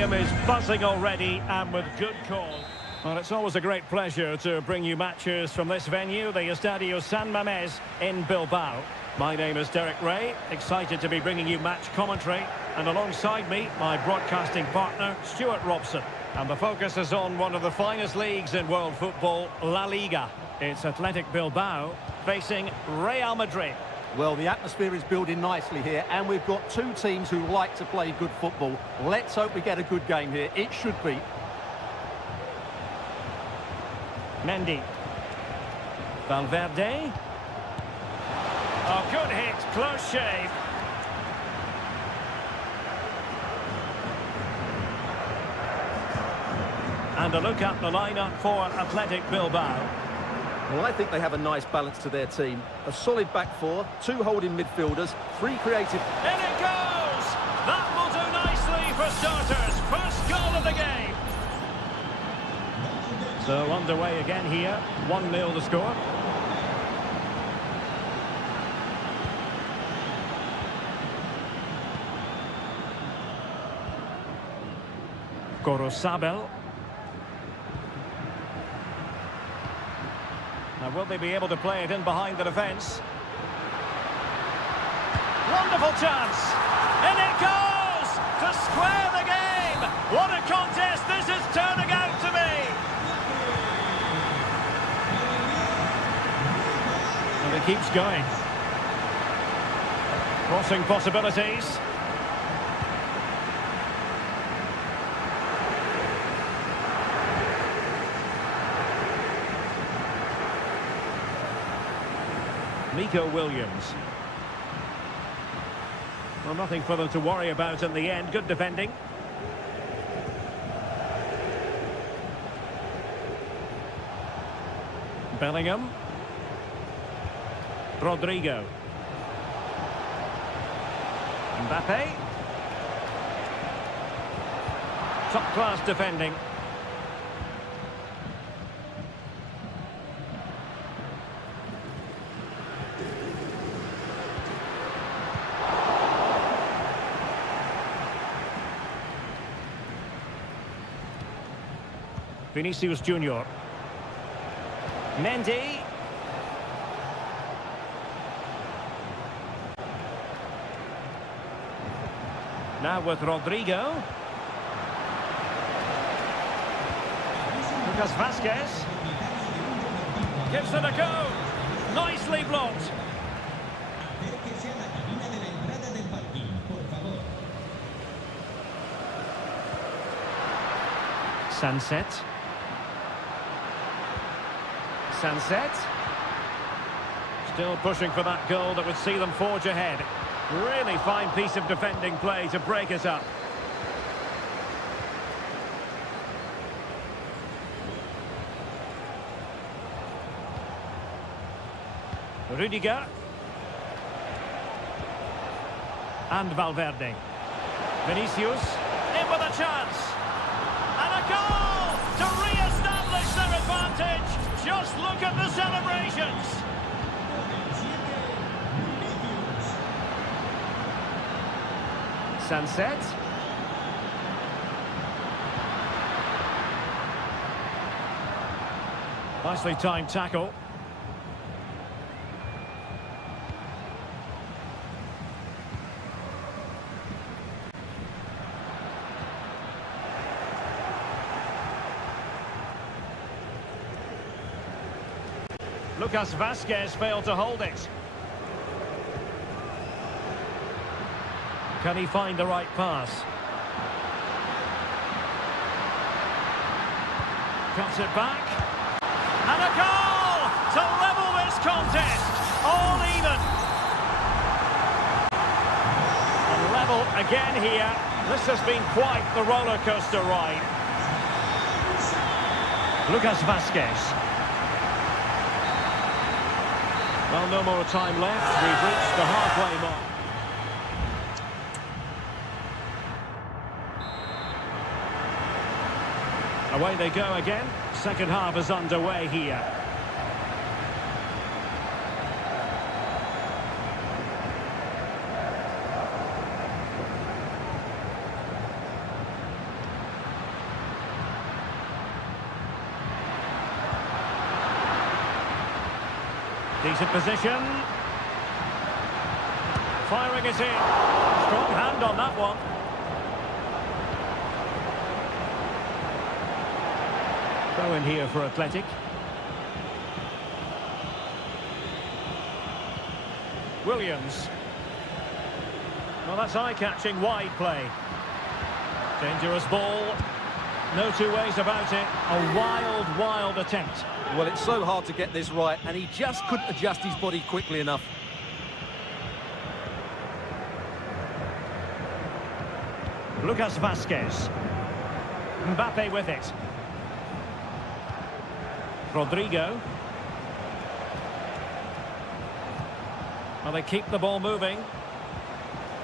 stadium is buzzing already and with good cause. Well, it's always a great pleasure to bring you matches from this venue, the Estadio San Mamés in Bilbao. My name is Derek Ray, excited to be bringing you match commentary. And alongside me, my broadcasting partner, Stuart Robson. And the focus is on one of the finest leagues in world football, La Liga. It's Athletic Bilbao facing Real Madrid. Well, the atmosphere is building nicely here, and we've got two teams who like to play good football. Let's hope we get a good game here. It should be. Mendy. Valverde. Oh, good hit. Close shave. And a look at the lineup for Athletic Bilbao. Well, I think they have a nice balance to their team. A solid back four, two holding midfielders, three creative... In it goes! That will do nicely for starters. First goal of the game. So underway again here. 1-0 the score. Corosabel. Now, will they be able to play it in behind the defence? Wonderful chance! In it goes! To square the game! What a contest this is turning out to be! And it keeps going. Crossing possibilities. Nico Williams. Well, nothing for them to worry about in the end. Good defending. Bellingham. Rodrigo. Mbappe. Top-class defending. Vinicius Junior. Mendy. Now with Rodrigo. Lucas Vazquez. Gives it a go. Nicely blocked. Sunset. Sunset. Still pushing for that goal that would see them forge ahead. Really fine piece of defending play to break us up. Rudiger. And Valverde. Vinicius. In with a chance. And a goal to re-establish their advantage. Just look at the celebrations. Sunset. Nicely timed tackle. Lucas Vazquez failed to hold it. Can he find the right pass? Cuts it back. And a goal to level this contest. All even. And level again here. This has been quite the roller coaster ride. Lucas Vazquez. Well, no more time left. We've reached the halfway mark. Away they go again. Second half is underway here. Decent position. Firing it in. Strong hand on that one. Throw in here for Athletic. Williams. Well, that's eye-catching wide play. Dangerous ball. No two ways about it. A wild, wild attempt. Well, it's so hard to get this right, and he just couldn't adjust his body quickly enough. Lucas Vasquez. Mbappe with it. Rodrigo. Well, they keep the ball moving.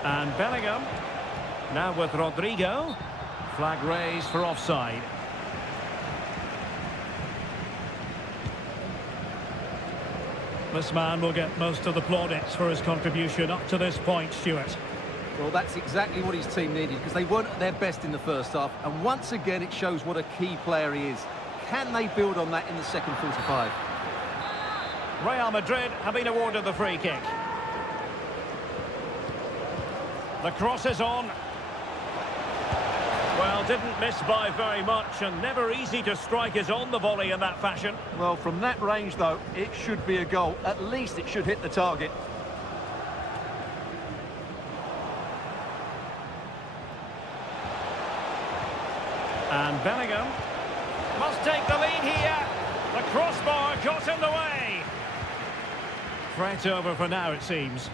And Bellingham. Now with Rodrigo. Flag raised for offside. This man will get most of the plaudits for his contribution up to this point, Stuart. Well, that's exactly what his team needed, because they weren't at their best in the first half. And once again, it shows what a key player he is. Can they build on that in the second 45? Real Madrid have been awarded the free kick. The cross is on. Well, didn't miss by very much, and never easy to strike his on the volley in that fashion. Well, from that range, though, it should be a goal. At least it should hit the target. And Bellingham must take the lead here. The crossbar got in the way. Threat over for now, it seems.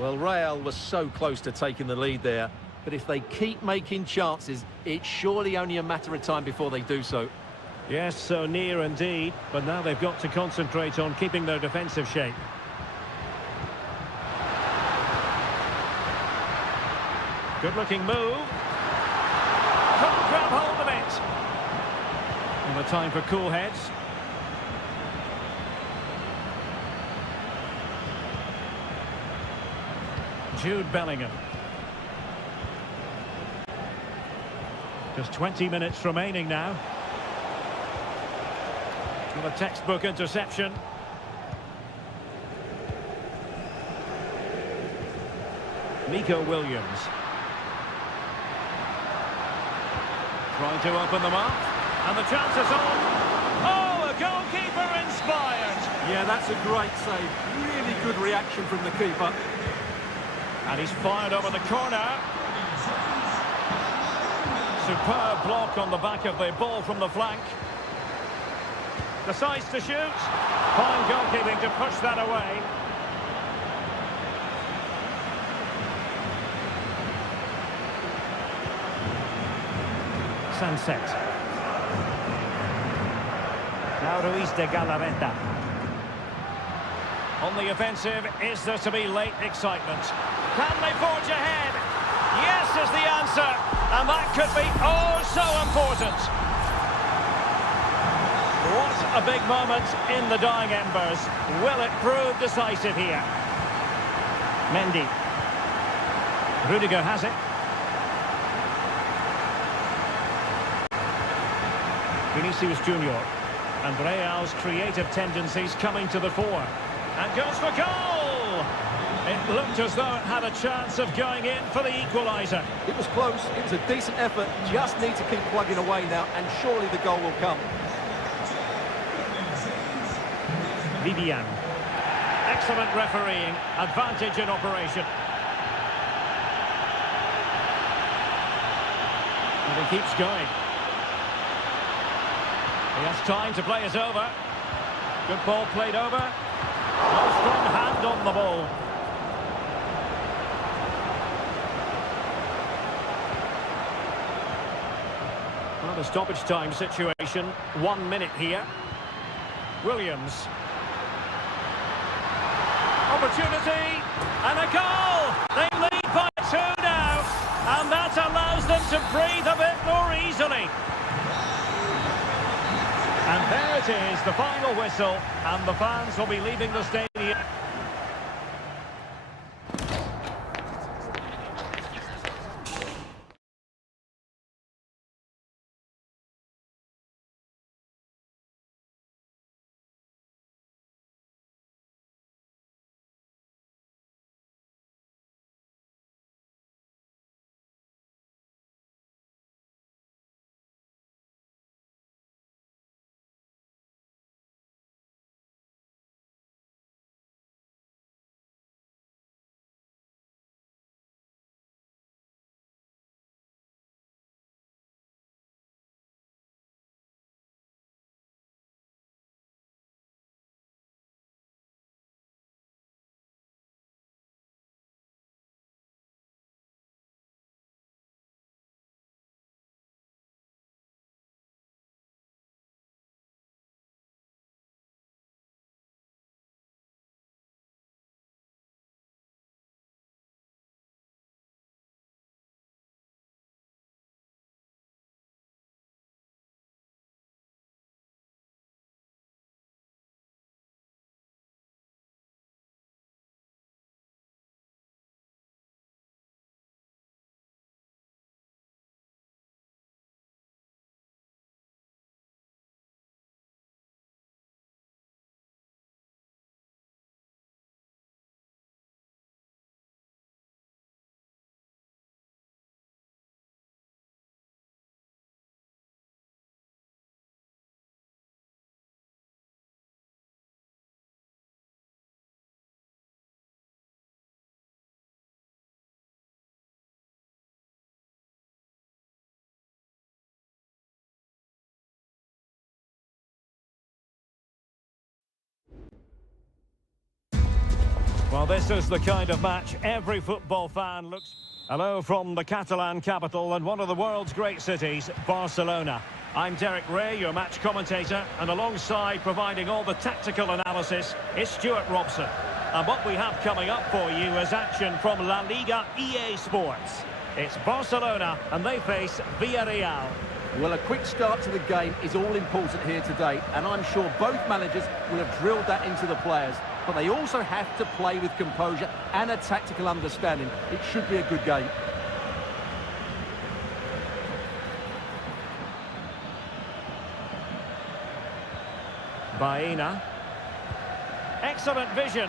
Well, Real was so close to taking the lead there. But if they keep making chances, it's surely only a matter of time before they do so. Yes, so near indeed. But now they've got to concentrate on keeping their defensive shape. Good-looking move. Couldn't grab hold of it. And the time for cool heads. Jude Bellingham. Just 20 minutes remaining now. With a textbook interception. Nico Williams. Trying to open them up. And the chance is on. Oh, a goalkeeper inspired. Yeah, that's a great save. Really good reaction from the keeper. And he's fired over the corner. Superb block on the back of the ball from the flank. Decides to shoot. Fine goalkeeping to push that away. Sunset. Now Ruiz de Galarreta. On the offensive, is there to be late excitement? Can they forge ahead? Yes is the answer. And that could be oh so important. What a big moment in the dying embers. Will it prove decisive here? Mendy. Rudiger has it. Vinicius Junior. And Real's creative tendencies coming to the fore. And goes for goal! It looked as though it had a chance of going in for the equaliser. It was close, it was a decent effort, just need to keep plugging away now, and surely the goal will come. Vivian. Excellent refereeing, advantage in operation. And he keeps going. He has time to play it over. Good ball played over. No strong hand on the ball. Well, the stoppage time situation, 1 minute here. Williams. Opportunity, and a goal! They lead by 2 now, and that allows them to breathe a bit more easily. And there it is, the final whistle, and the fans will be leaving the stadium. Well, this is the kind of match every football fan looks... Hello from the Catalan capital and one of the world's great cities, Barcelona. I'm Derek Ray, your match commentator, and alongside providing all the tactical analysis is Stuart Robson. And what we have coming up for you is action from La Liga EA Sports. It's Barcelona and they face Villarreal. Well, a quick start to the game is all important here today, and I'm sure both managers will have drilled that into the players. But they also have to play with composure and a tactical understanding. It should be a good game. Baena. Excellent vision.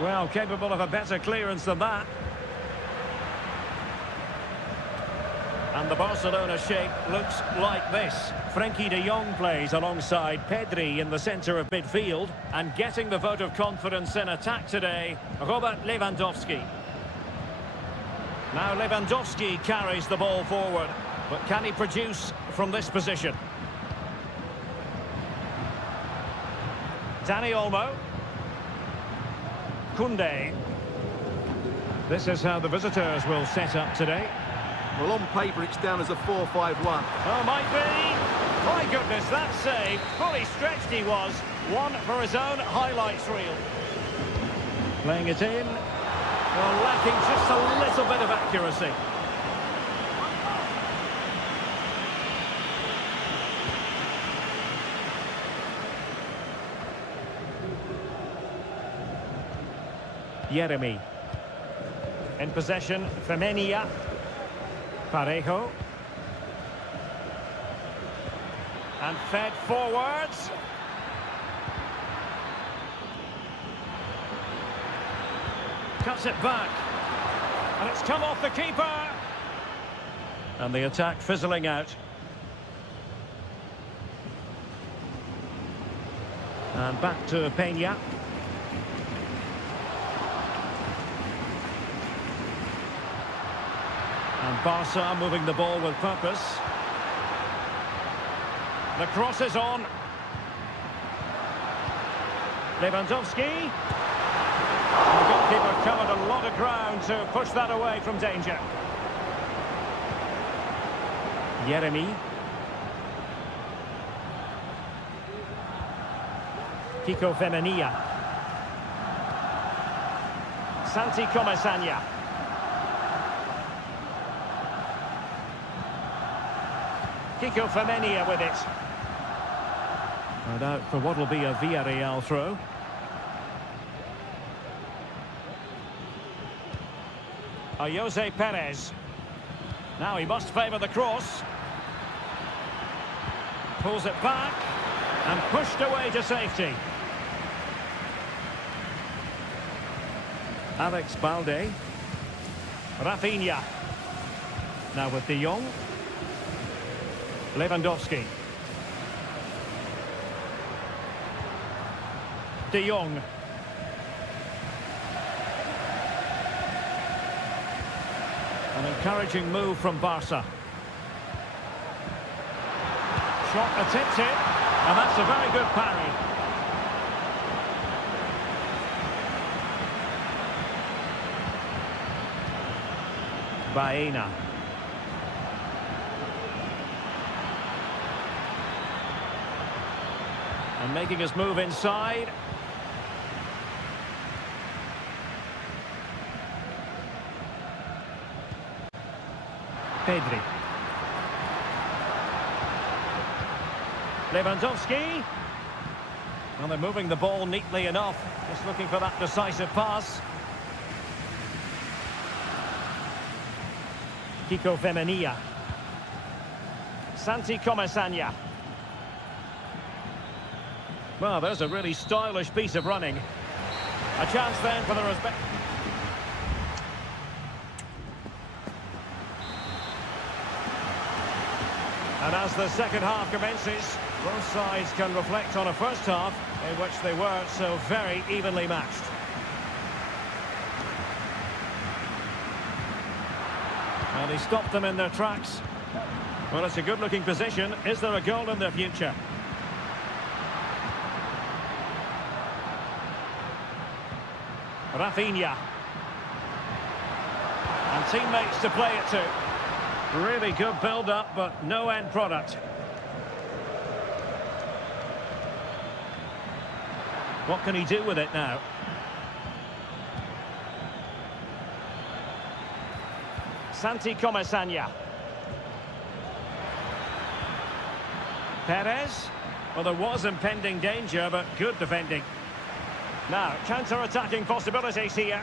Well, capable of a better clearance than that. And the Barcelona shape looks like this. Frenkie de Jong plays alongside Pedri in the centre of midfield. And getting the vote of confidence in attack today, Robert Lewandowski. Now Lewandowski carries the ball forward. But can he produce from this position? Dani Olmo. Koundé. This is how the visitors will set up today. Well, on paper, it's down as a 4-5-1. Oh, might be. My goodness, that save. Fully stretched he was. One for his own highlights reel. Playing it in. Well, lacking just a little bit of accuracy. Jeremy. In possession, Femenia. Parejo. And fed forwards. Cuts it back. And it's come off the keeper. And the attack fizzling out. And back to Peña. And Barca moving the ball with purpose. The cross is on. Lewandowski. The goalkeeper covered a lot of ground to push that away from danger. Jeremy. Kiko Femenia. Santi Comesaña. Kiko Femenia with it. And out for what will be a Villarreal throw. Jose Perez. Now he must favour the cross. Pulls it back and pushed away to safety. Alex Balde. Rafinha. Now with De Jong. Lewandowski. De Jong. An encouraging move from Barca. Shot attempted, and that's a very good parry. Baena. And making his move inside. Pedri. Lewandowski. Well, they're moving the ball neatly enough. Just looking for that decisive pass. Kiko Femenia. Santi Comesaña. Well, there's a really stylish piece of running. A chance then for the respect. And as the second half commences, both sides can reflect on a first half in which they were so very evenly matched. And he stopped them in their tracks. Well, it's a good-looking position. Is there a goal in their future? Rafinha. And teammates to play it to. Really good build-up, but no end product. What can he do with it now? Santi Comesaña. Perez. Well, there was impending danger, but good defending. Now, counter-attacking possibilities here.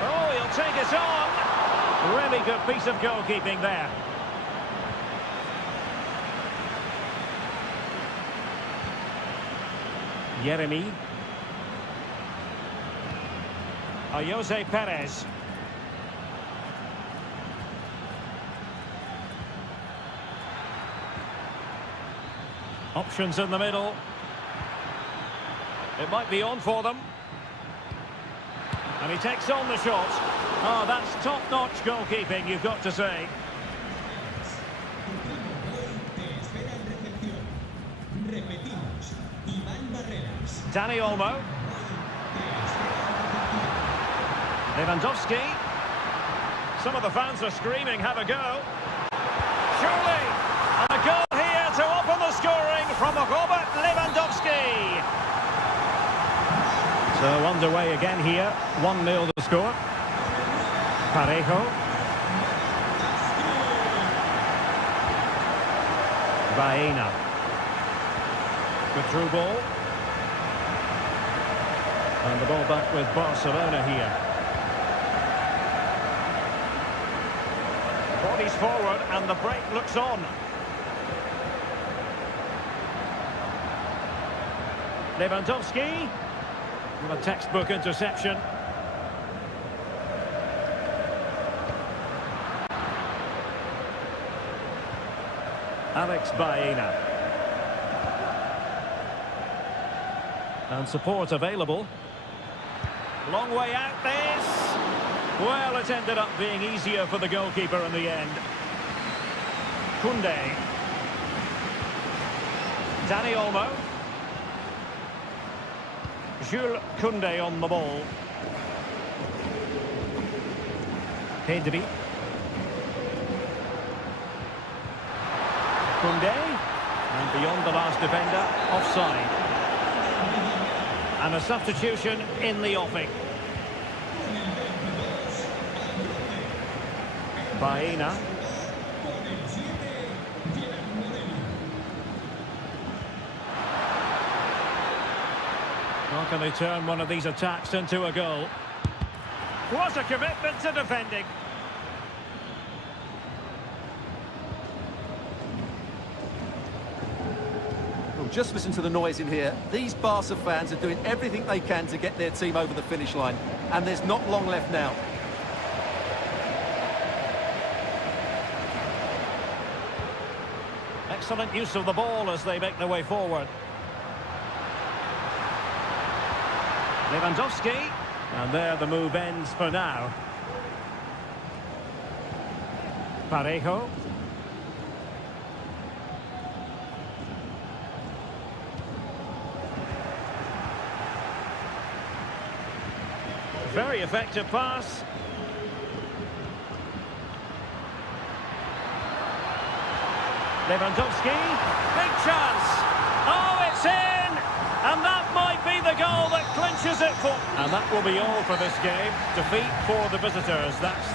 Oh, he'll take it on. Really good piece of goalkeeping there. Yeremy. Jose Perez. Options in the middle. It might be on for them. And he takes on the shot. Oh, that's top-notch goalkeeping, you've got to say. Dani Olmo. Lewandowski. Some of the fans are screaming, have a go. Surely! And a goal here to open the scoring from Robert Lewandowski. So underway again here. 1-0 the score. Parejo. Baena. Good through ball. And the ball back with Barcelona here. Bodies forward and the break looks on. Lewandowski with a textbook interception. Alex Baena. And support available. Long way out this. Well, it ended up being easier for the goalkeeper in the end. Koundé. Dani Olmo. Jules Koundé on the ball. Pedri. Koundé. And beyond the last defender, offside. And a substitution in the offing. Baena. How can they turn one of these attacks into a goal? What a commitment to defending. Well, just listen to the noise in here. These Barca fans are doing everything they can to get their team over the finish line. And there's not long left now. Excellent use of the ball as they make their way forward. Lewandowski. And there the move ends for now. Parejo. Very effective pass. Lewandowski, big chance. Oh, it's in! And that might be the goal that clinches it for... And that will be all for this game. Defeat for the visitors. That's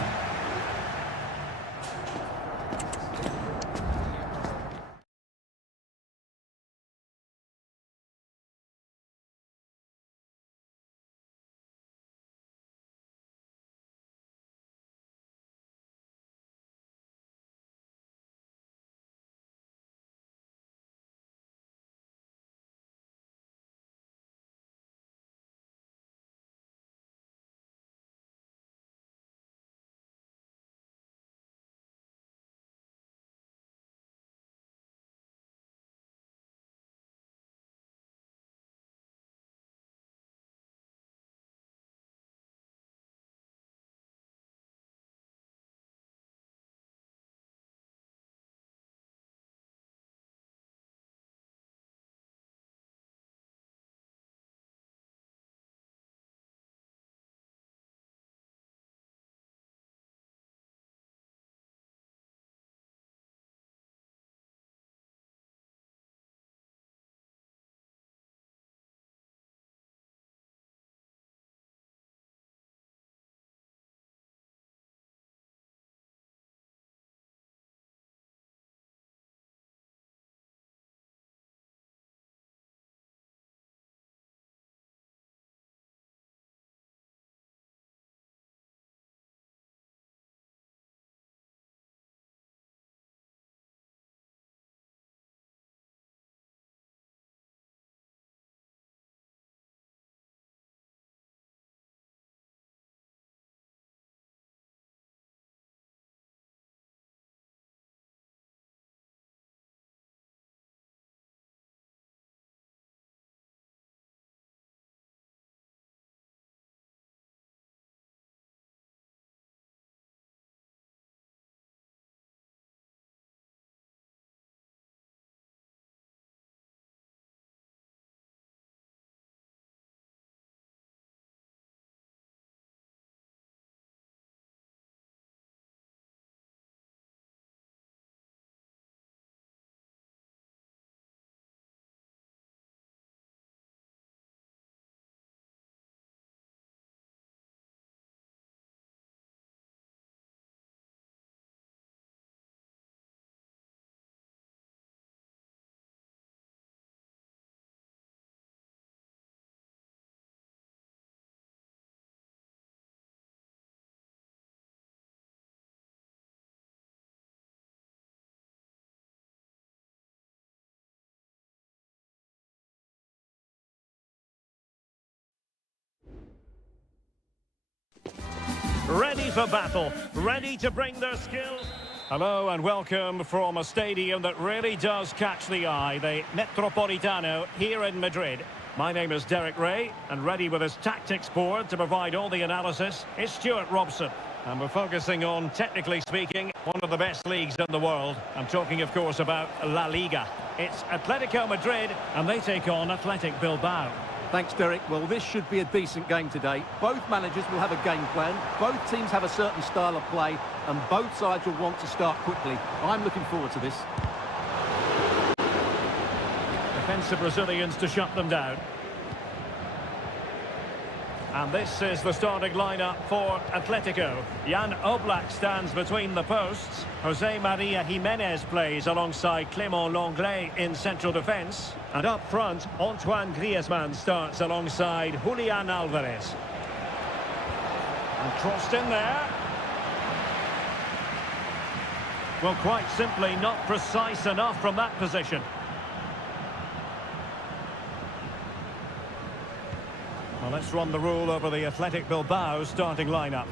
ready for battle, ready to bring their skills. Hello and welcome from a stadium that really does catch the eye, the Metropolitano here in Madrid. My name is Derek Ray, and ready with his tactics board to provide all the analysis is Stuart Robson. And we're focusing on, technically speaking, one of the best leagues in the world. I'm talking, of course, about La Liga. It's Atletico Madrid, and they take on Athletic Bilbao. Thanks, Derek. Well, this should be a decent game today. Both managers will have a game plan. Both teams have a certain style of play, and both sides will want to start quickly. I'm looking forward to this. Defensive Brazilians to shut them down. And this is the starting lineup for Atletico. Jan Oblak stands between the posts. Jose Maria Jimenez plays alongside Clément Lenglet in central defence. And up front, Antoine Griezmann starts alongside Julian Alvarez. And crossed in there. Well, quite simply not precise enough from that position. Well, let's run the rule over the Athletic Bilbao starting lineup.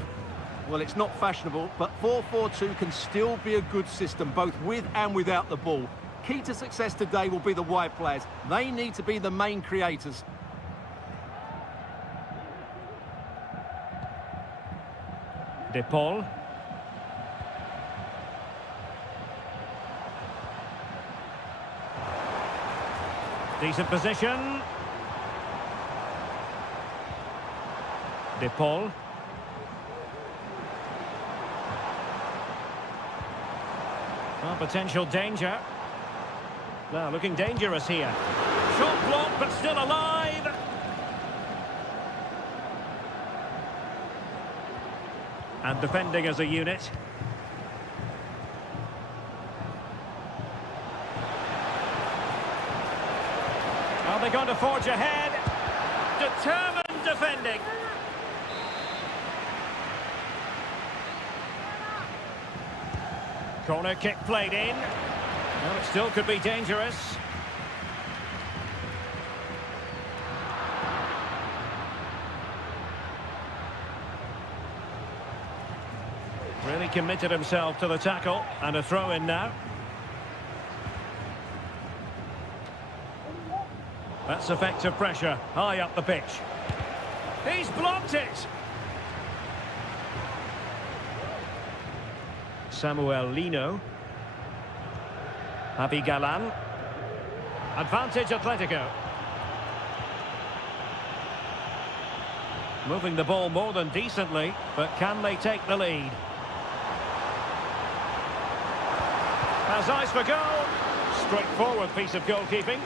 Well, it's not fashionable, but 4-4-2 can still be a good system, both with and without the ball. Key to success today will be the wide players. They need to be the main creators. De Paul. Decent position. De Paul. Well, potential danger. Now, looking dangerous here. Shot blocked, but still alive. And defending as a unit. Are they going to forge ahead? Determined defending. Corner kick played in. Well, it still could be dangerous. Really committed himself to the tackle, and a throw in now. That's effective pressure, high up the pitch. He's blocked it! Samuel Lino. Javi Galan. Advantage Atletico. Moving the ball more than decently, but can they take the lead? Has eyes for goal. Straightforward piece of goalkeeping.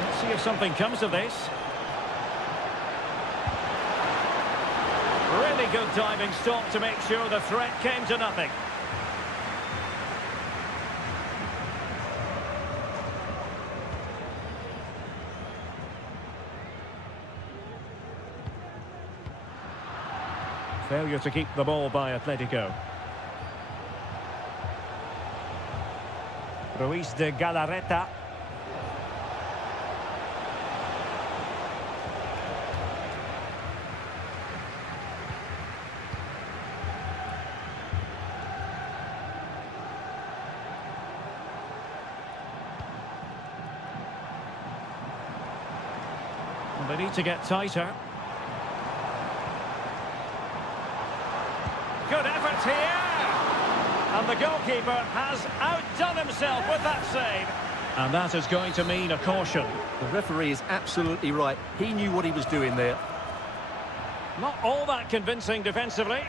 Let's see if something comes of this. Really good diving stop to make sure the threat came to nothing. Failure to keep the ball by Atletico. Ruiz de Galarreta. They need to get tighter. Good effort here. And the goalkeeper has outdone himself with that save. And that is going to mean a caution. The referee is absolutely right. He knew what he was doing there. Not all that convincing defensively.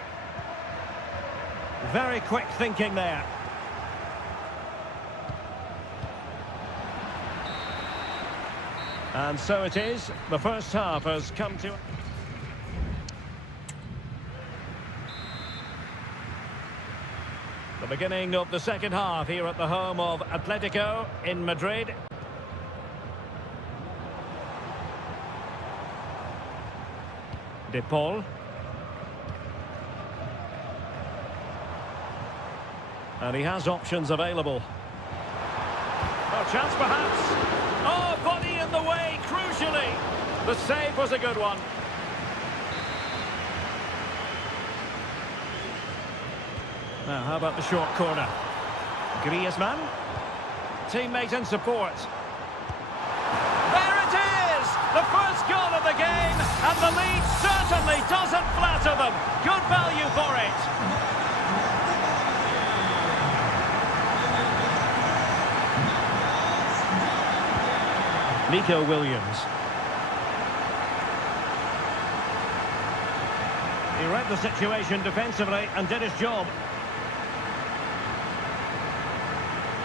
Very quick thinking there. And so it is. The first half has come to... The beginning of the second half here at the home of Atletico in Madrid. De Paul. And he has options available. Oh, chance perhaps. Oh, body in the way, crucially. The save was a good one. Now, how about the short corner? Griezmann. Teammate in support. There it is! The first goal of the game, and the lead certainly doesn't flatter them. Good value for it. Nico Williams. He read the situation defensively and did his job.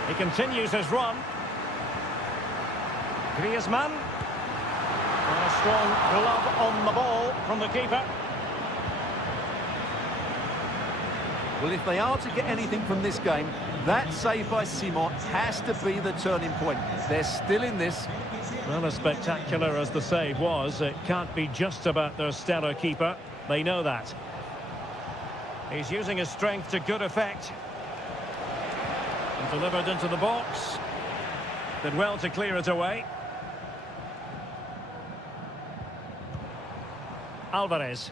He continues his run. Griezmann. And a strong glove on the ball from the keeper. Well, if they are to get anything from this game, that save by Simon has to be the turning point. They're still in this. Well, as spectacular as the save was, it can't be just about their stellar keeper. They know that. He's using his strength to good effect. And delivered into the box. Did well to clear it away. Alvarez.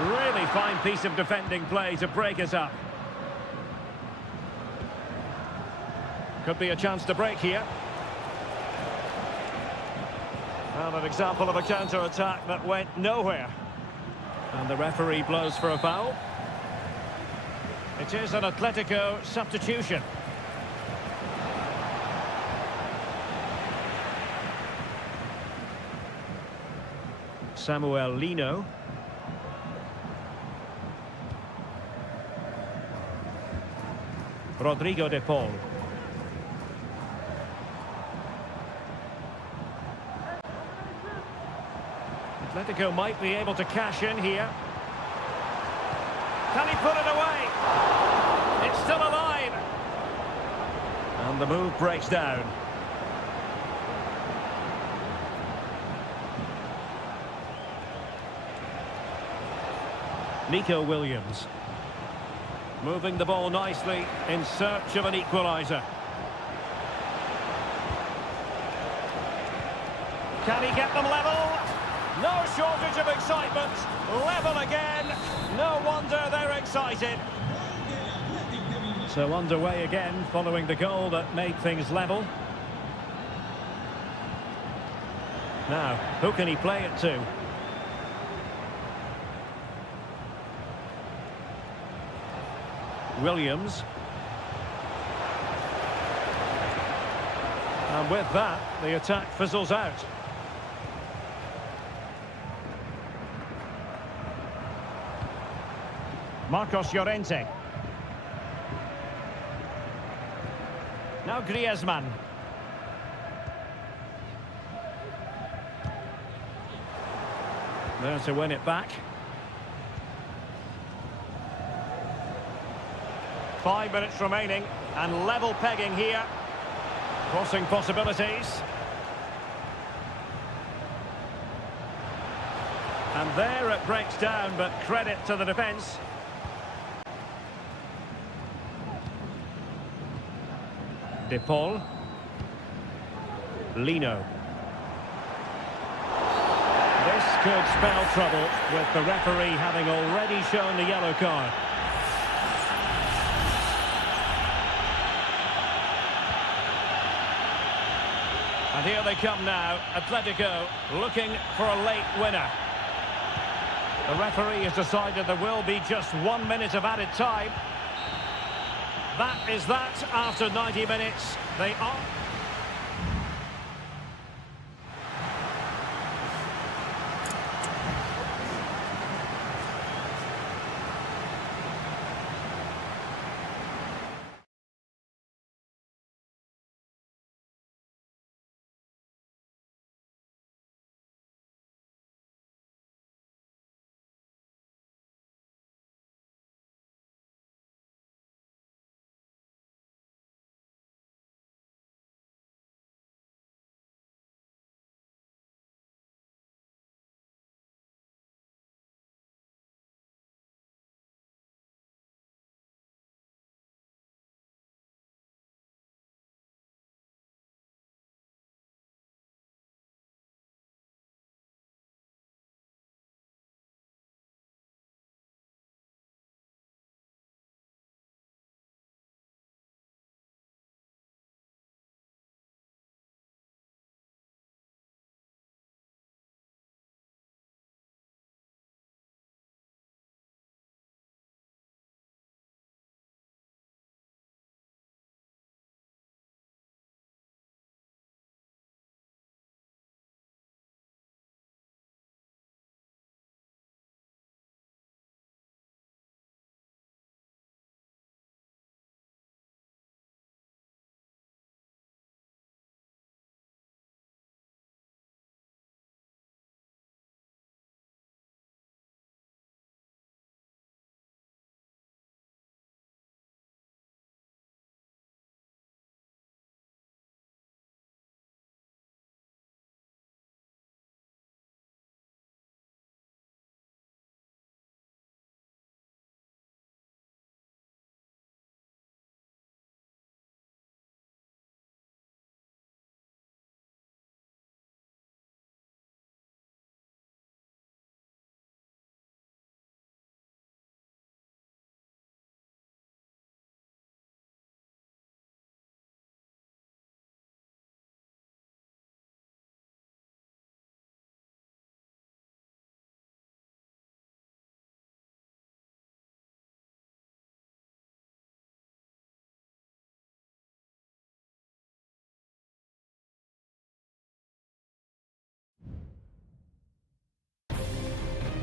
Really fine piece of defending play to break it up. Could be a chance to break here. Well, an example of a counter-attack that went nowhere. And the referee blows for a foul. It is an Atletico substitution. Samuel Lino. Rodrigo de Paul. Atletico might be able to cash in here. Can he put it away? It's still alive. And the move breaks down. Nico Williams. Moving the ball nicely in search of an equaliser. Can he get them level? No shortage of excitement. Level again. No wonder they're excited. So underway again following the goal that made things level. Now, who can he play it to? Williams. And with that, the attack fizzles out. Marcos Llorente. Now Griezmann. There to win it back. 5 minutes remaining, and level pegging here. Crossing possibilities. And there it breaks down, but credit to the defence. De Paul. Lino. This could spell trouble, with the referee having already shown the yellow card. And here they come now, Atletico looking for a late winner. The referee has decided there will be just 1 minute of added time. That is that after 90 minutes. They are...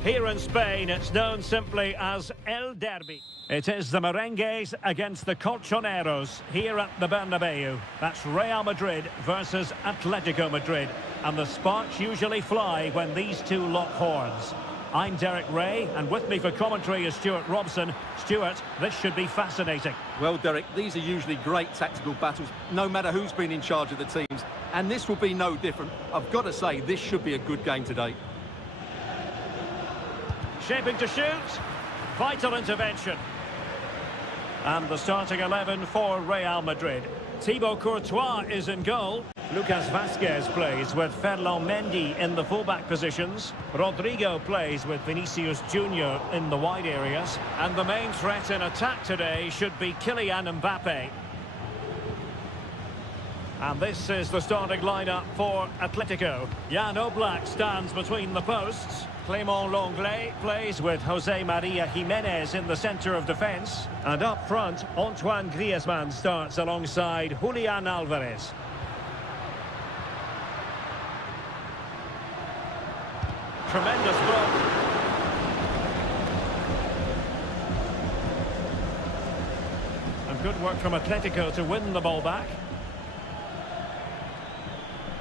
Here in Spain, it's known simply as El Derby. It is the Merengues against the Colchoneros here at the Bernabeu. That's Real Madrid versus Atletico Madrid. And the sparks usually fly when these two lock horns. I'm Derek Ray, and with me for commentary is Stuart Robson. Stuart, this should be fascinating. Well, Derek, these are usually great tactical battles, no matter who's been in charge of the teams. And this will be no different. I've got to say, this should be a good game today. Shaping to shoot. Vital intervention. And the starting 11 for Real Madrid. Thibaut Courtois is in goal. Lucas Vazquez plays with Ferland Mendy in the fullback positions. Rodrigo plays with Vinicius Junior in the wide areas. And the main threat in attack today should be Kylian Mbappe. And this is the starting lineup for Atletico. Jan Oblak stands between the posts. Clément Lenglet plays with Jose Maria Jimenez in the centre of defence. And up front, Antoine Griezmann starts alongside Julian Alvarez. Tremendous block. And good work from Atletico to win the ball back.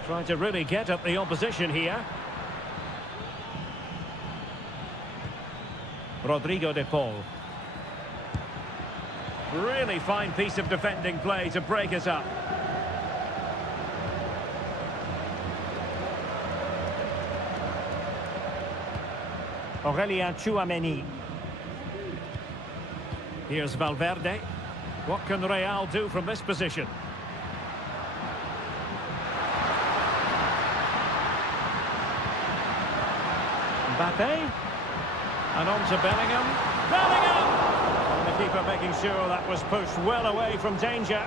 Trying to really get at the opposition here. Rodrigo de Paul. Really fine piece of defending play to break it up. Aurélien Tchouameni. Here's Valverde. What can Real do from this position? Mbappe. And on to Bellingham. Bellingham! And the keeper making sure that was pushed well away from danger.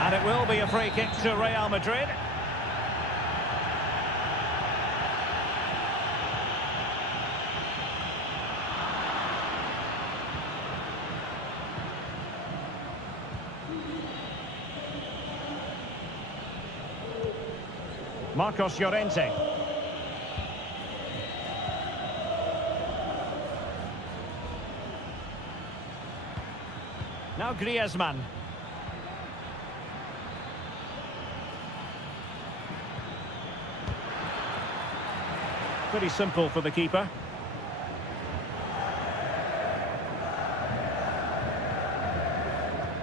And it will be a free kick to Real Madrid. Marcos Llorente. Now Griezmann. Pretty simple for the keeper.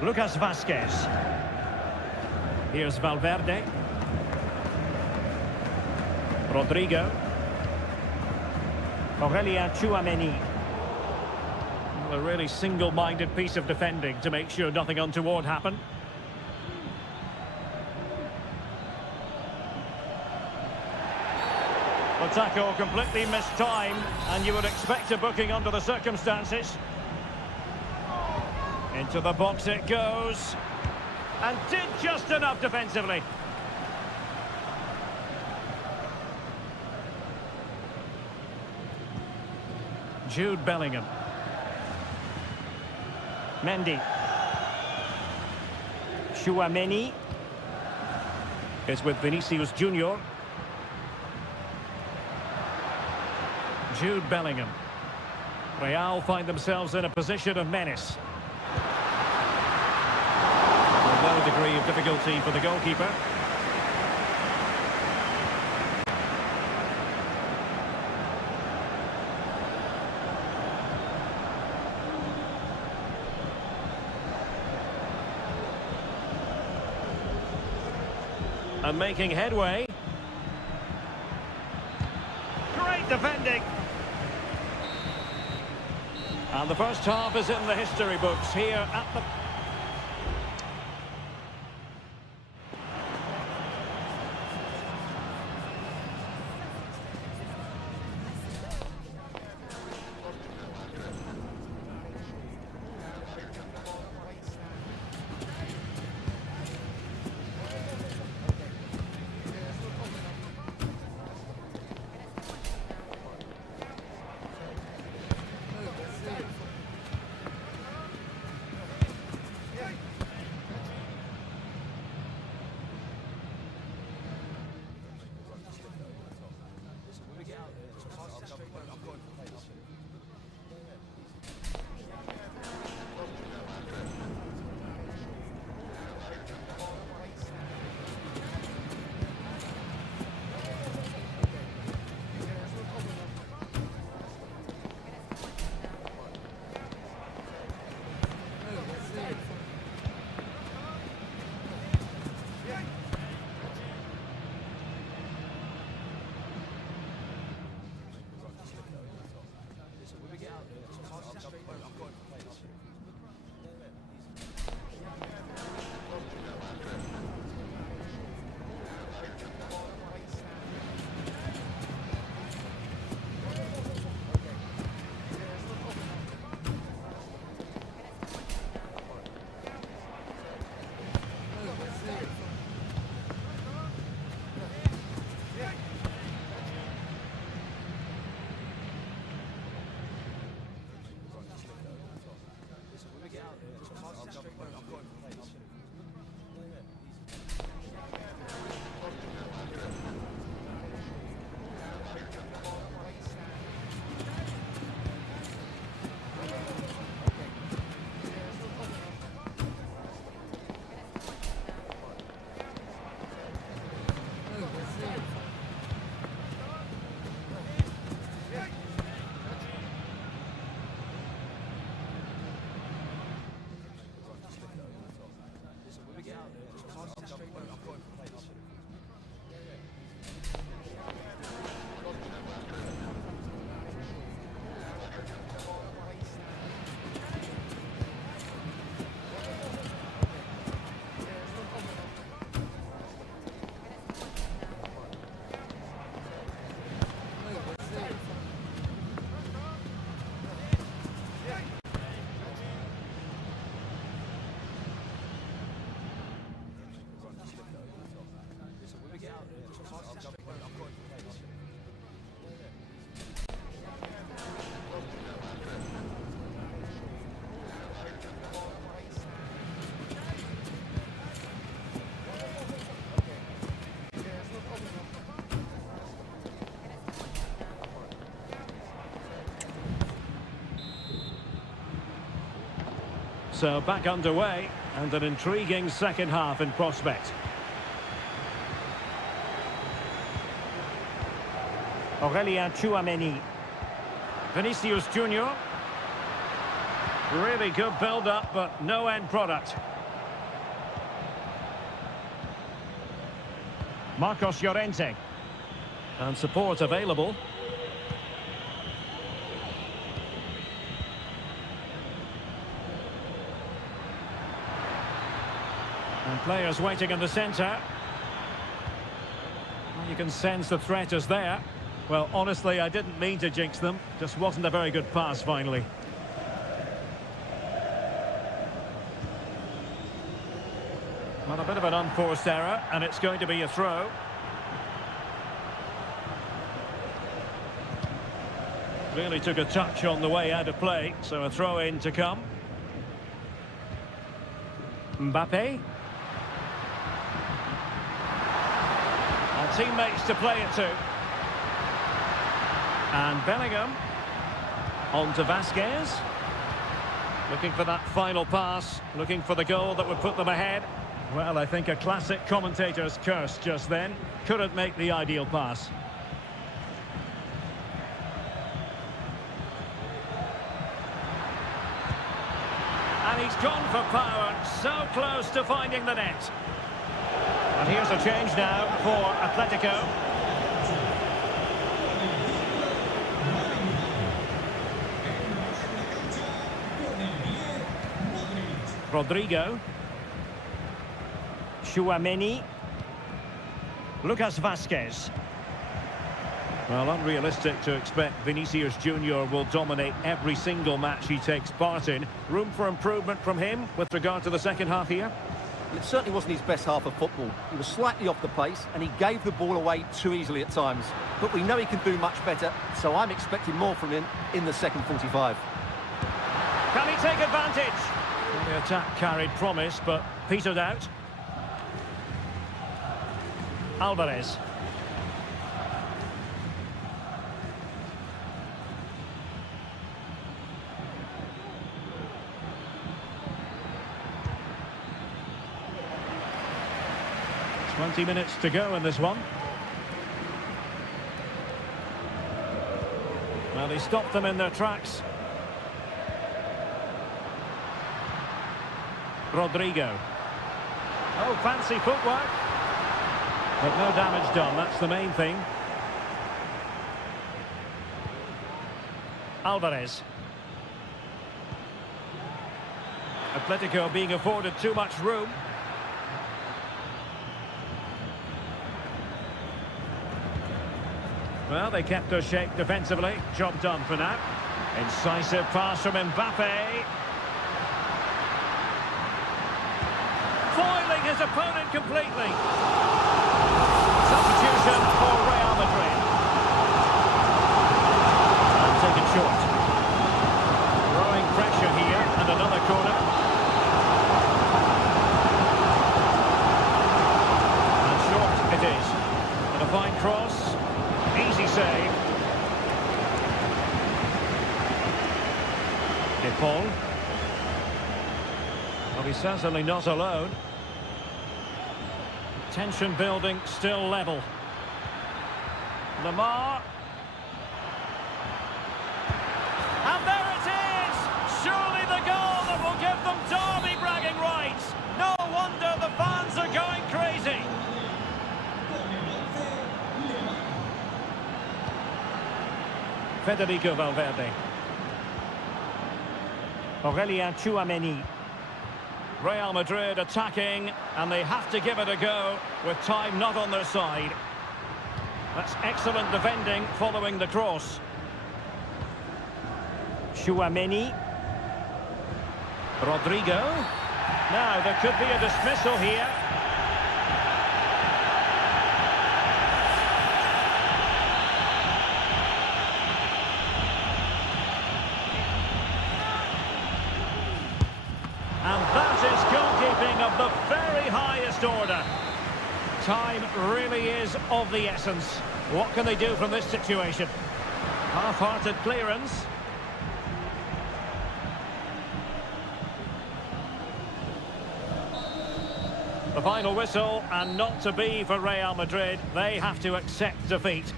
Lucas Vazquez. Here's Valverde. Rodrigo. Aurélien Tchouameni. A really single-minded piece of defending to make sure nothing untoward happened. The tackle completely mistimed, and you would expect a booking under the circumstances. Into the box it goes. And did just enough defensively. Jude Bellingham. Mendy. Tchouameni is with Vinicius Junior. Jude Bellingham. Real find themselves in a position of menace. A low degree of difficulty for the goalkeeper. And making headway. Great defending. And the first half is in the history books here at the... So back underway, and an intriguing second half in prospect. Aurelien Tchouameni. Vinicius Junior. Really good build-up, but no end product. Marcos Llorente. And support available. And players waiting in the centre. Well, you can sense the threat is there. Well, honestly, I didn't mean to jinx them. Just wasn't a very good pass, finally. Well, a bit of an unforced error, and it's going to be a throw. Really took a touch on the way out of play, so a throw-in to come. Mbappe. And teammates to play it to. And Bellingham. On to Vasquez. Looking for that final pass. Looking for the goal that would put them ahead. Well, I think a classic commentator's curse just then. Couldn't make the ideal pass. And he's gone for power. So close to finding the net. And here's a change now for Atletico. Rodrigo. Tchouameni. Lucas Vasquez. Well, unrealistic to expect Vinicius Junior will dominate every single match he takes part in. Room for improvement from him with regard to the second half here? Well, it certainly wasn't his best half of football. He was slightly off the pace and he gave the ball away too easily at times. But we know he can do much better, so I'm expecting more from him in the second 45. Can he take advantage? Well, the attack carried promise, but petered out. Alvarez. Twenty minutes to go in this one. Well, he stopped them in their tracks. Rodrigo. Oh, fancy footwork. But no damage done, that's the main thing. Alvarez. Atletico being afforded too much room. Well, they kept their shape defensively. Job done for now. Incisive pass from Mbappe. Foiling his opponent completely. Substitution for Real Madrid. And taken short. Growing pressure here, and another corner. And short it is. And a fine cross. Easy save. DePaul. Well, he's certainly not alone. Tension building, still level. Lamar. And there it is! Surely the goal that will give them derby bragging rights. No wonder the fans are going crazy. Federico Valverde. Aurelien Tchouameni. Real Madrid attacking, and they have to give it a go with time not on their side. That's excellent defending following the cross. Tchouameni. Rodrigo. Now, there could be a dismissal here. And that is goalkeeping of the very highest order. Time really is of the essence. What can they do from this situation? Half-hearted clearance. The final whistle, and not to be for Real Madrid. They have to accept defeat.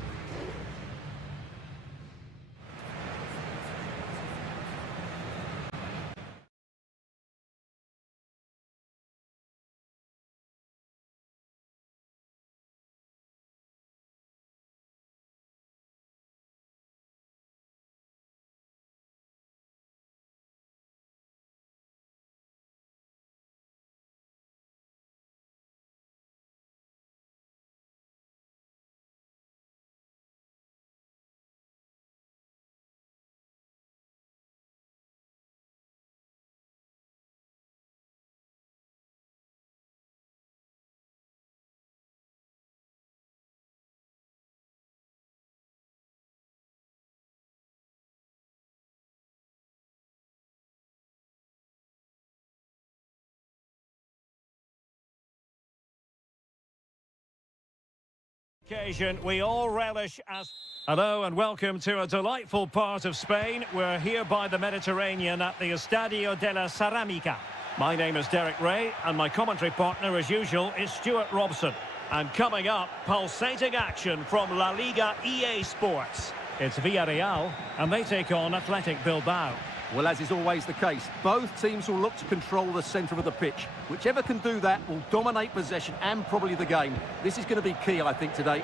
Occasion we all relish as... Hello and welcome to a delightful part of Spain. We're here by the Mediterranean at the Estadio de la Ceramica. My name is Derek Ray and my commentary partner as usual is Stuart Robson. And coming up, pulsating action from La Liga EA Sports. It's Villarreal and they take on Athletic Bilbao. Well, as is always the case, both teams will look to control the centre of the pitch. Whichever can do that will dominate possession and probably the game. This is going to be key, I think, today.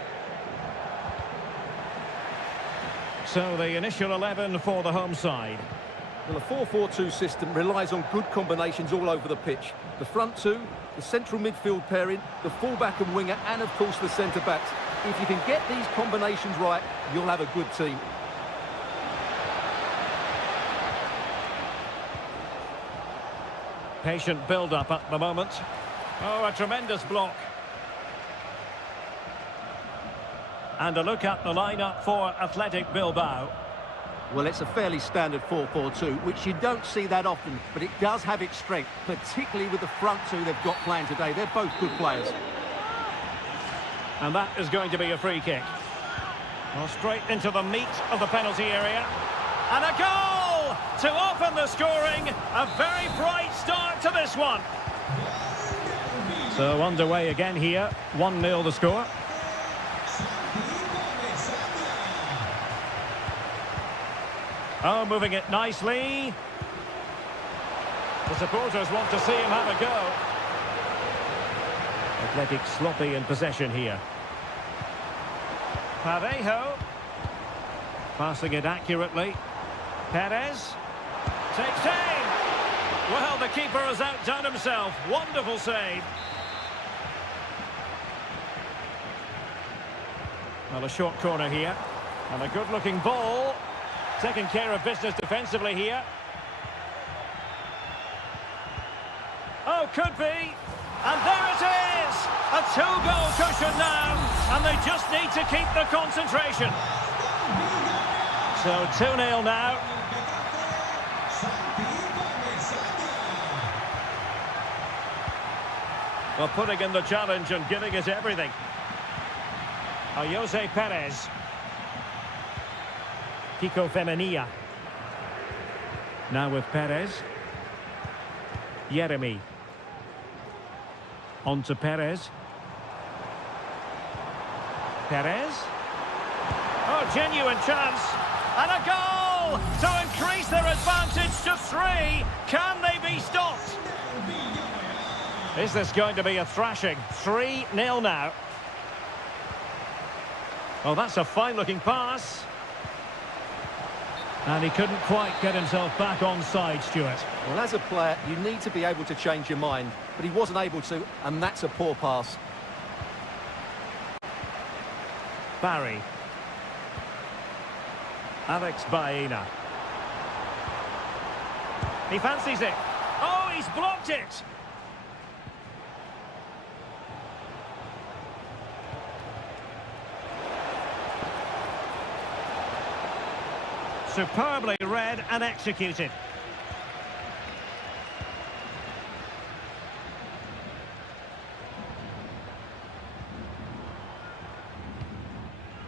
So the initial 11 for the home side. Well, a 4-4-2 system relies on good combinations all over the pitch. The front two, the central midfield pairing, the fullback and winger, and of course the centre-backs. If you can get these combinations right, you'll have a good team. Patient build-up at the moment. Oh, a tremendous block. And a look at the lineup for Athletic Bilbao. Well, it's a fairly standard 4-4-2, which you don't see that often, but it does have its strength, particularly with the front two they've got playing today. They're both good players. And that is going to be a free kick. Well, straight into the meat of the penalty area. And a goal! To open the scoring, a very bright start to this one. So underway again here, 1-0 the score. Oh, moving it nicely. The supporters want to see him have a go. Athletic sloppy in possession here. Parejo. Passing it accurately. Perez. Takes aim. Well, the keeper has outdone himself. Wonderful save. Well, a short corner here. And a good-looking ball. Taking care of business defensively here. Oh, could be. And there it is! A two-goal cushion now. And they just need to keep the concentration. So 2-0 now. Well, putting in the challenge and giving it everything. Jose Perez. Kiko Femenia. Now with Perez. Jeremy. On to Perez. Perez. Oh, genuine chance. And a goal to increase their advantage to 3. Can they be stopped? Is this going to be a thrashing? 3-0 now. Oh, that's a fine-looking pass. And he couldn't quite get himself back on side, Stuart. Well, as a player, you need to be able to change your mind, but he wasn't able to, and that's a poor pass. Barry. Alex Baena. He fancies it. Oh, he's blocked it. Superbly read and executed.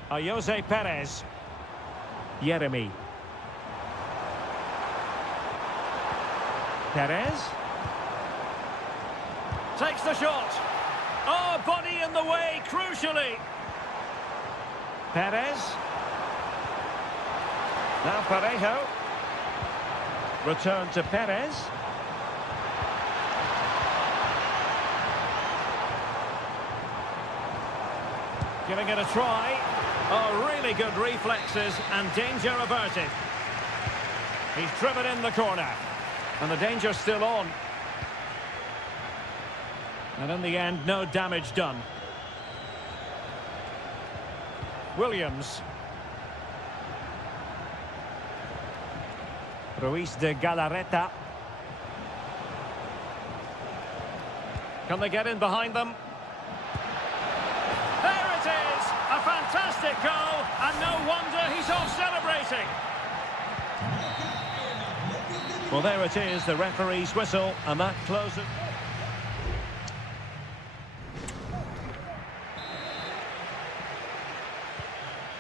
Jose Perez. Jeremy. Perez. Takes the shot. Oh, body in the way, crucially. Perez. Now Parejo. Return to Perez. Giving it a try. Oh, really good reflexes and danger averted. He's driven in the corner. And the danger's still on. And in the end, no damage done. Williams. Ruiz de Galarreta. Can they get in behind them? There it is! A fantastic goal, and no wonder he's off celebrating. Well, there it is, the referee's whistle, and that closes.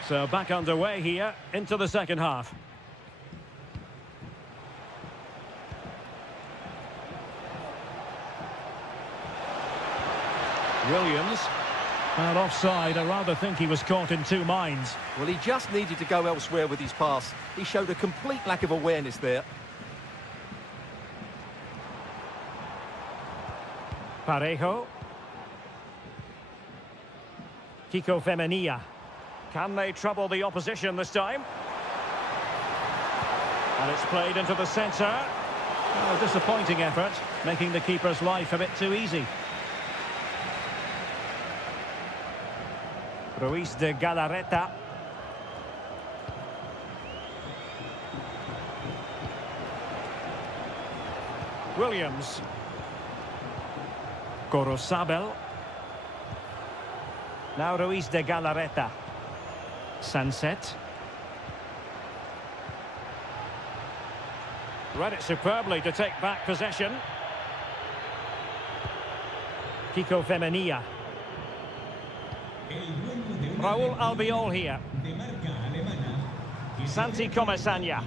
So back underway here, into the second half. Williams. And offside, I rather think he was caught in two minds. Well, he just needed to go elsewhere with his pass. He showed a complete lack of awareness there. Parejo. Kiko Femenia. Can they trouble the opposition this time? And it's played into the centre. Oh, a disappointing effort, making the keeper's life a bit too easy. Ruiz de Galarreta. Williams. Gorosabel. Now Ruiz de Galarreta. Sunset. Read it superbly to take back possession. Kiko Femenia. Raúl Albiol here. Santi Comesanya.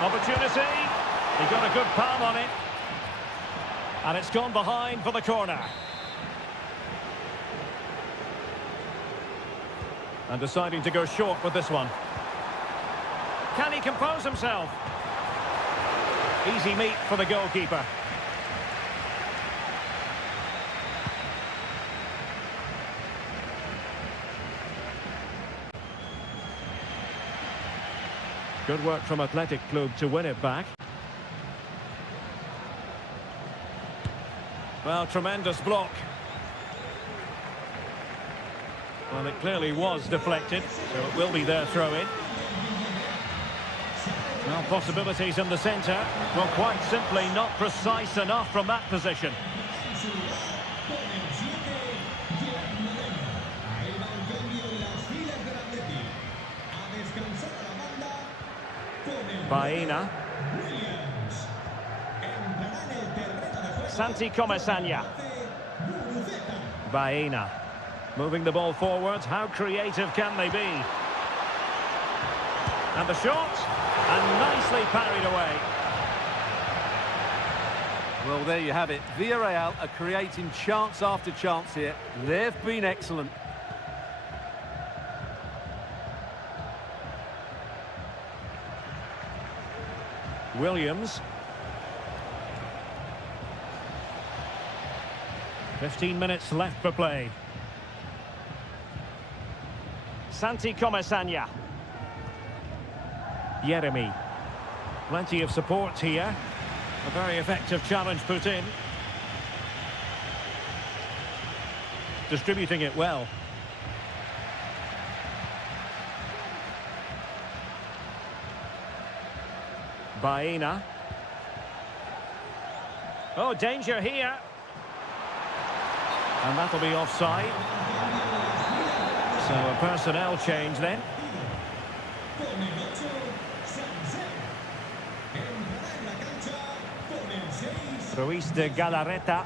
Opportunity. He got a good palm on it. And it's gone behind for the corner. And deciding to go short with this one. Can he compose himself? Easy meat for the goalkeeper. Good work from Athletic Club to win it back. Well, tremendous block. Well, it clearly was deflected, so it will be their throw-in. Well, possibilities in the centre. Well, quite simply not precise enough from that position. Baena. Santi Comesanya. Baena. Moving the ball forwards. How creative can they be? And the shot. And nicely parried away. Well, there you have it. Villarreal are creating chance after chance here. They've been excellent. Williams. 15 minutes left for play. Santi Comesanya. Jeremy. Plenty of support here. A very effective challenge put in. Distributing it well. Baena. Oh, danger here. And that'll be offside. So a personnel change then. Ruiz de Galarreta.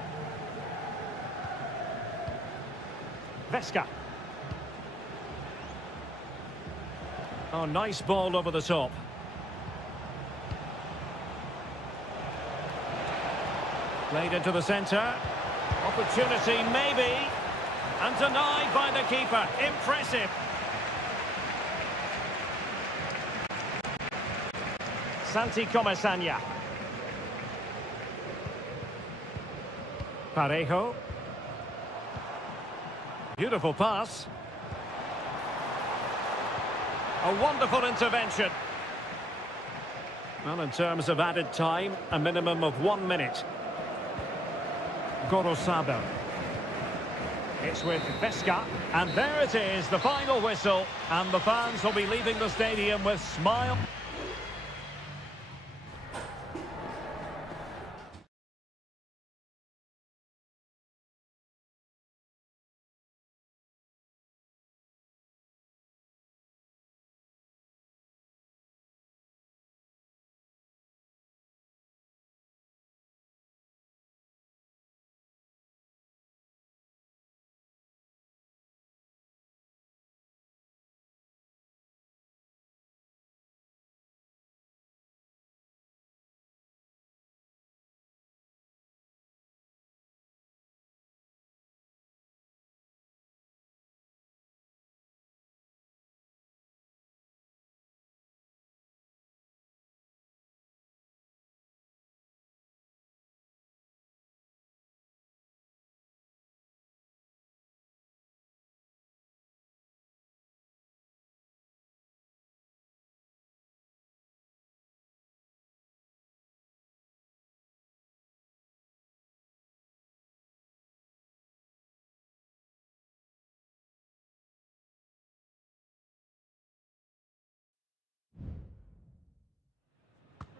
Vesca. Oh, nice ball over the top. Played into the centre. Opportunity, maybe. And denied by the keeper. Impressive. Santi Comesaña. Parejo. Beautiful pass. A wonderful intervention. Well, in terms of added time, a minimum of 1 minute. Gorosabel. It's with Vesca, and there it is, the final whistle, and the fans will be leaving the stadium with smile.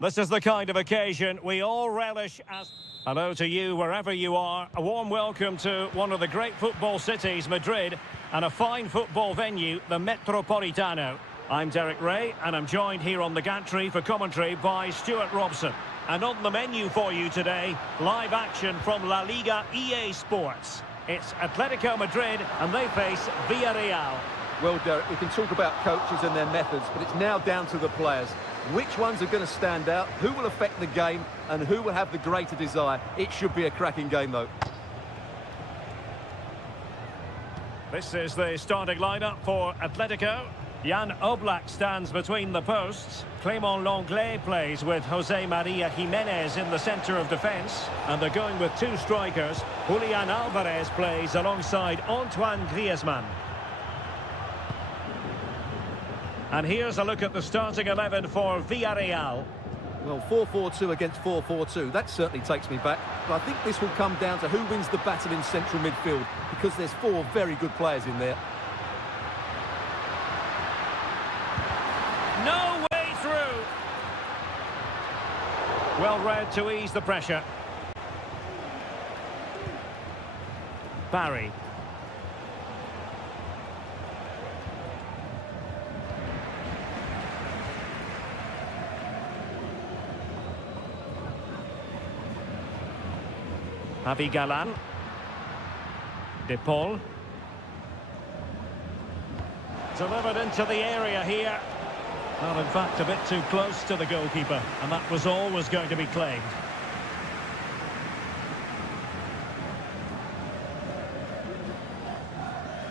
This is the kind of occasion we all relish as... Hello to you, wherever you are. A warm welcome to one of the great football cities, Madrid, and a fine football venue, the Metropolitano. I'm Derek Ray, and I'm joined here on the gantry for commentary by Stuart Robson. And on the menu for you today, live action from La Liga EA Sports. It's Atletico Madrid, and they face Villarreal. Well, Derek, we can talk about coaches and their methods, but it's now down to the players. Which ones are going to stand out, who will affect the game, and who will have the greater desire? It should be a cracking game, though. This is the starting lineup for Atletico. Jan Oblak stands between the posts. Clément Lenglet plays with José María Jiménez in the centre of defence. And they're going with two strikers. Julián Álvarez plays alongside Antoine Griezmann. And here's a look at the starting 11 for Villarreal. Well, 4-4-2 against 4-4-2, that certainly takes me back. But I think this will come down to who wins the battle in central midfield, because there's four very good players in there. No way through. Well read to ease the pressure. Barry. Javi Galán. De Paul. Delivered into the area here. Well, in fact, a bit too close to the goalkeeper, and that was always going to be claimed.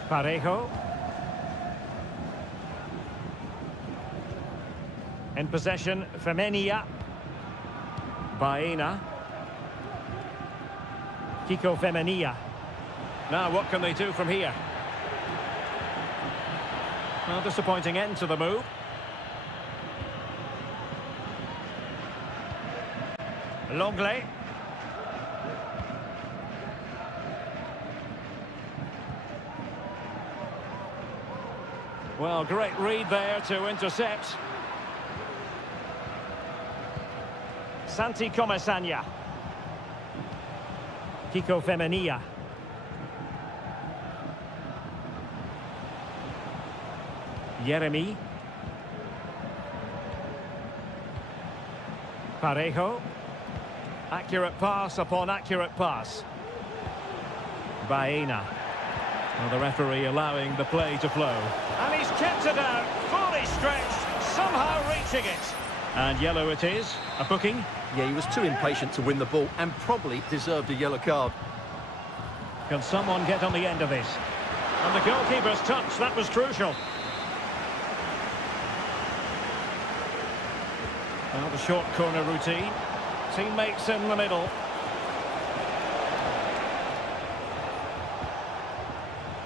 Parejo. In possession, Femenia. Baena. Kiko Femenia. Now, what can they do from here? Well, disappointing end to the move. Lenglet. Well, great read there to intercept. Santi Comesaña. Kiko Femenia. Yeremy. Parejo. Accurate pass upon accurate pass. Baena. Well, the referee allowing the play to flow. And he's kept it out, fully stretched, somehow reaching it. And yellow it is. A booking. Yeah, he was too impatient to win the ball and probably deserved a yellow card. Can someone get on the end of this? And the goalkeeper's touch, that was crucial. Now the short corner routine. Teammates in the middle.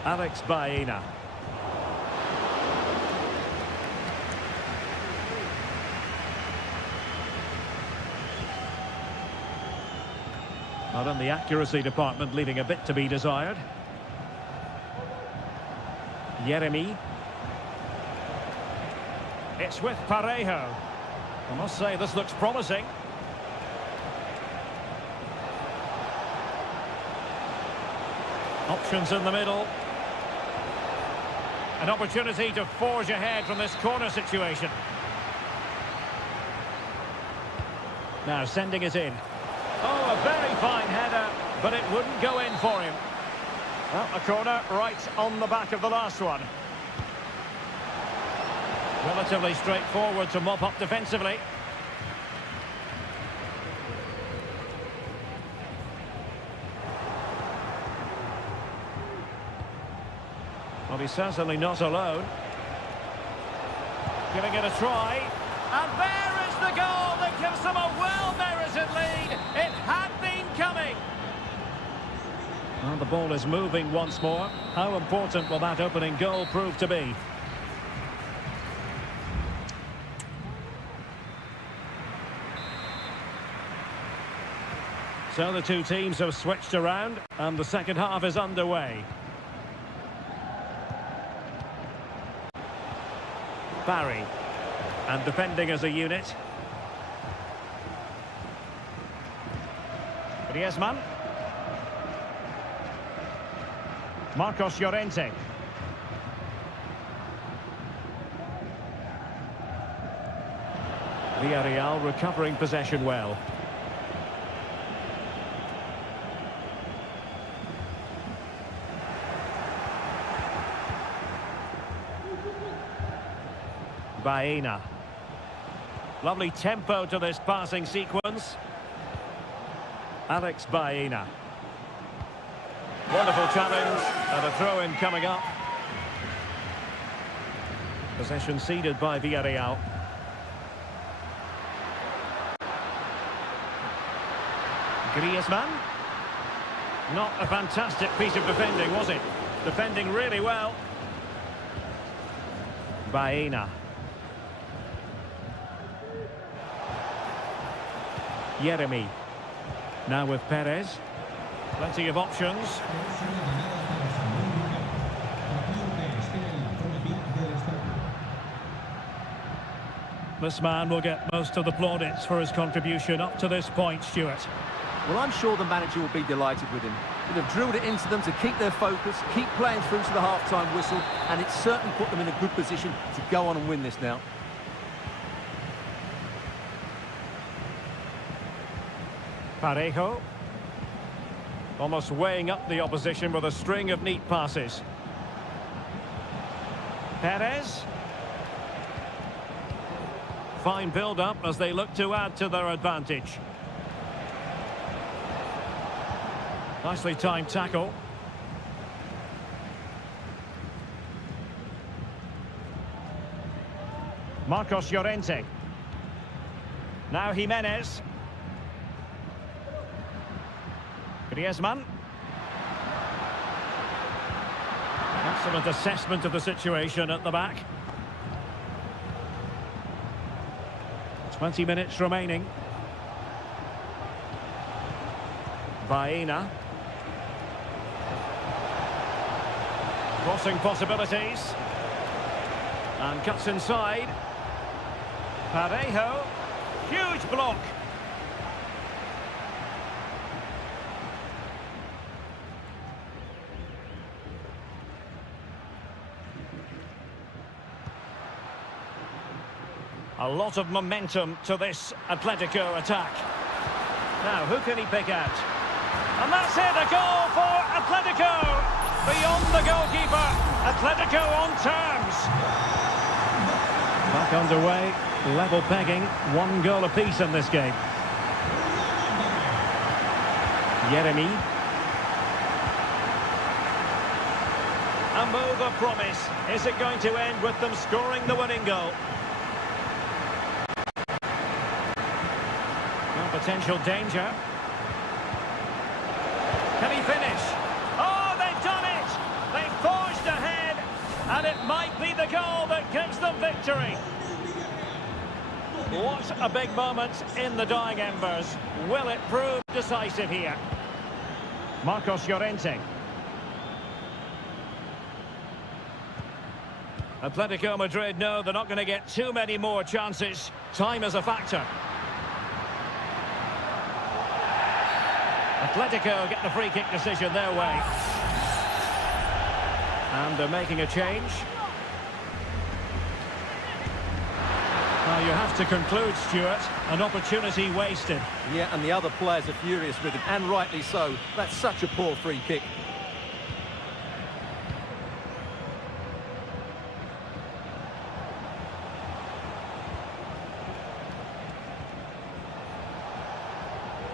Alex Baena. Not in the accuracy department, leaving a bit to be desired. Jeremy. It's with Parejo. I must say, this looks promising. Options in the middle. An opportunity to forge ahead from this corner situation. Now sending it in. Oh, a very fine header, but it wouldn't go in for him. Well, a corner right on the back of the last one. Relatively straightforward to mop up defensively. Well, he's certainly not alone. Giving it a try. And there is the goal that gives them a well-merited lead. It had been coming. Well, the ball is moving once more. How important will that opening goal prove to be? So the two teams have switched around, and the second half is underway. Barry, and defending as a unit. Griezmann. Marcos Llorente. Villarreal recovering possession well. Baena. Lovely tempo to this passing sequence. Alex Baena. Wonderful challenge and a throw-in coming up. Possession ceded by Villarreal. Griezmann. Not a fantastic piece of defending, was it? Defending really well. Baena. Jeremy. Now with Perez. Plenty of options. This man will get most of the plaudits for his contribution up to this point, Stuart. Well, I'm sure the manager will be delighted with him. He'll have drilled it into them to keep their focus, keep playing through to the half-time whistle, and it's certainly put them in a good position to go on and win this now. Parejo. Almost weighing up the opposition with a string of neat passes. Perez. Fine build-up as they look to add to their advantage. Nicely timed tackle. Marcos Llorente. Now Jimenez. Griezmann. Excellent assessment of the situation at the back. 20 minutes remaining. Baena. Crossing possibilities. And cuts inside. Parejo. Huge block. A lot of momentum to this Atletico attack. Now, who can he pick out? And that's it, a goal for Atletico! Beyond the goalkeeper, Atletico on terms. Back underway. Level pegging, 1 goal apiece in this game. Jeremy. A move of promise. Is it going to end with them scoring the winning goal? No potential danger. Can he finish? Oh, they've done it! They've forged ahead, and it might be the goal that gives them victory. What a big moment in the dying embers. Will it prove decisive here? Marcos Llorente. Atletico Madrid know they're not going to get too many more chances. Time is a factor. Atletico get the free kick decision their way. And they're making a change. Now you have to conclude, Stuart, an opportunity wasted. Yeah, and the other players are furious with him, and rightly so. That's such a poor free kick.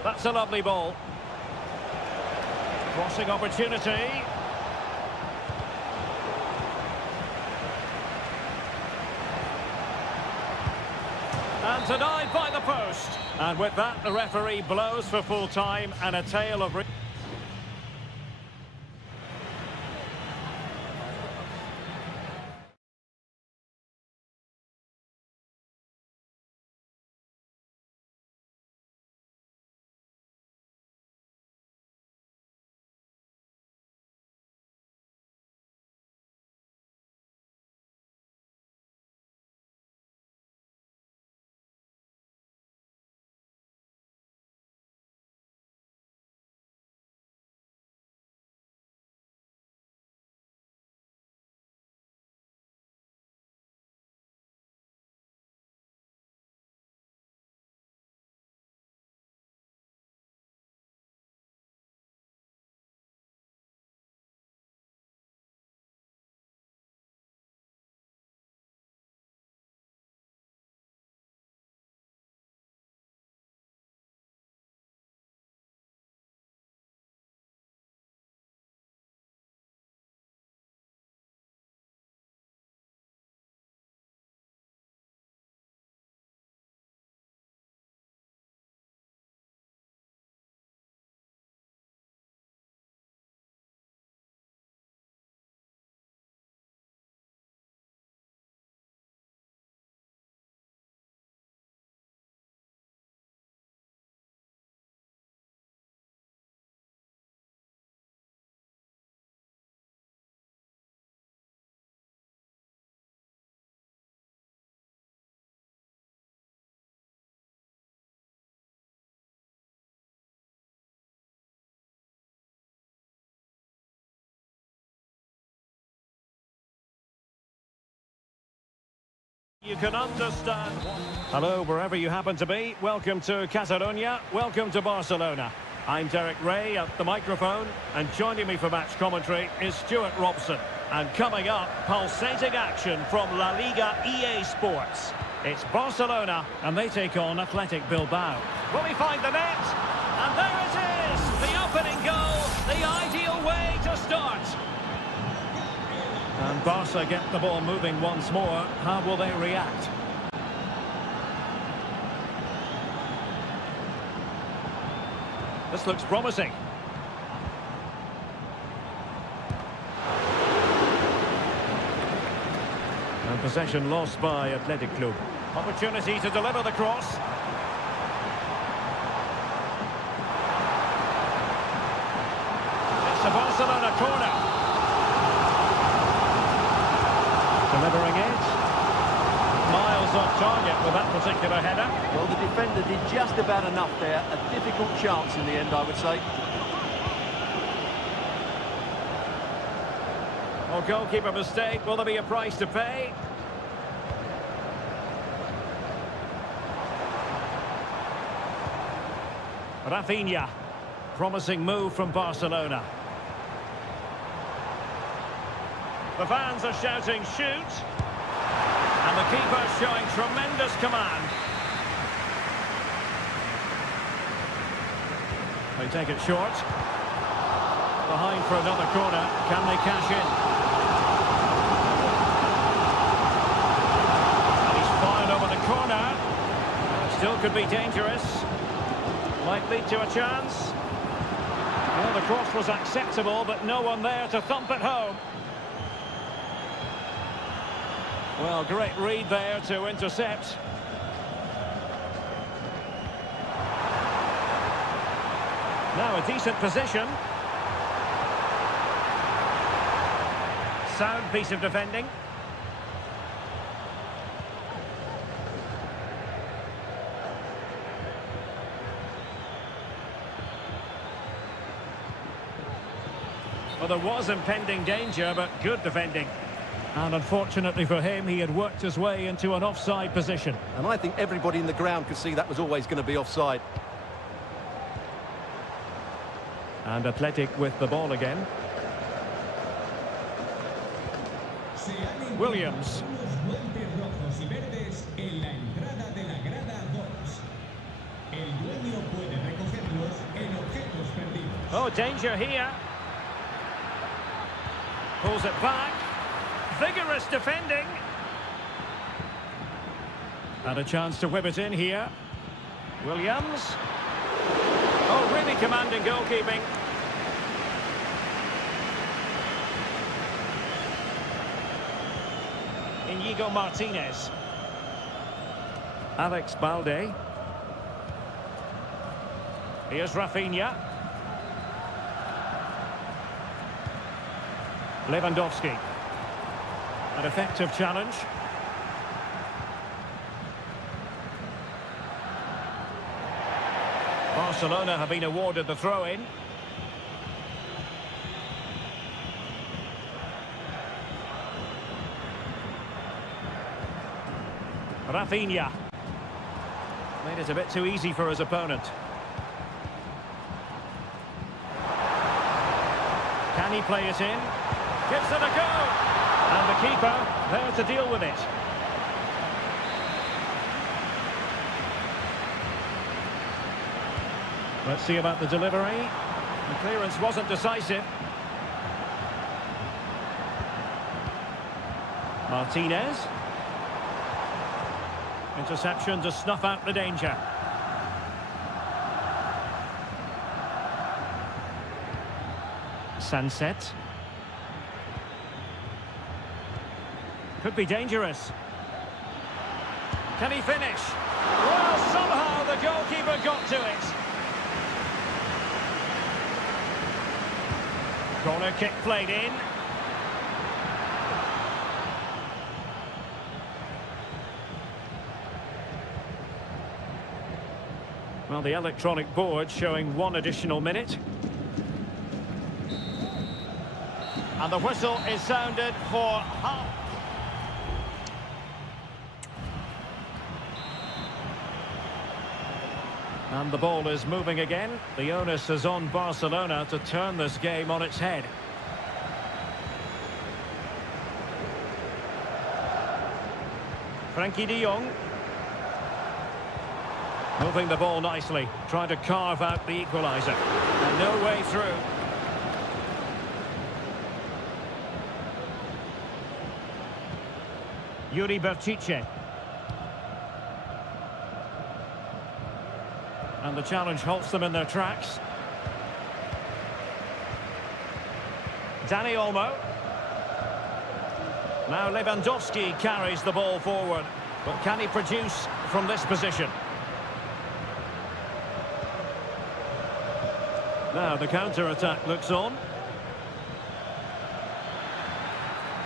That's a lovely ball. Crossing opportunity. And denied by the post. And with that, the referee blows for full time and a tale of... You can understand. Hello, wherever you happen to be. Welcome to Catalonia. Welcome to Barcelona. I'm Derek Ray at the microphone, and joining me for match commentary is Stuart Robson. And coming up, pulsating action from La Liga EA Sports. It's Barcelona, and they take on Athletic Bilbao. Will he find the net? And there it is! The opening goal, the ideal way to start. And Barca get the ball moving once more. How will they react? This looks promising. And possession lost by Athletic Club. Opportunity to deliver the cross. It's a Barcelona corner. Delivering it. Miles off target with that particular header. Well, the defender did just about enough there. A difficult chance in the end, I would say. Well, goalkeeper mistake. Will there be a price to pay? Rafinha. Promising move from Barcelona. The fans are shouting, shoot! And the keeper showing tremendous command. They take it short. Behind for another corner. Can they cash in? And he's fired over the corner. Still could be dangerous. Might lead to a chance. Well, the cross was acceptable, but no one there to thump it home. Well, great read there to intercept. Now a decent position. Sound piece of defending. Well, there was impending danger, but good defending. And unfortunately for him, he had worked his way into an offside position. And I think everybody in the ground could see that was always going to be offside. And Athletic with the ball again. Williams. Oh, danger here. Pulls it back. Vigorous defending. And a chance to whip it in here. Williams. Oh, really commanding goalkeeping. Inigo Martinez. Alex Balde. Here's Rafinha. Lewandowski. An effective challenge. Barcelona have been awarded the throw-in. Rafinha. Made it a bit too easy for his opponent. Can he play it in? Gives it a go! And the keeper there to deal with it. Let's see about the delivery. The clearance wasn't decisive. Martinez. Interception to snuff out the danger. Sunset. Could be dangerous. Can he finish? Well, somehow the goalkeeper got to it. Corner kick played in. Well, the electronic board showing 1 additional minute. And the whistle is sounded for half. And the ball is moving again. The onus is on Barcelona to turn this game on its head. Frankie de Jong. Moving the ball nicely, trying to carve out the equaliser. And no way through. Yuri Berchiche. And the challenge halts them in their tracks. Dani Olmo. Now Lewandowski carries the ball forward. But can he produce from this position? Now the counter-attack looks on.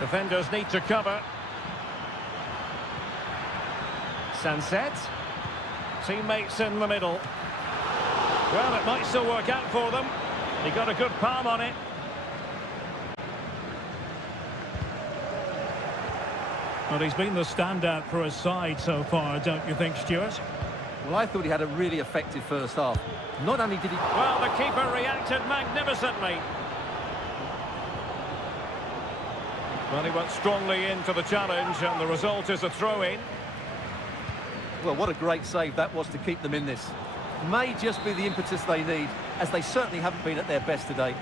Defenders need to cover. Sunset. Teammates in the middle. Well, it might still work out for them. He got a good palm on it. Well, he's been the standout for his side so far, don't you think, Stuart? Well, I thought he had a really effective first half. Not only did he... Well, the keeper reacted magnificently. Well, he went strongly into the challenge, and the result is a throw-in. Well, what a great save that was to keep them in this. May just be the impetus they need, as they certainly haven't been at their best today.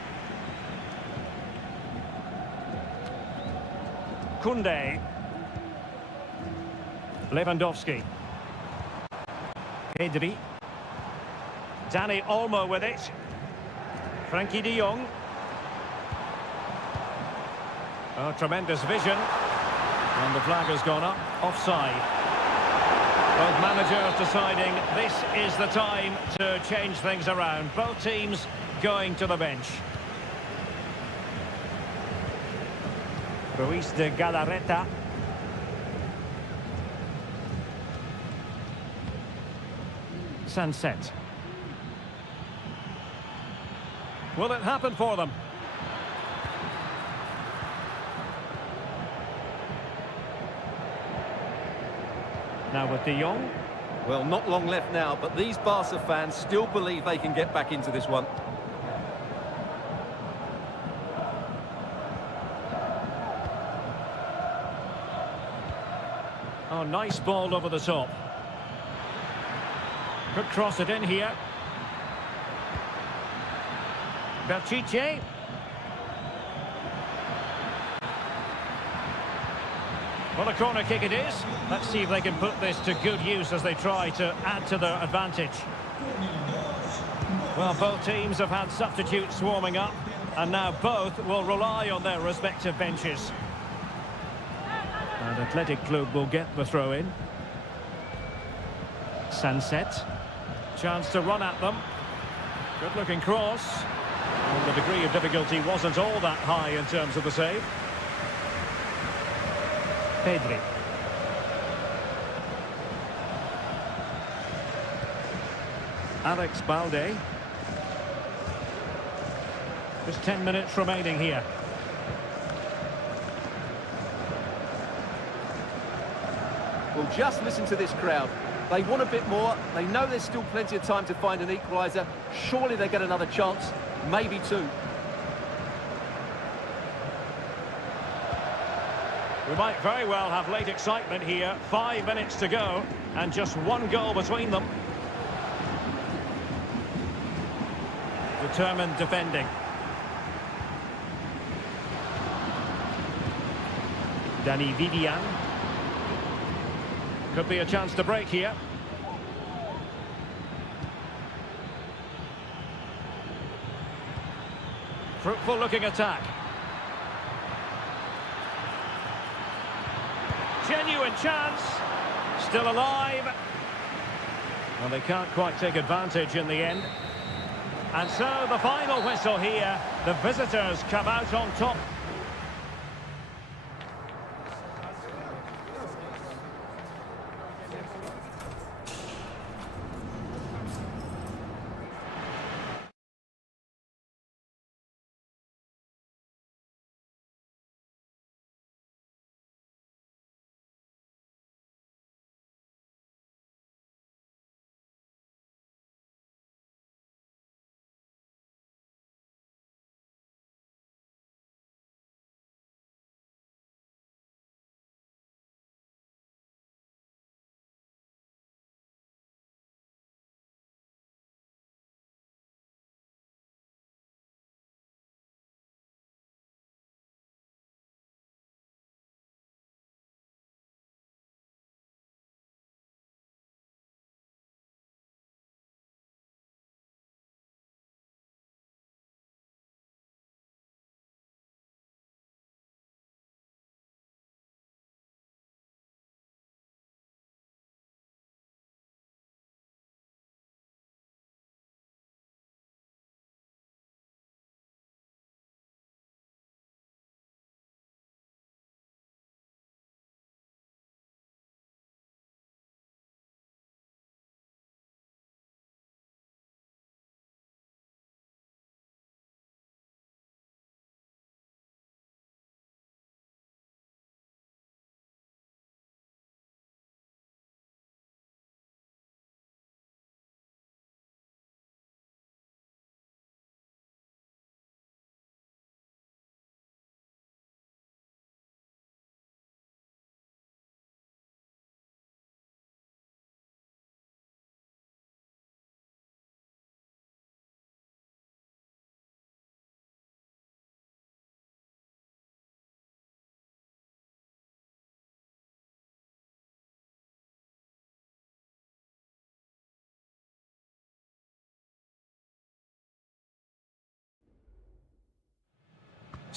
Kunde. Lewandowski. Pedri. Dani Olmo with it. Frankie de Jong. Oh, tremendous vision. And the flag has gone up. Offside. Both managers deciding this is the time to change things around. Both teams going to the bench. Ruiz de Galarreta. Sunset. Will it happen for them? Now with de Jong. Well, not long left now, but these Barca fans still believe they can get back into this one. Oh, nice ball over the top. Could cross it in here. Pichet. Well, a corner kick it is. Let's see if they can put this to good use as they try to add to their advantage. Well, both teams have had substitutes warming up, and now both will rely on their respective benches. And Athletic Club will get the throw-in. Sunset. Chance to run at them. Good-looking cross. And the degree of difficulty wasn't all that high in terms of the save. Pedri. Alex Balde. Just 10 minutes remaining here. Well, just listen to this crowd. They want a bit more. They know there's still plenty of time to find an equaliser. Surely they get another chance, maybe two. We might very well have late excitement here. 5 minutes to go, and just one goal between them. Determined defending. Dani Vivian. Could be a chance to break here. Fruitful looking attack. Genuine chance. Still alive. Well, they can't quite take advantage in the end. And so the final whistle here. The visitors come out on top.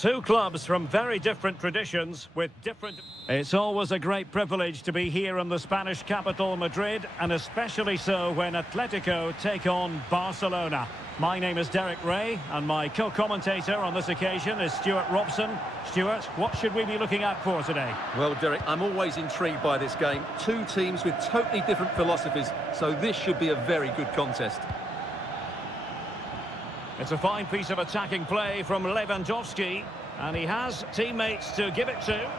Two clubs from very different traditions with different... It's always a great privilege to be here in the Spanish capital, Madrid, and especially so when Atletico take on Barcelona. My name is Derek Ray, and my co-commentator on this occasion is Stuart Robson. Stuart, what should we be looking out for today? Well, Derek, I'm always intrigued by this game. Two teams with totally different philosophies, so this should be a very good contest. It's a fine piece of attacking play from Lewandowski, and he has teammates to give it to.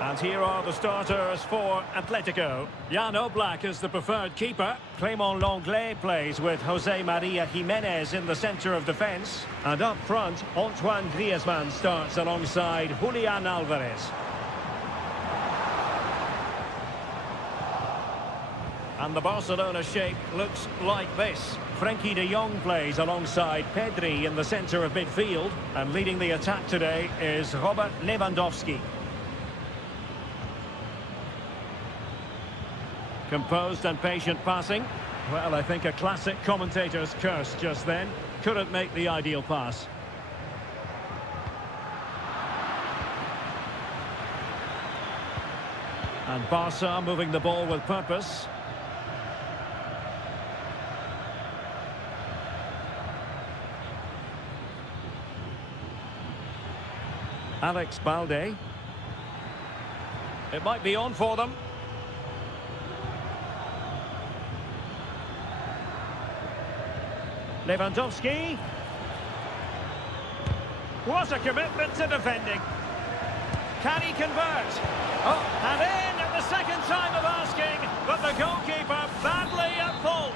And here are the starters for Atletico. Jan Oblak is the preferred keeper. Clément Lenglet plays with José María Jiménez in the centre of defence. And up front, Antoine Griezmann starts alongside Julián Álvarez. And the Barcelona shape looks like this. Frenkie de Jong plays alongside Pedri in the centre of midfield. And leading the attack today is Robert Lewandowski. Composed and patient passing. Well, I think a classic commentator's curse just then. Couldn't make the ideal pass. And Barca moving the ball with purpose. Alex Balde. It might be on for them. Lewandowski. What a commitment to defending. Can he convert? Oh, and in at the second time of asking, but the goalkeeper badly at fault.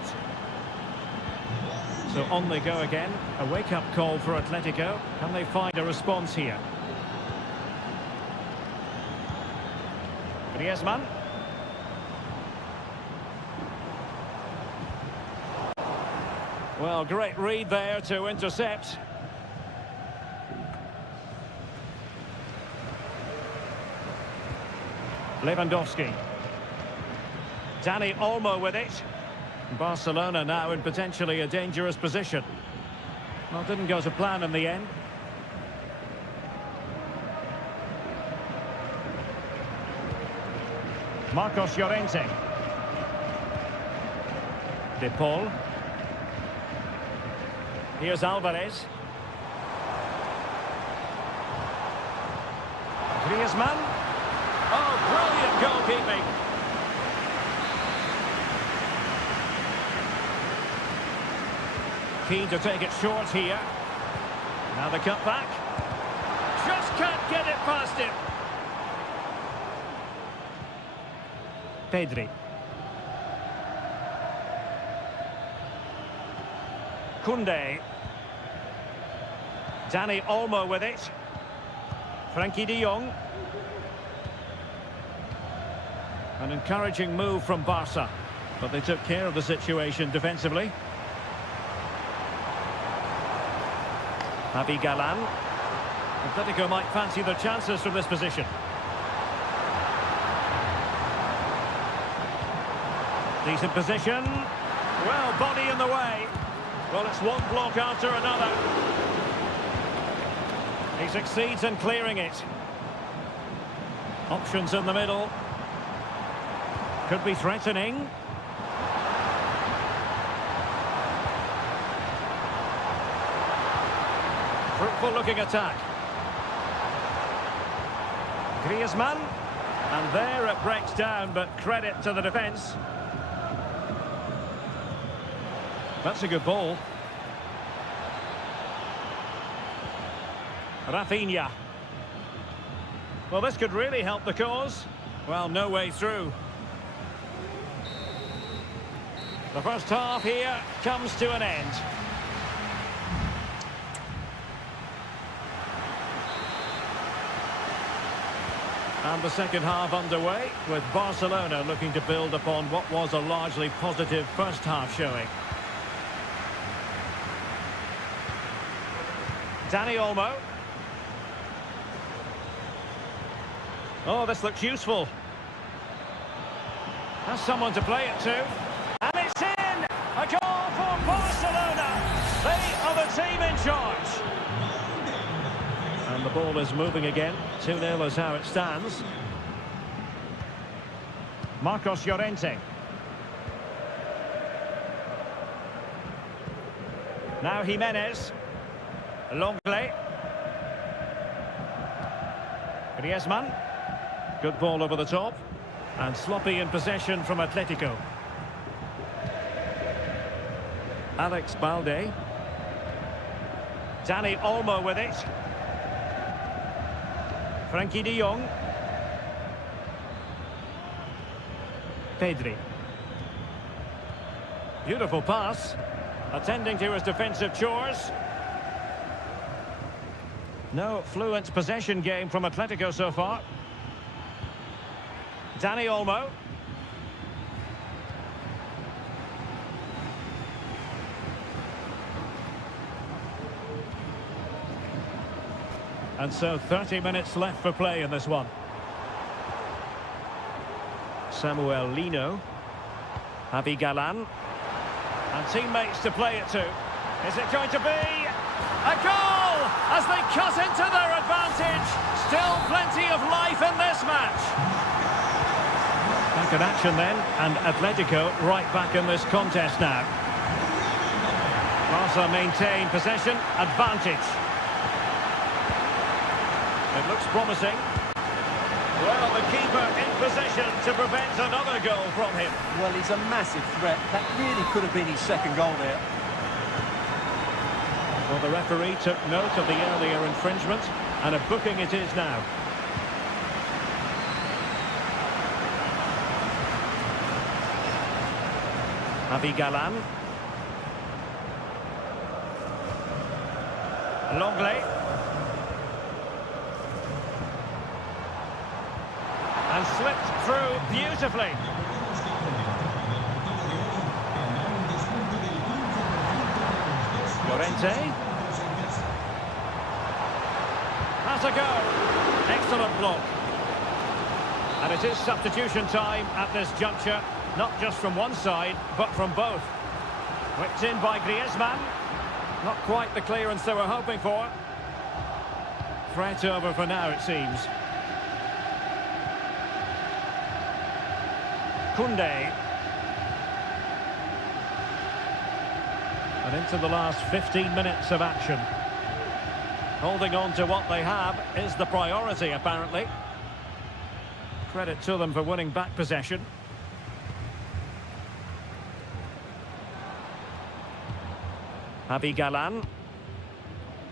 So on they go again. A wake-up call for Atletico. Can they find a response here? Griezmann. Well, great read there to intercept. Lewandowski. Dani Olmo with it. Barcelona now in potentially a dangerous position. Well, didn't go to plan in the end. Marcos Llorente. De Paul. Here's Álvarez. Griezmann. Oh, brilliant goalkeeping. Keen to take it short here. Now the cutback. Just can't get it past him. Pedri. Koundé. Dani Olmo with it. Frenkie de Jong. An encouraging move from Barca, but they took care of the situation defensively. Javi Galán. Atletico might fancy their chances from this position. Decent position. Well, body in the way. Well, it's one block after another. He succeeds in clearing it. Options in the middle. Could be threatening. Fruitful looking attack. Griezmann. And there it breaks down, but credit to the defence. That's a good ball. Rafinha. Well, this could really help the cause. Well, no way through. The first half here comes to an end. And the second half underway, with Barcelona looking to build upon what was a largely positive first half showing. Dani Olmo. Oh, this looks useful. Has someone to play it to. And it's in! A goal for Barcelona! They are the team in charge. And ball is moving again. 2-0 is how it stands. Marcos Llorente. Now Jimenez. Longley. Griezmann. Good ball over the top. And sloppy in possession from Atletico. Alex Balde. Dani Olmo with it. Frankie de Jong. Pedri. Beautiful pass. Attending to his defensive chores. No fluent possession game from Atletico so far. Dani Olmo. And so 30 minutes left for play in this one. Samuel Lino. Javi Galan. And teammates to play it to. Is it going to be a goal as they cut into their advantage? Still plenty of life in this match. Back in action then, and Atletico right back in this contest now. Barca maintain possession, advantage. It looks promising. Well, the keeper in possession to prevent another goal from him. Well, he's a massive threat. That really could have been his second goal there. Well, the referee took note of the earlier infringement, and a booking it is now. Javi Galan. Longley. And slipped through beautifully. Llorente. Has a go. Excellent block. And it is substitution time at this juncture, not just from one side, but from both. Whipped in by Griezmann. Not quite the clearance they were hoping for. Threat over for now, it seems. Koundé. And into the last 15 minutes of action. Holding on to what they have is the priority, apparently. Credit to them for winning back possession. Javi Galan.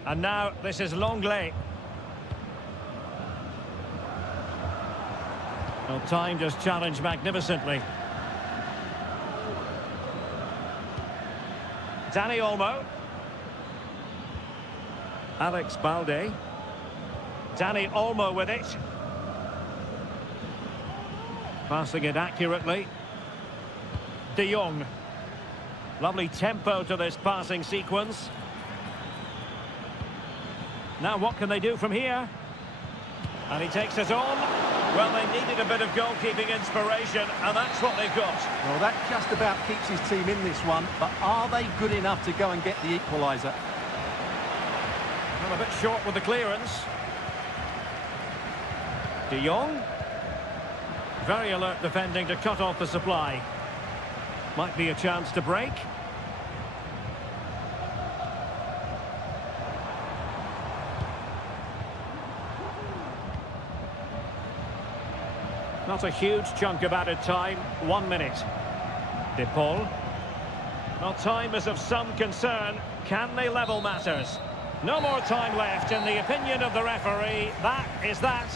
And now this is Longley. Well, timed his challenge magnificently. Dani Olmo. Alex Balde. Dani Olmo with it. Passing it accurately. De Jong. Lovely tempo to this passing sequence. Now what can they do from here? And he takes it on. Well, they needed a bit of goalkeeping inspiration, and that's what they've got. Well, that just about keeps his team in this one, but are they good enough to go and get the equaliser? Well, a bit short with the clearance. De Jong. Very alert defending to cut off the supply. Might be a chance to break. Not a huge chunk of added time, 1 minute. De Paul. Well, time is of some concern. Can they level matters? No more time left, in the opinion of the referee. That is that.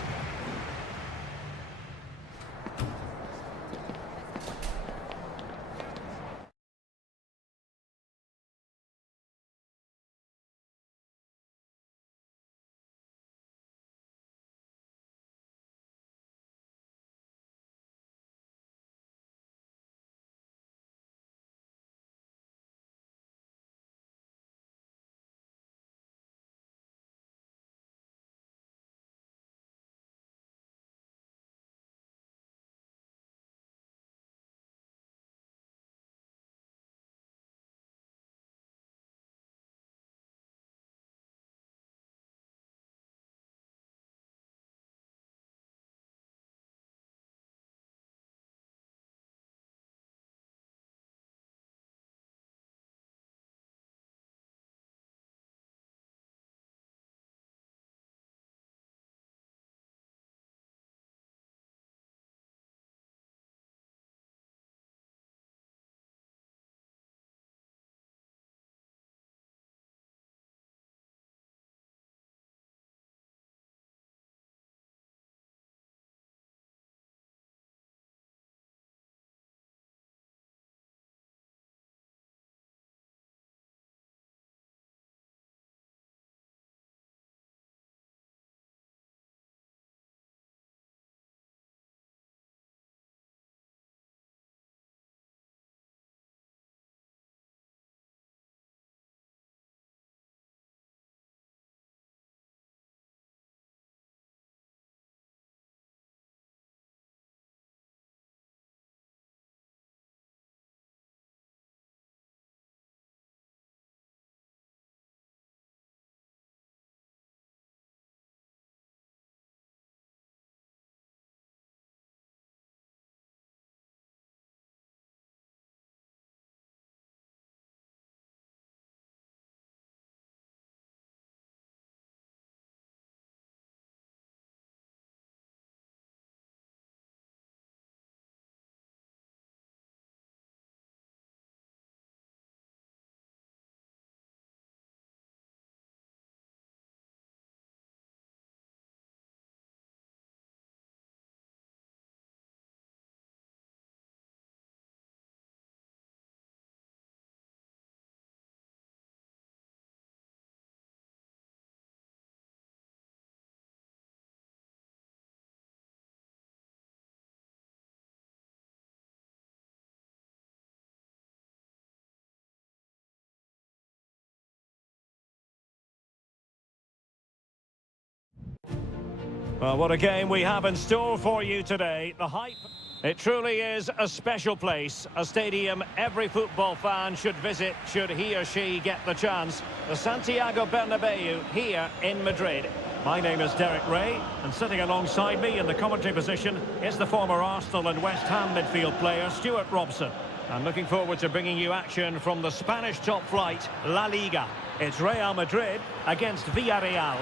Well, what a game we have in store for you today. The hype. It truly is a special place, a stadium every football fan should visit should he or she get the chance. The Santiago Bernabeu here in Madrid. My name is Derek Ray, and sitting alongside me in the commentary position is the former Arsenal and West Ham midfield player Stuart Robson. I'm looking forward to bringing you action from the Spanish top flight, La Liga. It's Real Madrid against Villarreal.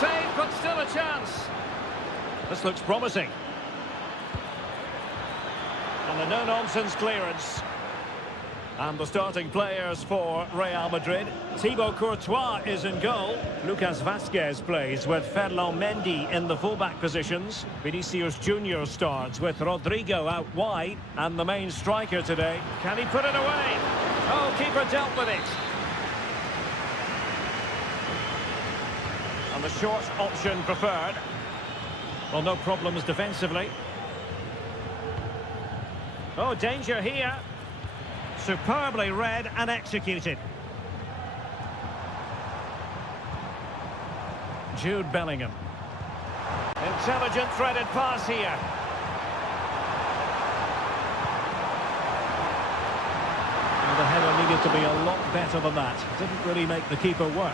Save, but still a chance. This looks promising. And a no-nonsense clearance. And the starting players for Real Madrid. Thibaut Courtois is in goal. Lucas Vazquez plays with Ferland Mendy in the fullback positions. Vinicius Junior starts with Rodrigo out wide. And the main striker today. Can he put it away? Oh, keeper dealt with it. And the short option preferred. Well, no problems defensively. Oh, danger here. Superbly read and executed. Jude Bellingham. Intelligent threaded pass here. And the header needed to be a lot better than that. Didn't really make the keeper work.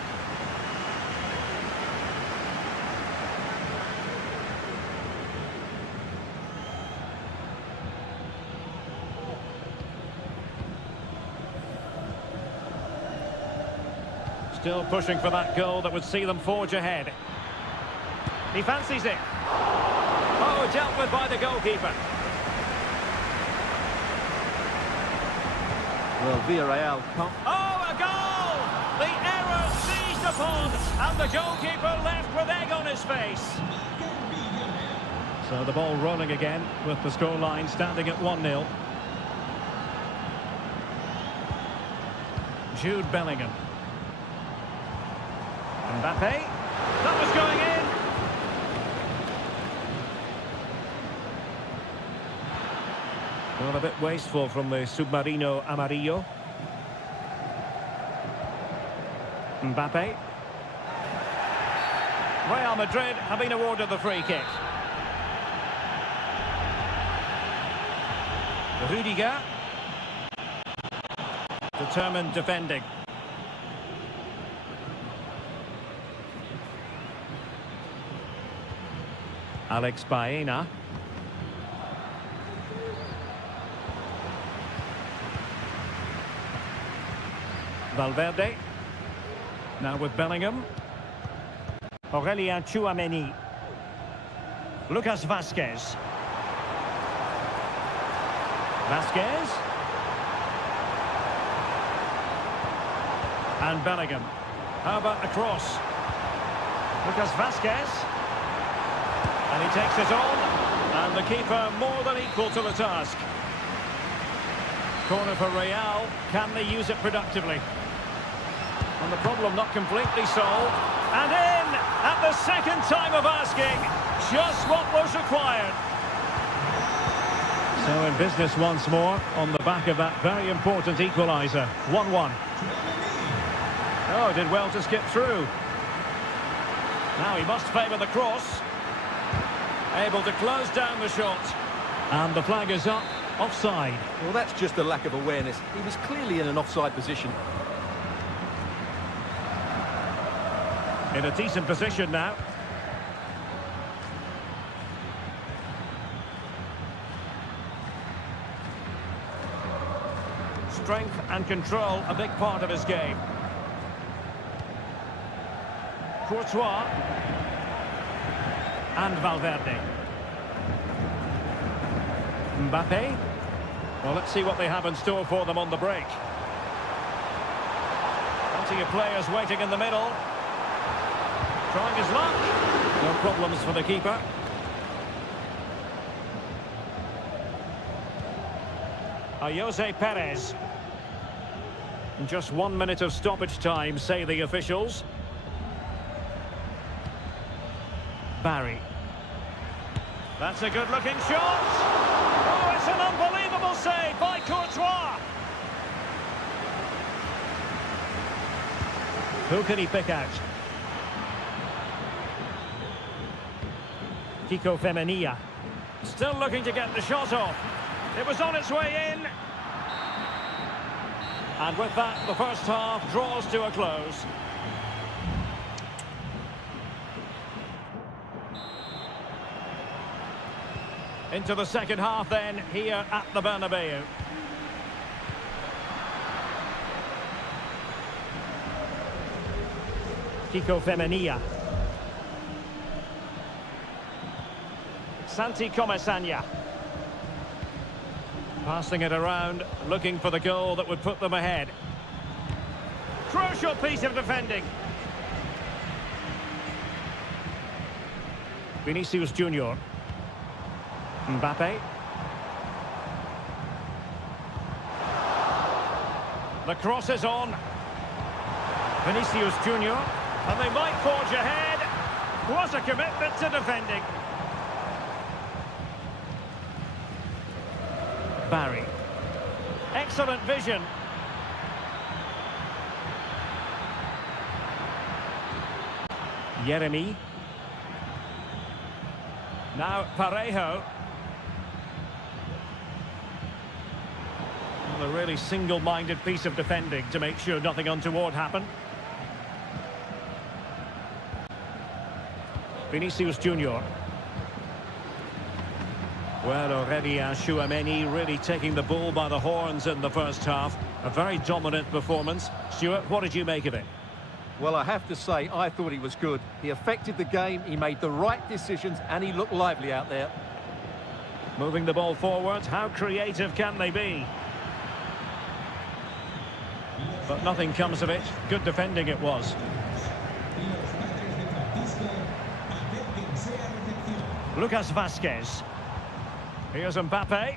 Still pushing for that goal that would see them forge ahead. He fancies it. Oh, dealt with by the goalkeeper. Well, Villarreal can't... Oh, a goal! The error seized upon, and the goalkeeper left with egg on his face. So the ball rolling again with the scoreline standing at 1-0. Jude Bellingham. Mbappe, that was going in. Well, a bit wasteful from the Submarino Amarillo. Mbappe. Real Madrid have been awarded the free kick. Rudiger. Determined defending. Alex Baena. Valverde. Now with Bellingham. Aurelien Tchouameni. Lucas Vazquez. Vazquez. And Bellingham. How about the cross? Lucas Vazquez. And he takes it on, and the keeper more than equal to the task. Corner for Real, can they use it productively? And the problem not completely solved. And in, at the second time of asking, just what was required. So in business once more, on the back of that very important equaliser. 1-1. Oh, did well to skip through. Now he must favour the cross. Able to close down the shot. And the flag is up, offside. Well, that's just a lack of awareness. He was clearly in an offside position. In a decent position now. Strength and control, a big part of his game. Courtois. And Valverde. Mbappe. Well, let's see what they have in store for them on the break. Plenty of players waiting in the middle. Trying his luck. No problems for the keeper. Jose Perez. And just 1 minute of stoppage time, say the officials. Barry. That's a good-looking shot. Oh, it's an unbelievable save by Courtois. Who can he pick out? Kiko Femenia. Still looking to get the shot off. It was on its way in. And with that, the first half draws to a close. Into the second half then, here at the Bernabeu. Kiko Femenia. Santi Comesania. Passing it around, looking for the goal that would put them ahead. Crucial piece of defending. Vinicius Junior. Mbappe. The cross is on. Vinicius Junior. And they might forge ahead. What a commitment to defending. Barry. Excellent vision. Jeremy. Now Parejo. A really single-minded piece of defending to make sure nothing untoward happened. Vinicius Junior. Well, already Chouameni really taking the bull by the horns in the first half. A very dominant performance. Stuart, what did you make of it? Well, I have to say, I thought he was good. He affected the game, he made the right decisions, and he looked lively out there. Moving the ball forward, how creative can they be? But nothing comes of it. Good defending it was. Lucas Vazquez. Here's Mbappe.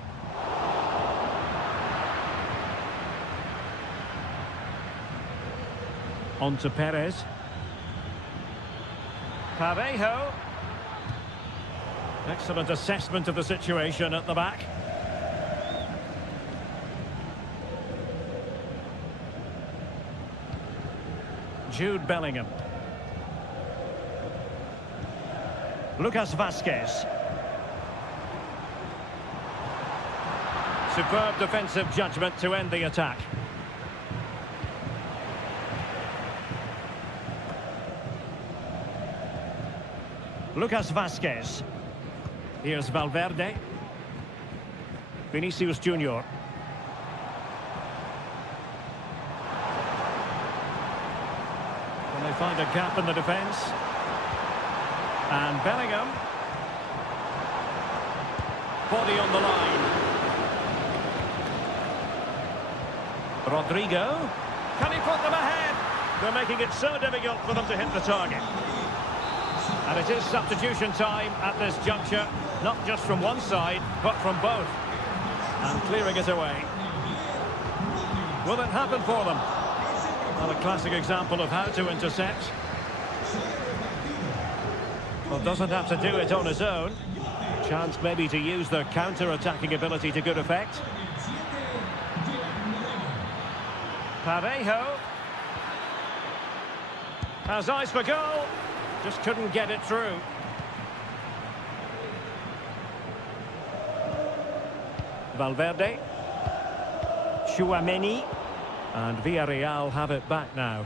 On to Perez. Parejo. Excellent assessment of the situation at the back. Jude Bellingham. Lucas Vazquez. Superb defensive judgment to end the attack. Lucas Vazquez. Here's Valverde. Vinicius Junior. Can they find a gap in the defence? And Bellingham. Body on the line. Rodrigo. Can he put them ahead? They're making it so difficult for them to hit the target. And it is substitution time at this juncture, not just from one side, but from both. And clearing it away. Will it happen for them? Well, a classic example of how to intercept. Well, doesn't have to do it on his own. Chance maybe to use their counter-attacking ability to good effect. Parejo. Has eyes for goal. Just couldn't get it through. Valverde. Chouameni. And Villarreal have it back now.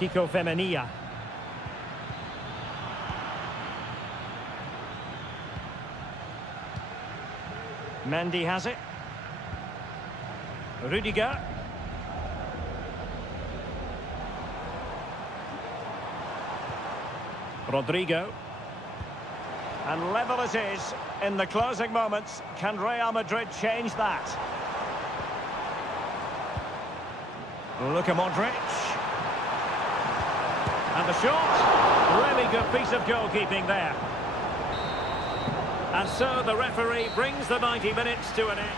Kiko Femenia. Mendy has it. Rudiger. Rodrigo. And level it is in the closing moments. Can Real Madrid change that? Luka Modric. And the shot. Really good piece of goalkeeping there. And so the referee brings the 90 minutes to an end.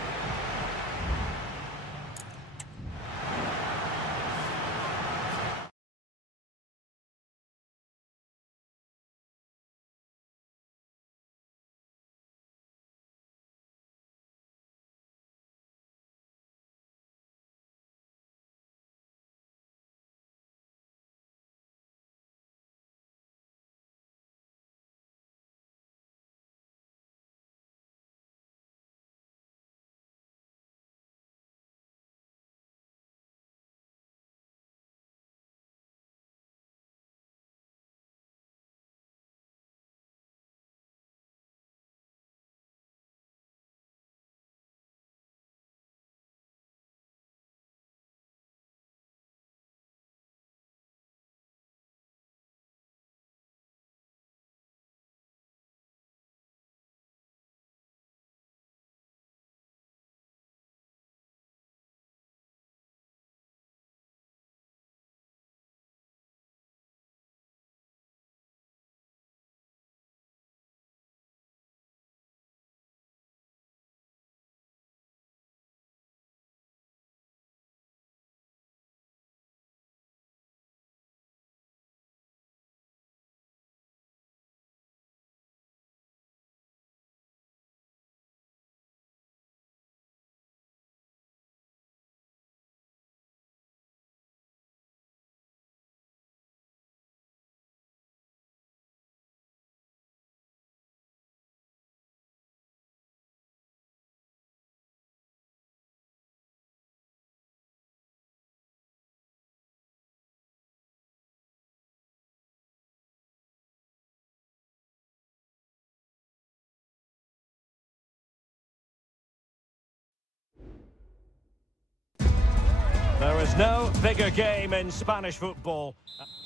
There's no bigger game in Spanish football.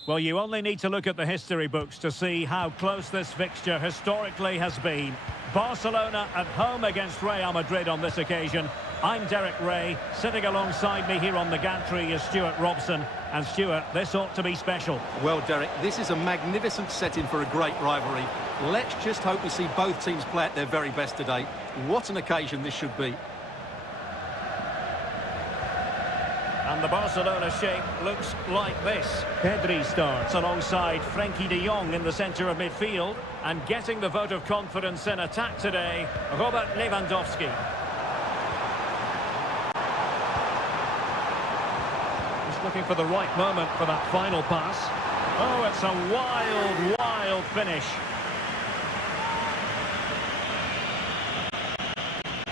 Well, you only need to look at the history books to see how close this fixture historically has been. Barcelona at home against Real Madrid on this occasion. I'm Derek Ray. Sitting alongside me here on the gantry is Stuart Robson. And Stuart, this ought to be special. Well, Derek, this is a magnificent setting for a great rivalry. Let's just hope we see both teams play at their very best today. What an occasion this should be. And the Barcelona shape looks like this. Pedri starts alongside Frenkie de Jong in the centre of midfield. And getting the vote of confidence in attack today, Robert Lewandowski. Just looking for the right moment for that final pass. Oh, it's a wild, wild finish.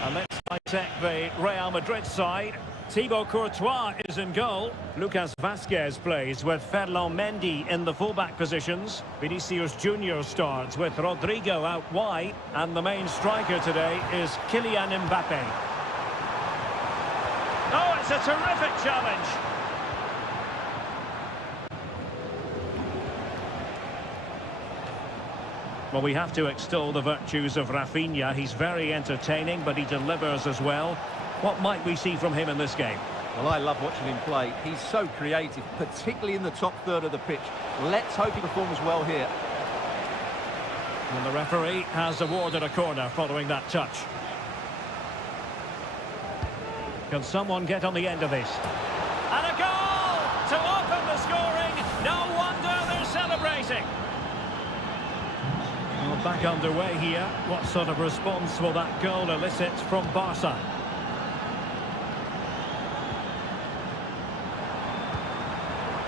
And let's dissect the Real Madrid side. Thibaut Courtois is in goal. Lucas Vazquez plays with Ferland Mendy in the fullback positions. Vinicius Junior starts with Rodrigo out wide. And the main striker today is Kylian Mbappe. Oh, it's a terrific challenge. Well, we have to extol the virtues of Rafinha. He's very entertaining, but he delivers as well. What might we see from him in this game? Well, I love watching him play. He's so creative, particularly in the top third of the pitch. Let's hope he performs well here. And the referee has awarded a corner following that touch. Can someone get on the end of this? And a goal to open the scoring. No wonder they're celebrating. Well, back underway here. What sort of response will that goal elicit from Barca?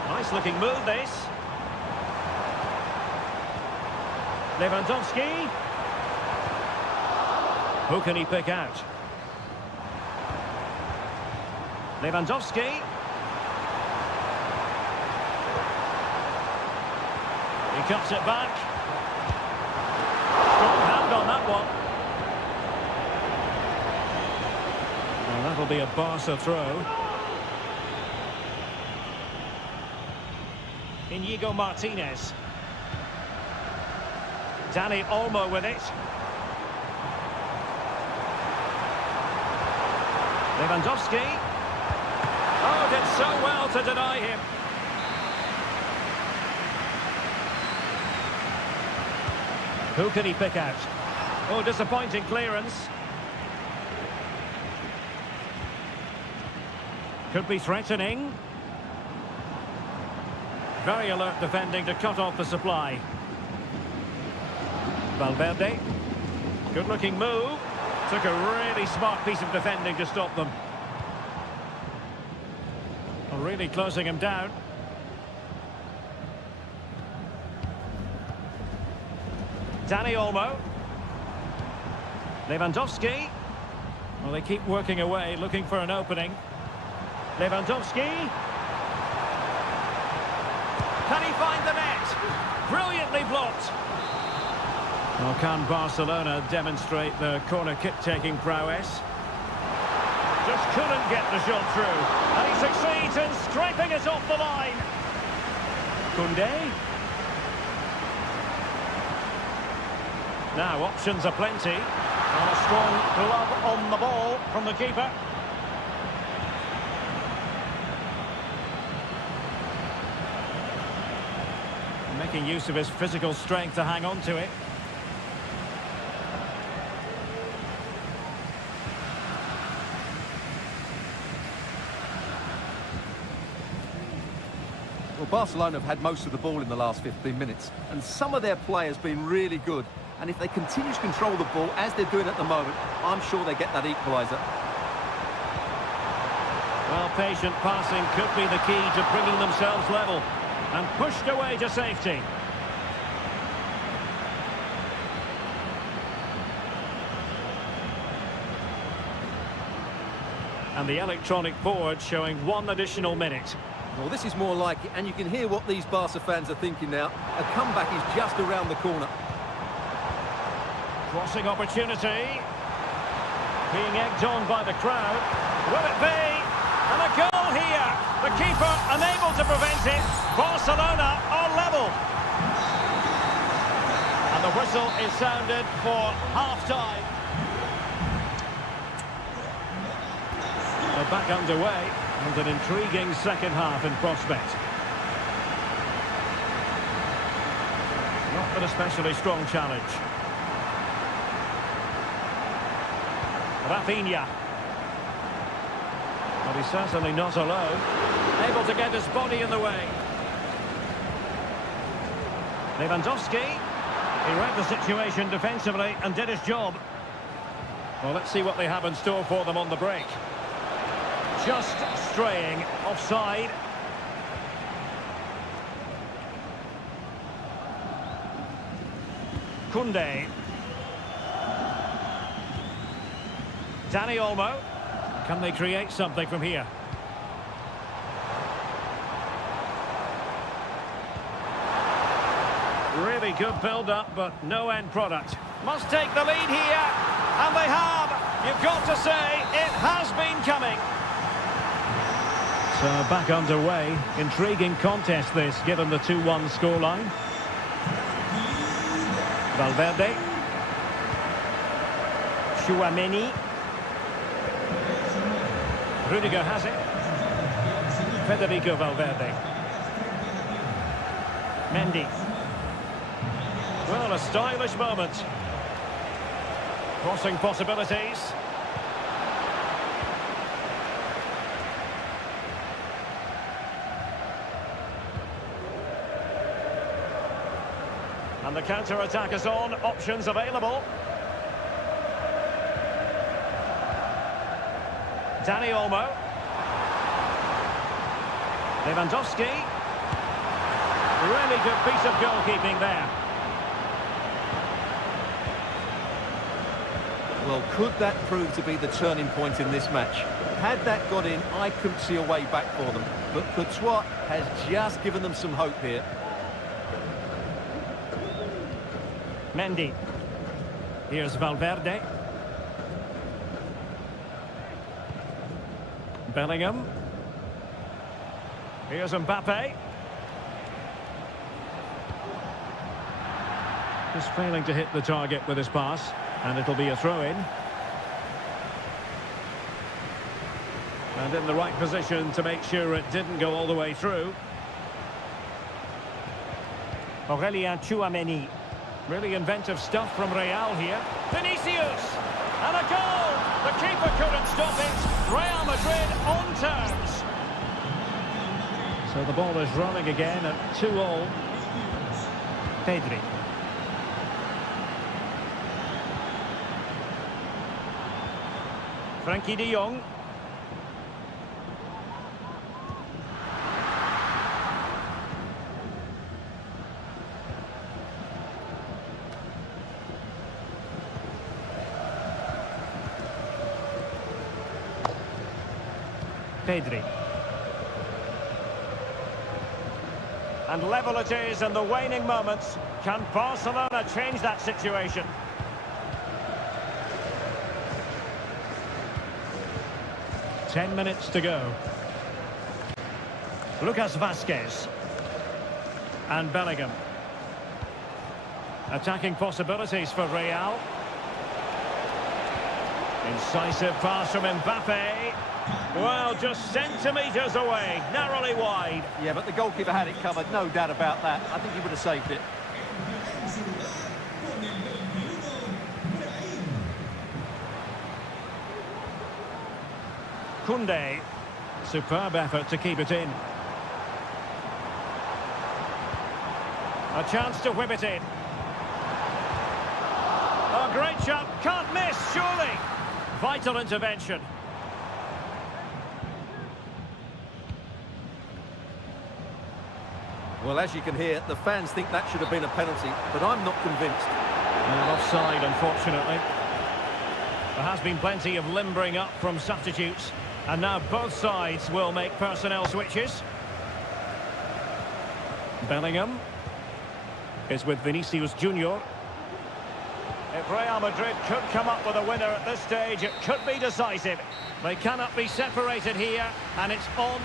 Nice looking move, this. Lewandowski. Who can he pick out? Lewandowski. He cuts it back. Strong hand on that one. Well, that'll be a Barca throw. Inigo Martinez. Dani Olmo with it. Lewandowski. Oh, did so well to deny him. Who can he pick out? Oh, disappointing clearance. Could be threatening. Very alert defending to cut off the supply. Valverde. Good looking move. Took a really smart piece of defending to stop them. Really closing him down. Dani Olmo. Lewandowski. Well, they keep working away, looking for an opening. Lewandowski. Can he find the net? Brilliantly blocked. Well, can Barcelona demonstrate their corner kick-taking prowess? Just couldn't get the shot through. And he succeeds in scraping it off the line. Koundé. Now, options are plenty. And a strong glove on the ball from the keeper. Making use of his physical strength to hang on to it. Well, Barcelona have had most of the ball in the last 15 minutes, and some of their players been really good. And if they continue to control the ball, as they're doing at the moment, I'm sure they get that equaliser. Well, patient passing could be the key to bringing themselves level. And pushed away to safety. And the electronic board showing 1 additional minute. Well, this is more like it, and you can hear what these Barca fans are thinking now. A comeback is just around the corner. Crossing opportunity. Being egged on by the crowd. Will it be? And a goal here. The keeper unable to prevent it. Barcelona are level. And the whistle is sounded for half-time. They're back underway, and an intriguing second half in prospect. Not an especially strong challenge. Rafinha. But he's certainly not alone. Able to get his body in the way. Lewandowski. He read the situation defensively and did his job. Well, let's see what they have in store for them on the break. Just straying offside. Koundé. Dani Olmo. Can they create something from here? Really good build-up, but no end product. Must take the lead here, and they have. You've got to say, it has been coming. So back underway. Intriguing contest this, given the 2-1 scoreline. Valverde. Tchouaméni. Rudiger has it. Federico Valverde. Mendy. Well, a stylish moment. Crossing possibilities. And the counter-attack is on. Options available. Dani Olmo. Lewandowski. Really good piece of goalkeeping there. Well, could that prove to be the turning point in this match? Had that got in, I couldn't see a way back for them. But Courtois has just given them some hope here. Mendy. Here's Valverde. Bellingham. Here's Mbappe. Just failing to hit the target with his pass, and it'll be a throw-in. And in the right position to make sure it didn't go all the way through. Aurélien Tchouaméni. Really inventive stuff from Real here. Vinicius! And a goal! The keeper couldn't stop it. Real Madrid on terms. So the ball is running again at 2-2. Pedri. Frankie de Jong. Pedri. And level it is in the waning moments. Can Barcelona change that situation? Ten minutes to go. Lucas Vazquez. And Bellingham. Attacking possibilities for Real. Incisive pass from Mbappe. Well, just centimetres away, narrowly wide. Yeah, but the goalkeeper had it covered, no doubt about that. I think he would have saved it. Koundé. Superb effort to keep it in. A chance to whip it in. A great shot, can't miss, surely. Vital intervention. Well, as you can hear, the fans think that should have been a penalty, but I'm not convinced. And offside, unfortunately. There has been plenty of limbering up from substitutes, and now both sides will make personnel switches. Bellingham is with Vinicius Junior. If Real Madrid could come up with a winner at this stage, it could be decisive. They cannot be separated here, and it's on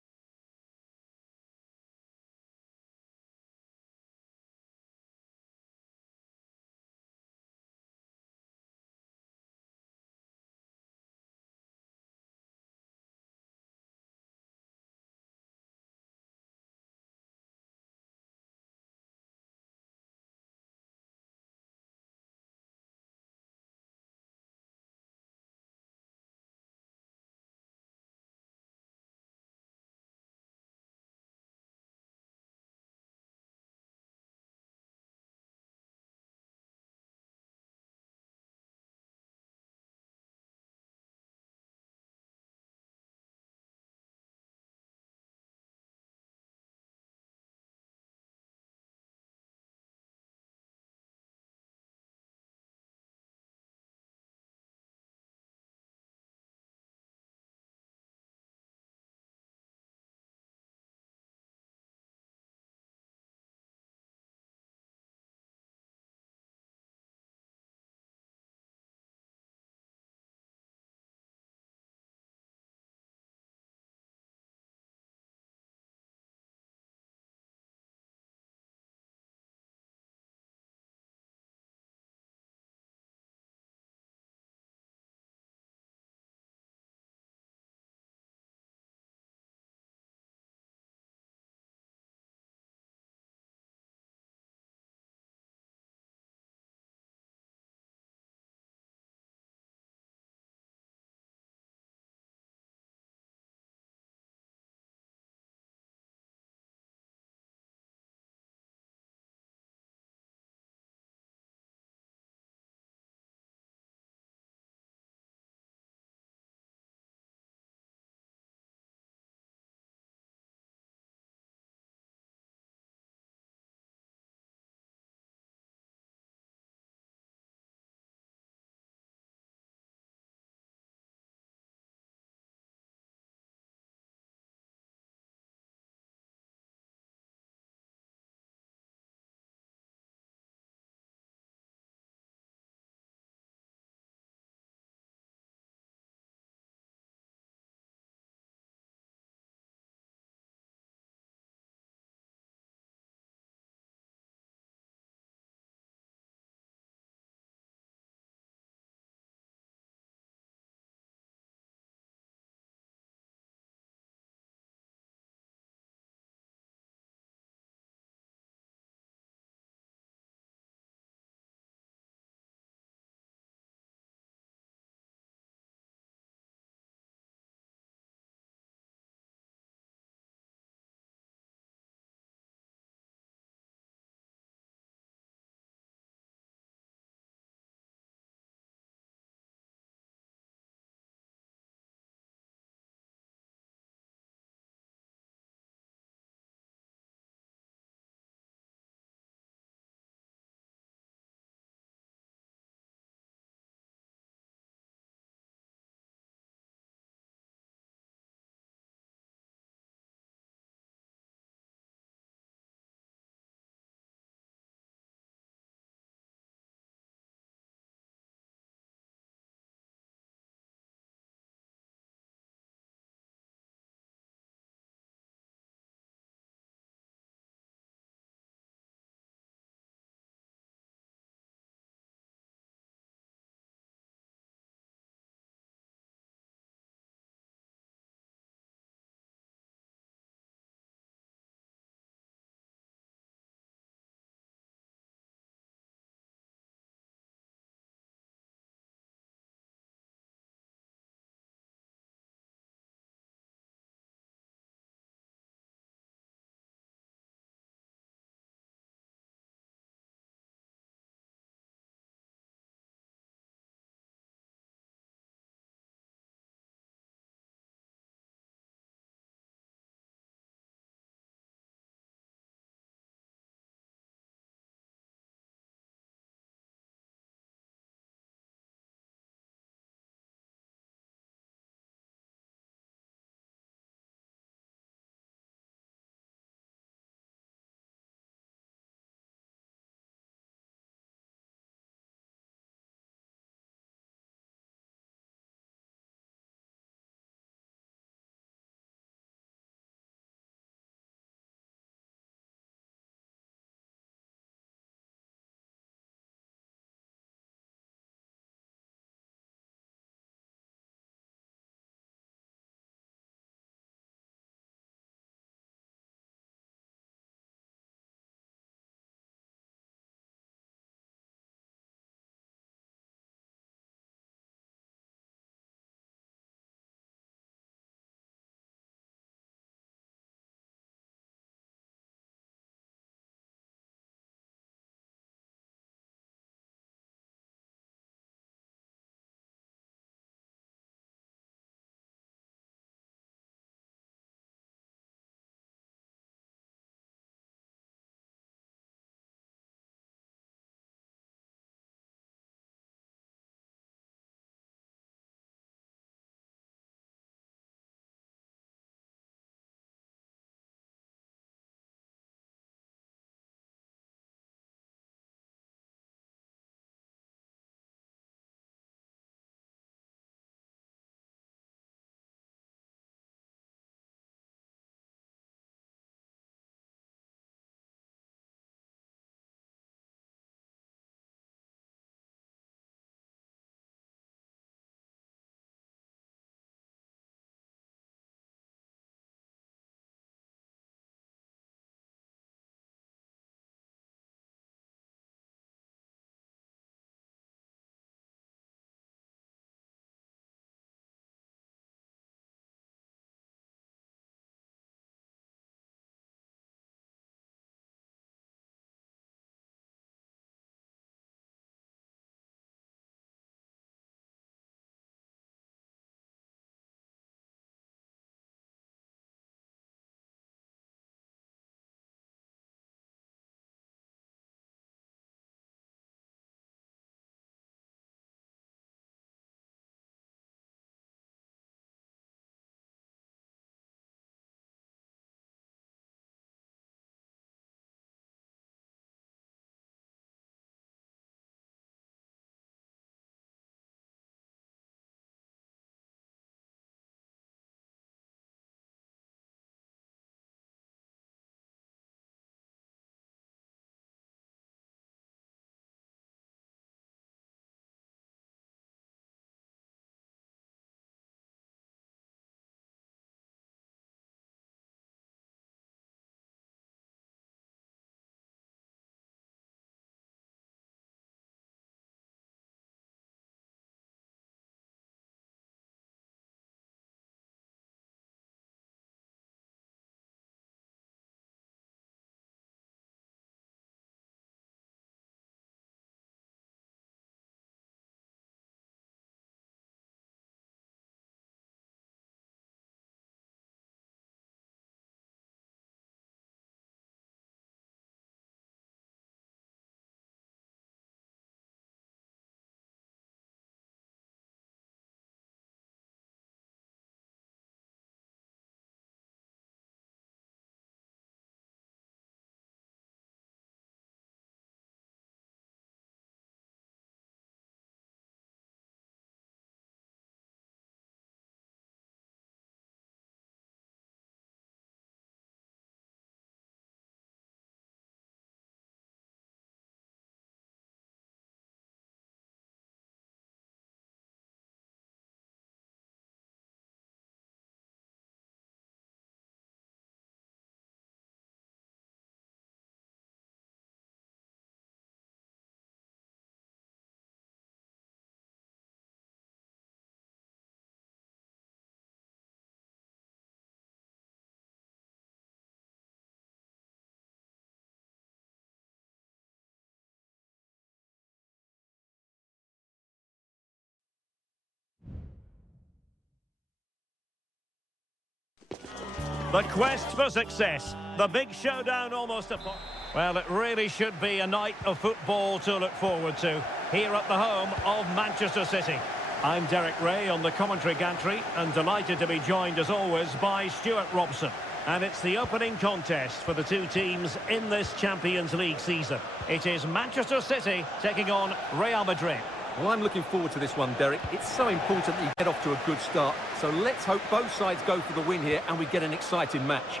The quest for success. The big showdown almost upon... Well, it really should be a night of football to look forward to here at the home of Manchester City. I'm Derek Ray on the commentary gantry and delighted to be joined as always by Stuart Robson. And it's the opening contest for the two teams in this Champions League season. It is Manchester City taking on Real Madrid. Well, I'm looking forward to this one, Derek. It's so important that you get off to a good start. So let's hope both sides go for the win here and we get an exciting match.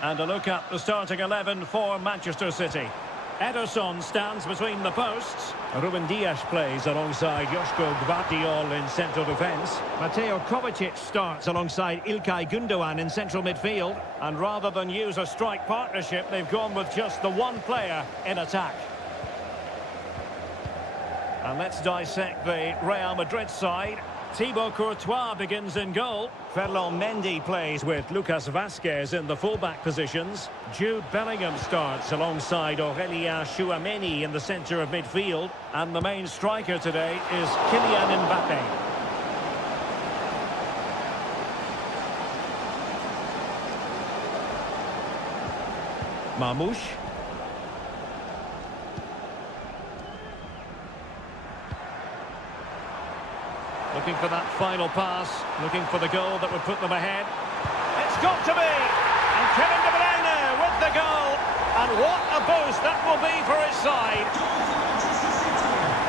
And a look at the starting 11 for Manchester City. Ederson stands between the posts. Ruben Dias plays alongside Joško Gvardiol in central defence. Mateo Kovacic starts alongside Ilkay Gundogan in central midfield. And rather than use a strike partnership, they've gone with just the one player in attack. And let's dissect the Real Madrid side. Thibaut Courtois begins in goal. Ferland Mendy plays with Lucas Vazquez in the fullback positions. Jude Bellingham starts alongside Aurélien Tchouameni in the centre of midfield. And the main striker today is Kylian Mbappé. Marmoush. Looking for that final pass, looking for the goal that would put them ahead. It's got to be! And Kevin De Bruyne with the goal. And what a boost that will be for his side.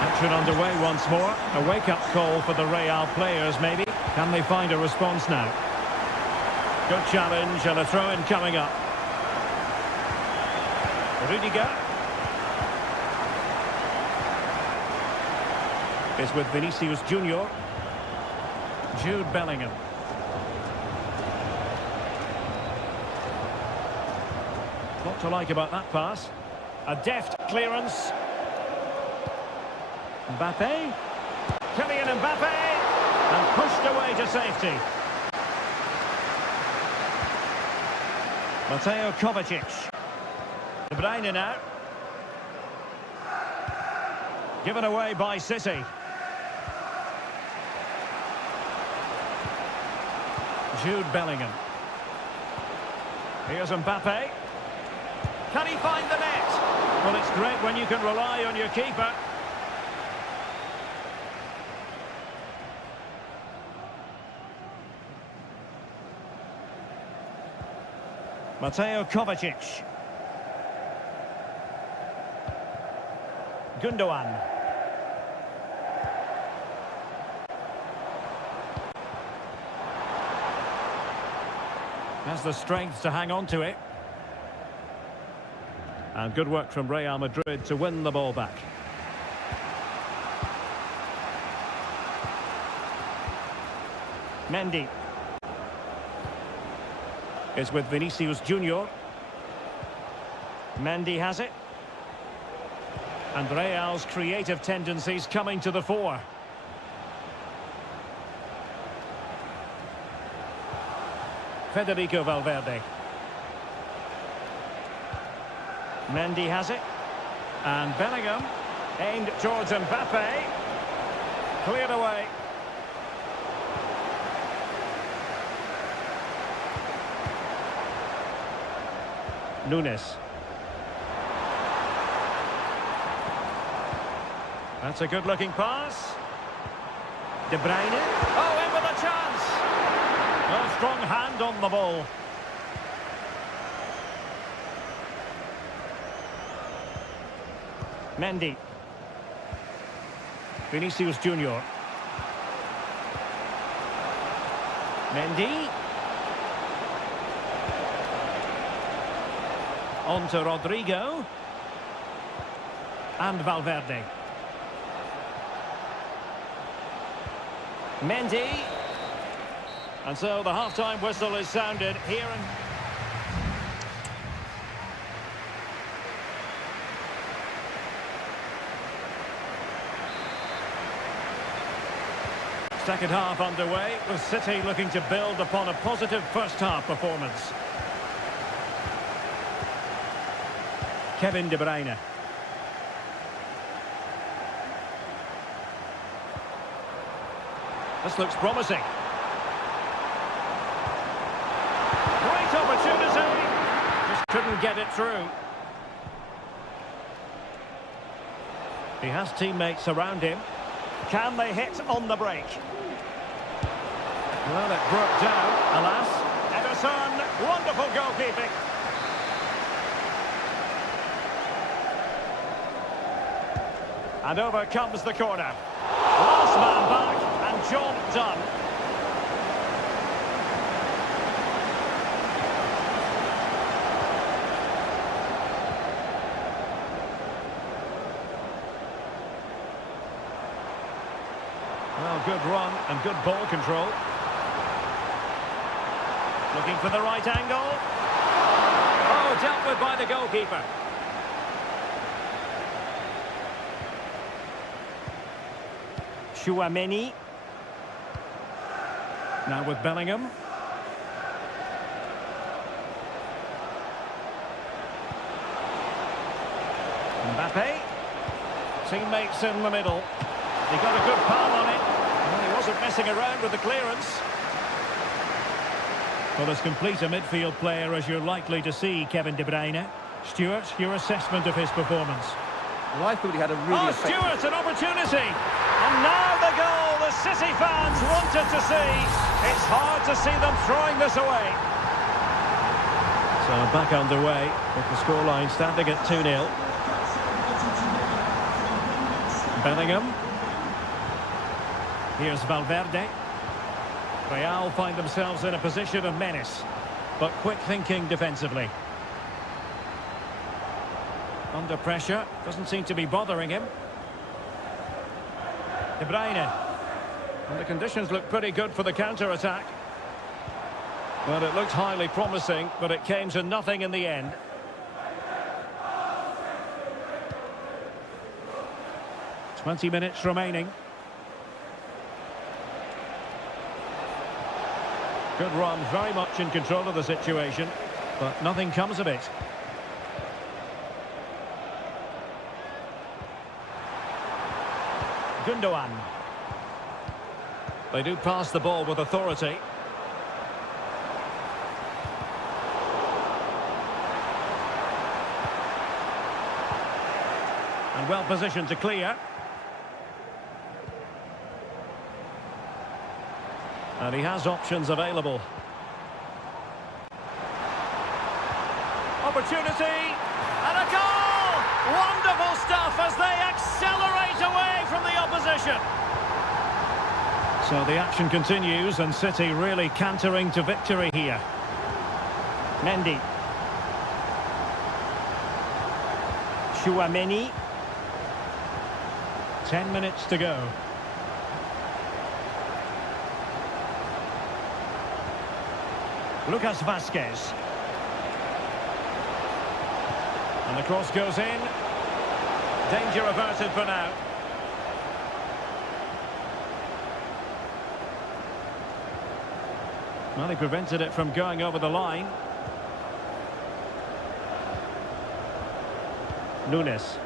Action underway once more. A wake-up call for the Real players, maybe. Can they find a response now? Good challenge and a throw-in coming up. Rudiger. Is with Vinicius Junior. Jude Bellingham. What to like about that pass? A deft clearance. Mbappé. Kylian Mbappé. And pushed away to safety. Mateo Kovacic. De Bruyne now. Given away by City. Jude Bellingham. Here's Mbappé. Can he find the net? Well, it's great when you can rely on your keeper. Mateo Kovacic. Gundogan. Has the strength to hang on to it. And good work from Real Madrid to win the ball back. Mendy is with Vinicius Junior. Mendy has it. And Real's creative tendencies coming to the fore. Federico Valverde. Mendy has it. And Bellingham aimed towards Mbappé. Cleared away. Nunes. That's a good-looking pass. De Bruyne. Oh, in with a chance. A strong hand on the ball. Mendy. Vinicius Junior. Mendy. On to Rodrigo. And Valverde. Mendy. And so the half-time whistle is sounded here and... Second half underway, with City looking to build upon a positive first-half performance. Kevin De Bruyne. This looks promising. Great opportunity. Just couldn't get it through. He has teammates around him. Can they hit on the break? Well, it broke down, alas. Ederson, wonderful goalkeeping. And over comes the corner. Last man back, and job done. Well, good run and good ball control. Looking for the right angle. Oh, dealt with by the goalkeeper. Chouameni. Now with Bellingham. Mbappe. Teammates in the middle. He got a good palm on it. Well, he wasn't messing around with the clearance. Well, as complete a midfield player as you're likely to see, Kevin De Bruyne. Stuart, your assessment of his performance. Well, I thought he had a really effective... Stuart, an opportunity! And now the goal the City fans wanted to see. It's hard to see them throwing this away. So back underway with the scoreline standing at 2-0. Bellingham. Here's Valverde. Real find themselves in a position of menace, but quick thinking defensively. Under pressure, doesn't seem to be bothering him. De Bruyne. And the conditions look pretty good for the counter-attack. Well, it looked highly promising, but it came to nothing in the end. "20 minutes remaining. Good run, very much in control of the situation, but nothing comes of it. Gundogan. They do pass the ball with authority. And well positioned to clear. And he has options available. Opportunity, and a goal! Wonderful stuff as they accelerate away from the opposition. So the action continues and City really cantering to victory here. Mendy. Chouameni. 10 minutes to go. Lucas Vazquez. And the cross goes in. Danger averted for now. Well, he prevented it from going over the line. Nunes.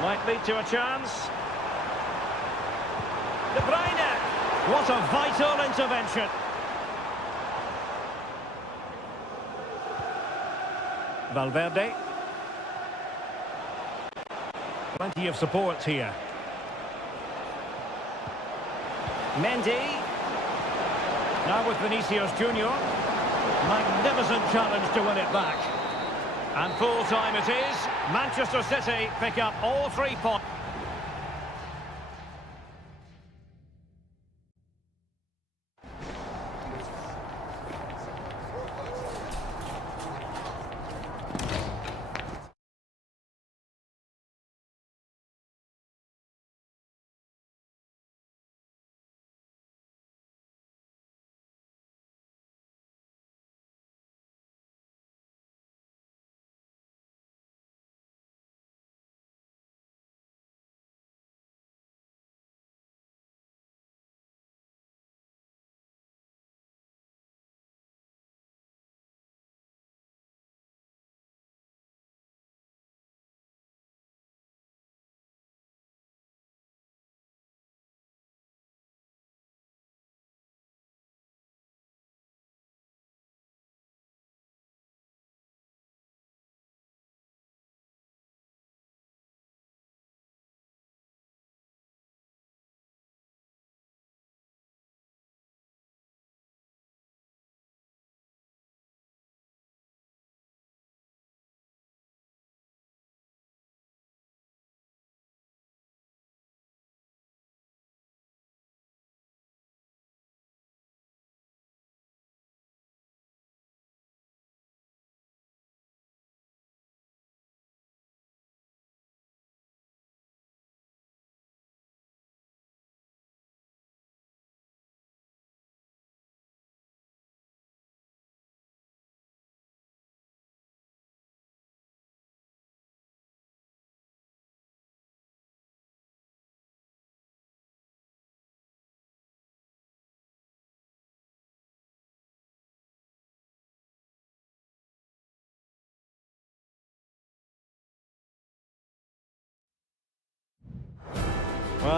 Might lead to a chance. De Bruyne. What a vital intervention. Valverde. Plenty of support here. Mendy. Now with Vinicius Junior. Magnificent challenge to win it back. And full time it is. Manchester City pick up all 3 points.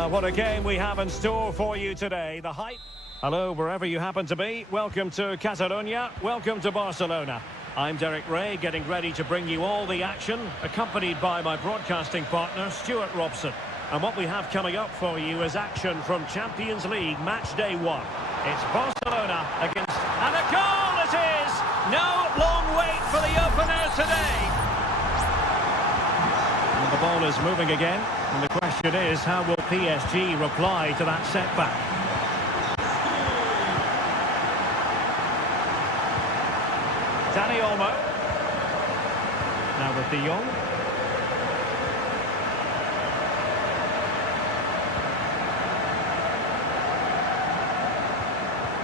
What a game we have in store for you today. The hype. Hello, wherever you happen to be. Welcome to Catalonia. Welcome to Barcelona. I'm Derek Ray, getting ready to bring you all the action, accompanied by my broadcasting partner, Stuart Robson. And what we have coming up for you is action from Champions League match day 1. It's Barcelona against... And a goal it is! No long wait for the opener today. And the ball is moving again. And the question is, how will PSG reply to that setback? Dani Olmo. Now with De Jong.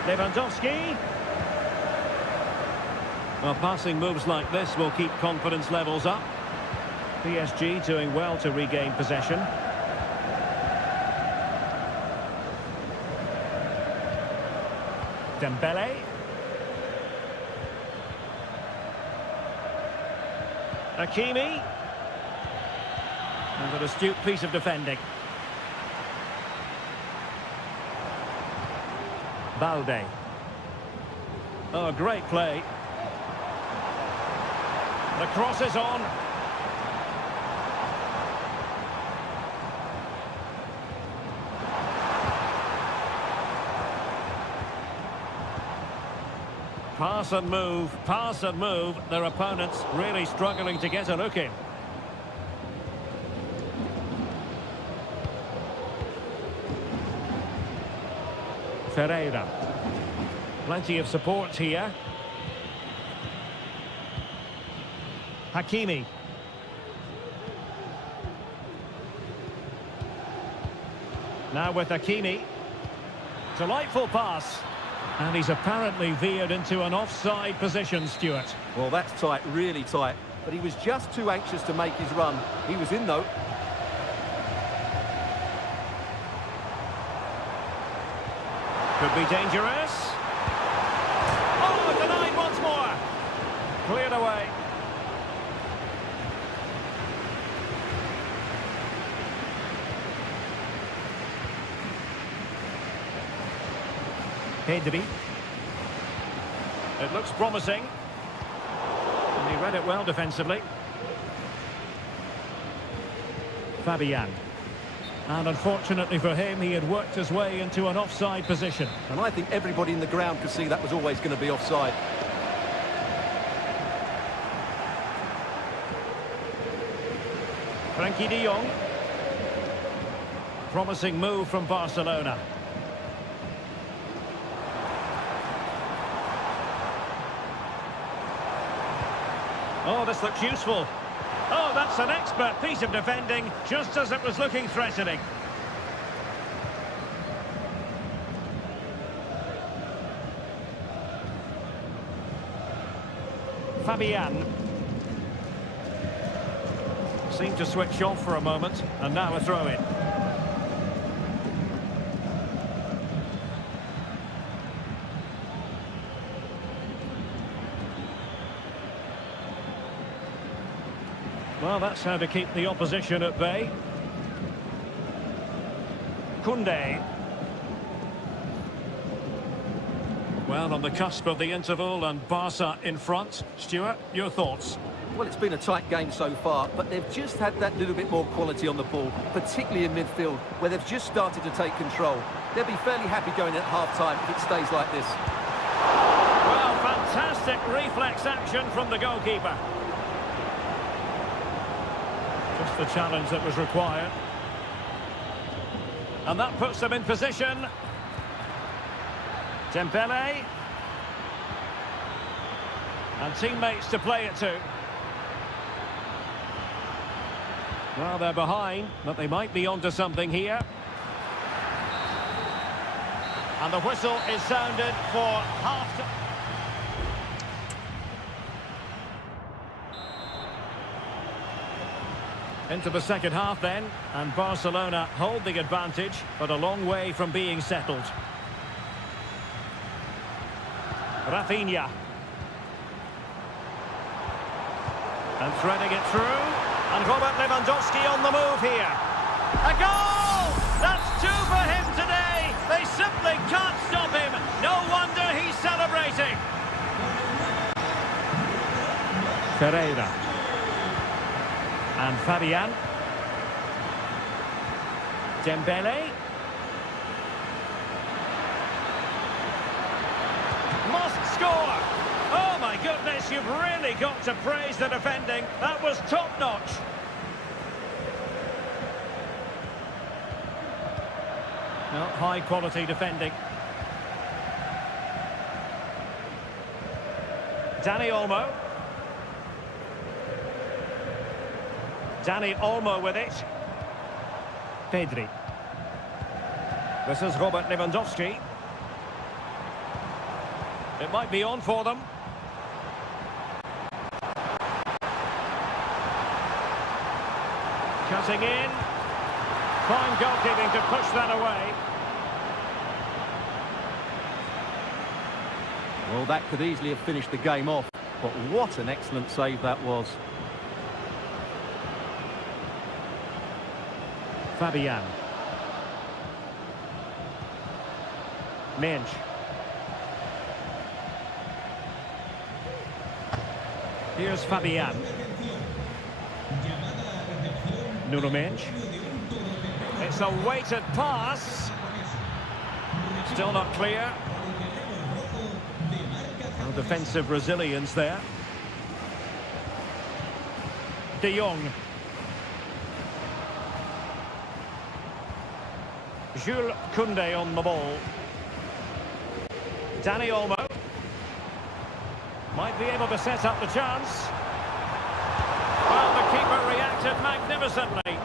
Lewandowski. Well, passing moves like this will keep confidence levels up. PSG doing well to regain possession. Dembele. Hakimi. And an astute piece of defending. Balde. Oh, great play. The cross is on. Pass and move. Their opponents really struggling to get a look in. Ferreira. Plenty of support here. Hakimi. Now with Hakimi. Delightful pass. And he's apparently veered into an offside position, Stuart. Well, that's tight, really tight. But he was just too anxious to make his run. He was in, though. Could be dangerous. Oh, denied once more. Cleared away. Pedri. It looks promising. And he read it well defensively. Fabian. And unfortunately for him, he had worked his way into an offside position. And I think everybody in the ground could see that was always going to be offside. Frenkie de Jong. Promising move from Barcelona. Oh, this looks useful. Oh, that's an expert piece of defending, just as it was looking threatening. Fabian. Seemed to switch off for a moment, and now a throw-in. Well, that's how to keep the opposition at bay. Koundé. Well, on the cusp of the interval and Barca in front. Stuart, your thoughts? Well, it's been a tight game so far, but they've just had that little bit more quality on the ball, particularly in midfield, where they've just started to take control. They'll be fairly happy going at half-time if it stays like this. Well, fantastic reflex action from the goalkeeper. Just the challenge that was required. And that puts them in position. Dembele. And teammates to play it to. Well, they're behind, but they might be onto something here. And the whistle is sounded for half-time. Into the second half then, and Barcelona hold the advantage, but a long way from being settled. Rafinha. And threading it through, and Robert Lewandowski on the move here. A goal! That's Two for him today. They simply can't stop him. No wonder he's celebrating. Pereira. And Fabian. Dembele. Must score. Oh my goodness, you've really got to praise the defending. That was top-notch. No, high-quality defending. Dani Olmo. Dani Olmo with it. Pedri. This is Robert Lewandowski. It might be on for them. Cutting in. Fine goalkeeping to push that away. Well, that could easily have finished the game off, but what an excellent save that was. Fabian. Mensch. Here's Fabian. Nuno Mensch. It's a weighted pass. Still not clear. No defensive resilience there. De Jong. Jules Koundé on the ball. Dani Olmo. Might be able to set up the chance. Well, the keeper reacted magnificently.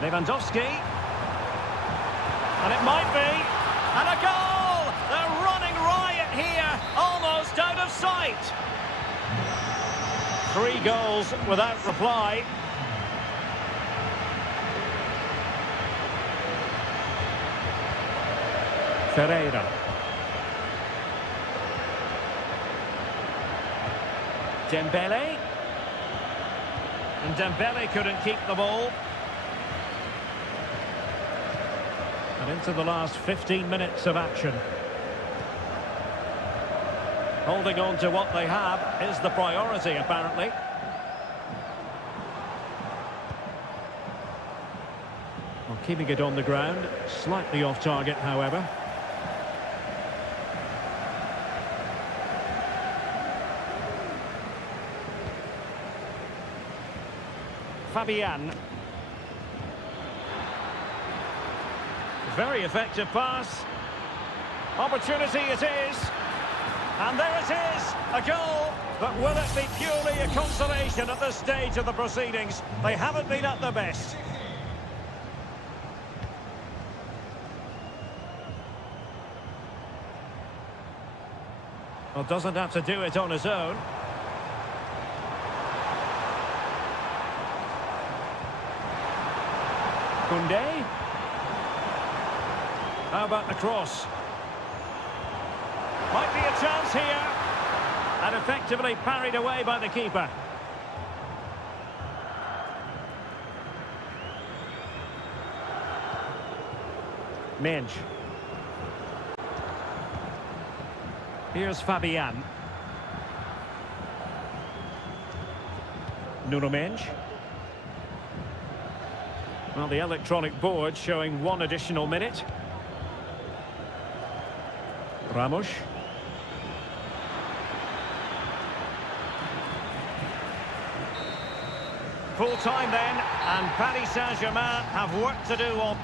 Lewandowski. And it might be. And a goal! They're running riot here, almost out of sight. 3 goals without reply. Pereira. Dembele. And Dembele couldn't keep the ball. And into the last 15 minutes of action. Holding on to what they have is the priority, apparently. Well, keeping it on the ground, slightly off target, however. Fabian. Very effective pass. Opportunity it is. And there it is, a goal. But will it be purely a consolation at this stage of the proceedings? They haven't been at their best. Well, doesn't have to do it on his own. Koundé. How about the cross? Might be a chance here. And effectively parried away by the keeper. Mensch. Here's Fabian. Nuno Mensch. Well, the electronic board showing 1 additional minute. Ramos. Full time then, and Paris Saint-Germain have work to do on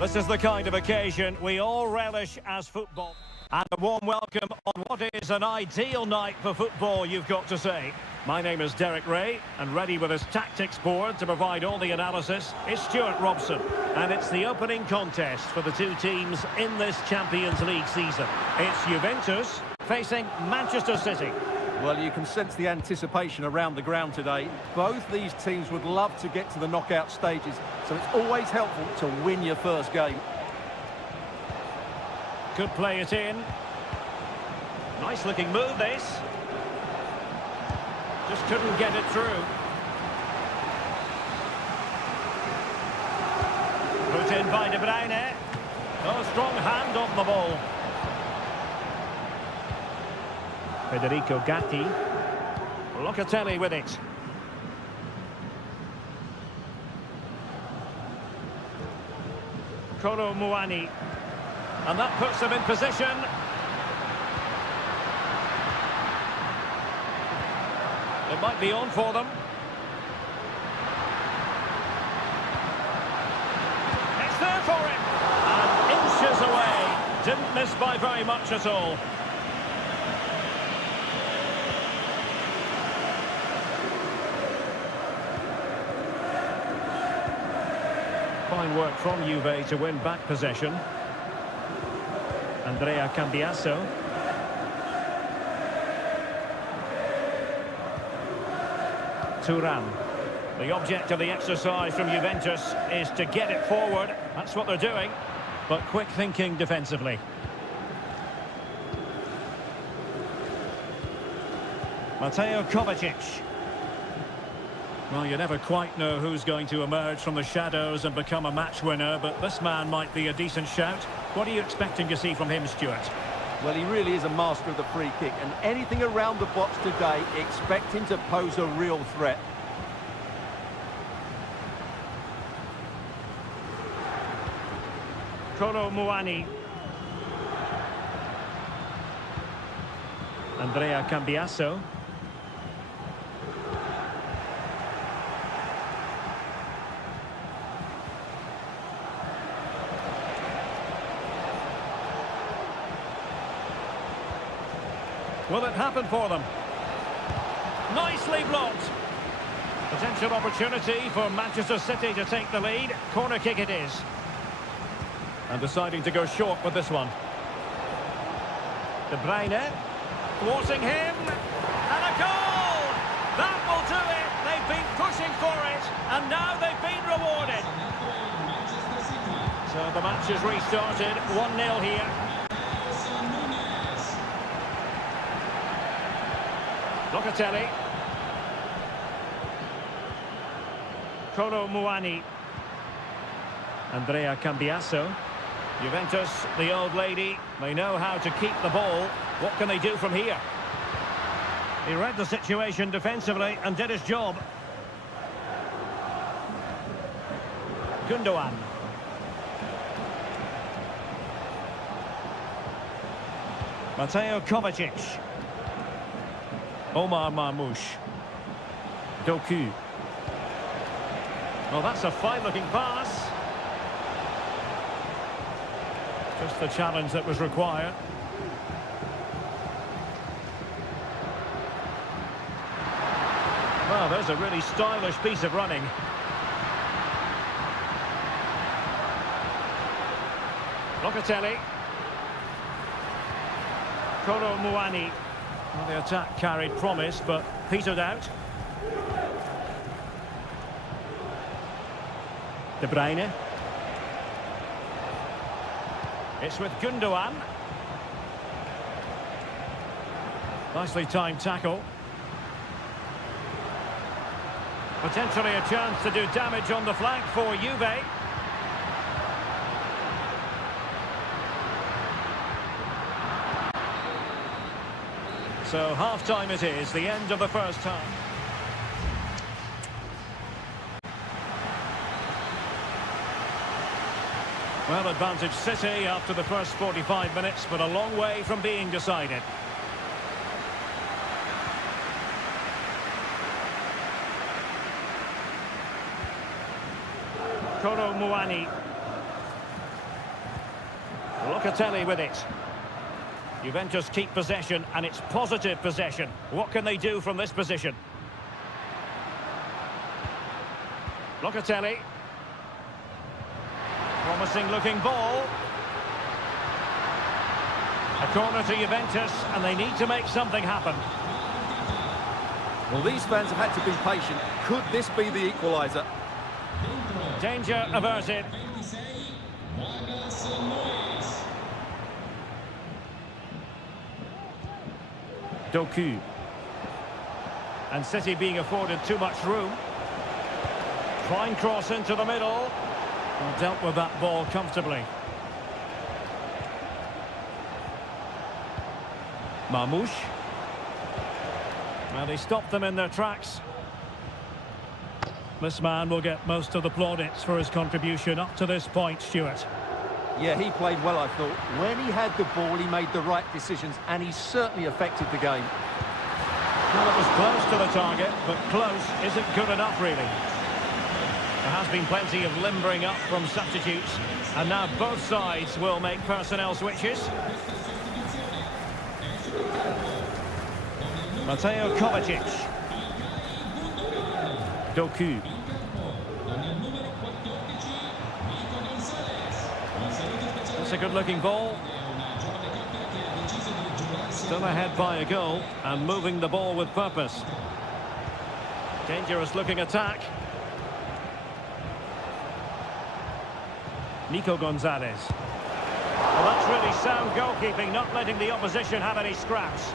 This is the kind of occasion we all relish as football. And a warm welcome on what is an ideal night for football, you've got to say. My name is Derek Ray, and ready with his tactics board to provide all the analysis is Stuart Robson. And it's the opening contest for the two teams in this Champions League season. It's Juventus facing Manchester City. Well, you can sense the anticipation around the ground today. Both these teams would love to get to the knockout stages, so it's always helpful to win your first game. Could play it in. Nice looking move, this. Just couldn't get it through. Put in by De Bruyne. Oh, strong hand on the ball. Federico Gatti. Locatelli with it. Kolo Muani. And that puts them in position. It might be on for them. It's there for him. And inches away. Didn't miss by very much at all. Fine work from Juve to win back possession. Andrea Cambiasso. Thuram. The object of the exercise from Juventus is to get it forward. That's what they're doing. But quick thinking defensively. Mateo Kovacic. Well, you never quite know who's going to emerge from the shadows and become a match winner, but this man might be a decent shout. What are you expecting to see from him, Stuart? Well, he really is a master of the free kick, and anything around the box today, expect him to pose a real threat. Kolo Muani. Andrea Cambiasso. Will it happen for them? Nicely blocked. Potential opportunity for Manchester City to take the lead. Corner kick it is. And deciding to go short with this one. De Bruyne. Thwarting him. And a goal! That will do it. They've been pushing for it. And now they've been rewarded. So the match is restarted. 1-0 here. Locatelli. Kolo Muani. Andrea Cambiasso. Juventus, the old lady, they know how to keep the ball. What can they do from here? He read the situation defensively and did his job. Gundogan. Mateo Kovacic. Omar Marmoush. Doku. Well, that's a fine-looking pass. Just the challenge that was required. Well, there's a really stylish piece of running. Locatelli. Kolo Muani. Well, the attack carried promise, but petered out. De Bruyne. It's with Gundogan. Nicely timed tackle. Potentially a chance to do damage on the flank for Juve. So half-time it is, the end of the first half. Well, advantage City after the first 45 minutes, but a long way from being decided. Kolo Muani. Locatelli with it. Juventus keep possession, and it's positive possession. What can they do from this position? Locatelli. Promising looking ball. A corner to Juventus, and they need to make something happen. Well, these fans have had to be patient. Could this be the equaliser? Danger averted. Doku. And City being afforded too much room. Fine cross into the middle. Well, dealt with that ball comfortably. Marmoush. Well, they stopped them in their tracks. This man will get most of the plaudits for his contribution up to this point, Stuart. Yeah, he played well, I thought. When he had the ball, he made the right decisions, and he certainly affected the game. Well, it was close to the target, but close isn't good enough, really. There has been plenty of limbering up from substitutes, and now both sides will make personnel switches. Mateo Kovacic. Doku. That's a good-looking ball. Still ahead by a goal, and moving the ball with purpose. Dangerous-looking attack. Nico Gonzalez. Well, that's really sound goalkeeping, not letting the opposition have any scraps.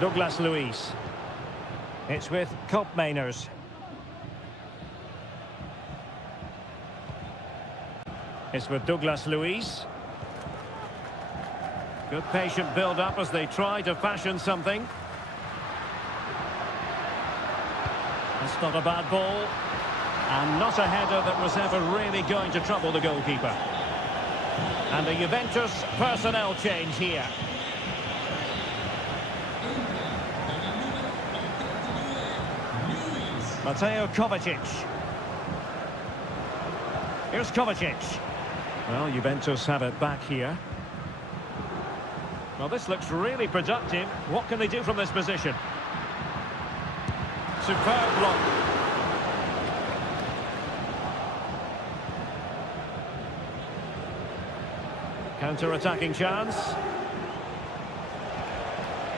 Douglas Luiz. It's with Koopmeiners. It's with Douglas Luiz. Good patient build-up as they try to fashion something. That's not a bad ball. And not a header that was ever really going to trouble the goalkeeper. And a Juventus personnel change here. Mateo Kovacic. Here's Kovacic. Well, Juventus have it back here. Well, this looks really productive. What can they do from this position? Superb block. Counter-attacking chance.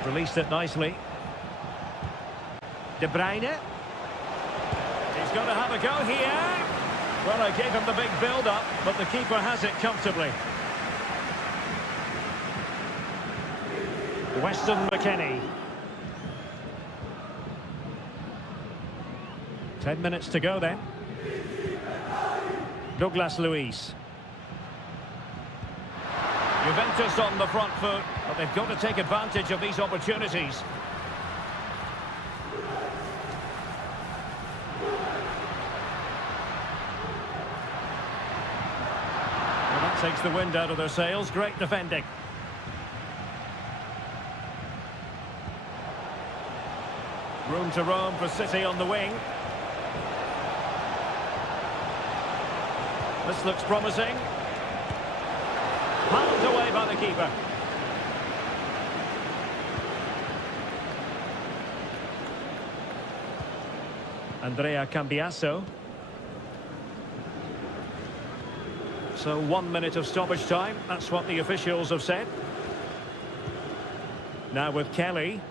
Released it nicely. De Bruyne. He's going to have a go here. Well, I gave him the big build-up, but the keeper has it comfortably. Weston McKennie. 10 minutes to go then. Douglas Luiz. Juventus on the front foot, but they've got to take advantage of these opportunities. Well, that takes the wind out of their sails. Great defending. Room to roam for City on the wing. This looks promising. Palmed away by the keeper. Andrea Cambiasso. So 1 minute of stoppage time. That's what the officials have said. Now with Kelly.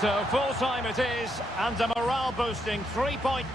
So full time it is, and a morale boosting 3-point.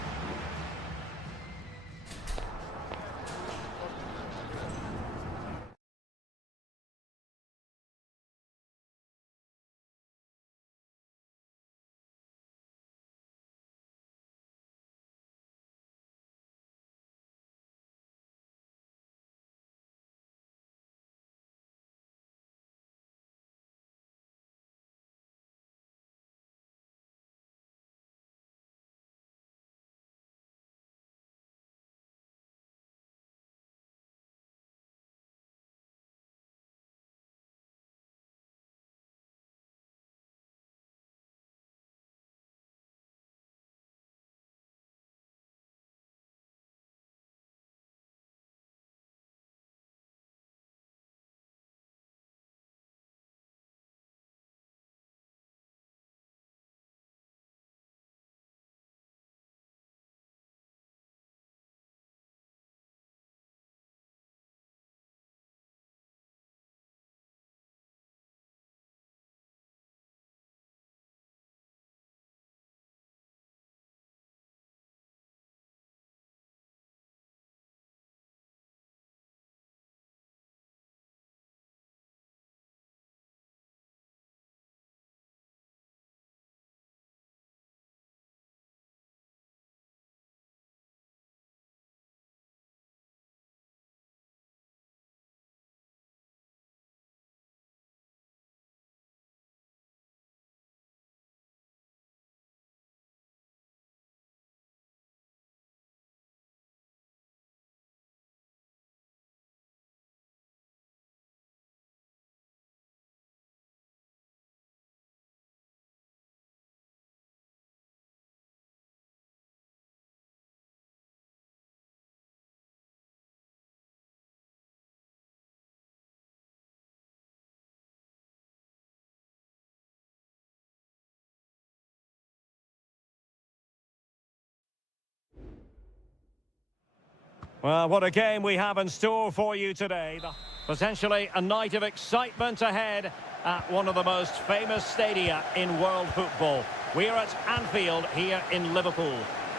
Well, what a game we have in store for you today. Potentially a night of excitement ahead at one of the most famous stadia in world football. We're at Anfield here in Liverpool.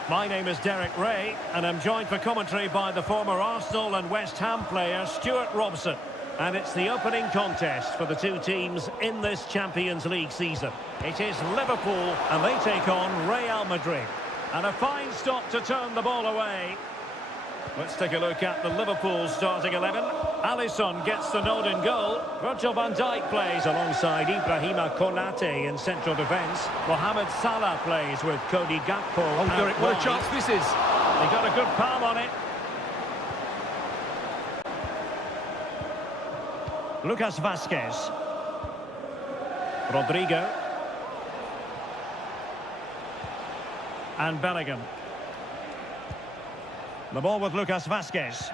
My name is Derek Ray, and I'm joined for commentary by the former Arsenal and West Ham player Stuart Robson. And it's the opening contest for the two teams in this Champions League season. It is Liverpool, and they take on Real Madrid. And a fine stop to turn the ball away. Let's take a look at the Liverpool starting 11. Alisson gets the nod in goal. Virgil van Dijk plays alongside Ibrahima Konate in central defence. Mohamed Salah plays with Cody Gakpo. Oh, Derek, what a chance this is. He got a good palm on it. Lucas Vazquez. Rodrigo. And Bellingham. The ball with Lucas Vazquez.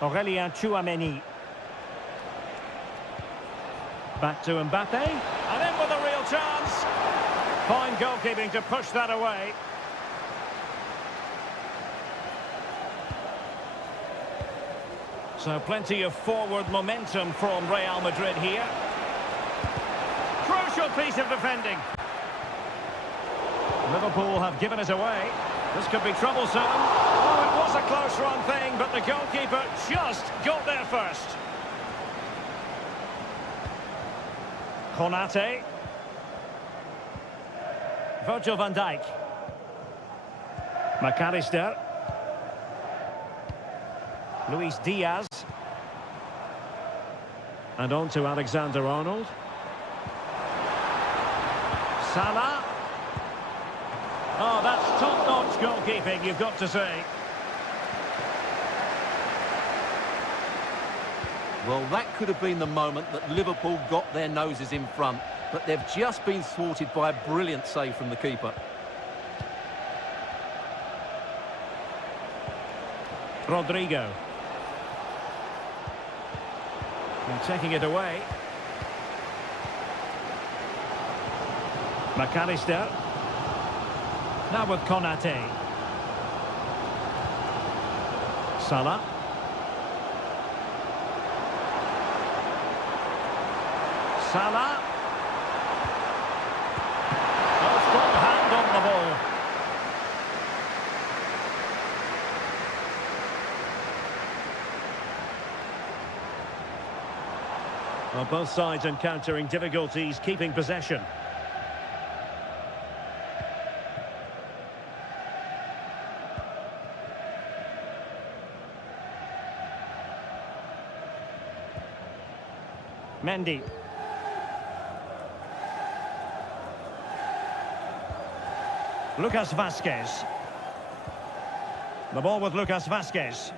Aurélien Tchouameni. Back to Mbappe. And in with a real chance. Fine goalkeeping to push that away. So plenty of forward momentum from Real Madrid here. Crucial piece of defending. Liverpool have given it away. This could be troublesome. Oh, it was a close run thing, but the goalkeeper just got there first. Konate. Virgil van Dijk. McAllister. Luis Diaz. And on to Alexander-Arnold. Salah. Oh, that's top-notch goalkeeping, you've got to say. Well, that could have been the moment that Liverpool got their noses in front, but they've just been thwarted by a brilliant save from the keeper. Rodrigo. And taking it away. McAllister. Now with Konate. Salah. Salah. Oh, strong hand on the ball. Well, both sides encountering difficulties keeping possession. Mendy. Lucas Vazquez. The ball with Lucas Vazquez.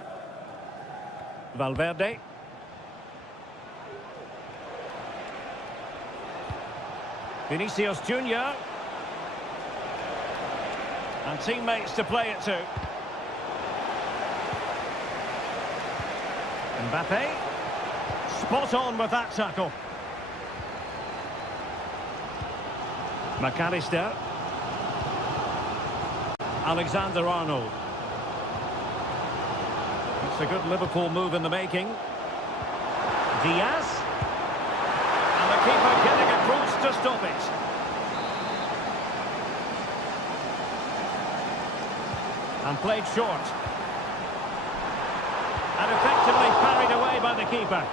Valverde. Vinicius Junior. And teammates to play it to. Mbappe. Spot on with that tackle. McAllister. Alexander-Arnold. It's a good Liverpool move in the making. Diaz. And the keeper getting across to stop it. And played short. And effectively parried away by the keeper.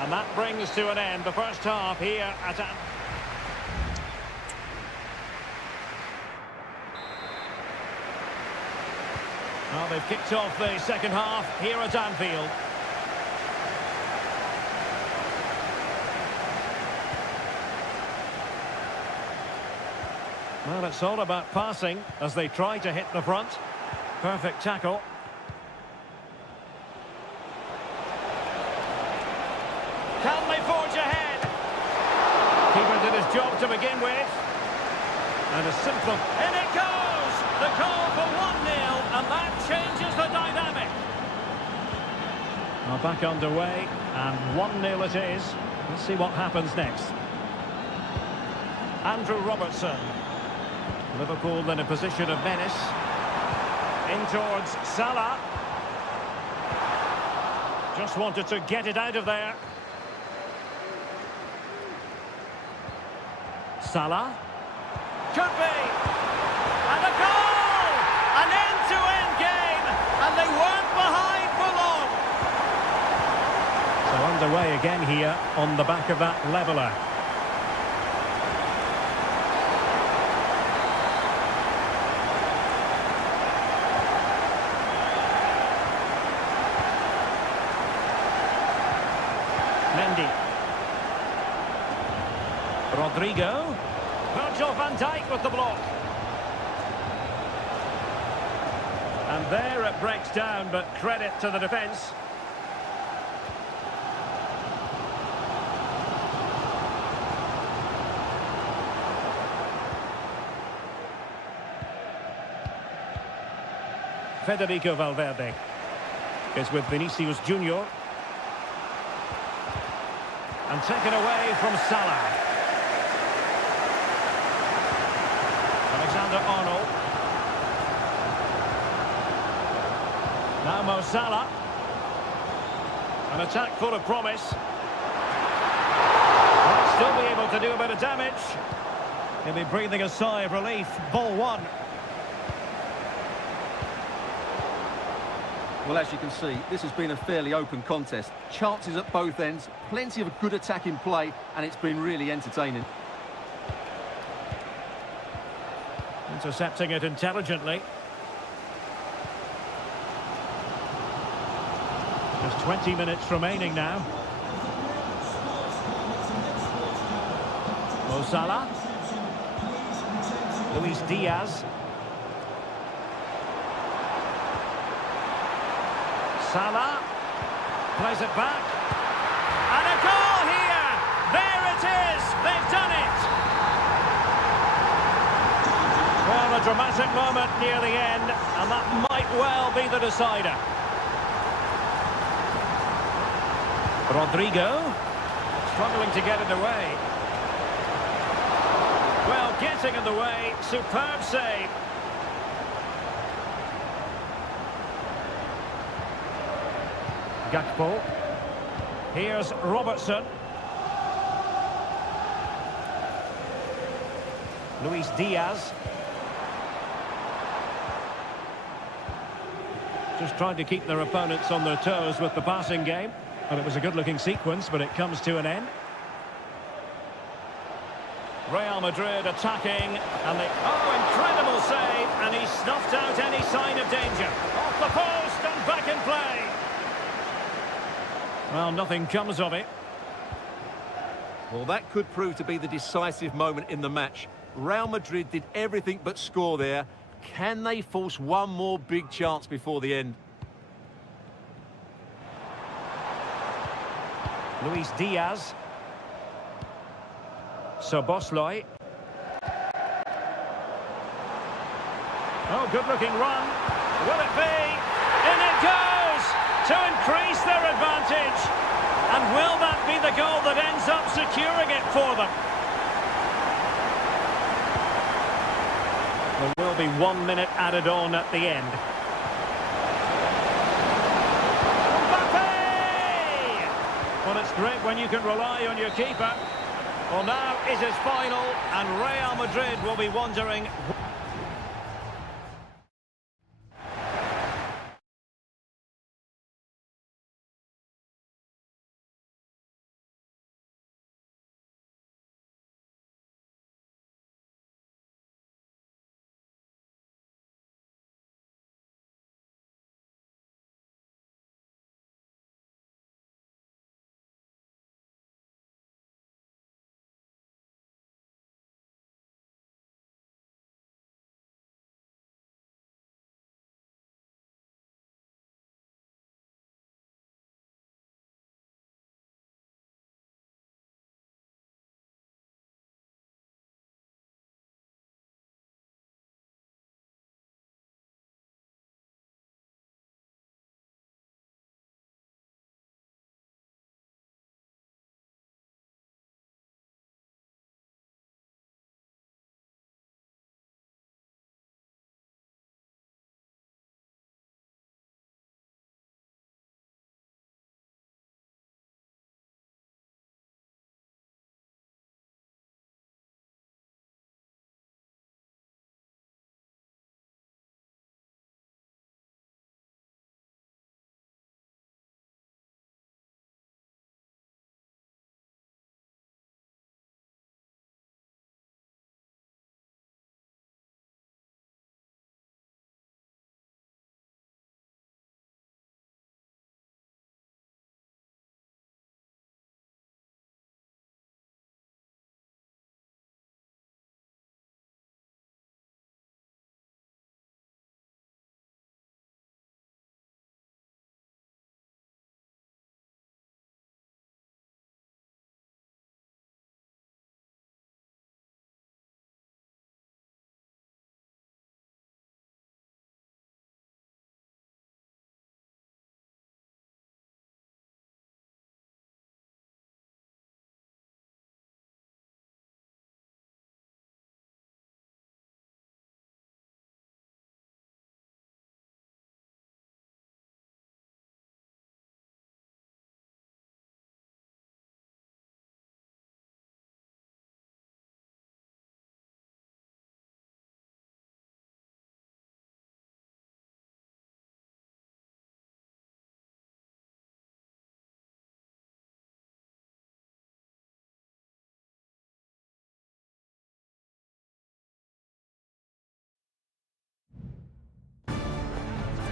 And that brings to an end the first half here at Anfield. Well, they've kicked off the second half here at Anfield. Well, it's all about passing as they try to hit the front. Perfect tackle. Can they forge ahead? Keeper did his job to begin with. And a simple... In it goes! The goal for 1-0, and that changes the dynamic. Well, back underway, and 1-0 it is. Let's see what happens next. Andrew Robertson. Liverpool in a position of menace. In towards Salah. Just wanted to get it out of there. Salah. Could be. And a goal! An end-to-end game! And they weren't behind for long. So underway again here on the back of that leveller. Mendy. Rodrigo. Virgil van Dijk with the block. And there it breaks down, but credit to the defence. Federico Valverde is with Vinicius Junior. And taken away from Salah. Alexander-Arnold. Now Mo Salah. An attack full of promise. Might still be able to do a bit of damage. He'll be breathing a sigh of relief. Ball one. Well, as you can see, this has been a fairly open contest. Chances at both ends, plenty of good attacking play, and it's been really entertaining. Intercepting it intelligently. There's 20 minutes remaining now. Mo Salah. Luis Diaz. Salah plays it back. And a goal here! There it is! They've done it! Well, a dramatic moment near the end, and that might well be the decider. Rodrigo, struggling to get in the way. Well, getting in the way, superb save. Gakpo. Here's Robertson. Luis Diaz. Just trying to keep their opponents on their toes with the passing game. Well, it was a good-looking sequence, but it comes to an end. Real Madrid attacking, and they... Oh, incredible save! And he snuffed out any sign of danger. Off the post and back in play. Well, nothing comes of it. Well, that could prove to be the decisive moment in the match. Real Madrid did everything but score there. Can they force one more big chance before the end? Luis Diaz. Szoboszlai. Oh, good-looking run. Will it be? In it goes! To increase their advantage. And will that be the goal that ends up securing it for them? There will be 1 minute added on at the end. Well, it's great when you can rely on your keeper. Well, now it is final, and Real Madrid will be wondering...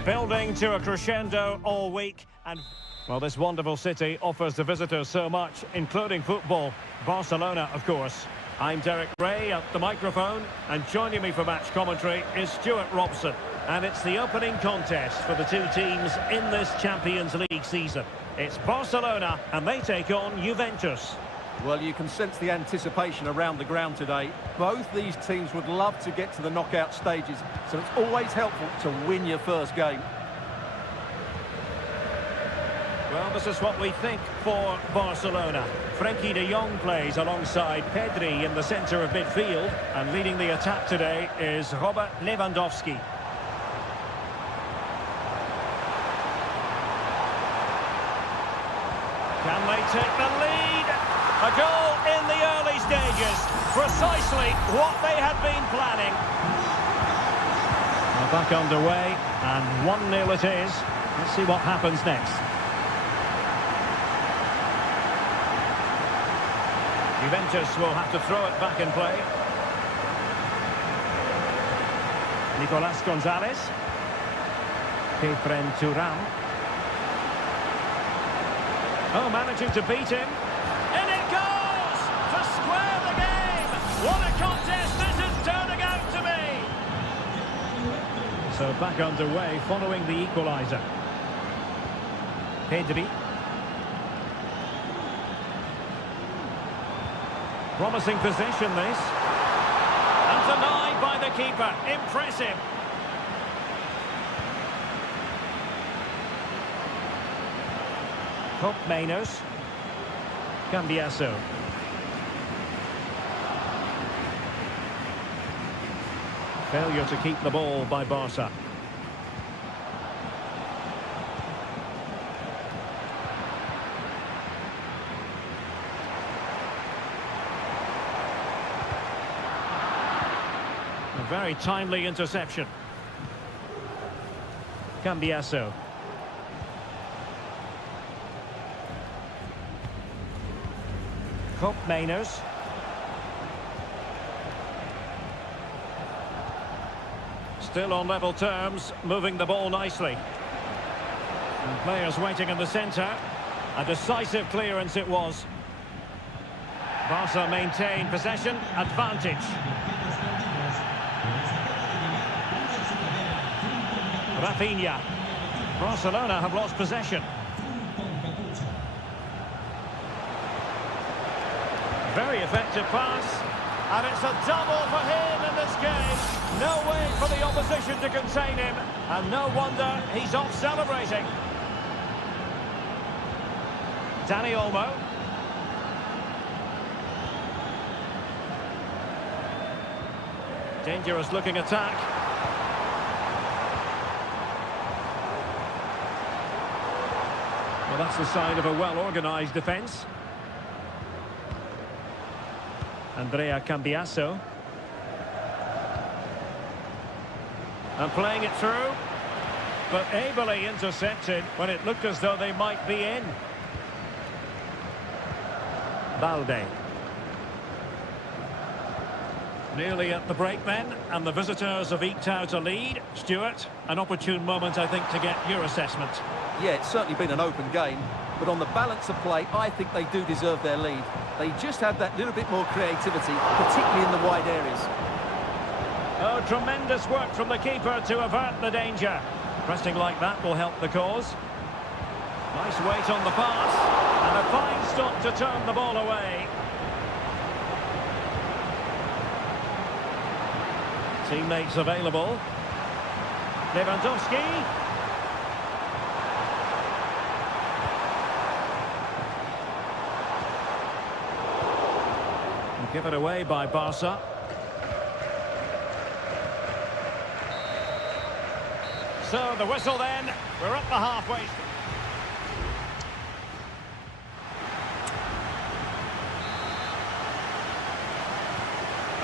Building to a crescendo all week, and well, this wonderful city offers the visitors so much, including football. Barcelona, of course. I'm Derek Ray at the microphone, and joining me for match commentary is Stuart Robson. And it's the opening contest for the two teams in this Champions League season. It's Barcelona, and they take on Juventus. Well, you can sense the anticipation around the ground today. Both these teams would love to get to the knockout stages, so it's always helpful to win your first game. Well, this is what we think for Barcelona. Frenkie de Jong plays alongside Pedri in the centre of midfield, and leading the attack today is Robert Lewandowski. Can they take the lead? A goal in the early stages. Precisely what they had been planning. Well, back underway, and 1-0 it is. Let's see what happens next. Juventus will have to throw it back in play. Nicolas Gonzalez. Kefren Turam. Oh, managing to beat him. In it goes! To square the game! What a contest this is turning out to be! So back underway following the equaliser. Pedri. Promising possession this. And denied by the keeper. Impressive. Manos. Cambiasso. Failure to keep the ball by Barca. A very timely interception. Cambiasso. Manos. Still on level terms, moving the ball nicely. And players waiting in the centre. A decisive clearance it was. Barca maintain possession, advantage. Rafinha. Barcelona have lost possession. Very effective pass, and it's a double for him in this game. No way for the opposition to contain him, and no wonder he's off celebrating. Dani Olmo. Dangerous looking attack. Well, that's the sign of a well-organised defence. Andrea Cambiasso. And playing it through, but ably intercepted when it looked as though they might be in. Balde. Nearly at the break then, and the visitors have eked out a lead. Stuart, an opportune moment, I think, to get your assessment. Yeah, it's certainly been an open game, but on the balance of play, I think they do deserve their lead. They just have that little bit more creativity, particularly in the wide areas. Oh, tremendous work from the keeper to avert the danger. Pressing like that will help the cause. Nice weight on the pass, and a fine stop to turn the ball away. Teammates available. Lewandowski. Given away by Barca. So the whistle then, we're up the halfway.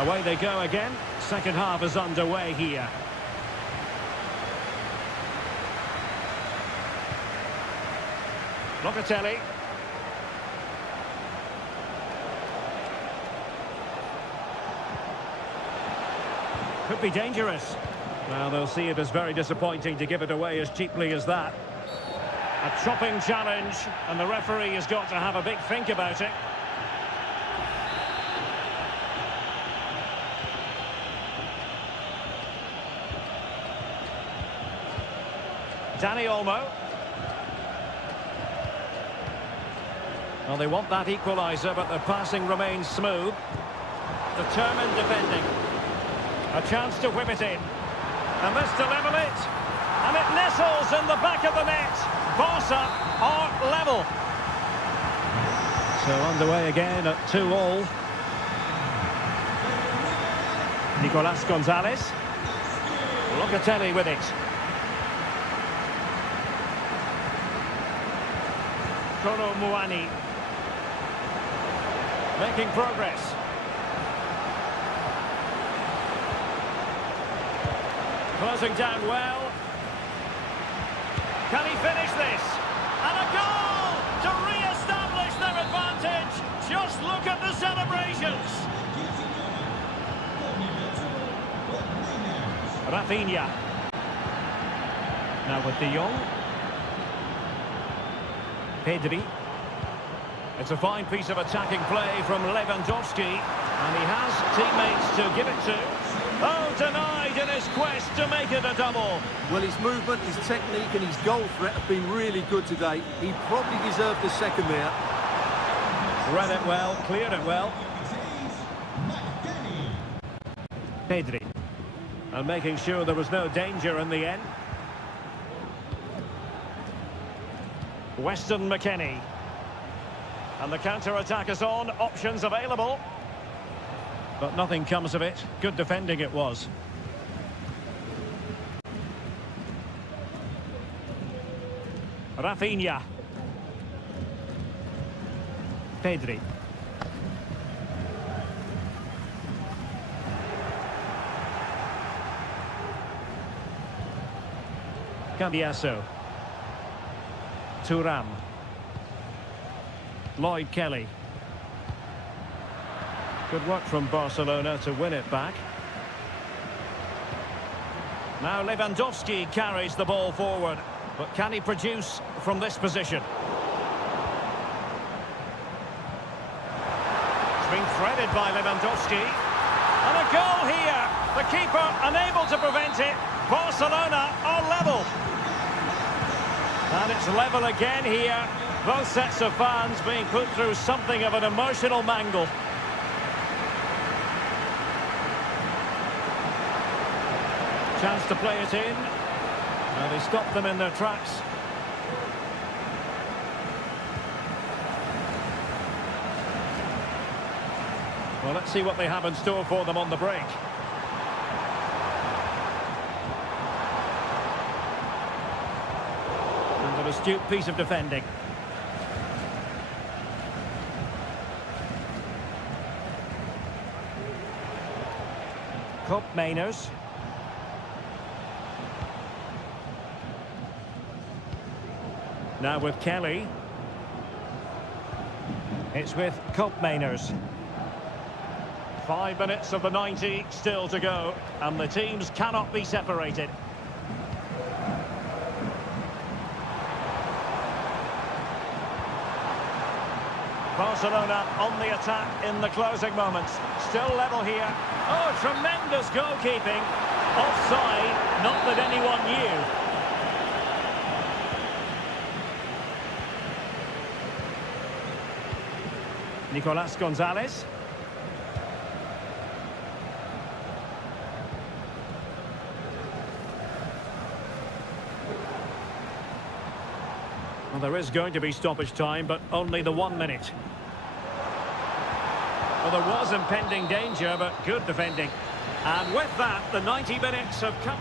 Away they go again. Second half is underway here. Locatelli. Could be dangerous. Well, they'll see it as very disappointing to give it away as cheaply as that. A chopping challenge, and the referee has got to have a big think about it. Dani Olmo. Well, they want that equaliser, but the passing remains smooth. Determined defending. A chance to whip it in. And this to level it. And it nestles in the back of the net. Barca are level. So underway again at 2-2. Nicolas Gonzalez. Locatelli with it. Kolo Muani. Making progress. Closing down well. Can he finish this? And a goal to re-establish their advantage. Just look at the celebrations. Rafinha. Now with De Jong. Pedri. It's a fine piece of attacking play from Lewandowski. And he has teammates to give it to. Oh, denied in his quest to make it a double. Well, his movement, his technique and his goal threat have been really good today. He probably deserved a second there. Read it well, cleared it well. Pedri. And making sure there was no danger in the end. Weston McKennie. And the counter-attack is on, options available. But nothing comes of it. Good defending it was. Rafinha. Pedri. Cambiaso. Thuram. Lloyd Kelly. Good work from Barcelona to win it back. Now Lewandowski carries the ball forward. But can he produce from this position? It's been threaded by Lewandowski. And a goal here. The keeper unable to prevent it. Barcelona are level. And it's level again here. Both sets of fans being put through something of an emotional mangle. Chance to play it in. And they stopped them in their tracks. Well, let's see what they have in store for them on the break. And an astute piece of defending. Mainers. Now with Kelly. It's with Mainers. 5 minutes of the 90 still to go, and the teams cannot be separated. Barcelona on the attack in the closing moments. Still level here. Oh, tremendous goalkeeping. Offside, not that anyone knew. Nicolas Gonzalez. Well, there is going to be stoppage time, but only the 1 minute. Well, there was impending danger, but good defending. And with that, the 90 minutes have come.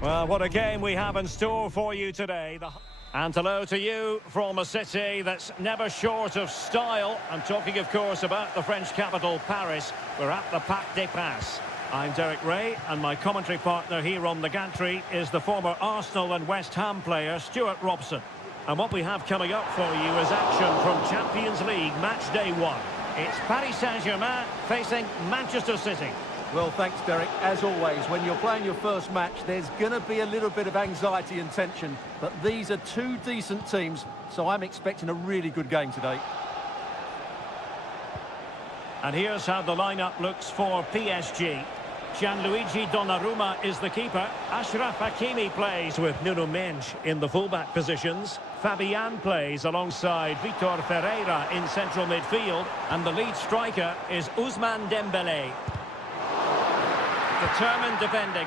Well, what a game we have in store for you today. And hello to you from a city that's never short of style. I'm talking, of course, about the French capital, Paris. We're at the Parc des Princes. I'm Derek Ray, and my commentary partner here on the gantry is the former Arsenal and West Ham player, Stuart Robson. And what we have coming up for you is action from Champions League Match Day 1. It's Paris Saint-Germain facing Manchester City. Well, thanks, Derek. As always, when you're playing your first match, there's going to be a little bit of anxiety and tension. But these are two decent teams, so I'm expecting a really good game today. And here's how the lineup looks for PSG. Gianluigi Donnarumma is the keeper. Achraf Hakimi plays with Nuno Mendes in the fullback positions. Fabian plays alongside Vitor Ferreira in central midfield. And the lead striker is Ousmane Dembélé. Determined defending.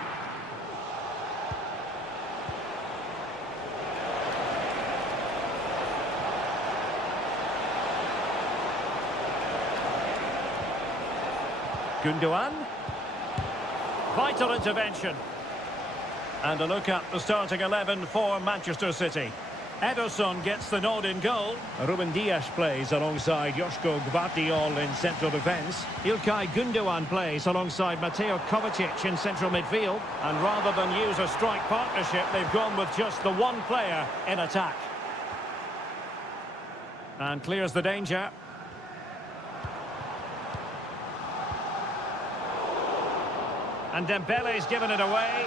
Gundogan. Vital intervention. And a look at the starting 11 for Manchester City. Ederson gets the nod in goal. Ruben Dias plays alongside Joško Gvardiol in central defence. Ilkay Gundogan plays alongside Mateo Kovacic in central midfield. And rather than use a strike partnership, they've gone with just the one player in attack. And clears the danger. And Dembele's given it away.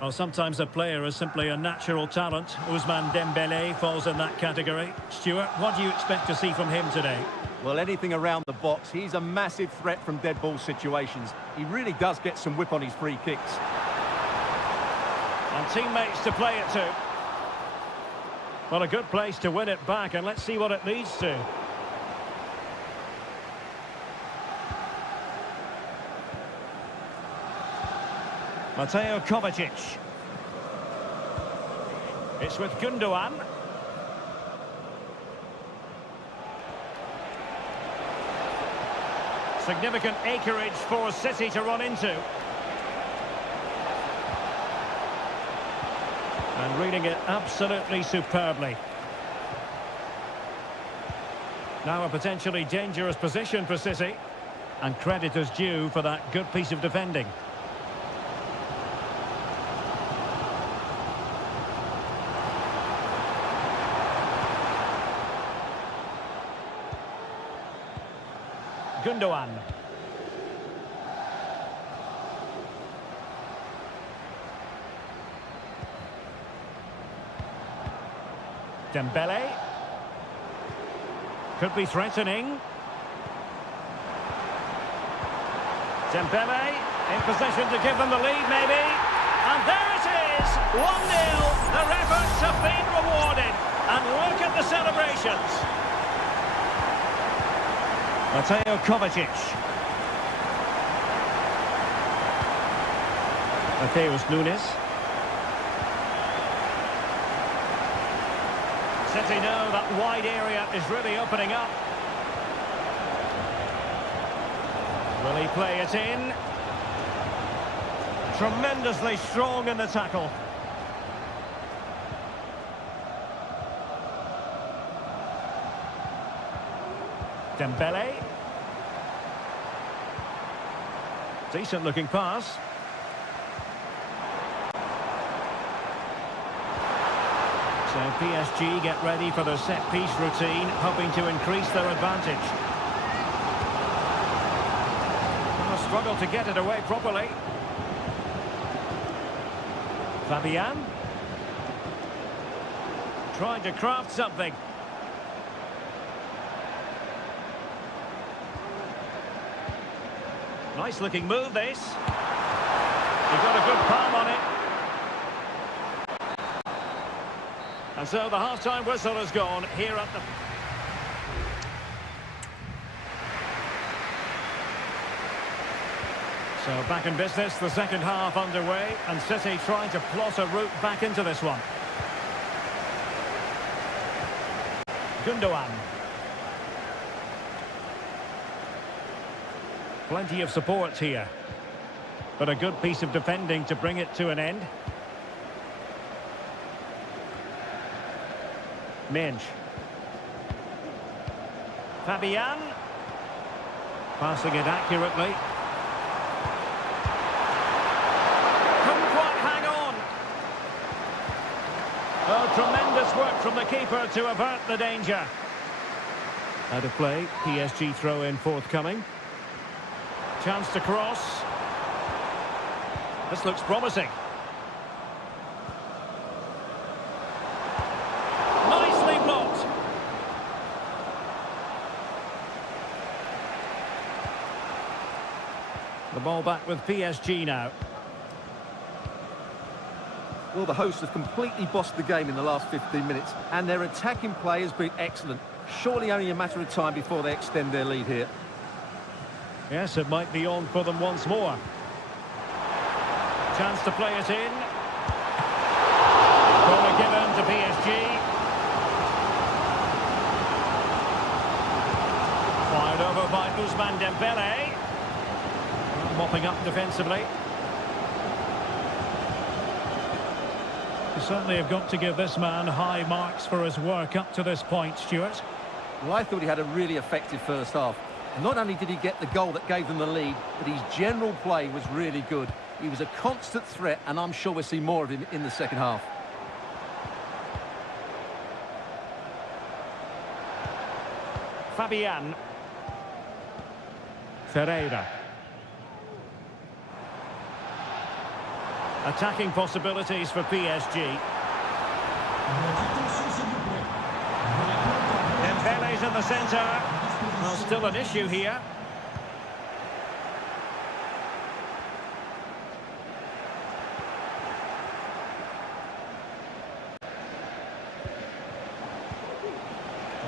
Well, sometimes a player is simply a natural talent. Ousmane Dembélé falls in that category. Stuart, what do you expect to see from him today? Well, anything around the box. He's a massive threat from dead ball situations. He really does get some whip on his free kicks. And teammates to play it to. Well, a good place to win it back, and let's see what it leads to. Mateo Kovacic. It's with Gundogan. Significant acreage for City to run into. And reading it absolutely superbly. Now a potentially dangerous position for City. And credit is due for that good piece of defending. Gundogan. Dembélé. Could be threatening. Dembélé in position to give them the lead, maybe. And there it is! 1-0. Their efforts have been rewarded. And look at the celebrations. Mateo Kovacic. Mateus Nunes. City know that wide area is really opening up. Will he play it in? Tremendously strong in the tackle. Dembélé. Decent looking pass. So PSG get ready for their set-piece routine, hoping to increase their advantage. A struggle to get it away properly. Fabian. Trying to craft something. Nice looking move, this. He got a good palm on it. And so the half-time whistle has gone here at the... So back in business, the second half underway, and City trying to plot a route back into this one. Gundogan. Plenty of support here. But a good piece of defending to bring it to an end. Minge. Fabian. Passing it accurately. Couldn't quite hang on. Oh, tremendous work from the keeper to avert the danger. Out of play, PSG throw-in forthcoming. Chance to cross. This looks promising. Nicely blocked. The ball back with PSG now. Well, the hosts have completely bossed the game in the last 15 minutes, and their attacking play has been excellent. Surely only a matter of time before they extend their lead here. Yes, it might be on for them once more. Chance to play it in. Corner given to PSG. Fired over by Ousmane Dembele. Mopping up defensively. You certainly have got to give this man high marks for his work up to this point, Stuart. Well, I thought he had a really effective first half. Not only did he get the goal that gave them the lead, but his general play was really good. He was a constant threat, and I'm sure we'll see more of him in the second half. Fabian. Ferreira. Attacking possibilities for PSG. Dembele's in the centre. Well, still an issue here.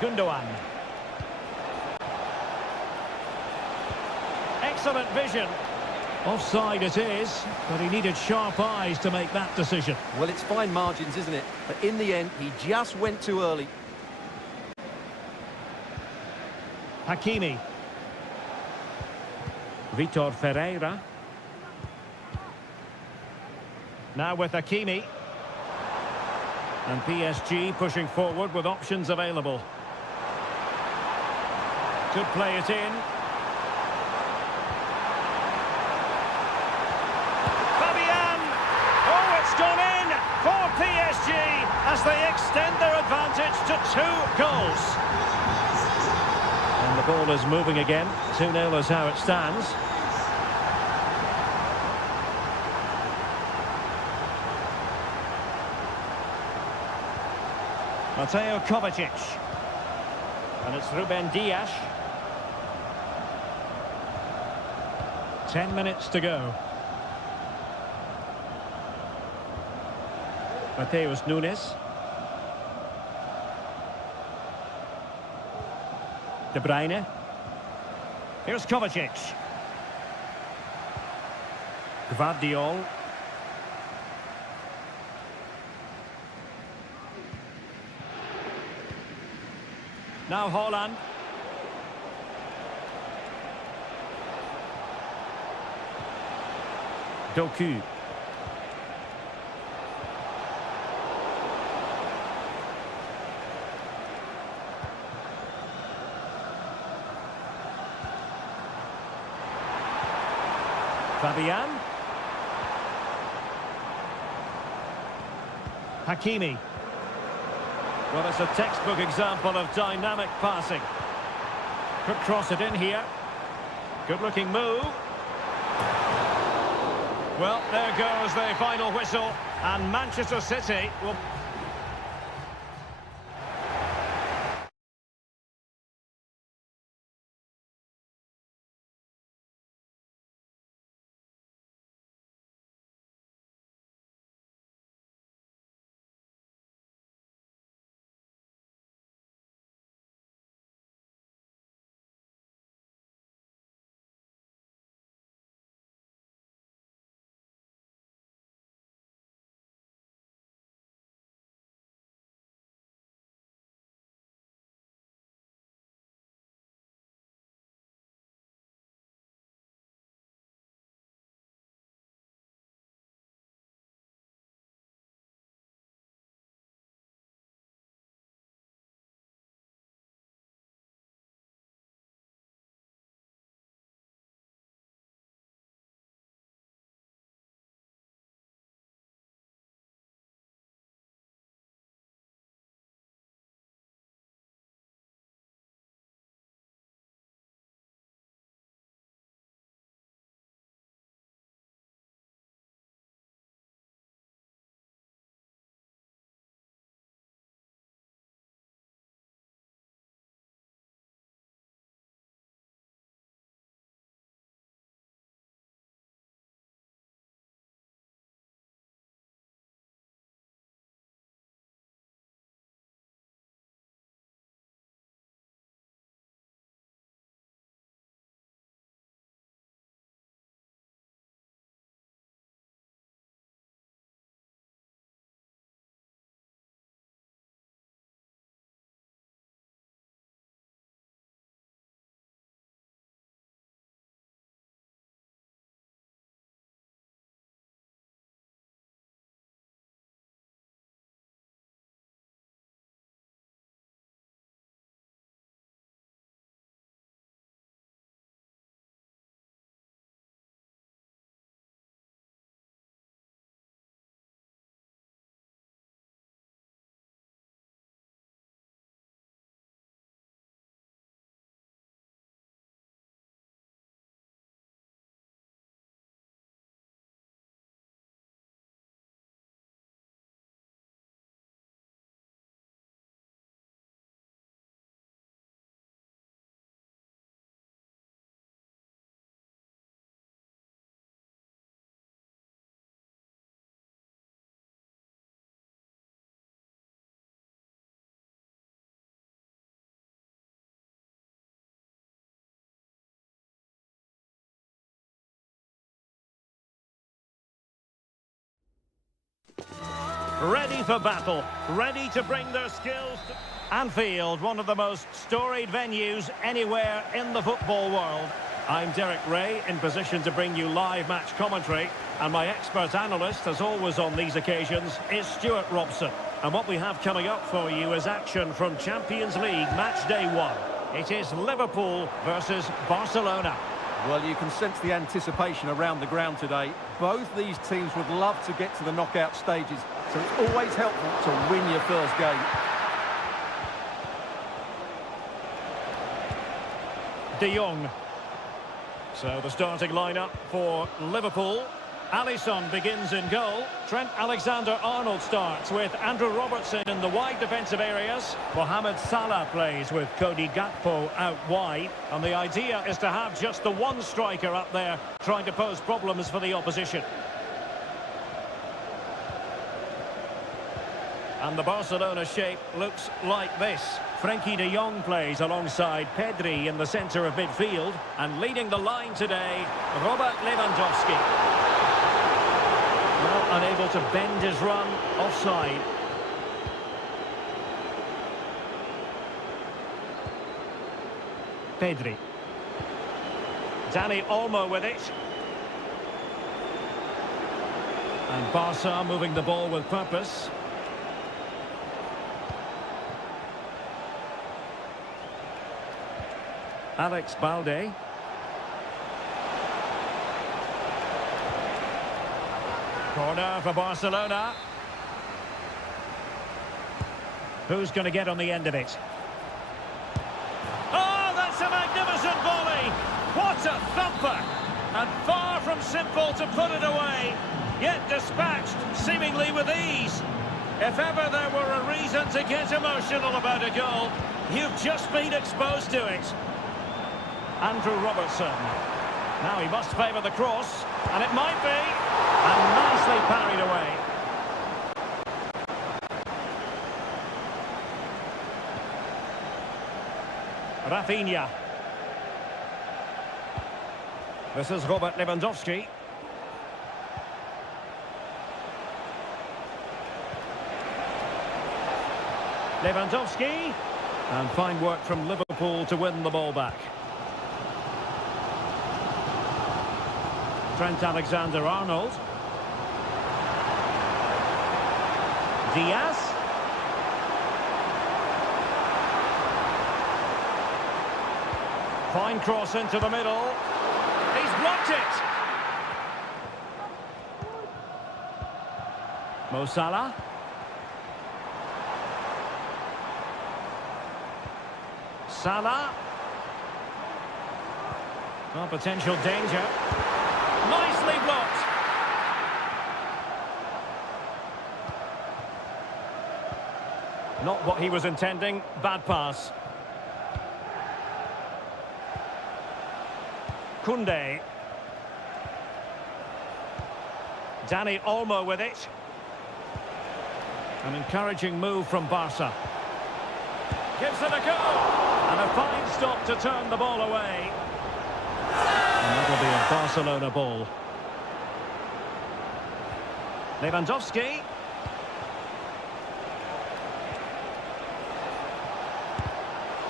Gundogan. Excellent vision. Offside it is, but he needed sharp eyes to make that decision. Well, it's fine margins, isn't it? But in the end, he just went too early. Hakimi. Vitor Ferreira. Now with Hakimi. And PSG pushing forward with options available. Could play it in. Fabian! Oh, it's gone in for PSG as they extend their advantage to 2 goals. And the ball is moving again. 2-0 is how it stands. Mateo Kovacic. And it's Ruben Dias. 10 minutes to go. Mateus Nunes. De Bruyne. Here's Kovacic. Gvardiol. Now Haaland. Doku. Fabian. Hakimi. Well, it's a textbook example of dynamic passing. Could cross it in here. Good-looking move. Well, there goes the final whistle, and Manchester City will... ready for battle, ready to bring their skills to Anfield, one of the most storied venues anywhere in the football world. I'm Derek Ray, in position to bring you live match commentary, and my expert analyst, as always on these occasions, is Stuart Robson. And what we have coming up for you is action from Champions League match day 1. It is Liverpool versus Barcelona. Well, you can sense the anticipation around the ground today. Both these teams would love to get to the knockout stages, so it's always helpful to win your first game. De Jong. So the starting lineup for Liverpool. Alisson begins in goal. Trent Alexander-Arnold starts with Andrew Robertson in the wide defensive areas. Mohamed Salah plays with Cody Gakpo out wide. And the idea is to have just the one striker up there trying to pose problems for the opposition. And the Barcelona shape looks like this. Frenkie de Jong plays alongside Pedri in the centre of midfield. And leading the line today, Robert Lewandowski. Well, unable to bend his run, offside. Pedri. Dani Olmo with it. And Barca moving the ball with purpose. Alex Balde. Corner for Barcelona. Who's going to get on the end of it? Oh, that's a magnificent volley! What a thumper! And far from simple to put it away, yet dispatched seemingly with ease. If ever there were a reason to get emotional about a goal, you've just been exposed to it. Andrew Robertson. Now he must favour the cross, and it might be, and nicely parried away. Rafinha. This is Robert Lewandowski. Lewandowski. And fine work from Liverpool to win the ball back. Trent Alexander-Arnold. Diaz. Fine cross into the middle. He's blocked it. Mo Salah. Salah. Well, potential danger. Nicely blocked. Not what he was intending. Bad pass. Koundé. Dani Olmo with it. An encouraging move from Barca. Gives it a go. And a fine stop to turn the ball away. And that'll be a Barcelona ball. Lewandowski.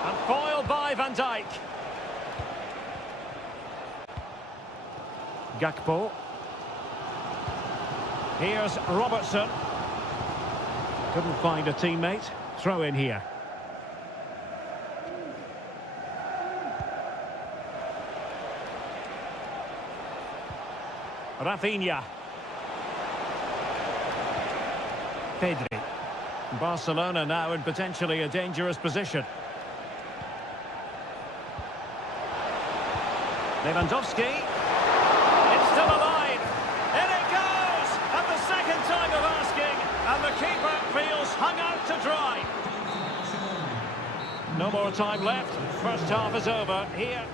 And foiled by Van Dijk. Gakpo. Here's Robertson. Couldn't find a teammate. Throw in here. Rafinha. Pedri. Barcelona now in potentially a dangerous position. Lewandowski. It's still alive. In it goes! At the second time of asking, and the keeper feels hung out to dry. No more time left. First half is over here.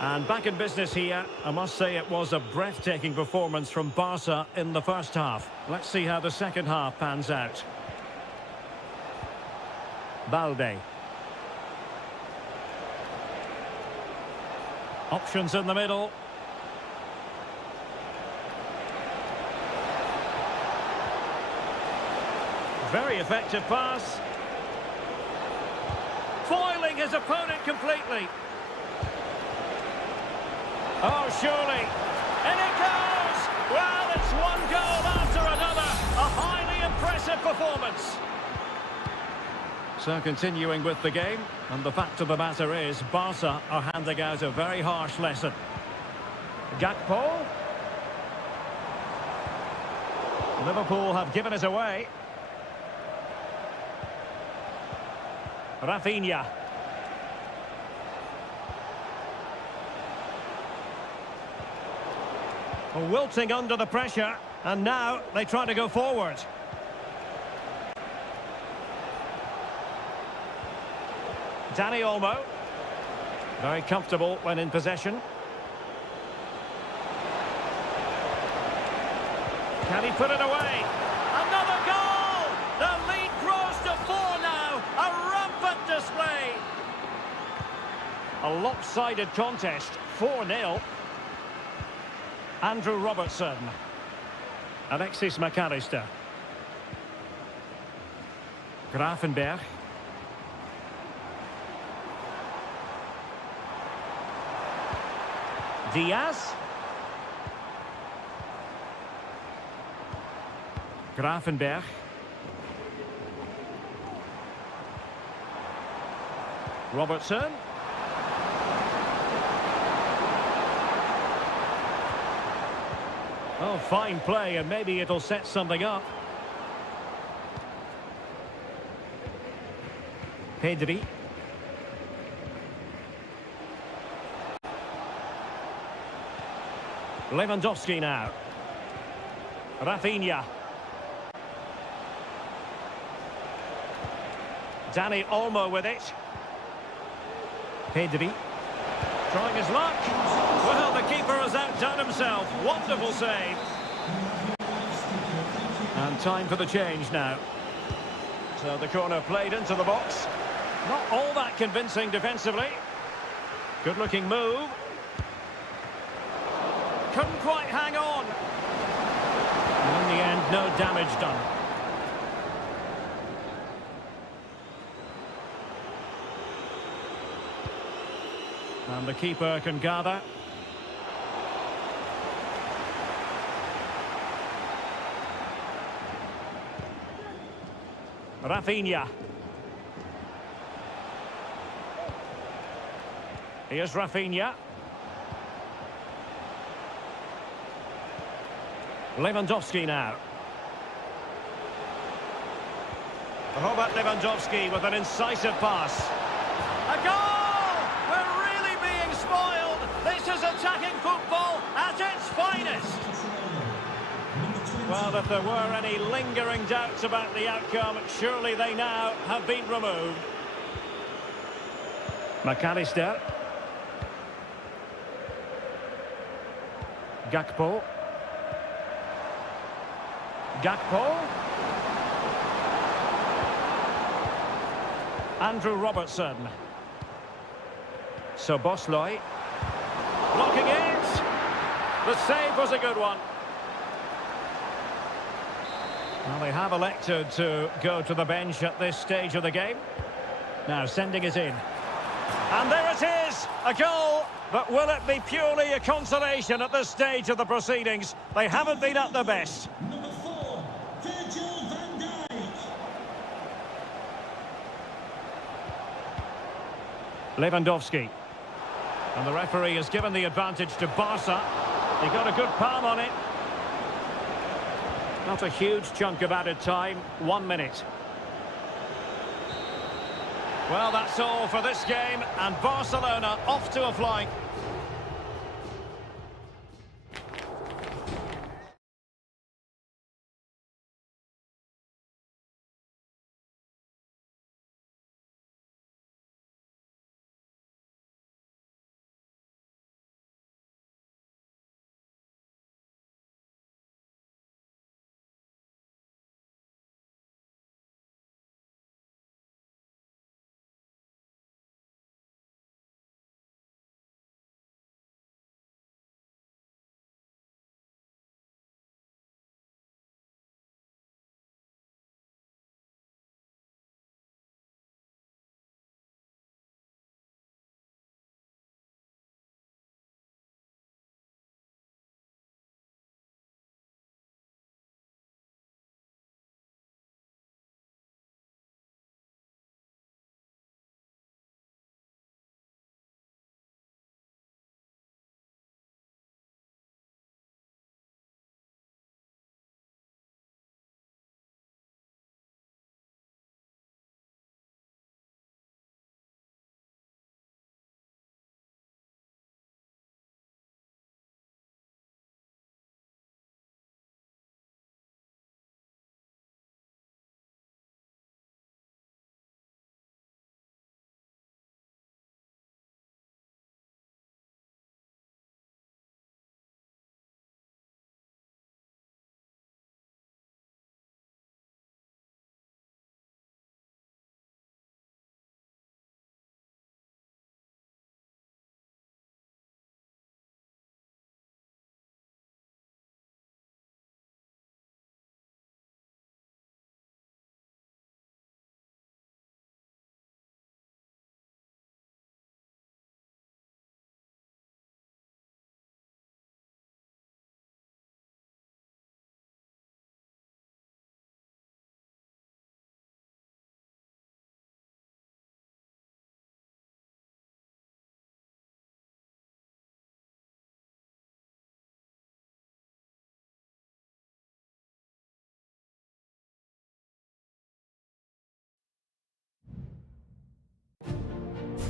And back in business here. I must say it was a breathtaking performance from Barca in the first half. Let's see how the second half pans out. Balde. Options in the middle. Very effective pass. Foiling his opponent completely. Oh, surely. And it goes! Well, it's one goal after another. A highly impressive performance. So continuing with the game, and the fact of the matter is, Barca are handing out a very harsh lesson. Gakpo. Liverpool have given it away. Rafinha. Wilting under the pressure, and now they try to go forward. Dani Olmo. Very comfortable when in possession. Can he put it away? Another goal! The lead grows to 4 now. A rampant display. A lopsided contest, 4-0. Andrew Robertson. Alexis McAllister. Grafenberg. Diaz. Grafenberg. Robertson. Oh, fine play, and maybe it'll set something up. Pedri. Lewandowski now. Rafinha. Dani Olmo with it. Pedri. Trying his luck. Well, the keeper has outdone himself. Wonderful save. And time for the change now. So the corner played into the box. Not all that convincing defensively. Good-looking move. Couldn't quite hang on. And in the end, no damage done. And the keeper can gather. Rafinha. Here's Rafinha. Lewandowski now. Robert Lewandowski with an incisive pass. A goal! We're really being spoiled. This is attacking football at its finest. Well, if there were any lingering doubts about the outcome, surely they now have been removed. McAllister. Gakpo. Gakpo. Andrew Robertson. Szoboszlai. Blocking it. The save was a good one. Well, they have elected to go to the bench at this stage of the game. Now sending it in. And there it is, a goal. But will it be purely a consolation at this stage of the proceedings? They haven't been at their best. Lewandowski. And the referee has given the advantage to Barca. He got a good palm on it. Not a huge chunk of added time, 1 minute. Well, that's all for this game, and Barcelona off to a flying.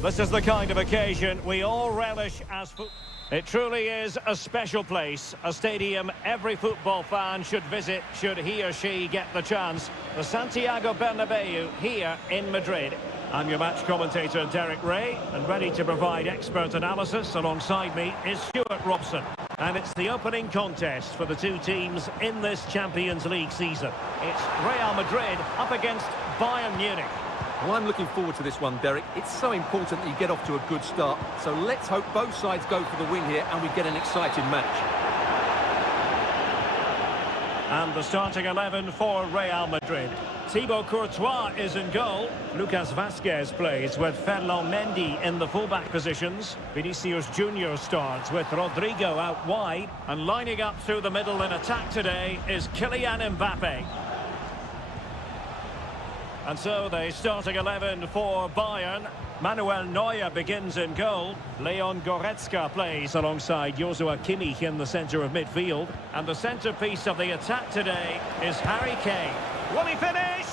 This is the kind of occasion we all relish as football. It truly is a special place, a stadium every football fan should visit should he or she get the chance. The Santiago Bernabeu here in Madrid. I'm your match commentator, Derek Ray, and ready to provide expert analysis alongside me is Stuart Robson. And it's the opening contest for the two teams in this Champions League season. It's Real Madrid up against Bayern Munich. Well, I'm looking forward to this one, Derek. It's so important that you get off to a good start. So let's hope both sides go for the win here and we get an exciting match. And the starting 11 for Real Madrid. Thibaut Courtois is in goal. Lucas Vazquez plays with Ferland Mendy in the fullback positions. Vinicius Junior starts with Rodrigo out wide. And lining up through the middle in attack today is Kylian Mbappe. And so the starting 11 for Bayern. Manuel Neuer begins in goal. Leon Goretzka plays alongside Joshua Kimmich in the centre of midfield. And the centrepiece of the attack today is Harry Kane. Will he finish?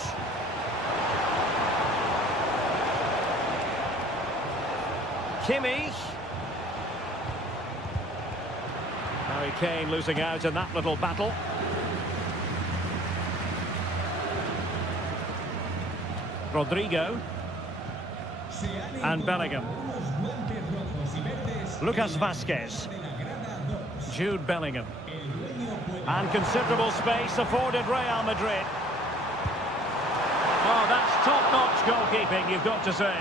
Kimmich. Harry Kane losing out in that little battle. Rodrigo and Bellingham. Lucas Vazquez. Jude Bellingham. And considerable space afforded Real Madrid. Oh, that's top-notch goalkeeping, you've got to say.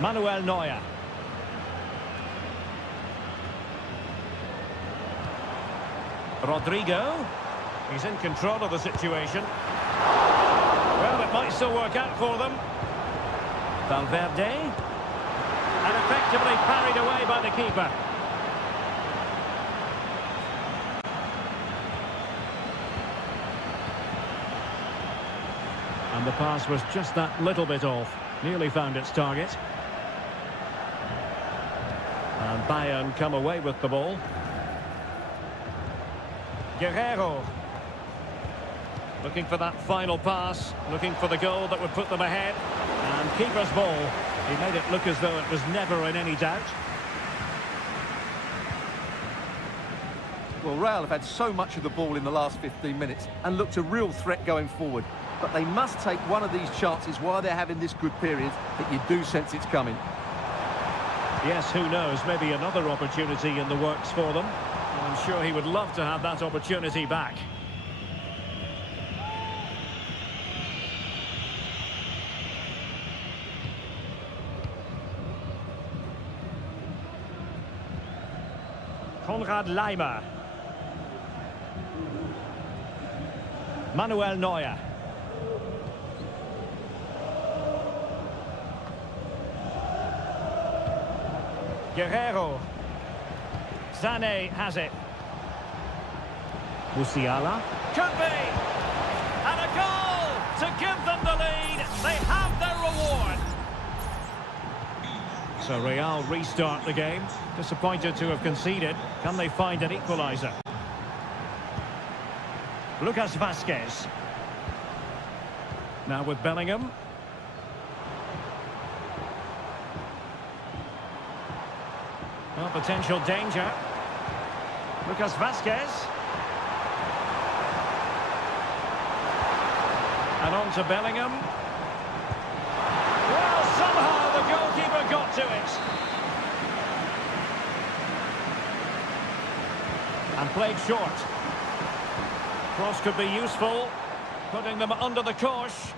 Manuel Neuer. Rodrigo, he's in control of the situation. Well, it might still work out for them. Valverde, and effectively parried away by the keeper. And the pass was just that little bit off, nearly found its target. And Bayern come away with the ball. Guerrero, looking for that final pass, looking for the goal that would put them ahead. And keeper's ball. He made it look as though it was never in any doubt. Well, Real have had so much of the ball in the last 15 minutes and looked a real threat going forward. But they must take one of these chances while they're having this good period that you do sense it's coming. Yes, who knows, maybe another opportunity in the works for them. I'm sure he would love to have that opportunity back. Konrad Laimer. Manuel Neuer. Guerrero. Sané has it. Musiala. Could be! And a goal to give them the lead. They have their reward. So Real restart the game. Disappointed to have conceded. Can they find an equaliser? Lucas Vazquez. Now with Bellingham. Well, potential danger. Lucas Vazquez. And on to Bellingham. Well, somehow the goalkeeper got to it. And played short. Cross could be useful, putting them under the cosh.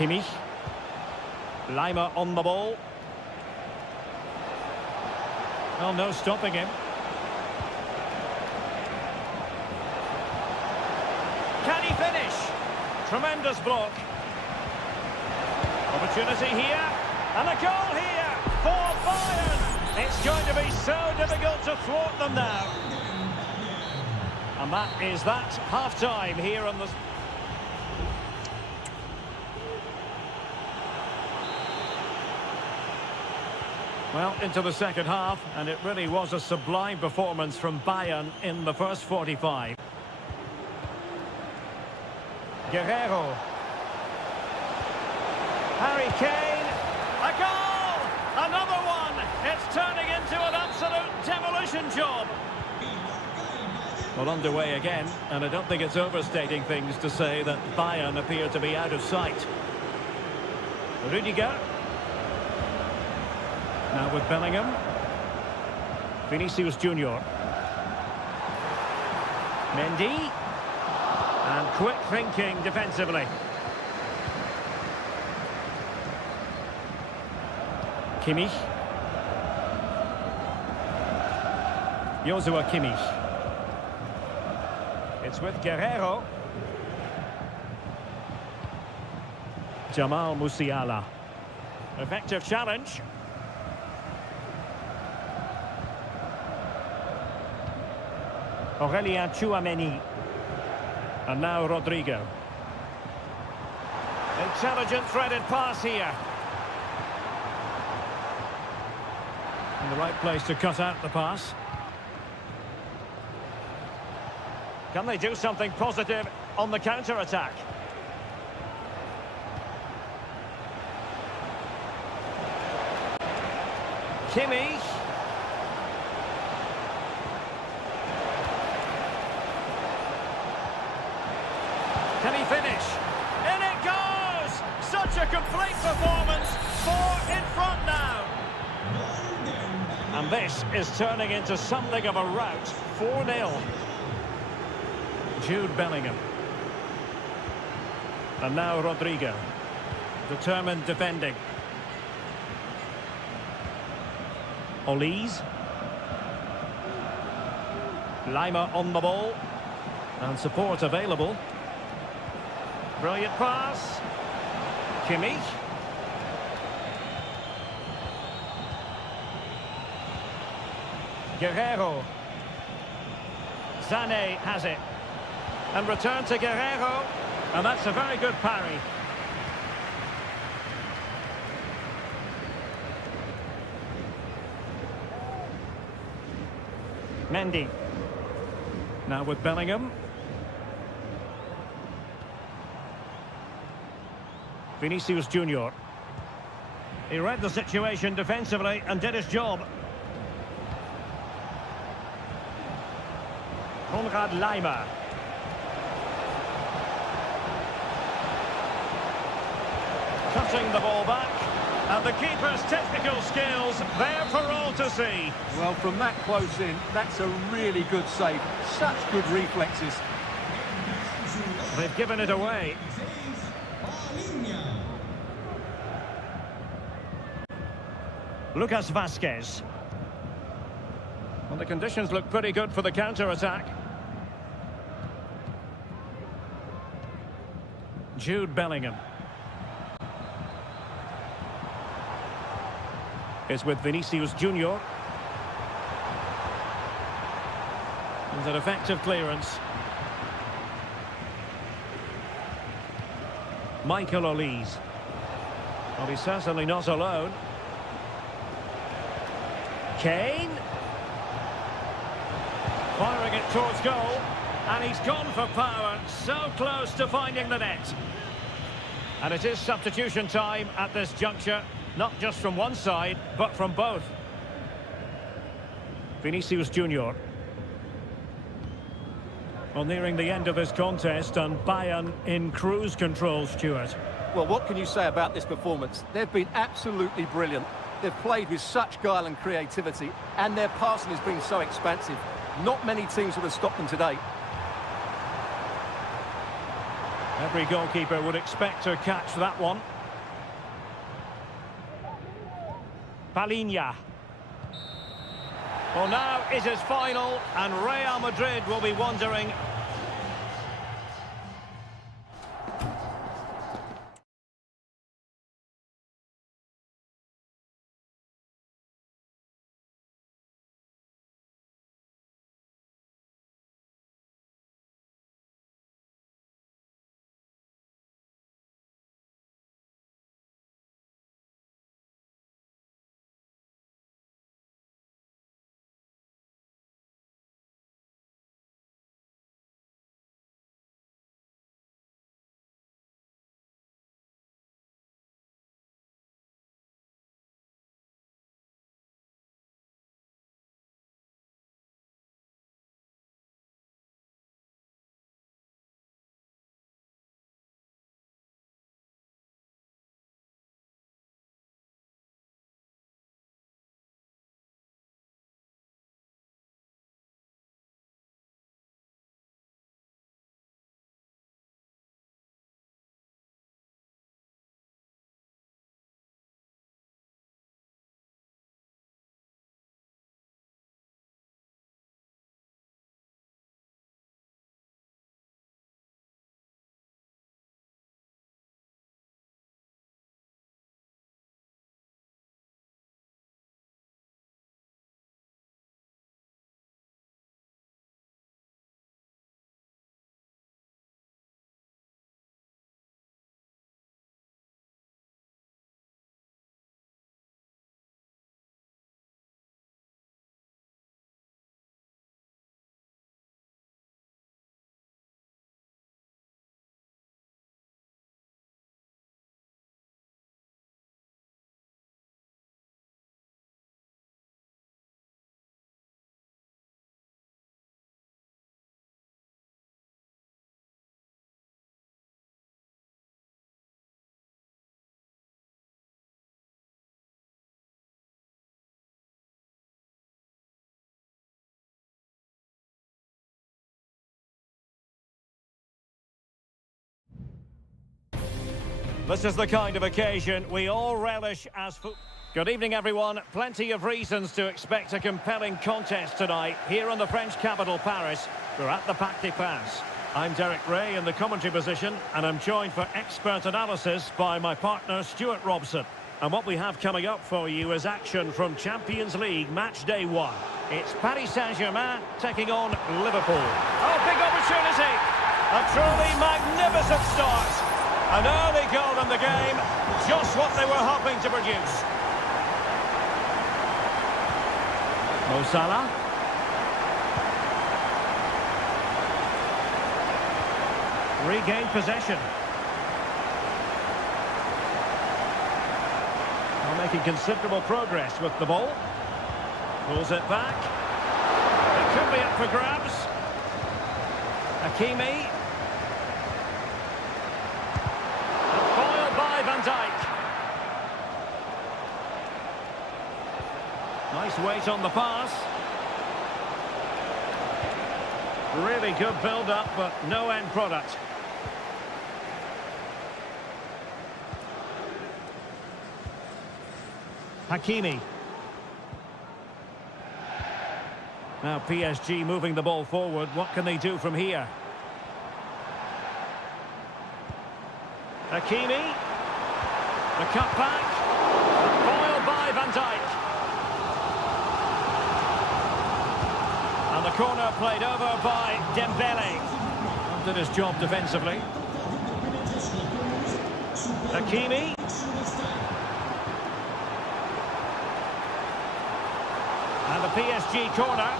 Kimmich. Laimer on the ball. Well, no stopping him. Can he finish? Tremendous block. Opportunity here. And a goal here for Bayern. It's going to be so difficult to thwart them now. And that is that. Half-time here on the... Well, into the second half, and it really was a sublime performance from Bayern in the first 45. Guerrero. Harry Kane. A goal! Another one! It's turning into an absolute demolition job. Well, underway again, and I don't think it's overstating things to say that Bayern appear to be out of sight. Rudiger. Now with Bellingham. Vinicius Junior. Mendy. And quick thinking defensively. Kimmich. Joshua Kimmich. It's with Guerrero. Jamal Musiala. Effective challenge. Aurelien Tchouameni. And now Rodrigo. Intelligent threaded pass here. In the right place to cut out the pass. Can they do something positive on the counter-attack? Kimmich. Can he finish? In it goes! Such a complete performance. 4 in front now. And this is turning into something of a rout. 4-0. Jude Bellingham. And now Rodrigo. Determined defending. Olise. Lima on the ball. And support available. Brilliant pass. Kimmich. Guerrero. Sané has it. And return to Guerrero. And that's a very good parry. Mendy. Now with Bellingham. Vinicius Junior. He read the situation defensively and did his job. Konrad Laimer. Cutting the ball back. And the keeper's technical skills there for all to see. Well, from that close in, that's a really good save. Such good reflexes. They've given it away. Lucas Vazquez. Well, the conditions look pretty good for the counter-attack. Jude Bellingham. Is with Vinicius Junior. And an effective clearance. Michael Olise. Well, he's certainly not alone. Kane. Firing it towards goal. And he's gone for power. So close to finding the net. And it is substitution time at this juncture. Not just from one side, but from both. Vinicius Junior. Well, nearing the end of this contest, and Bayern in cruise control, Stuart. Well, what can you say about this performance? They've been absolutely brilliant. They've played with such guile and creativity, and their passing has been so expansive. Not many teams would have stopped them today. Every goalkeeper would expect to catch that one. Palinha. Well, now it is final, and Real Madrid will be wondering This is the kind of occasion we all relish as football. Good evening, everyone. Plenty of reasons to expect a compelling contest tonight here in the French capital, Paris. We're at the Parc des Princes. I'm Derek Ray in the commentary position, and I'm joined for expert analysis by my partner, Stuart Robson. And what we have coming up for you is action from Champions League match day 1. It's Paris Saint-Germain taking on Liverpool. Oh, big opportunity! A truly magnificent start. An early goal in the game, just what they were hoping to produce. Mo Salah. Regained possession. Well, making considerable progress with the ball. Pulls it back. It could be up for grabs. Hakimi. And foiled by Van Dijk. Nice weight on the pass. Really good build-up, but no end product. Hakimi. Now PSG moving the ball forward. What can they do from here? Hakimi. The cut back. Foiled by Van Dijk. And the corner played over by Dembele. Did his job defensively. Hakimi. And the PSG corner.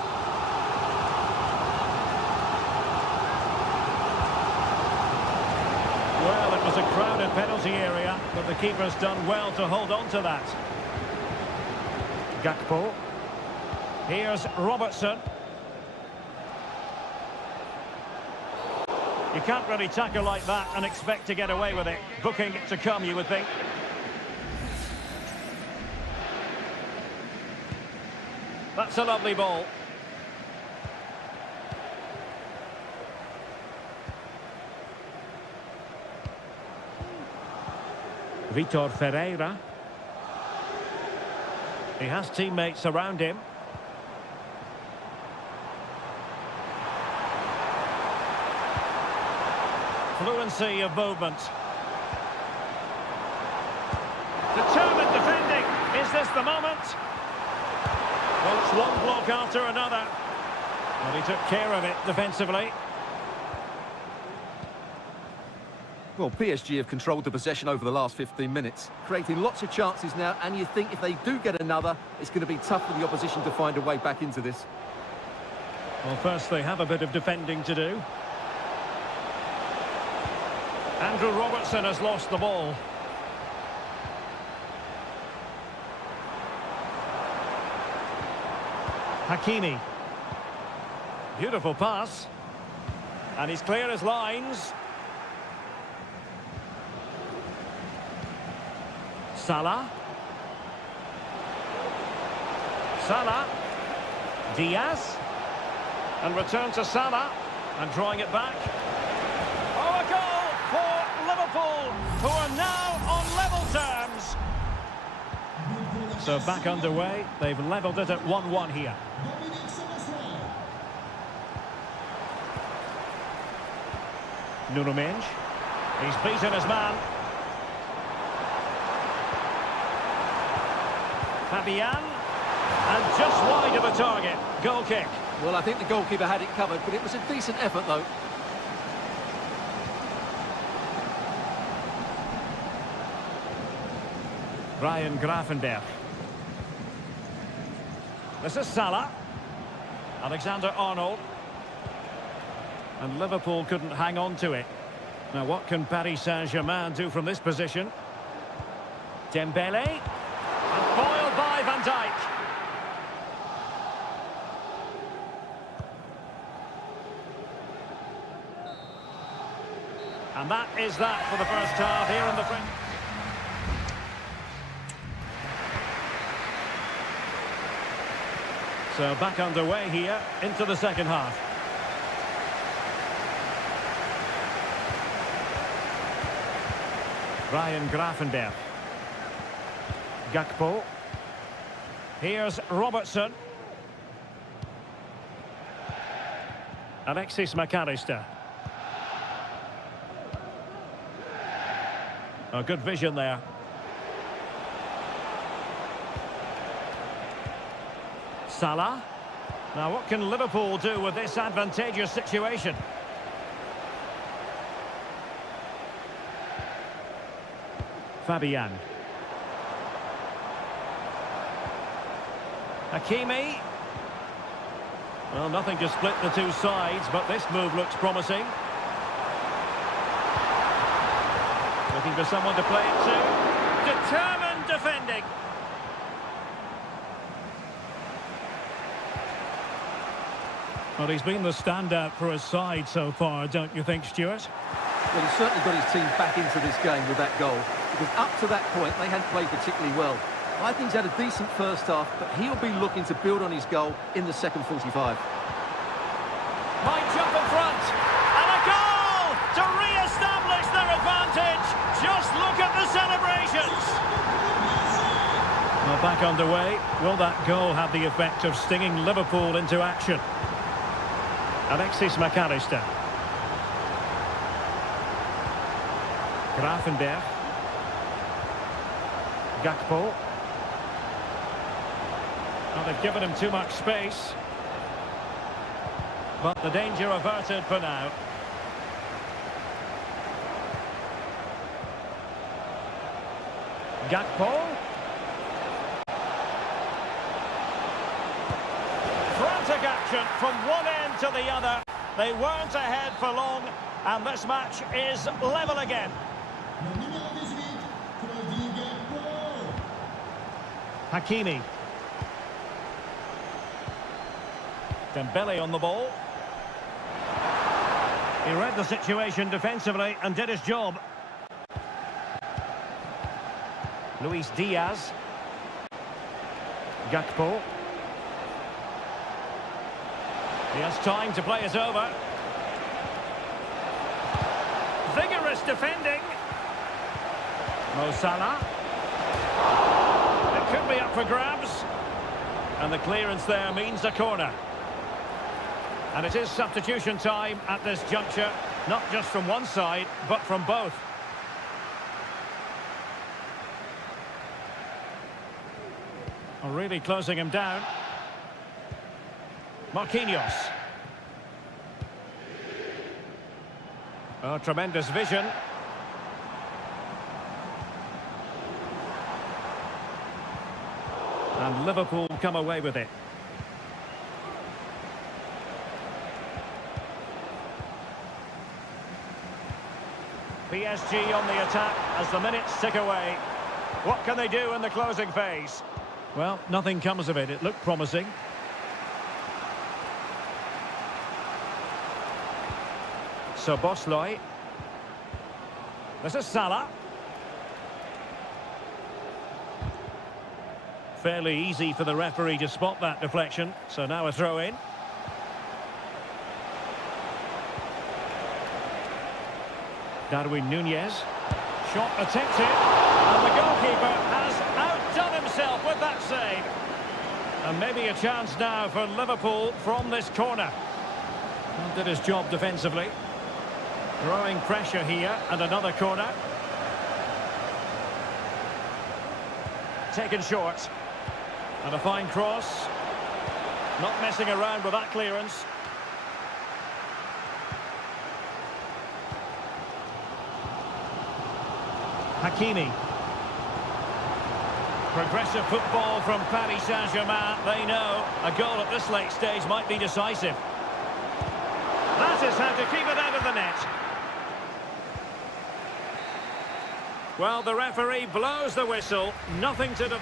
Well, it was a crowded penalty area, but the keeper's done well to hold on to that. Gakpo. Here's Robertson. You can't really tackle like that and expect to get away with it. Booking to come, you would think. That's a lovely ball. Vitor Ferreira. He has teammates around him. Fluency of movement. Determined defending. Is this the moment? Well, it's one block after another. Well, he took care of it defensively. Well, PSG have controlled the possession over the last 15 minutes, creating lots of chances now, and you think if they do get another, it's going to be tough for the opposition to find a way back into this. Well, first they have a bit of defending to do. Andrew Robertson has lost the ball. Hakimi. Beautiful pass. And he's clear as lines. Salah. Salah. Diaz. And return to Salah. And drawing it back. Oh, a goal for Liverpool, who are now on level terms. So back underway. They've levelled it at 1-1 here. Nuno Mendes. He's beaten his man. Fabian. And just wide of a target. Goal kick. Well, I think the goalkeeper had it covered, but it was a decent effort, though. Ryan Gravenberch. This is Salah. Alexander-Arnold. And Liverpool couldn't hang on to it. Now, what can Paris Saint-Germain do from this position? Dembele. And foiled by Van Dijk. And that is that for the first half here in the French. So back underway here into the second half. Ryan Gravenberch. Gakpo. Here's Robertson. Alexis McAllister. Oh, good vision there. Salah. Now, what can Liverpool do with this advantageous situation? Fabian. Hakimi. Well, nothing to split the two sides, but this move looks promising. Looking for someone to play it to. Determined defending. Well, he's been the standout for his side so far, don't you think, Stuart? Well, he's certainly got his team back into this game with that goal, because up to that point, they hadn't played particularly well. I think he's had a decent first half, but he'll be looking to build on his goal in the second 45. Might jump in front, and a goal to re-establish their advantage. Just look at the celebrations. Well, back underway. Will that goal have the effect of stinging Liverpool into action? Alexis McAllister. Gravenberch. Gakpo. Well, they've given him too much space. But the danger averted for now. Gakpo. Frantic action from one end to the other. They weren't ahead for long, and this match is level again. Hakimi. Dembele on the ball. He read the situation defensively and did his job. Luis Diaz. Gakpo. He has time to play it over. Vigorous defending. Mo Salah. It could be up for grabs. And the clearance there means a corner. And it is substitution time at this juncture, not just from one side, but from both. Oh, really closing him down. Marquinhos. Oh, tremendous vision. And Liverpool come away with it. PSG on the attack as the minutes tick away. What can they do in the closing phase? Well, nothing comes of it. It looked promising. So Bosley. This is Salah. Fairly easy for the referee to spot that deflection. So now a throw in. Darwin Nunez. Shot attempted. And the goalkeeper has outdone himself with that save. And maybe a chance now for Liverpool from this corner. Well, did his job defensively. Growing pressure here, and another corner. Taken short. And a fine cross. Not messing around with that clearance. Hakimi. Progressive football from Paris Saint-Germain. They know a goal at this late stage might be decisive. That is how to keep it out of the net. Well, the referee blows the whistle. Nothing to...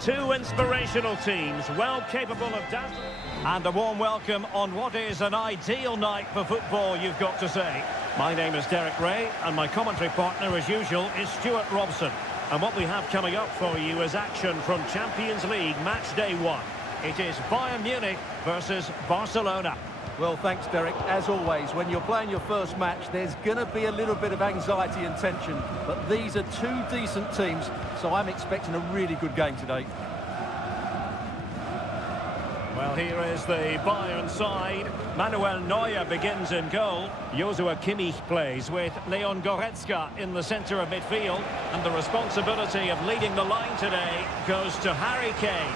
Two inspirational teams, well capable of dazzling. And a warm welcome on what is an ideal night for football, you've got to say. My name is Derek Ray, and my commentary partner, as usual, is Stuart Robson. And what we have coming up for you is action from Champions League Match Day 1. It is Bayern Munich versus Barcelona. Well, thanks, Derek. As always, when you're playing your first match, there's going to be a little bit of anxiety and tension. But these are two decent teams, so I'm expecting a really good game today. Well, here is the Bayern side. Manuel Neuer begins in goal. Joshua Kimmich plays with Leon Goretzka in the centre of midfield. And the responsibility of leading the line today goes to Harry Kane.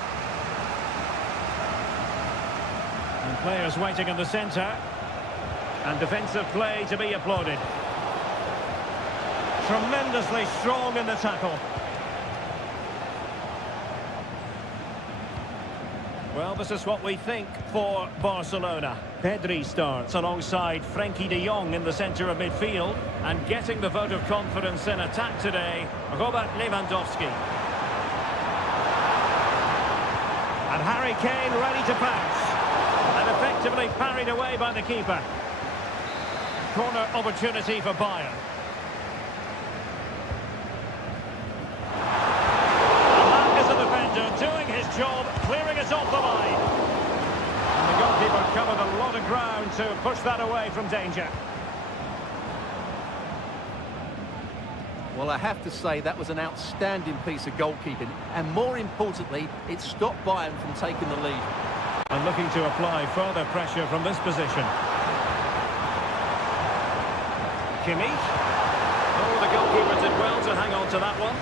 And players waiting in the centre. And defensive play to be applauded. Tremendously strong in the tackle. Well, this is what we think for Barcelona. Pedri starts alongside Frenkie de Jong in the centre of midfield. And getting the vote of confidence in attack today, Robert Lewandowski. And Harry Kane ready to pounce. And effectively parried away by the keeper. Corner opportunity for Bayern. And that is the defender doing his job, clearing it off the line. And the goalkeeper covered a lot of ground to push that away from danger. Well, I have to say that was an outstanding piece of goalkeeping. And more importantly, it stopped Bayern from taking the lead. And looking to apply further pressure from this position. Kimmich. Oh, the goalkeeper did well to hang on to that one.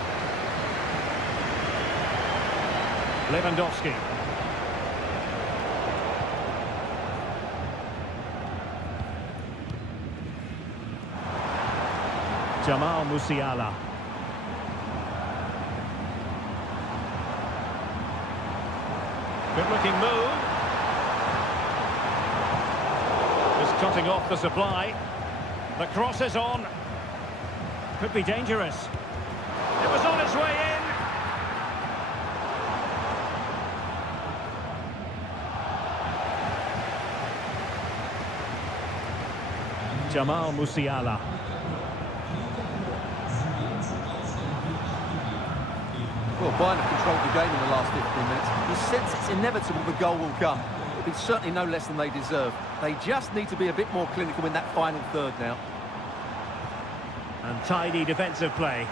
Lewandowski. Jamal Musiala. Good looking move. Just cutting off the supply. The cross is on. Could be dangerous. It was on its way in. Jamal Musiala. Well, Bayern have controlled the game in the last 15 minutes. You sense it's inevitable the goal will come. It's certainly no less than they deserve. They just need to be a bit more clinical in that final third now. And tidy defensive play.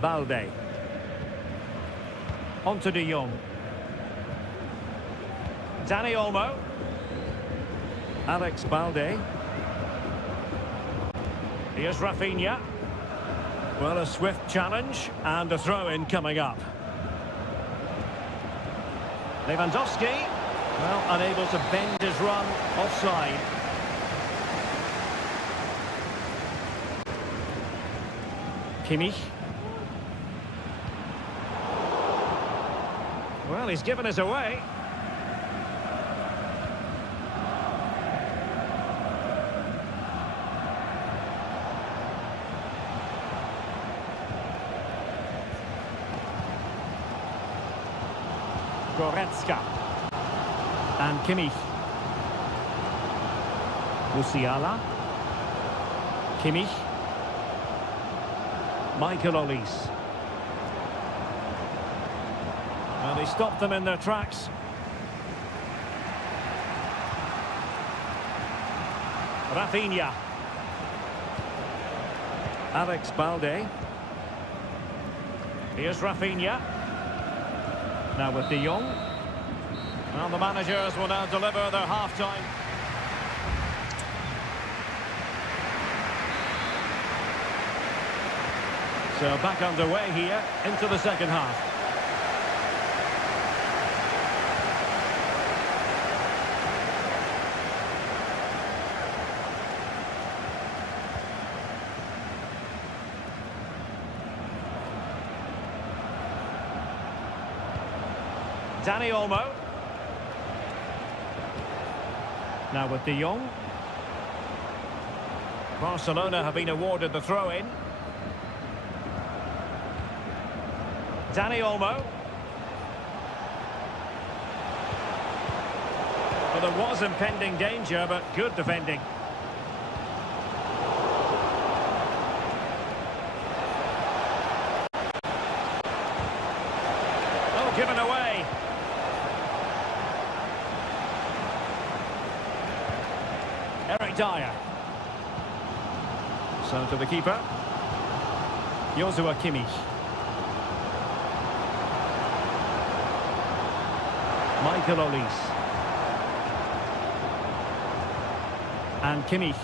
Balde. On to de Jong. Dani Olmo. Alex Balde. Here's Rafinha. Well, a swift challenge and a throw-in coming up. Lewandowski, well, unable to bend his run, offside. Kimmich. Well, he's given us away. Goretzka. And Kimmich. Musiala. Kimmich. Michael Olise. Well, he stopped them in their tracks. Rafinha. Alex Balde. Here's Rafinha. Now with de Jong. Well, the managers will now deliver their half-time. So back underway here into the second half. Dani Olmo. Now with de Jong. Barcelona have been awarded the throw-in. Danny Olmo. Well, there was impending danger, but good defending. Oh, given away. Eric Dyer. So to the keeper. Joshua Kimmich. Michael Olise. And Kimmich.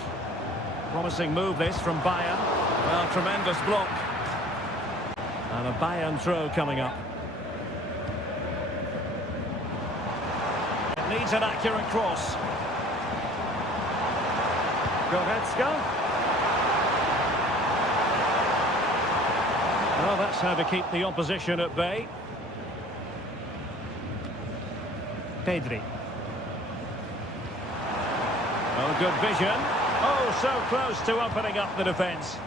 Promising move this from Bayern. Well, tremendous block. And a Bayern throw coming up. It needs an accurate cross. Goretzka. Well, that's how to keep the opposition at bay. Pedri. Oh, good vision. Oh, so close to opening up the defence.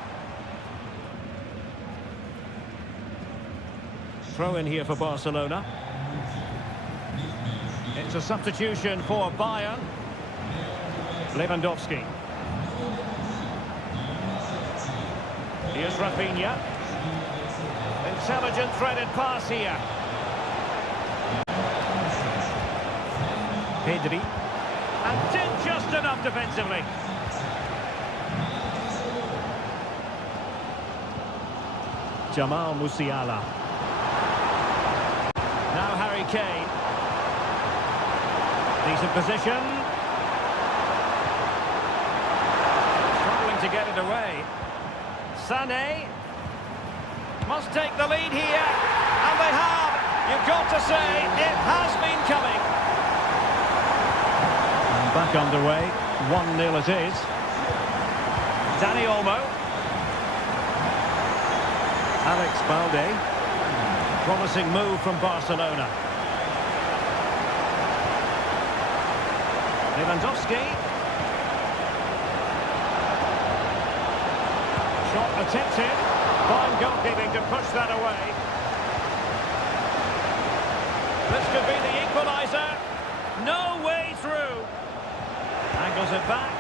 Throw in here for Barcelona. It's a substitution for Bayern. Lewandowski. Here's Rafinha. Intelligent threaded pass here. Pedri. And did just enough defensively. Jamal Musiala. Now Harry Kane. Decent position. Struggling to get it away. Sané. Must take the lead here. And they have. You've got to say, it has been coming. And back underway. 1-0 it is. Danny Olmo. Alex Balde. Promising move from Barcelona. Lewandowski. Shot attempted. Fine goalkeeping to push that away. This could be the equaliser. No way through. Angles it back.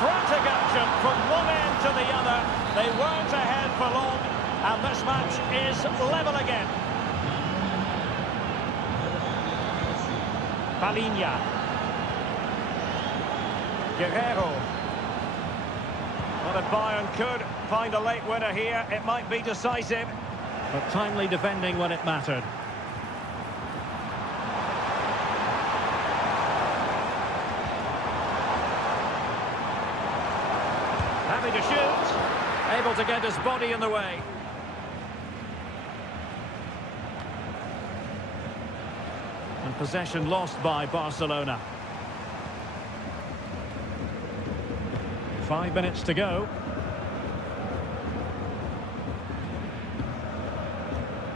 Frantic action from one end to the other. They weren't ahead for long, and this match is level again. Palinha. Guerrero. Well, if Bayern could find a late winner here, it might be decisive, but timely defending when it mattered. Happy to shoot, able to get his body in the way. And possession lost by Barcelona. 5 minutes to go.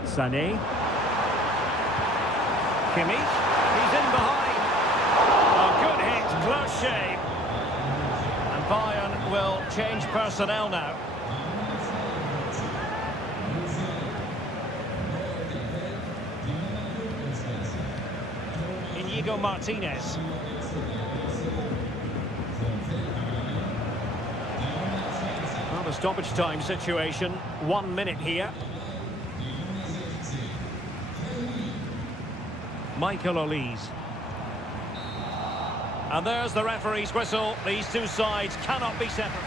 Sané. Kimmich. He's in behind. A good hit, close shave. And Bayern will change personnel now. Inigo Martinez. Well, the stoppage time situation. 1 minute here. Michael Olise. And there's the referee's whistle. These two sides cannot be separate.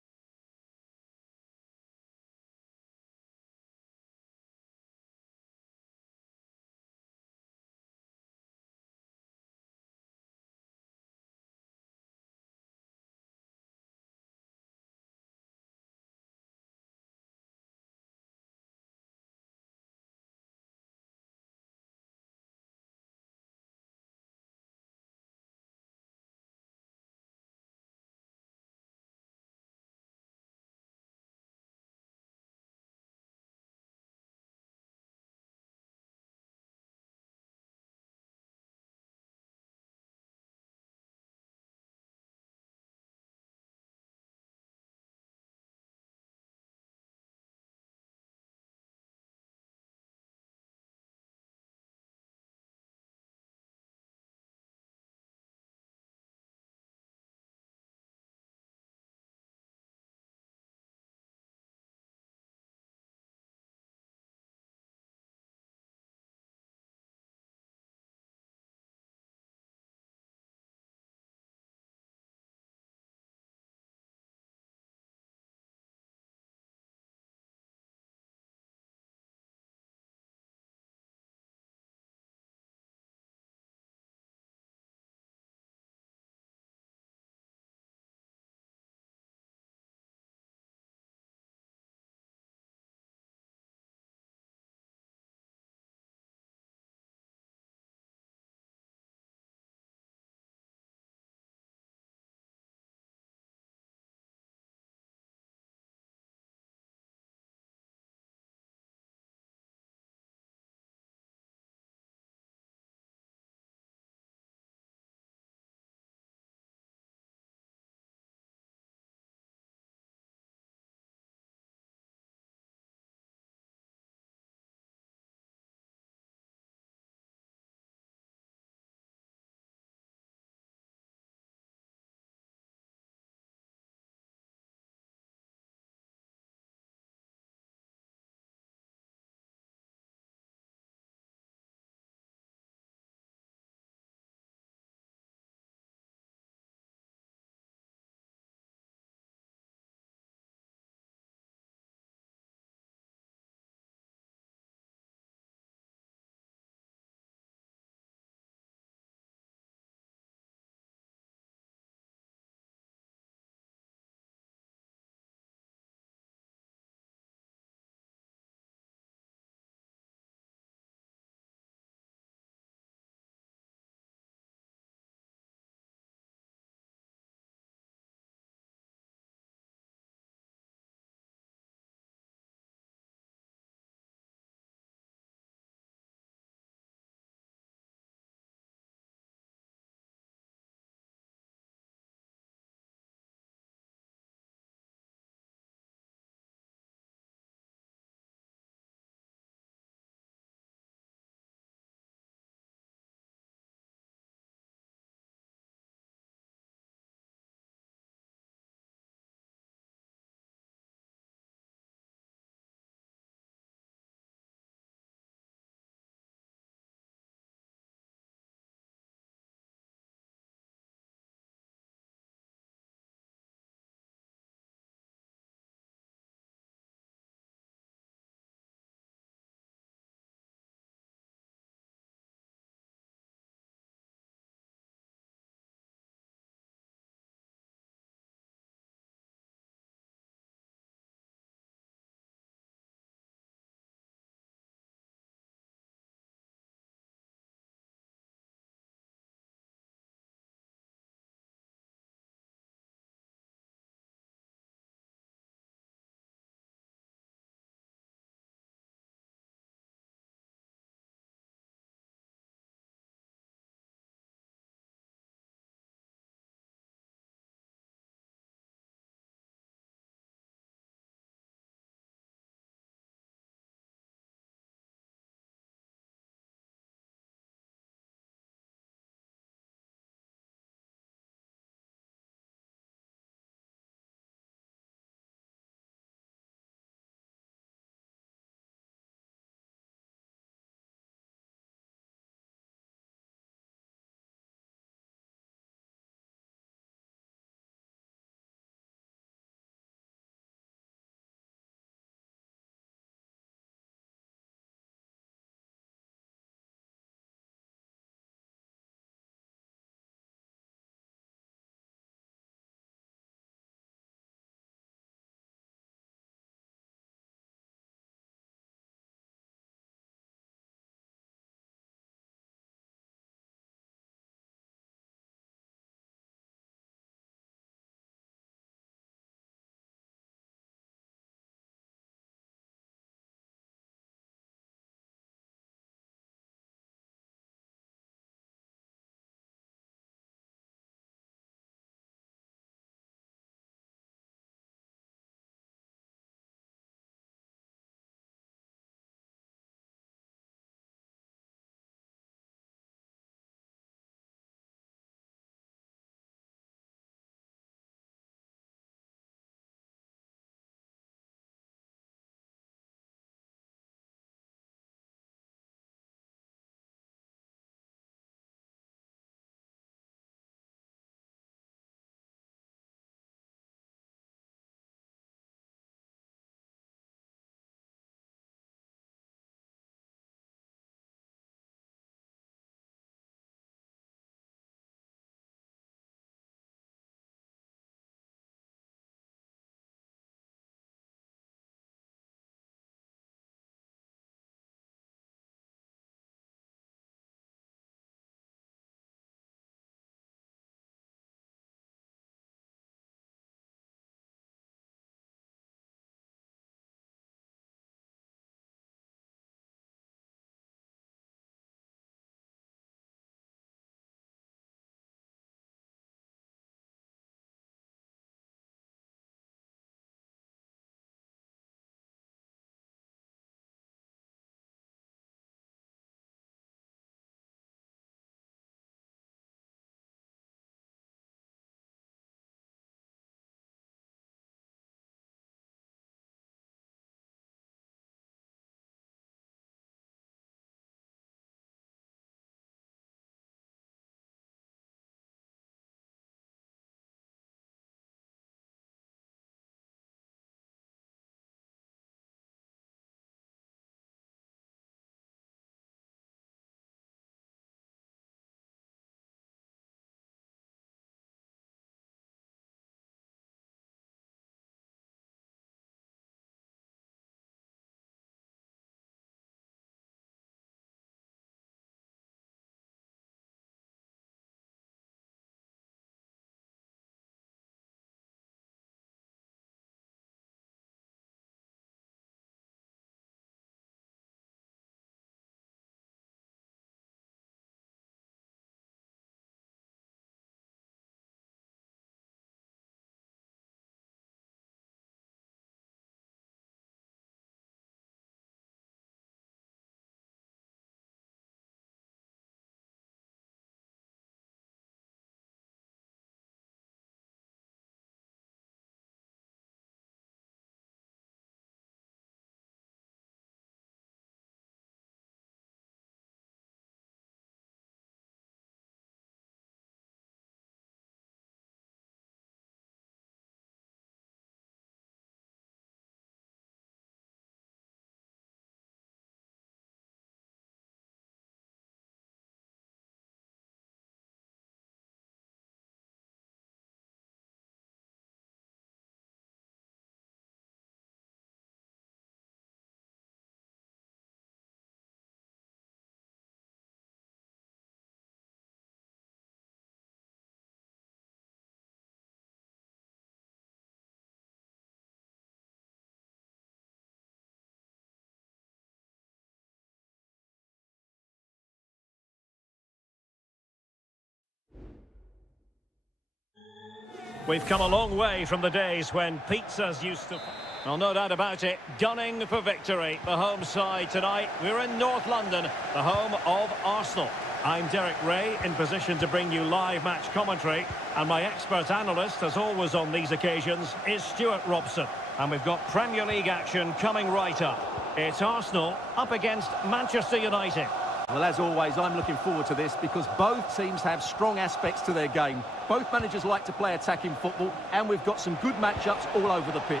We've come a long way from the days when pizzas used to... Well, no doubt about it, gunning for victory. The home side tonight. We're in North London, the home of Arsenal. I'm Derek Ray, in position to bring you live match commentary. And my expert analyst, as always on these occasions, is Stuart Robson. And we've got Premier League action coming right up. It's Arsenal up against Manchester United. Well, as always, I'm looking forward to this because both teams have strong aspects to their game. Both managers like to play attacking football, and we've got some good matchups all over the pitch.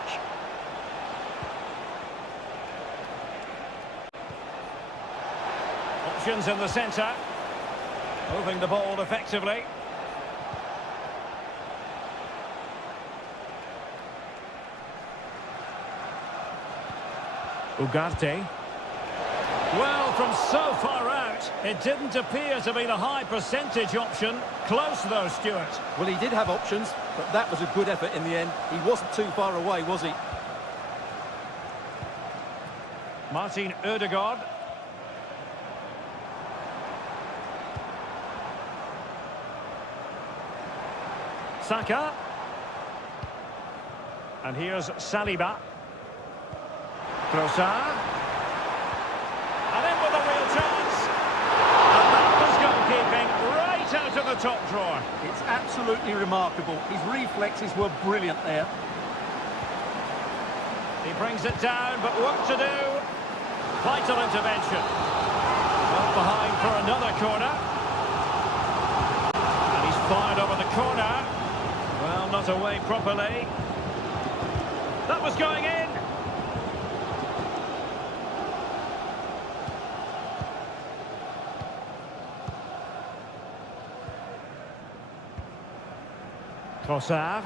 Options in the centre. Moving the ball effectively. Ugarte. Well, from so far out, it didn't appear to be the high percentage option. Close though, Stuart. Well, he did have options, but that was a good effort in the end. He wasn't too far away, was he? Martin Ødegaard. Saka. And here's Saliba. Trossard. And in with a real chance. And that was goalkeeping right out of the top drawer. It's absolutely remarkable. His reflexes were brilliant there. He brings it down, but work to do. Vital intervention. Well behind for another corner. And he's fired over the corner. Well, not away properly. That was going in. Trossard.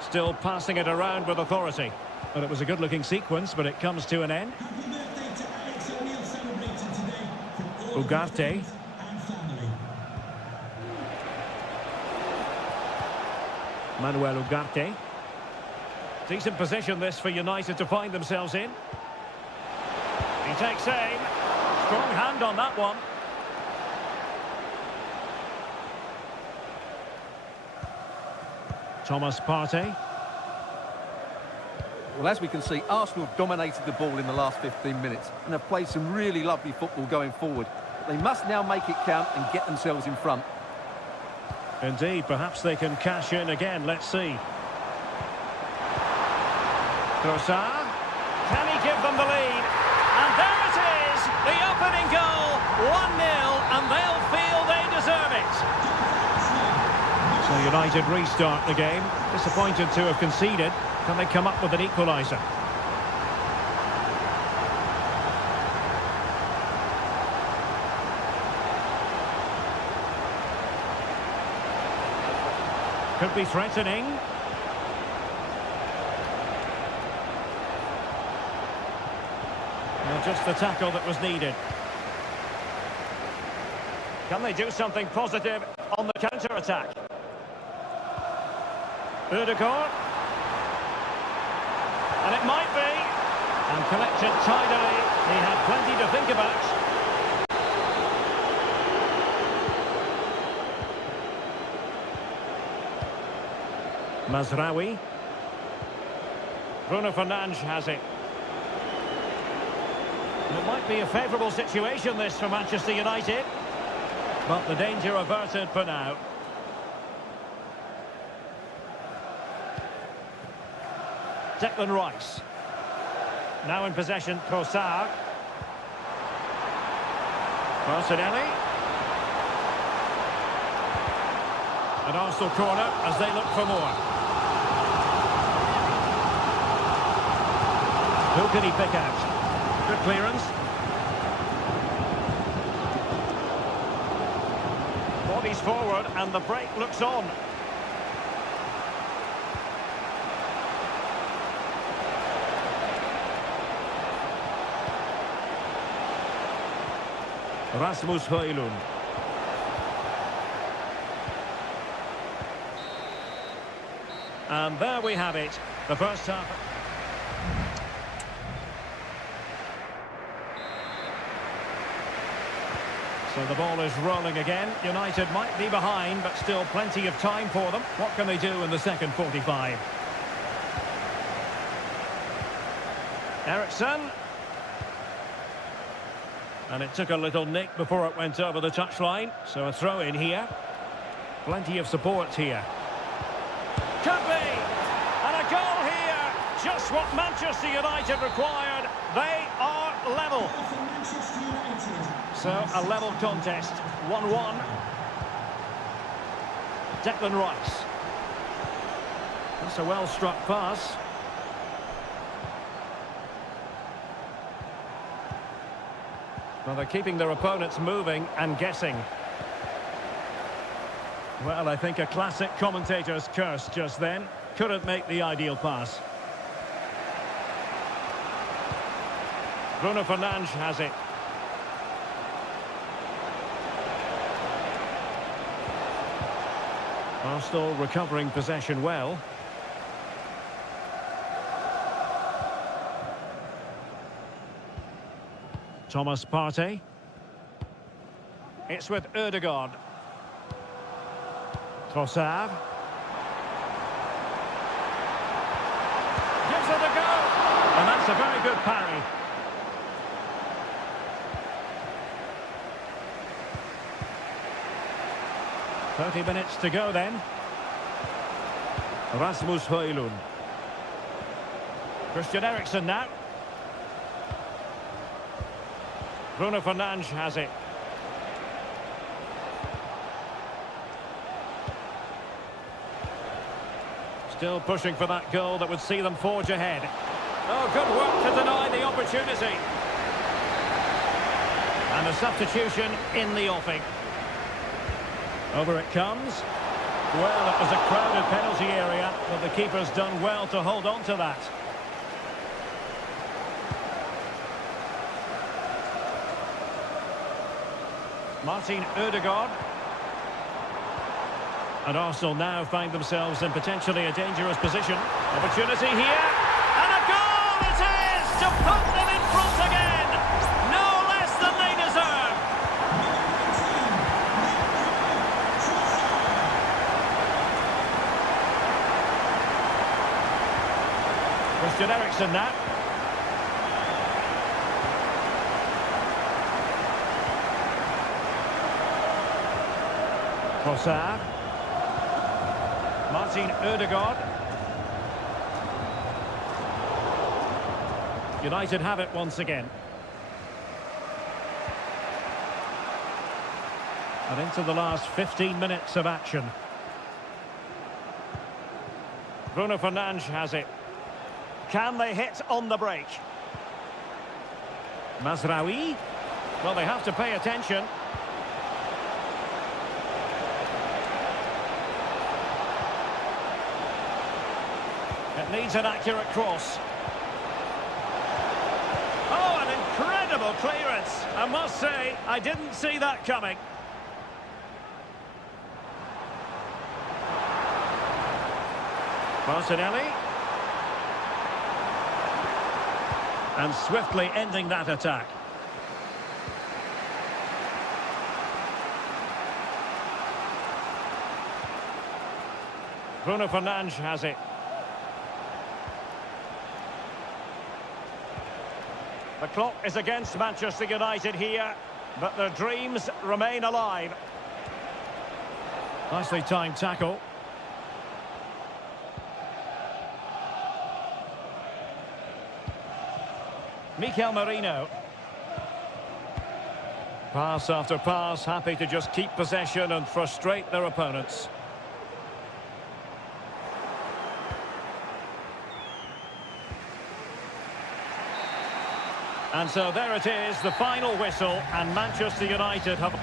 Still passing it around with authority. But it was a good-looking sequence, but it comes to an end. Ugarte. Manuel Ugarte. Decent position this for United to find themselves in. He takes aim. Strong hand on that one. Thomas Partey. Well, as we can see, Arsenal have dominated the ball in the last 15 minutes and have played some really lovely football going forward. They must now make it count and get themselves in front. Indeed, perhaps they can cash in again. Let's see. Trossard. Can he give them the lead? And there it is! The opening goal! 1-0, and they'll feel they deserve it. So United restart the game. Disappointed to have conceded. Can they come up with an equaliser? Could be threatening. Well, just the tackle that was needed. Can they do something positive on the counter-attack? Ødegaard. And it might be. And collected tidily. He had plenty to think about. Mazraoui. Bruno Fernandes has it. And it might be a favourable situation, this, for Manchester United. But the danger averted for now. Declan Rice. Now in possession, Trossard. Martinelli. An Arsenal corner as they look for more. Who can he pick out? Good clearance. Bodies forward and the break looks on. Rasmus Højlund. And there we have it, the first half. So the ball is rolling again. United might be behind, but still plenty of time for them. What can they do in the second 45? Ericsson. And it took a little nick before it went over the touchline. So a throw in here. Plenty of support here. Could be! And a goal here! Just what Manchester United required. They are level. So a level contest. 1-1. Declan Rice. That's a well-struck pass. Well, they're keeping their opponents moving and guessing. Well, I think a classic commentator's curse just then. Couldn't make the ideal pass. Bruno Fernandes has it. Arsenal recovering possession well. Thomas Partey. It's with Ødegaard. Trossard. Gives it a go. And that's a very good parry. "30 minutes to go then." Rasmus Højlund. Christian Eriksen now. Bruno Fernandes has it. Still pushing for that goal that would see them forge ahead. Oh, good work to deny the opportunity. And a substitution in the offing. Over it comes. Well, it was a crowded penalty area, but the keeper's done well to hold on to that. Martin Ødegaard. And Arsenal now find themselves in potentially a dangerous position. Opportunity here. And a goal it is to put them in front again. No less than they deserve. Christian Eriksen now. Trossard. Martin Ødegaard. United have it once again. And into the last 15 minutes of action. Bruno Fernandes has it. Can they hit on the break? Mazraoui. Well, they have to pay attention. It needs an accurate cross. Oh, an incredible clearance. I must say, I didn't see that coming. Martinelli. And swiftly ending that attack. Bruno Fernandes has it. The clock is against Manchester United here, but their dreams remain alive. Nicely timed tackle. Mikel Merino. Pass after pass, happy to just keep possession and frustrate their opponents. And so there it is, the final whistle, and Manchester United have...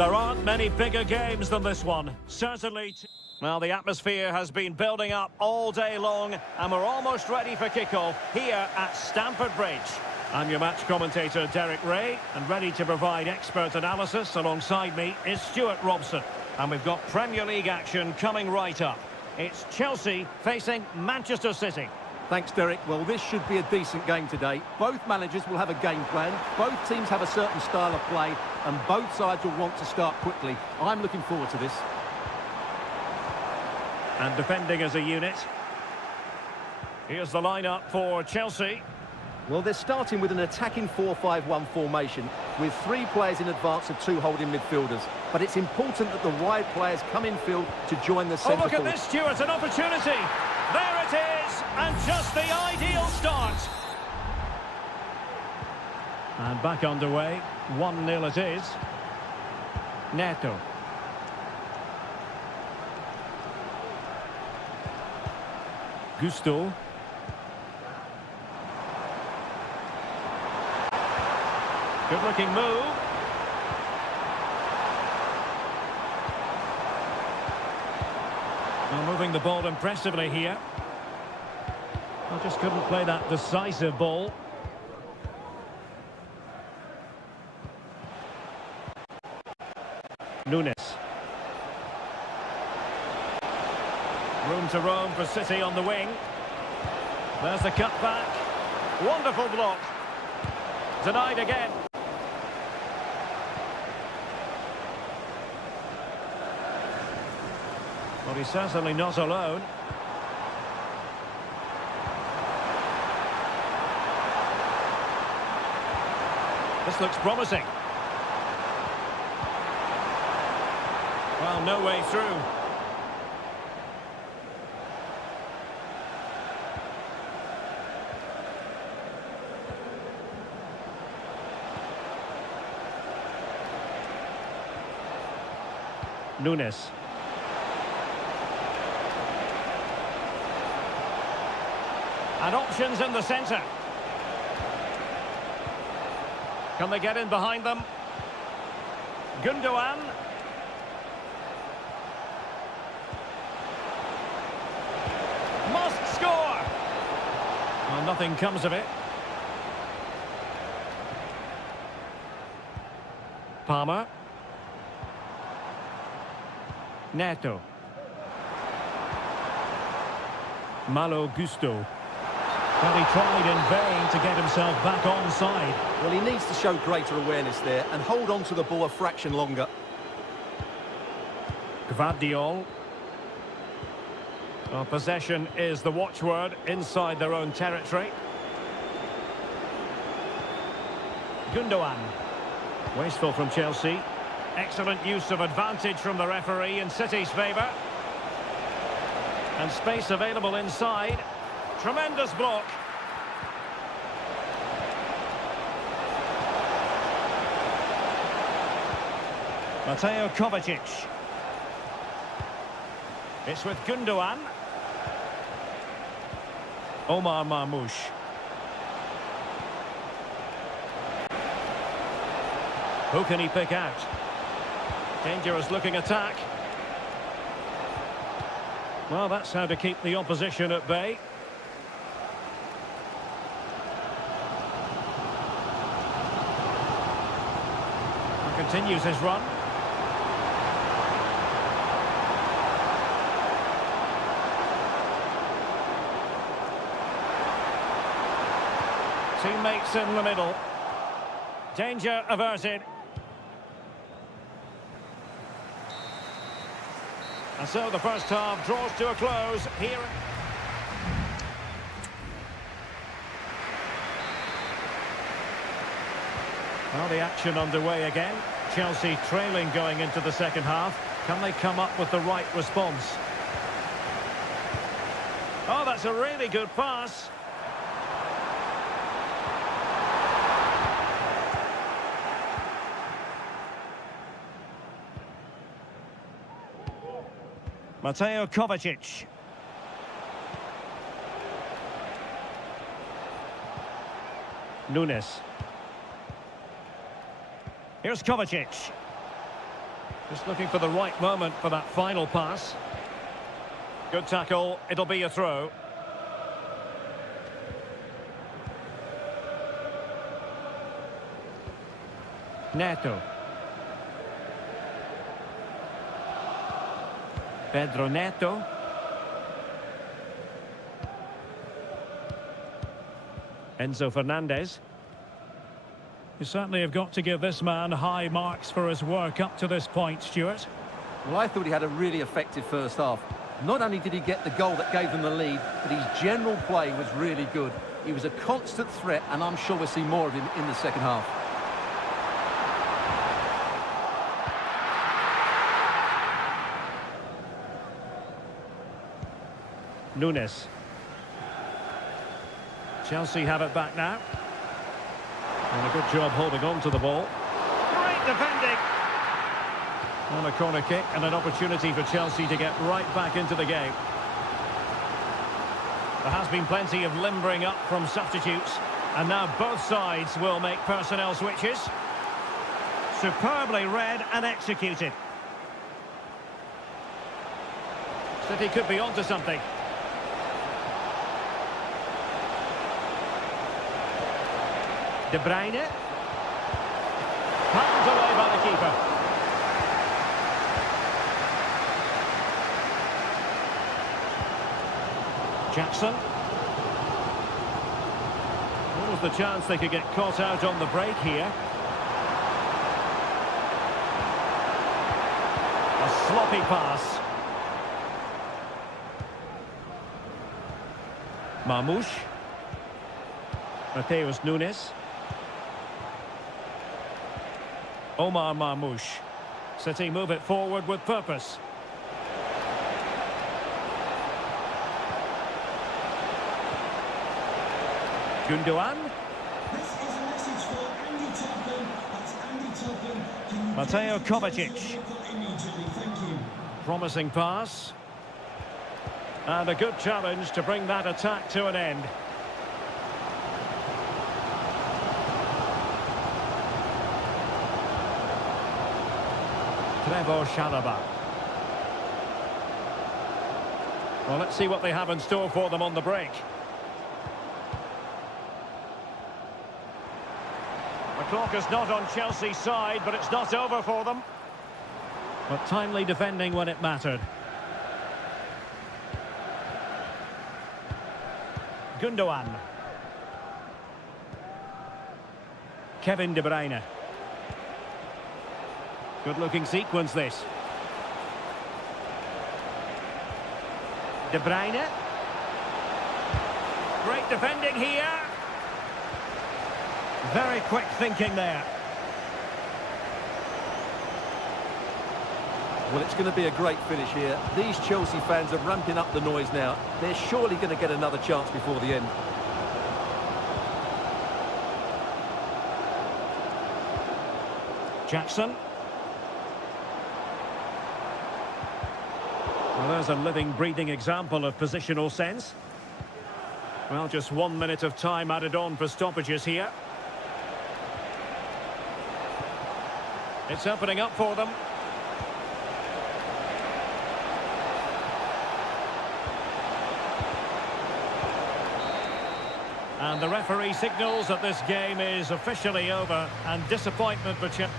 There aren't many bigger games than this one. Certainly. Well, the atmosphere has been building up all day long, and we're almost ready for kickoff here at Stamford Bridge. I'm your match commentator, Derek Ray, and ready to provide expert analysis. Alongside me is Stuart Robson. And we've got Premier League action coming right up. It's Chelsea facing Manchester City. Thanks, Derek. Well, this should be a decent game today. Both managers will have a game plan. Both teams have a certain style of play, and both sides will want to start quickly. I'm looking forward to this. And defending as a unit. Here's the lineup for Chelsea. Well, they're starting with an attacking 4-5-1 formation with 3 players in advance of 2 holding midfielders. But it's important that the wide players come in field to join the centre forward. Oh, look forward. at this, Stuart, an opportunity. There it is, and just the ideal start. And back underway, 1-0 it is. Neto. Gusto. Good-looking move. Well, moving the ball impressively here. I just couldn't play that decisive ball. Nunes. Room to roam for City on the wing. There's the cutback. Wonderful block. Denied again. Well, he's certainly not alone. This looks promising. Well, no way through. Nunes. And options in the centre. Can they get in behind them? Gundogan. Must score! Well, nothing comes of it. Palmer. Neto. Malo Gusto. Well, he tried in vain to get himself back onside. Well, he needs to show greater awareness there and hold on to the ball a fraction longer. Gvardiol. Well, possession is the watchword inside their own territory. Gundogan. Wasteful from Chelsea. Excellent use of advantage from the referee in City's favour. And space available inside. Tremendous block. Mateo Kovacic. It's with Gundogan. Omar Marmoush. Who can he pick out? Dangerous looking attack. Well, that's how to keep the opposition at bay. And continues his run. Teammates in the middle. Danger averted. And so the first half draws to a close here. Well, the action underway again. Chelsea trailing going into the second half. Can they come up with the right response? Oh, that's a really good pass. Mateo Kovacic. Nunes. Here's Kovacic. Just looking for the right moment for that final pass. Good tackle. It'll be a throw. Neto. Pedro Neto. Enzo Fernandez. You certainly have got to give this man high marks for his work up to this point, Stuart. Well, I thought he had a really effective first half. Not only did he get the goal that gave them the lead, but his general play was really good. He was a constant threat, and I'm sure we'll see more of him in the second half. Nunes. Chelsea have it back now. And a good job holding on to the ball. Great defending! On a corner kick and an opportunity for Chelsea to get right back into the game. There has been plenty of limbering up from substitutes. And now both sides will make personnel switches. Superbly read and executed. City could be onto something. De Bruyne. Palmed away by the keeper. Jackson. What was the chance they could get caught out on the break here? A sloppy pass. Marmoush. Mateus Nunes. Omar Marmoush. City move it forward with purpose. Gundogan. This is a message for Andy Toppin. That's Andy Toppin. Mateo Kovacic. Thank you. Promising pass. And a good challenge to bring that attack to an end. Trevor Chalobah. Well, let's see what they have in store for them on the break. The clock is not on Chelsea's side, but it's not over for them. But timely defending when it mattered. Gundogan. Kevin De Bruyne. Good-looking sequence, this. De Bruyne. Great defending here. Very quick thinking there. Well, it's going to be a great finish here. These Chelsea fans are ramping up the noise now. They're surely going to get another chance before the end. Jackson. Well, there's a living, breathing example of positional sense. Well, just 1 minute of time added on for stoppages here. It's opening up for them. And the referee signals that this game is officially over, and disappointment for Chelsea.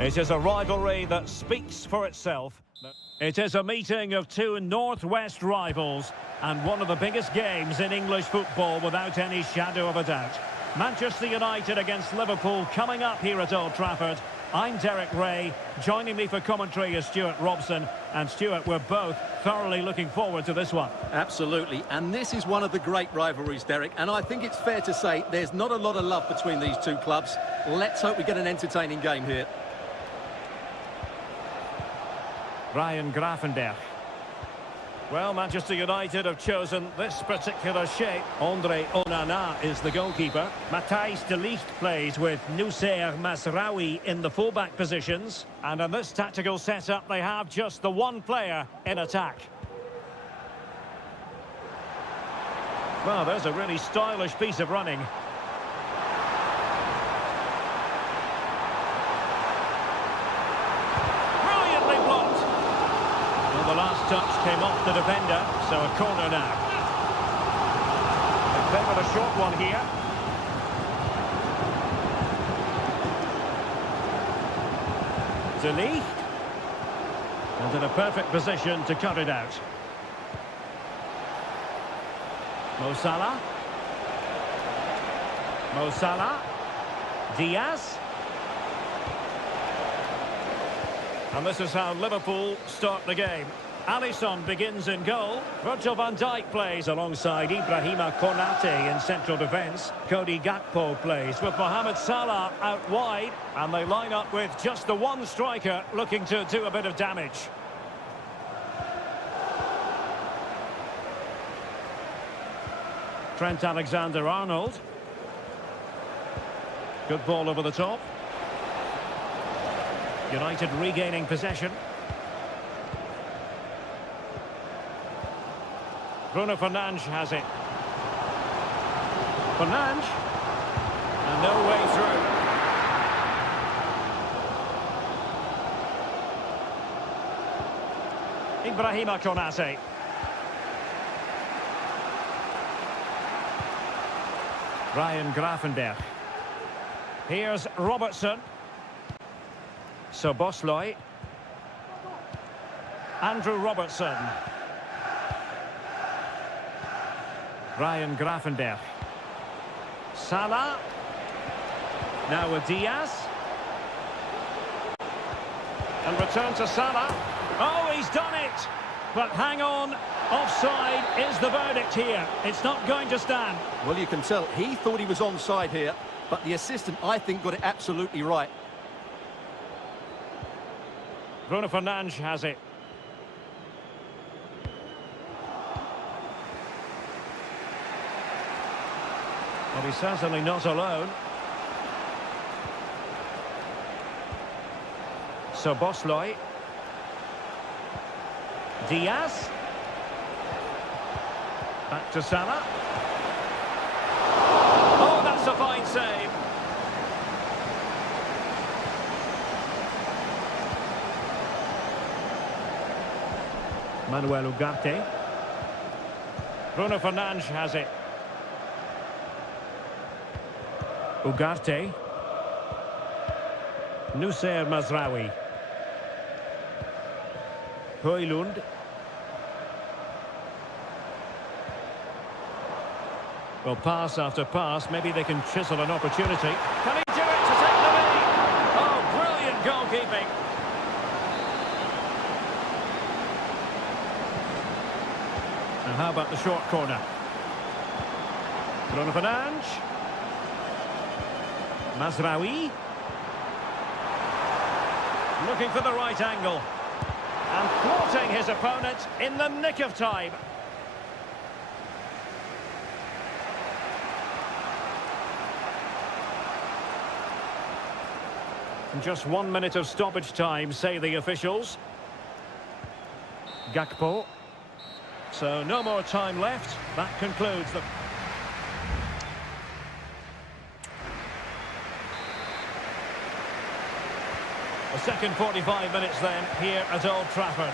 It is a rivalry that speaks for itself. It is a meeting of two northwest rivals and one of the biggest games in English football without any shadow of a doubt. Manchester United against Liverpool coming up here at Old Trafford. I'm Derek Ray. Joining me for commentary is Stuart Robson. And Stuart, we're both thoroughly looking forward to this one. Absolutely, and this is one of the great rivalries, Derek, and I think it's fair to say there's not a lot of love between these two clubs. Let's hope we get an entertaining game here. Ryan Gravenberch. Well, Manchester United have chosen this particular shape. Andre Onana is the goalkeeper. Matthijs de Ligt plays with Noussair Mazraoui in the fullback positions. And in this tactical setup, they have just the one player in attack. Well, there's a really stylish piece of running. The last touch came off the defender, so a corner now. They favour a short one here. De Ligt. And in a perfect position to cut it out. Mo Salah. Mo Salah. Diaz. And this is how Liverpool start the game. Alisson begins in goal. Virgil van Dijk plays alongside Ibrahima Konate in central defence. Cody Gakpo plays with Mohamed Salah out wide. And they line up with just the one striker looking to do a bit of damage. Trent Alexander-Arnold. Good ball over the top. United regaining possession. Bruno Fernandes has it. Fernandes. And no way through. Ibrahima Konate. Ryan Gravenberch. Here's Robertson. Szoboszlai. Andrew Robertson. Ryan Gravenberch. Salah. Now with Diaz. And return to Salah. Oh, he's done it! But hang on, offside is the verdict here. It's not going to stand. Well, you can tell he thought he was onside here, but the assistant, I think, got it absolutely right. Bruno Fernandes has it. Well, he's certainly not alone. Szoboszlai. Diaz. Back to Salah. Oh, that's a fine save. Manuel Ugarte. Bruno Fernandes has it. Ugarte. Noussair Mazraoui. Højlund. Well, pass after pass, maybe they can chisel an opportunity. Can he do it to take the lead? Oh, brilliant goalkeeping. And how about the short corner? Bruno Fernandes. Mazraoui. Looking for the right angle. And thwarting his opponent in the nick of time. And just 1 minute of stoppage time, say the officials. Gakpo. So no more time left. That concludes the... A second 45 minutes then here at Old Trafford.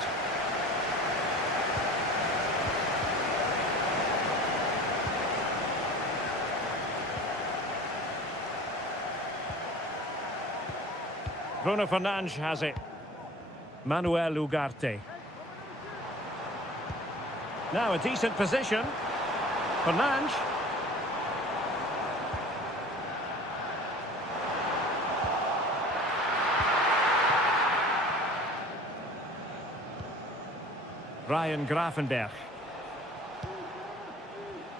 Bruno Fernandes has it. Manuel Ugarte. Now a decent position. Fernandes. Ryan Gravenberch.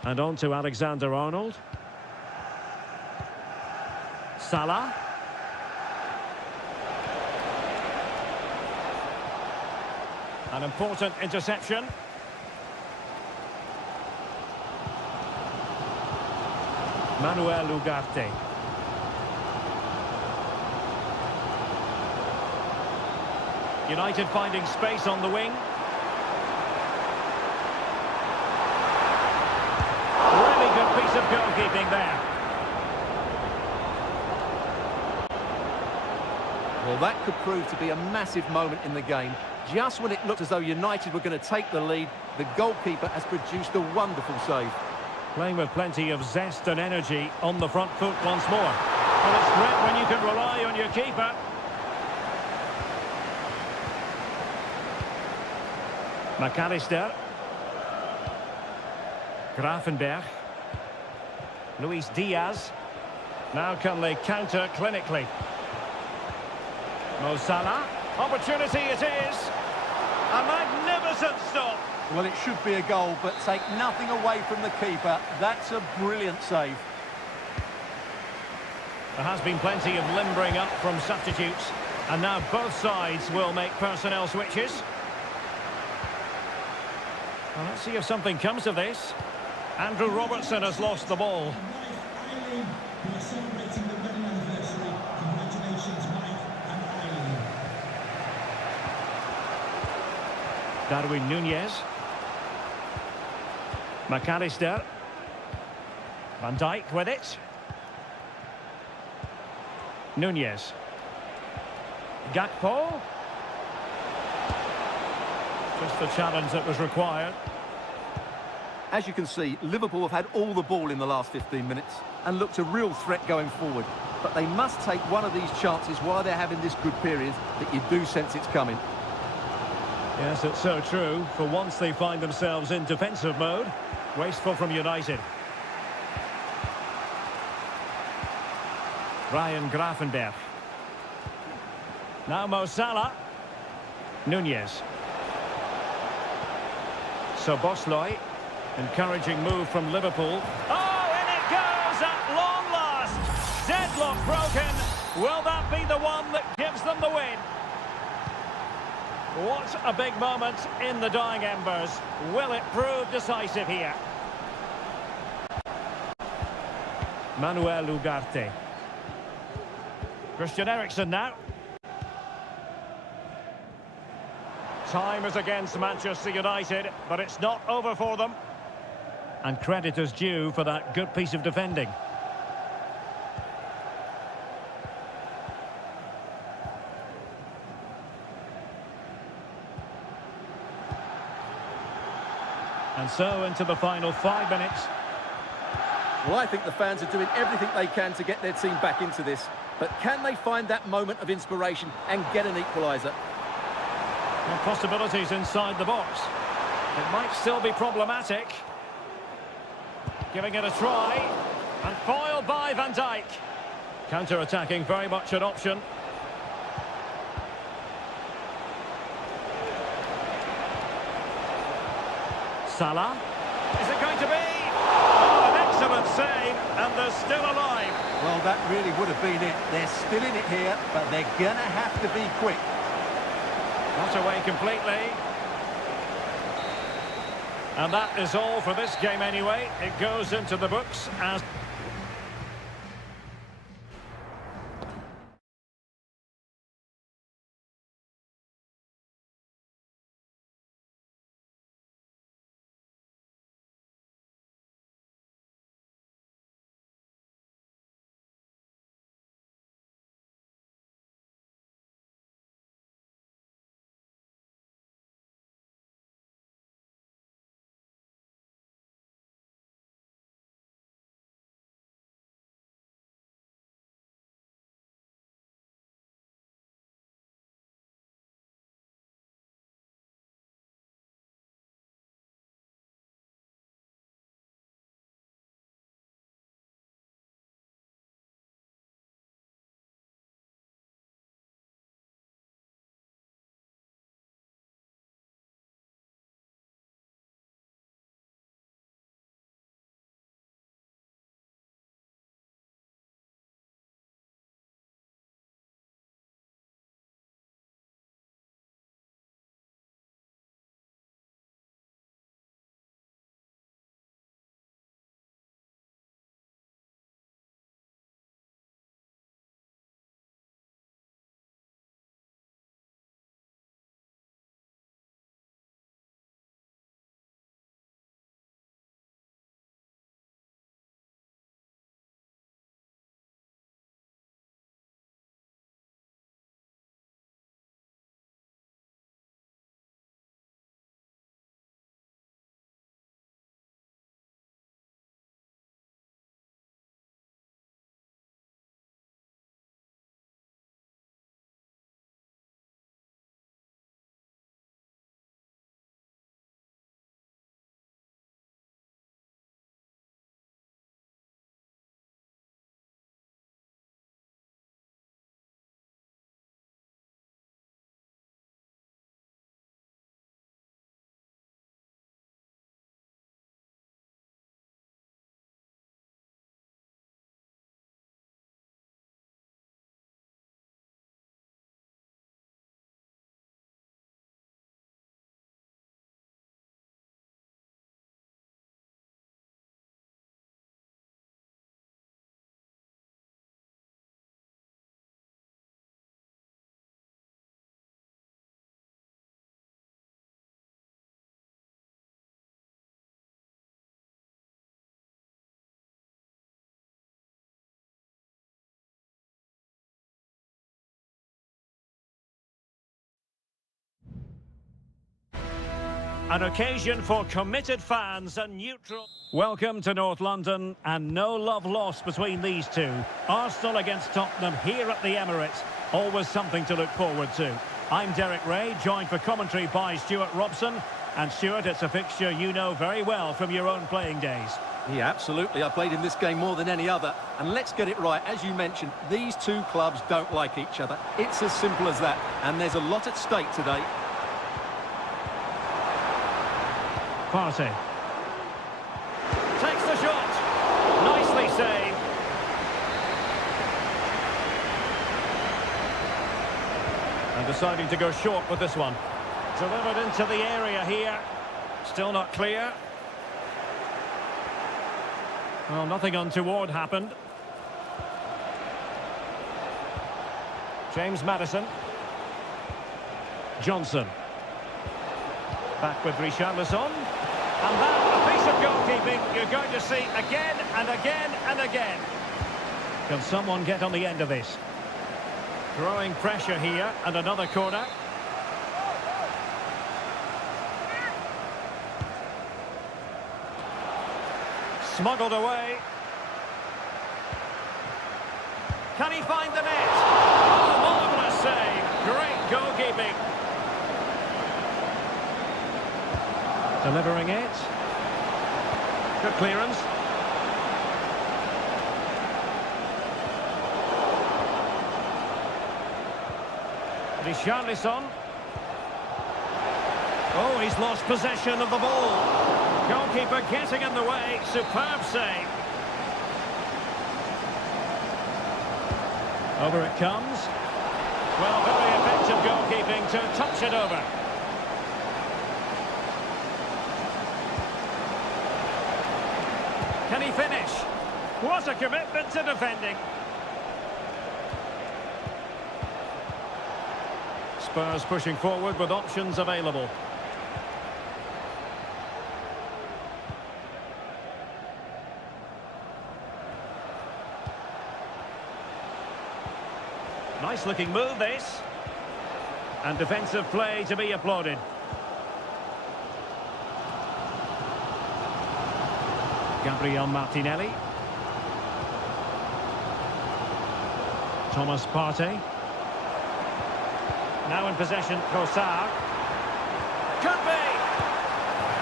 And on to Alexander-Arnold. Salah. An important interception. Manuel Ugarte. United finding space on the wing. Really good piece of goalkeeping there. Well, that could prove to be a massive moment in the game. Just when it looked as though United were going to take the lead, the goalkeeper has produced a wonderful save. Playing with plenty of zest and energy on the front foot once more. Well, it's great when you can rely on your keeper. McAllister. Gravenberch. Luis Diaz. Now can they counter clinically? Mo Salah. Opportunity it is. A magnificent stop. Well, it should be a goal, but take nothing away from the keeper. That's a brilliant save. There has been plenty of limbering up from substitutes, and now both sides will make personnel switches. Well, let's see if something comes of this. Andrew Robertson has lost the ball. Eileen, we are celebrating the wedding anniversary. Congratulations, Mike and Eileen. Darwin Nunez. McAllister. Van Dijk with it. Nunez. Gakpo. Just the challenge that was required. As you can see, Liverpool have had all the ball in the last 15 minutes and looked a real threat going forward. But they must take one of these chances while they're having this good period that you do sense it's coming. Yes, it's so true. For once they find themselves in defensive mode. Wasteful from United. Ryan Gravenberch. Now Mo Salah. Nunez. Szoboszlai. Encouraging move from Liverpool. Oh, and it goes at long last. Deadlock broken. Will that be the one that gives them the win? What a big moment in the dying embers. Will it prove decisive here? Manuel Ugarte. Christian Eriksen now. Time is against Manchester United, but it's not over for them. And credit is due for that good piece of defending. And so into the final 5 minutes. Well, I think the fans are doing everything they can to get their team back into this. But can they find that moment of inspiration and get an equaliser? Well, possibilities inside the box. It might still be problematic. Giving it a try. And foiled by Van Dijk. Counter-attacking, very much an option. Salah. Is it going to be? Oh, an excellent save, and they're still alive. Well, that really would have been it. They're still in it here, but they're going to have to be quick. Not away completely. And that is all for this game anyway. It goes into the books as... An occasion for committed fans and neutral. Welcome to North London, and no love lost between these two. Arsenal against Tottenham here at the Emirates. Always something to look forward to. I'm Derek Ray, joined for commentary by Stuart Robson. And Stuart, it's a fixture you know very well from your own playing days. Yeah, absolutely. I played in this game more than any other. And let's get it right. As you mentioned, these two clubs don't like each other. It's as simple as that. And there's a lot at stake today. Partey. Takes the shot. Nicely saved. And deciding to go short with this one. Delivered into the area here. Still not clear. Well, nothing untoward happened. James Maddison. Johnson. Back with Richarlison. And that, a piece of goalkeeping you're going to see again and again and again. Can someone get on the end of this? Growing pressure here, and another corner. Smuggled away. Can he find the net? Oh, marvellous save. Great goalkeeping. Delivering it. Good clearance. Richarlison. Oh, he's lost possession of the ball. Goalkeeper getting in the way. Superb save. Over it comes. Well, very effective goalkeeping to touch it over. Can he finish? What a commitment to defending. Spurs pushing forward with options available. Nice looking move this. And defensive play to be applauded. Gabriel Martinelli. Thomas Partey. Now in possession, Trossard. Could be!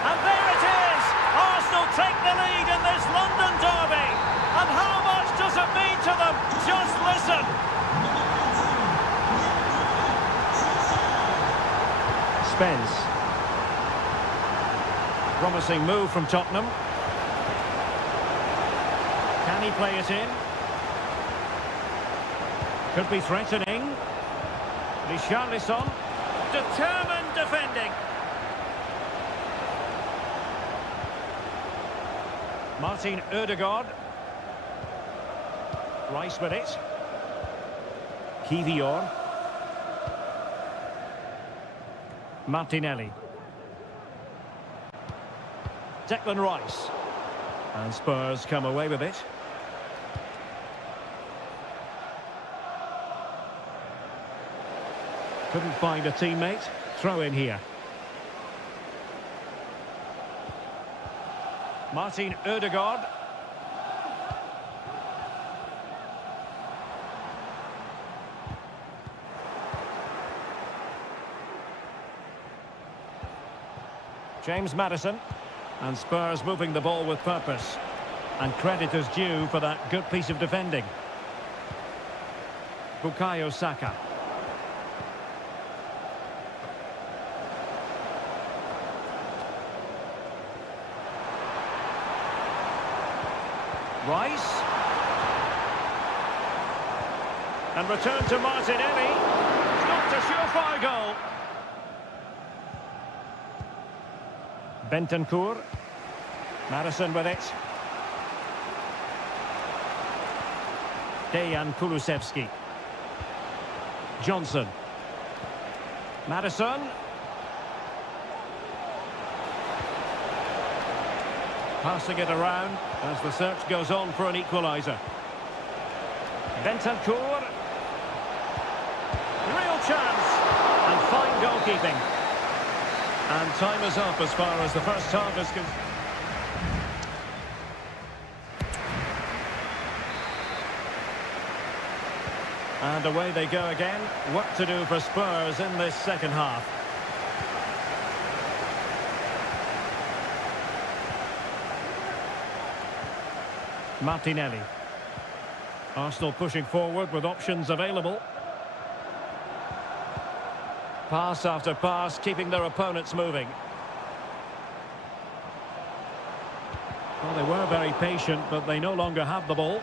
And there it is! Arsenal take the lead in this London derby! And how much does it mean to them? Just listen! Spence. Promising move from Tottenham. Can he play it in? Could be threatening. Richarlison. Determined defending. Martin Ødegaard. Rice with it. Kivior. Martinelli. Declan Rice. And Spurs come away with it. Couldn't find a teammate. Throw in here. Martin Ødegaard. James Maddison. And Spurs moving the ball with purpose. And credit is due for that good piece of defending. Bukayo Saka. Rice. And return to Martinelli. Not a surefire goal. Bentancur. Madison with it. Dejan Kulusevski. Johnson. Madison. Passing it around as the search goes on for an equaliser. Bentancur. Real chance. And fine goalkeeping. And time is up as far as the first half is concerned. And away they go again. Work to do for Spurs in this second half. Martinelli. Arsenal pushing forward with options available. Pass after pass, keeping their opponents moving. Well, they were very patient, but they no longer have the ball.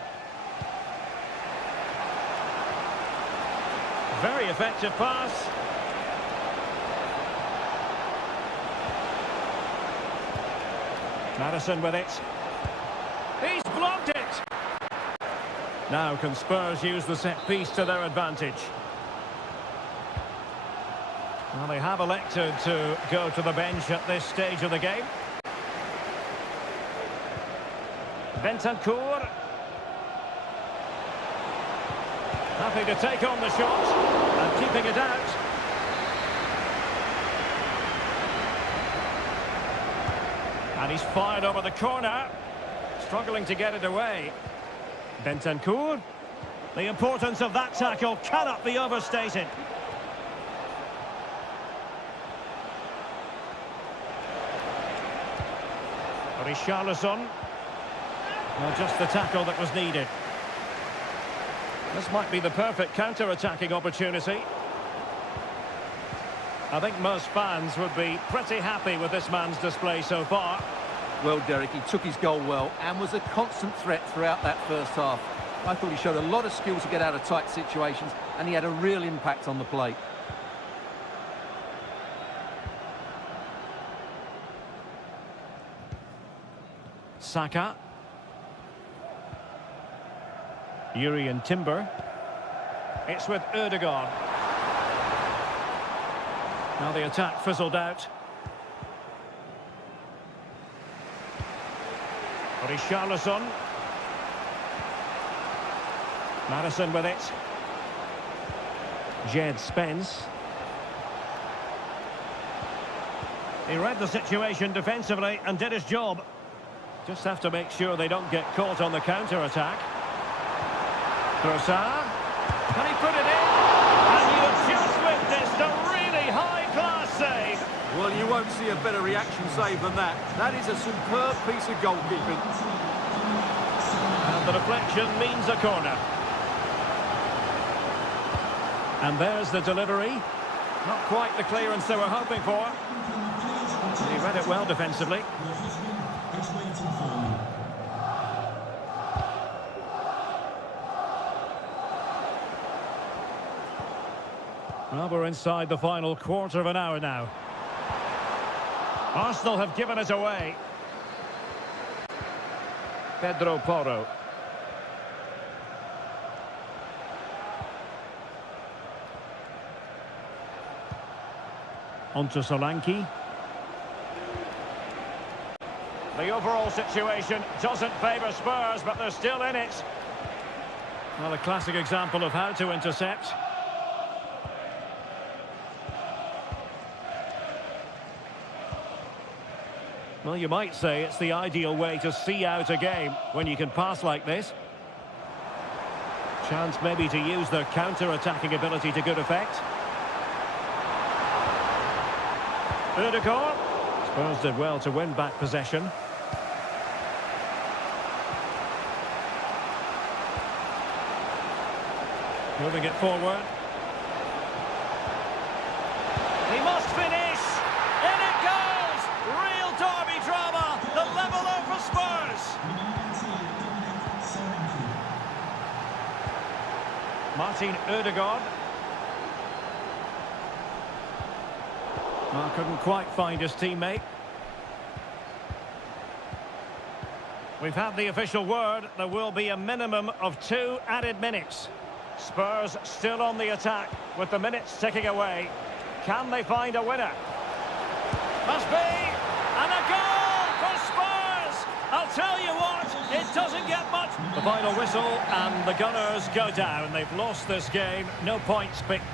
Very effective pass. Madison with it. He's blocked it. Now can Spurs use the set piece to their advantage? Well, they have elected to go to the bench at this stage of the game. Bentancur. Happy to take on the shot and keeping it out. And he's fired over the corner. Struggling to get it away. Bentancur. The importance of that tackle cannot be overstated. Richarlison. Well, just the tackle that was needed. This might be the perfect counter-attacking opportunity. I think most fans would be pretty happy with this man's display so far. Well, Derek, he took his goal well and was a constant threat throughout that first half. I thought he showed a lot of skill to get out of tight situations, and he had a real impact on the plate. Saka. Yuri and Timber. It's with Ødegaard. Now the attack fizzled out. Richarlison. Madison with it. Jed Spence. He read the situation defensively and did his job. Just have to make sure they don't get caught on the counter-attack. Trossard. Can he put it in? And you have just witnessed a really high-class save. Well, you won't see a better reaction save than that. That is a superb piece of goalkeeping. And the deflection means a corner. And there's the delivery. Not quite the clearance they were hoping for. He read it well defensively. Well, we're inside the final quarter of an hour now. Arsenal have given it away. Pedro Porro. On to Solanke. The overall situation doesn't favour Spurs, but they're still in it. Well, a classic example of how to intercept. Well, you might say it's the ideal way to see out a game when you can pass like this. Chance maybe to use their counter-attacking ability to good effect. Ødegaard. Spurs did well to win back possession. Moving it forward. He must finish! In it goes! Real derby drama! The leveller for Spurs! Martin Ødegaard. Well, couldn't quite find his teammate. We've had the official word. There will be a minimum of 2 added minutes. Spurs still on the attack with the minutes ticking away. Can they find a winner? Must be! And a goal for Spurs! I'll tell you what, it doesn't get much. The final whistle and the Gunners go down. They've lost this game. No points picked.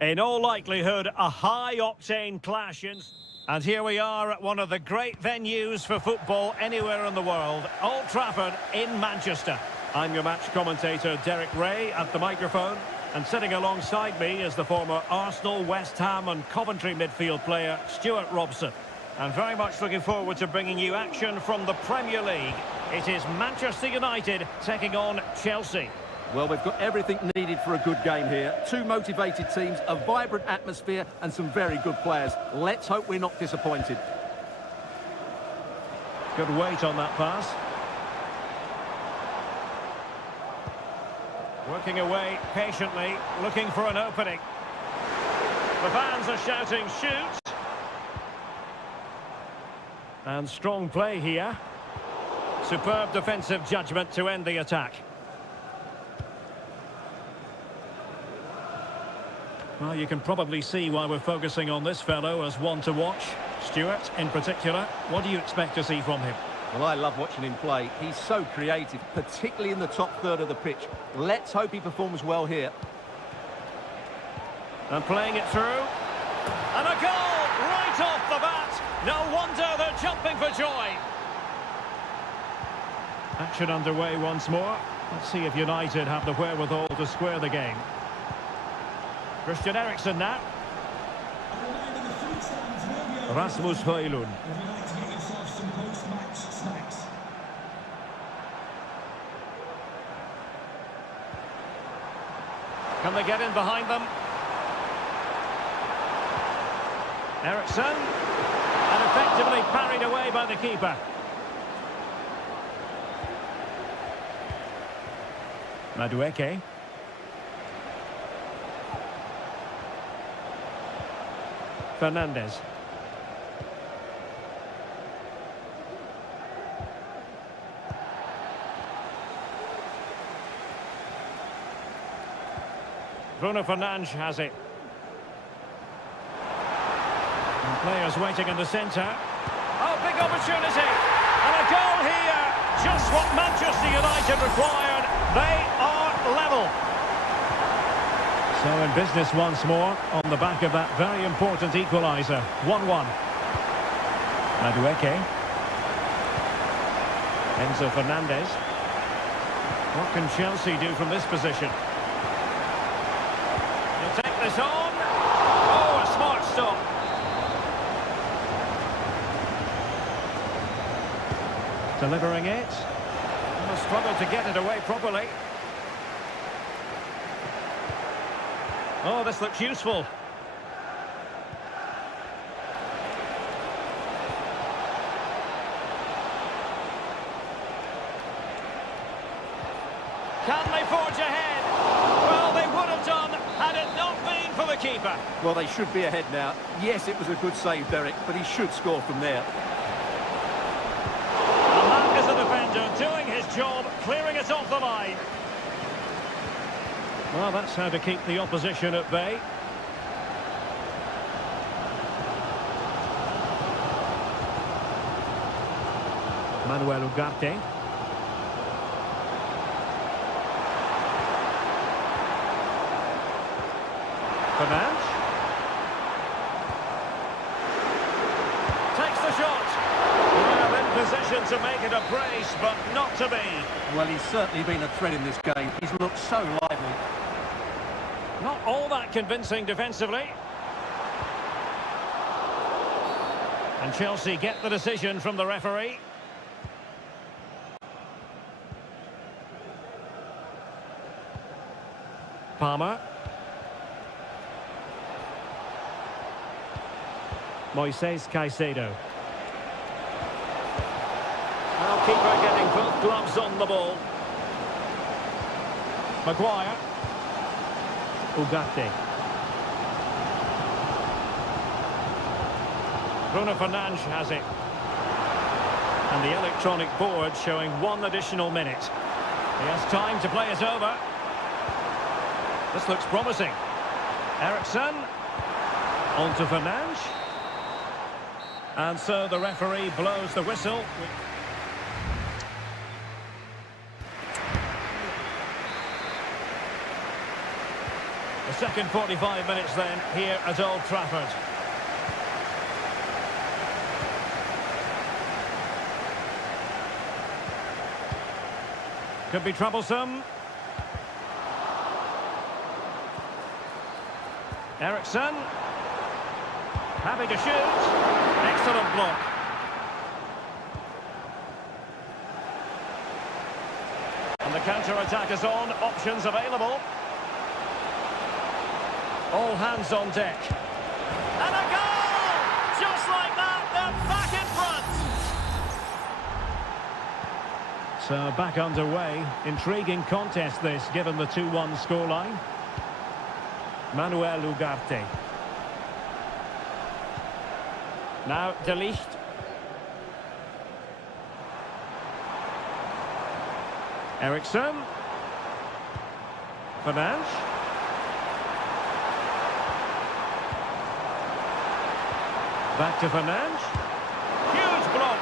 In all likelihood, a high-octane clash. And here we are at one of the great venues for football anywhere in the world, Old Trafford in Manchester. I'm your match commentator, Derek Ray, at the microphone. And sitting alongside me is the former Arsenal, West Ham and Coventry midfield player, Stuart Robson. And very much looking forward to bringing you action from the Premier League. It is Manchester United taking on Chelsea. Well, we've got everything needed for a good game here. Two motivated teams, a vibrant atmosphere and some very good players. Let's hope we're not disappointed. Good weight on that pass. Working away patiently, looking for an opening. The fans are shouting, shoot! And strong play here. Superb defensive judgment to end the attack. Well, you can probably see why we're focusing on this fellow as one to watch. Stuart, in particular, what do you expect to see from him? Well, I love watching him play. He's so creative, particularly in the top third of the pitch. Let's hope he performs well here. And playing it through. And a goal right off the bat. No wonder they're jumping for joy. Action underway once more. Let's see if United have the wherewithal to square the game. Christian Eriksen now. Rasmus Højlund. Can they get in behind them? Eriksen. And effectively parried away by the keeper. Madueke. Fernandez. Bruno Fernandes has it. And players waiting in the centre. Oh, big opportunity. And a goal here. Just what Manchester United required. They are level. So in business once more on the back of that very important equaliser. 1-1. Madueke. Enzo Fernandez. What can Chelsea do from this position? He'll take this on. Oh, a smart stop. Delivering it. And a struggle to get it away properly. Oh, this looks useful. Can they forge ahead? Well, they would have done had it not been for the keeper. Well, they should be ahead now. Yes, it was a good save, Derek, but he should score from there. And that is a defender doing his job, clearing it off the line. Well, that's how to keep the opposition at bay. Manuel Ugarte. Fernandes. Takes the shot. Well, in position to make it a brace, but not to be. Well, he's certainly been a threat in this game. He's looked so lively. Not all that convincing defensively. And Chelsea get the decision from the referee. Palmer. Moises Caicedo. Well, keeper getting both gloves on the ball. Maguire. Ugarte. Bruno Fernandes has it. And the electronic board showing 1 additional minute. He has time to play it over. This looks promising. Eriksen. On to Fernandes. And so the referee blows the whistle. The second 45 minutes then here at Old Trafford. Could be troublesome. Ericsson. Happy to shoot. Excellent block. And the counter-attack is on. Options available. All hands on deck. And a goal! Just like that, they're back in front. So back underway. Intriguing contest this, given the 2-1 scoreline. Manuel Ugarte. Now De Ligt. Ericsson. Fernandes. Back to Fernandes. Huge block.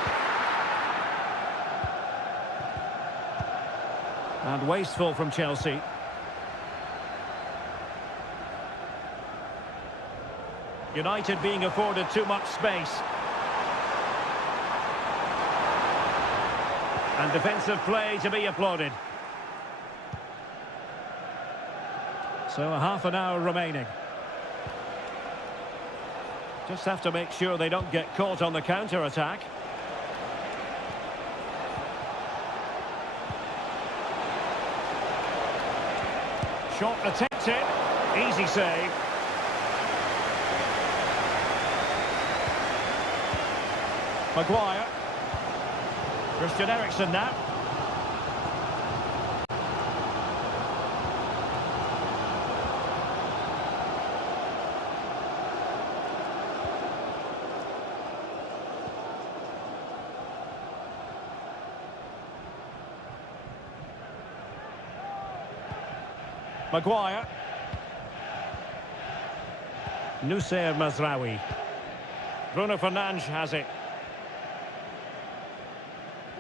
And wasteful from Chelsea. United being afforded too much space. And defensive play to be applauded. So a half an hour remaining. Just have to make sure they don't get caught on the counter-attack. Shot attempted. Easy save. Maguire. Christian Eriksen now. Maguire. Nusayr Mazraoui. Bruno Fernandes has it.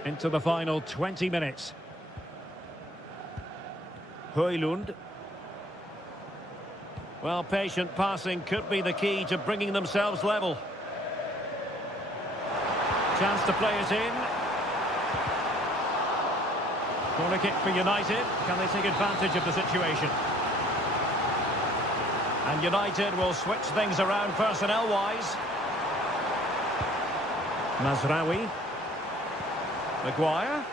Into the final 20 minutes. Højlund. Well, patient passing could be the key to bringing themselves level. Chance to play it in. Corner kick for United. Can they take advantage of the situation? And United will switch things around personnel-wise. Mazraoui. Maguire.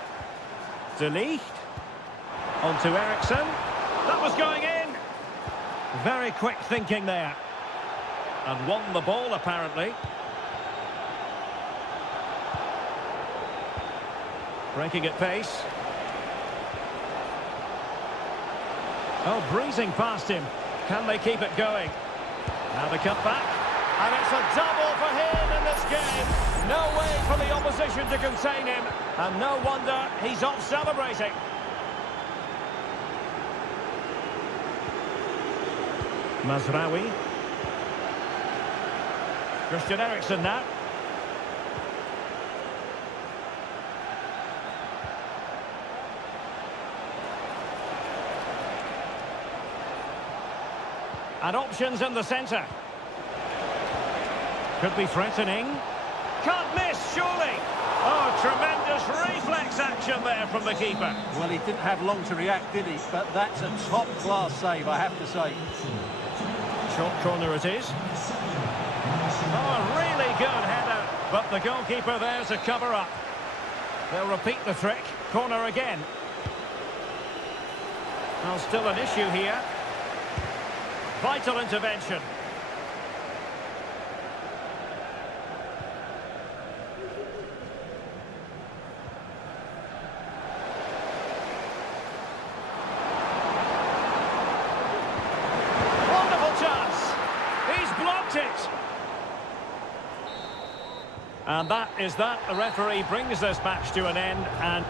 De Ligt. On to Ericsson. That was going in. Very quick thinking there. And won the ball, apparently. Breaking at pace. Oh, breezing past him. Can they keep it going? Now the cutback. And it's a double for him in this game. No way for the opposition to contain him. And no wonder he's off celebrating. Mazraoui. Christian Eriksen now. And options in the centre. Could be threatening. Can't miss, surely. Oh, tremendous reflex action there from the keeper. Well, he didn't have long to react, did he? But that's a top-class save, I have to say. Short corner it is. Oh, a really good header. But the goalkeeper there to cover up. They'll repeat the trick. Corner again. Well, still an issue here. Vital intervention. Wonderful chance. He's blocked it. And that is that. The referee brings this match to an end and...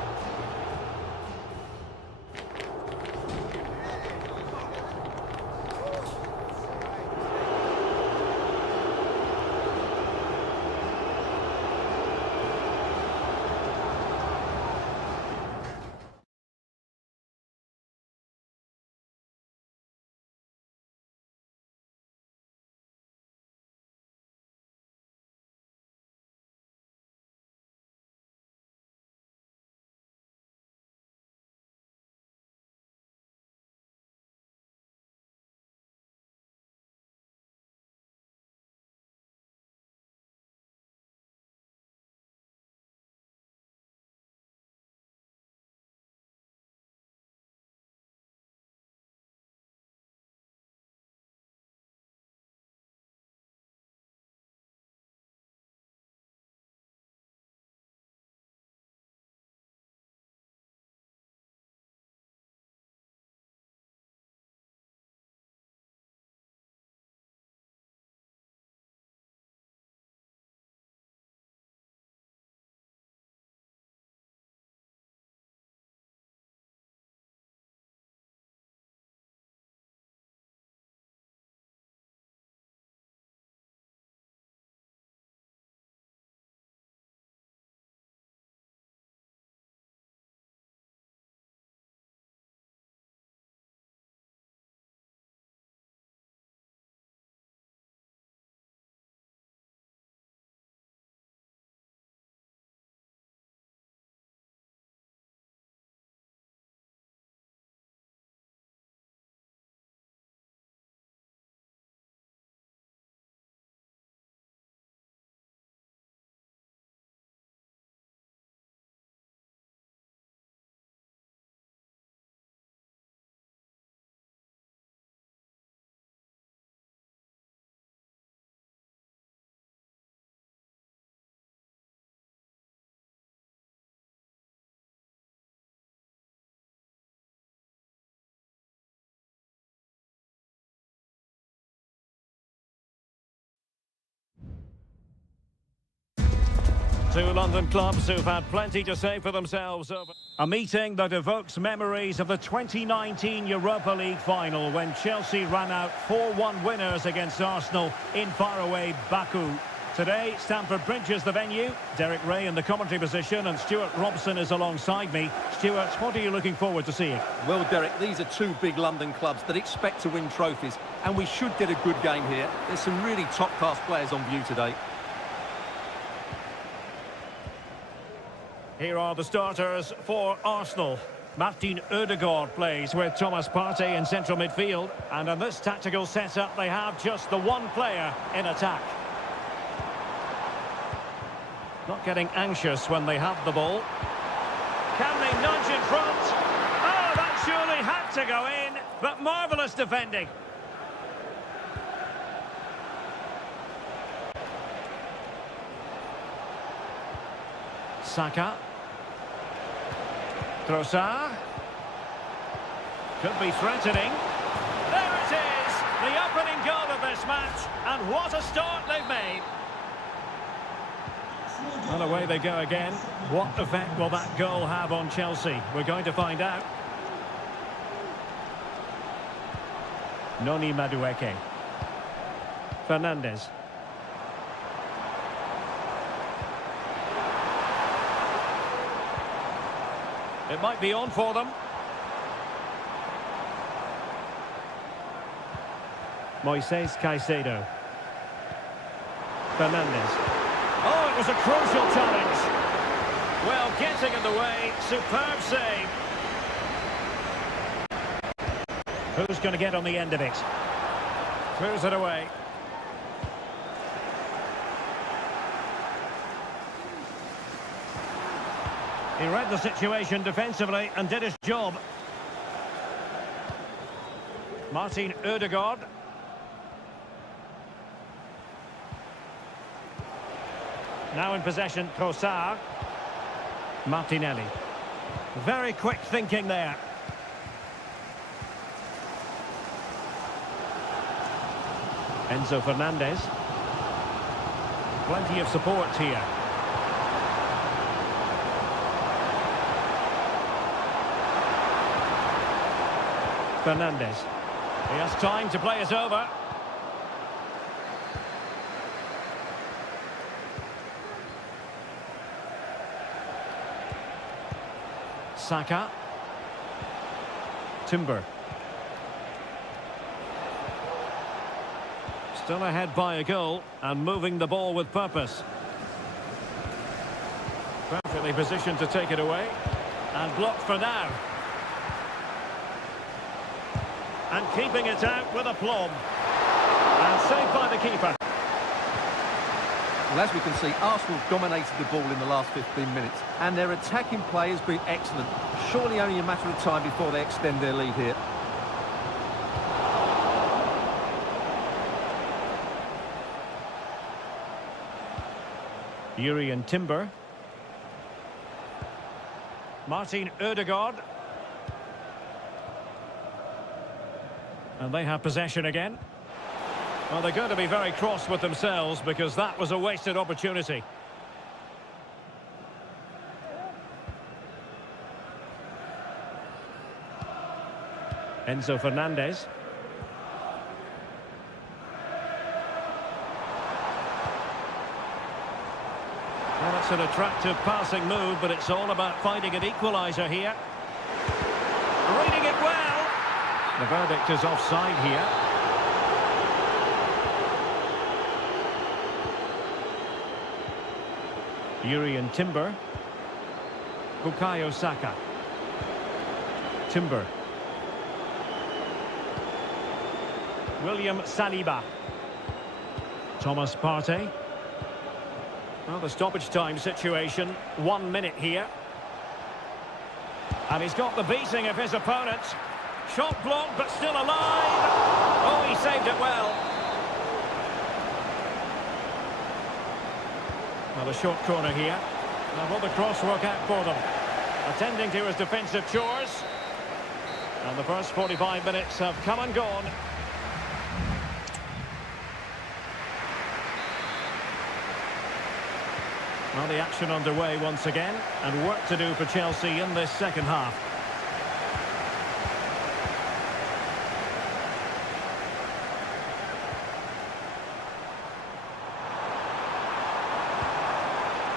Two London clubs who've had plenty to say for themselves over a meeting that evokes memories of the 2019 Europa League final when Chelsea ran out 4-1 winners against Arsenal in faraway Baku. Today, Stamford Bridge is the venue. Derek Ray in the commentary position and Stuart Robson is alongside me. Stuart, what are you looking forward to seeing? Well, Derek, these are two big London clubs that expect to win trophies, and we should get a good game here. There's some really top-class players on view today. Here are the starters for Arsenal. Martin Ødegaard plays with Thomas Partey in central midfield. And in this tactical setup, they have just the one player in attack. Not getting anxious when they have the ball. Can they nudge in front? Oh, that surely had to go in, but marvellous defending. Saka. Trossard. Could be threatening. There it is! The opening goal of this match. And what a start they've made. And away they go again. What effect will that goal have on Chelsea? We're going to find out. Noni Madueke. Fernandes. It might be on for them. Moises Caicedo. Fernandes. Oh, it was a crucial challenge. Well, getting in the way. Superb save. Who's going to get on the end of it? Throws it away. He read the situation defensively and did his job. Martin Ødegaard. Now in possession, Trossard. Martinelli. Very quick thinking there. Enzo Fernandez. Plenty of support here. Fernandes. He has time to play it over. Saka. Timber. Still ahead by a goal and moving the ball with purpose. Perfectly positioned to take it away. And blocked for now. And keeping it out with aplomb. And saved by the keeper. Well, as we can see, Arsenal dominated the ball in the last 15 minutes. And their attacking play has been excellent. Surely only a matter of time before they extend their lead here. Urian Timber. Martin Ødegaard. And they have possession again. Well, they're going to be very cross with themselves because that was a wasted opportunity. Enzo Fernandez. Well, it's an attractive passing move, but it's all about finding an equaliser here. Reading it well. The verdict is offside here. Urian Timber. Bukayo Saka. Timber. William Saliba. Thomas Partey. Well, the stoppage time situation, 1 minute here. And he's got the beating of his opponent. Shot blocked, but still alive. Oh, he saved it well. Well, a short corner here. Now, will the cross work out for them? Attending to his defensive chores. And the first 45 minutes have come and gone. Well, the action underway once again, and work to do for Chelsea in this second half.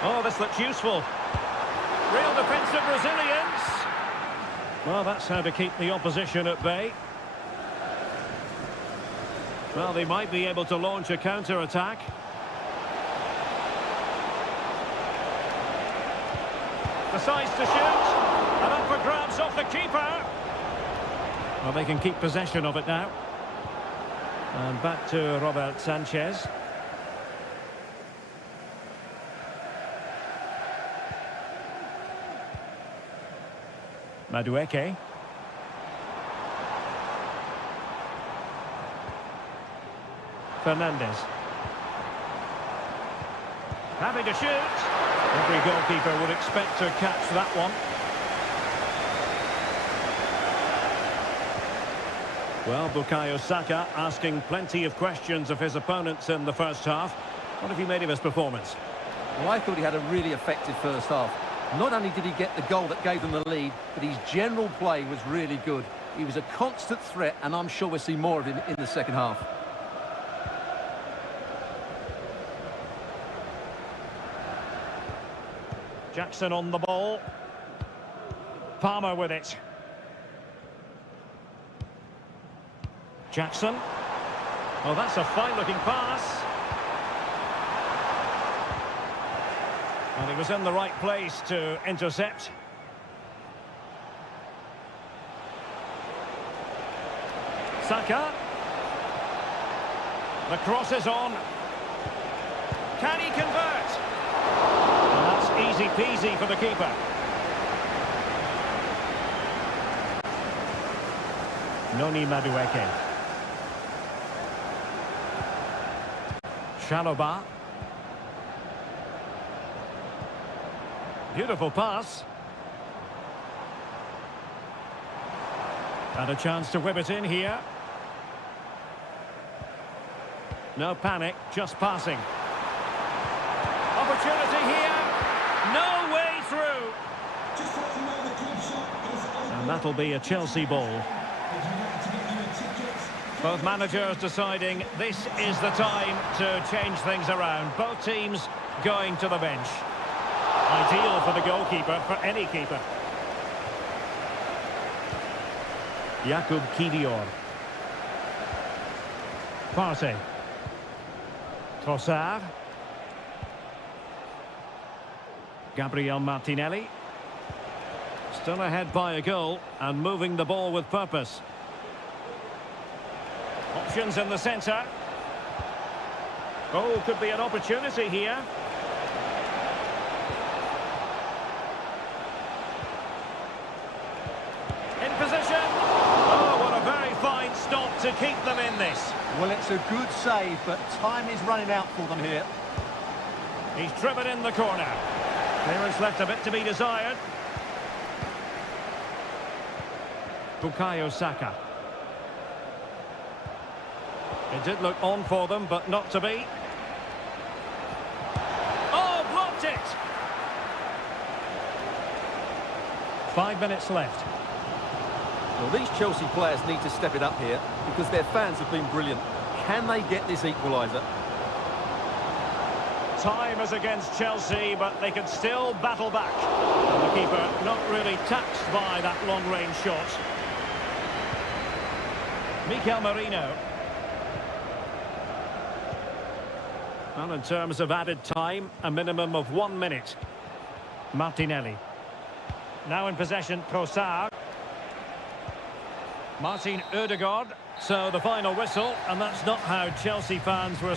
Oh, this looks useful. Real defensive resilience. Well, that's how to keep the opposition at bay. Well, they might be able to launch a counter-attack. Decides to shoot. And up for grabs off the keeper. Well, they can keep possession of it now. And back to Robert Sanchez. Madueke. Fernandez. Having to shoot. Every goalkeeper would expect to catch that one. Well, Bukayo Saka asking plenty of questions of his opponents in the first half. What have you made of his performance? Well, I thought he had a really effective first half. Not only did he get the goal that gave them the lead, but his general play was really good. He was a constant threat, and I'm sure we'll see more of him in the second half. Jackson on the ball. Palmer with it. Jackson. Oh, that's a fine-looking pass. And he was in the right place to intercept. Saka. The cross is on. Can he convert? And that's easy peasy for the keeper. Noni Madueke. Shaloba. Beautiful pass. And a chance to whip it in here. No panic, just passing. Opportunity here. No way through. Just to let you know, the club shot is open. And that'll be a Chelsea ball. Would you like to get you a ticket? Both managers deciding this is the time to change things around. Both teams going to the bench. Ideal for the goalkeeper, for any keeper. Jakub Kivior. Partey. Trossard. Gabriel Martinelli. Still ahead by a goal and moving the ball with purpose. Options in the centre. Oh, could be an opportunity here. In position. Oh, what a very fine stop to keep them in this. Well, it's a good save, but time is running out for them here. He's driven in the corner. Clearance left a bit to be desired. Bukayo Saka. It did look on for them, but not to be. Oh, blocked it! 5 minutes left. Well, these Chelsea players need to step it up here because their fans have been brilliant. Can they get this equaliser? Time is against Chelsea, but they can still battle back. And the keeper not really taxed by that long-range shot. Mikel Merino. Well, in terms of added time, a minimum of 1 minute. Martinelli. Now in possession, Trossard. Martin Ødegaard. So the final whistle, and that's not how Chelsea fans were...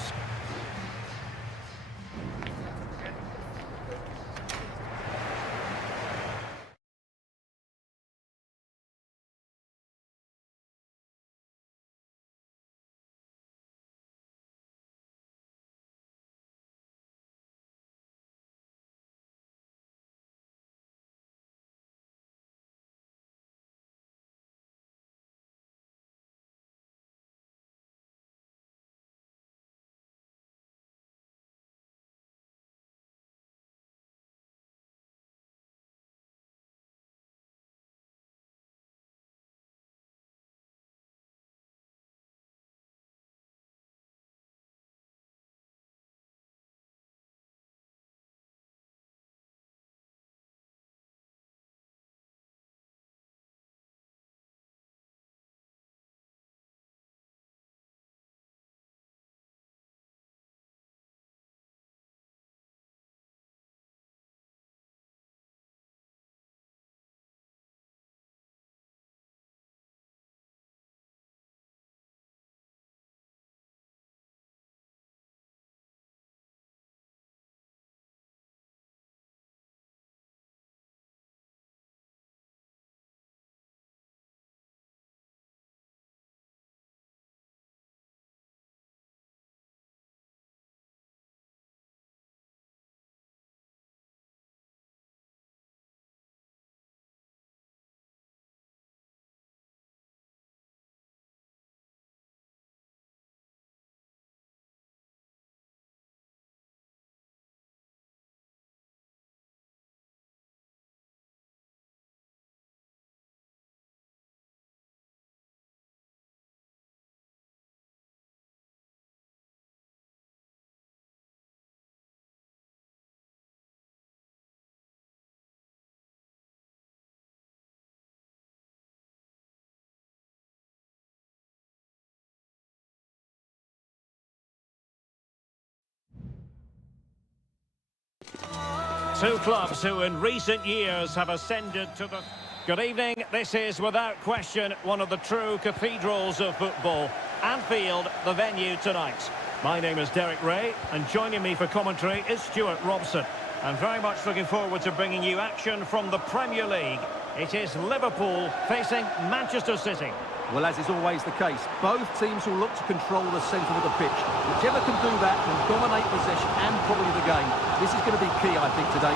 Two clubs who in recent years have ascended to the... Good evening. This is without question one of the true cathedrals of football. Anfield, the venue tonight. My name is Derek Ray, and joining me for commentary is Stuart Robson. I'm very much looking forward to bringing you action from the Premier League. It is Liverpool facing Manchester City. Well, as is always the case, both teams will look to control the centre of the pitch. Whichever can do that can dominate possession and probably the game. This is going to be key, I think, today.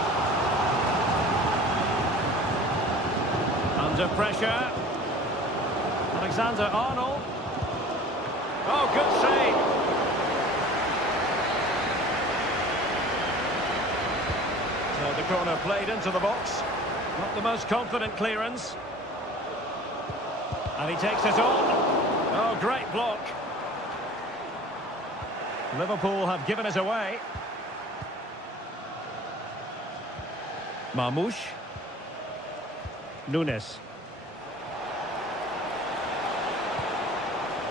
Under pressure. Alexander-Arnold. Oh, good save. So the corner played into the box. Not the most confident clearance. And he takes it on. Oh, great block. Liverpool have given it away. Marmoush. Nunes.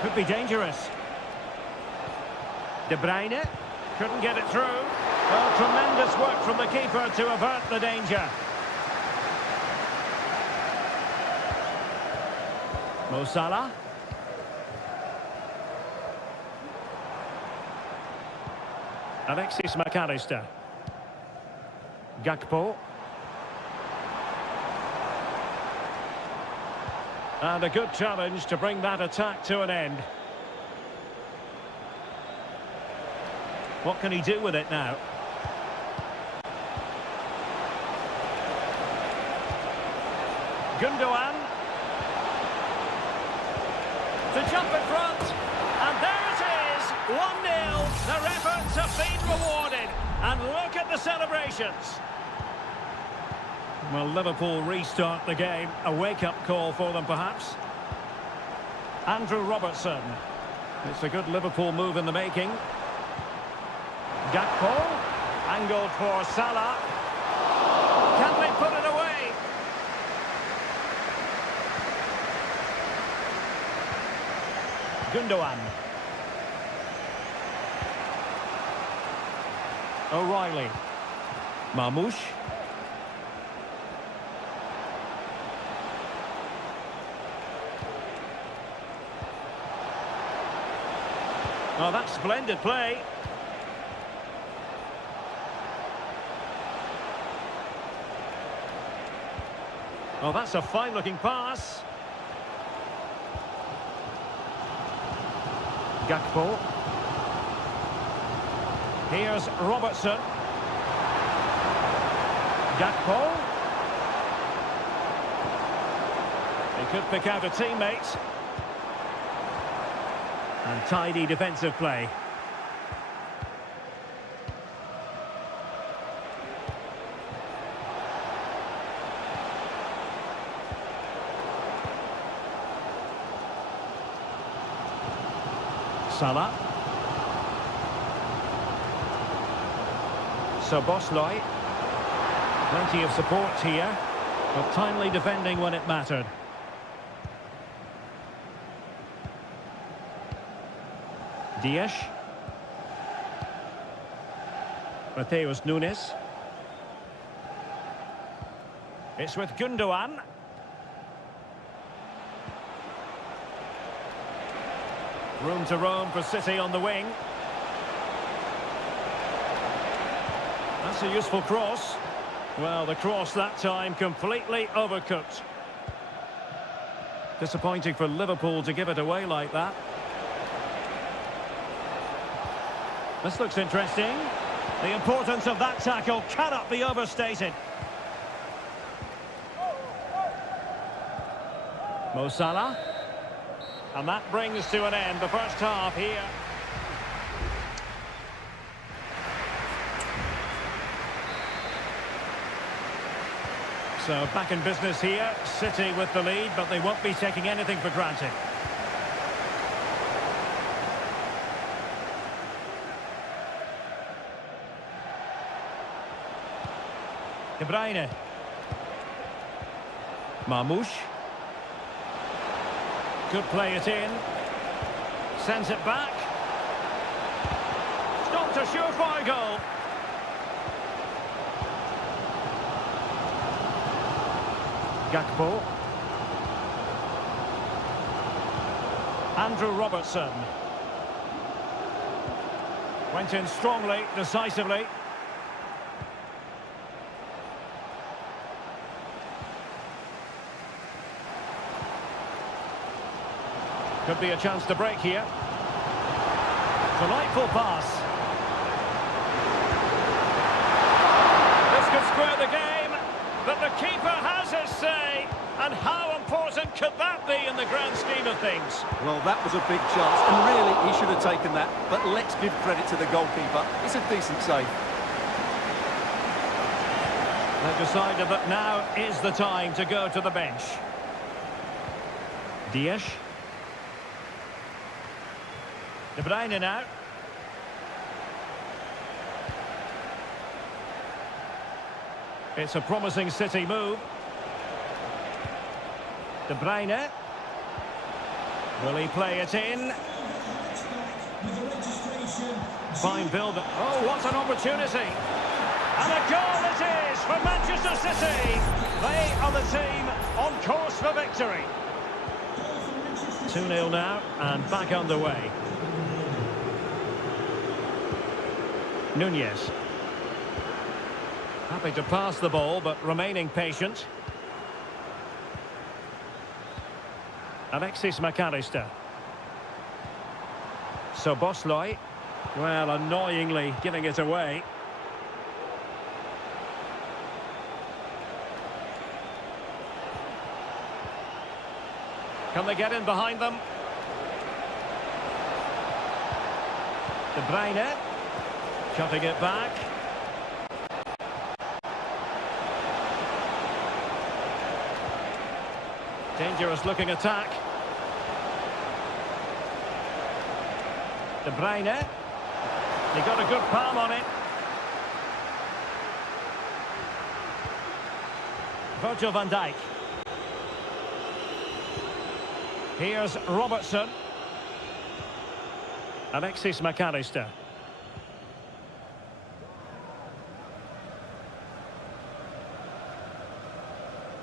Could be dangerous. De Bruyne. Couldn't get it through. Oh, tremendous work from the keeper to avert the danger. Mo Salah. Alexis McAllister. Gakpo. And a good challenge to bring that attack to an end. What can he do with it now? Gundogan. To jump in front, and there it is, 1-0. Their efforts have been rewarded, and look at the celebrations. Well, Liverpool restart the game, a wake-up call for them perhaps. Andrew Robertson. It's a good Liverpool move in the making. Gakpo, angled for Salah. Can they put it away? Gundogan. O'Reilly. Marmoush. Oh, that's splendid play. Oh, that's a fine-looking pass. Gakpo. Here's Robertson. Gakpo. He could pick out a teammate. And tidy defensive play. Salah. Szoboszlai. Plenty of support here, but timely defending when it mattered. Dias. Mateus Nunes. It's with Gundogan. Room to roam for City on the wing. That's a useful cross. Well, the cross that time completely overcooked. Disappointing for Liverpool to give it away like that. This looks interesting. The importance of that tackle cannot be overstated. Mo Salah. And that brings to an end the first half here. So back in business here. City with the lead, but they won't be taking anything for granted. De Bruyne. Marmoush. Could play it in. Sends it back. Stopped a surefire goal. Gakpo. Andrew Robertson. Went in strongly, decisively. Could be a chance to break here. Delightful pass. This could square the game, but the keeper has his say. And how important could that be in the grand scheme of things? Well, that was a big chance, and really, he should have taken that. But let's give credit to the goalkeeper. It's a decent save. They've decided that now is the time to go to the bench. Dias. De Bruyne now. It's a promising City move. De Bruyne. Will he play it in? Fine build. Oh, what an opportunity. And a goal it is for Manchester City. They are the team on course for victory. 2-0 now and back underway. Nunez. Happy to pass the ball, but remaining patient. Alexis McAllister. So Bosley, well, annoyingly giving it away. Can they get in behind them? De Bruyne. Cutting it back. Dangerous looking attack. De Bruyne. He got a good palm on it. Virgil van Dijk. Here's Robertson. Alexis McAllister.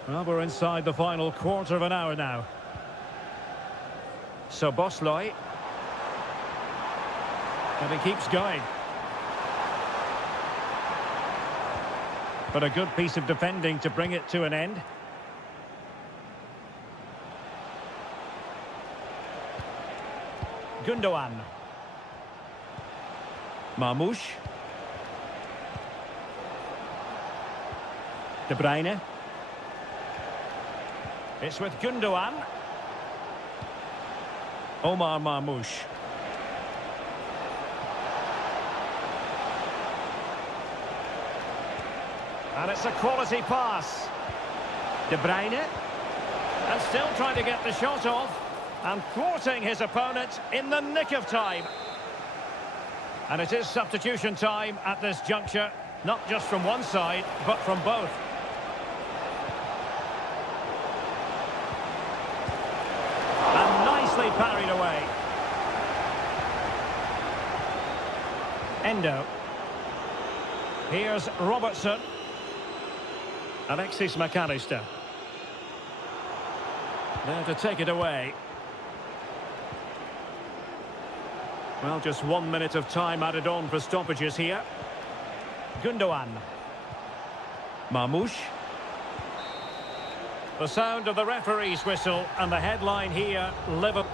Well, we're inside the final quarter of an hour now. So Bosley. And he keeps going. But a good piece of defending to bring it to an end. Gundogan. Marmoush. De Bruyne. It's with Gundogan. Omar Marmoush. And it's a quality pass. De Bruyne. And still trying to get the shot off. And thwarting his opponent in the nick of time. And it is substitution time at this juncture. Not just from one side, but from both. And nicely parried away. Endo. Here's Robertson. Alexis McAllister. There to take it away. Well, just 1 minute of time added on for stoppages here. Gundogan. Marmoush. The sound of the referee's whistle and the headline here, Liverpool.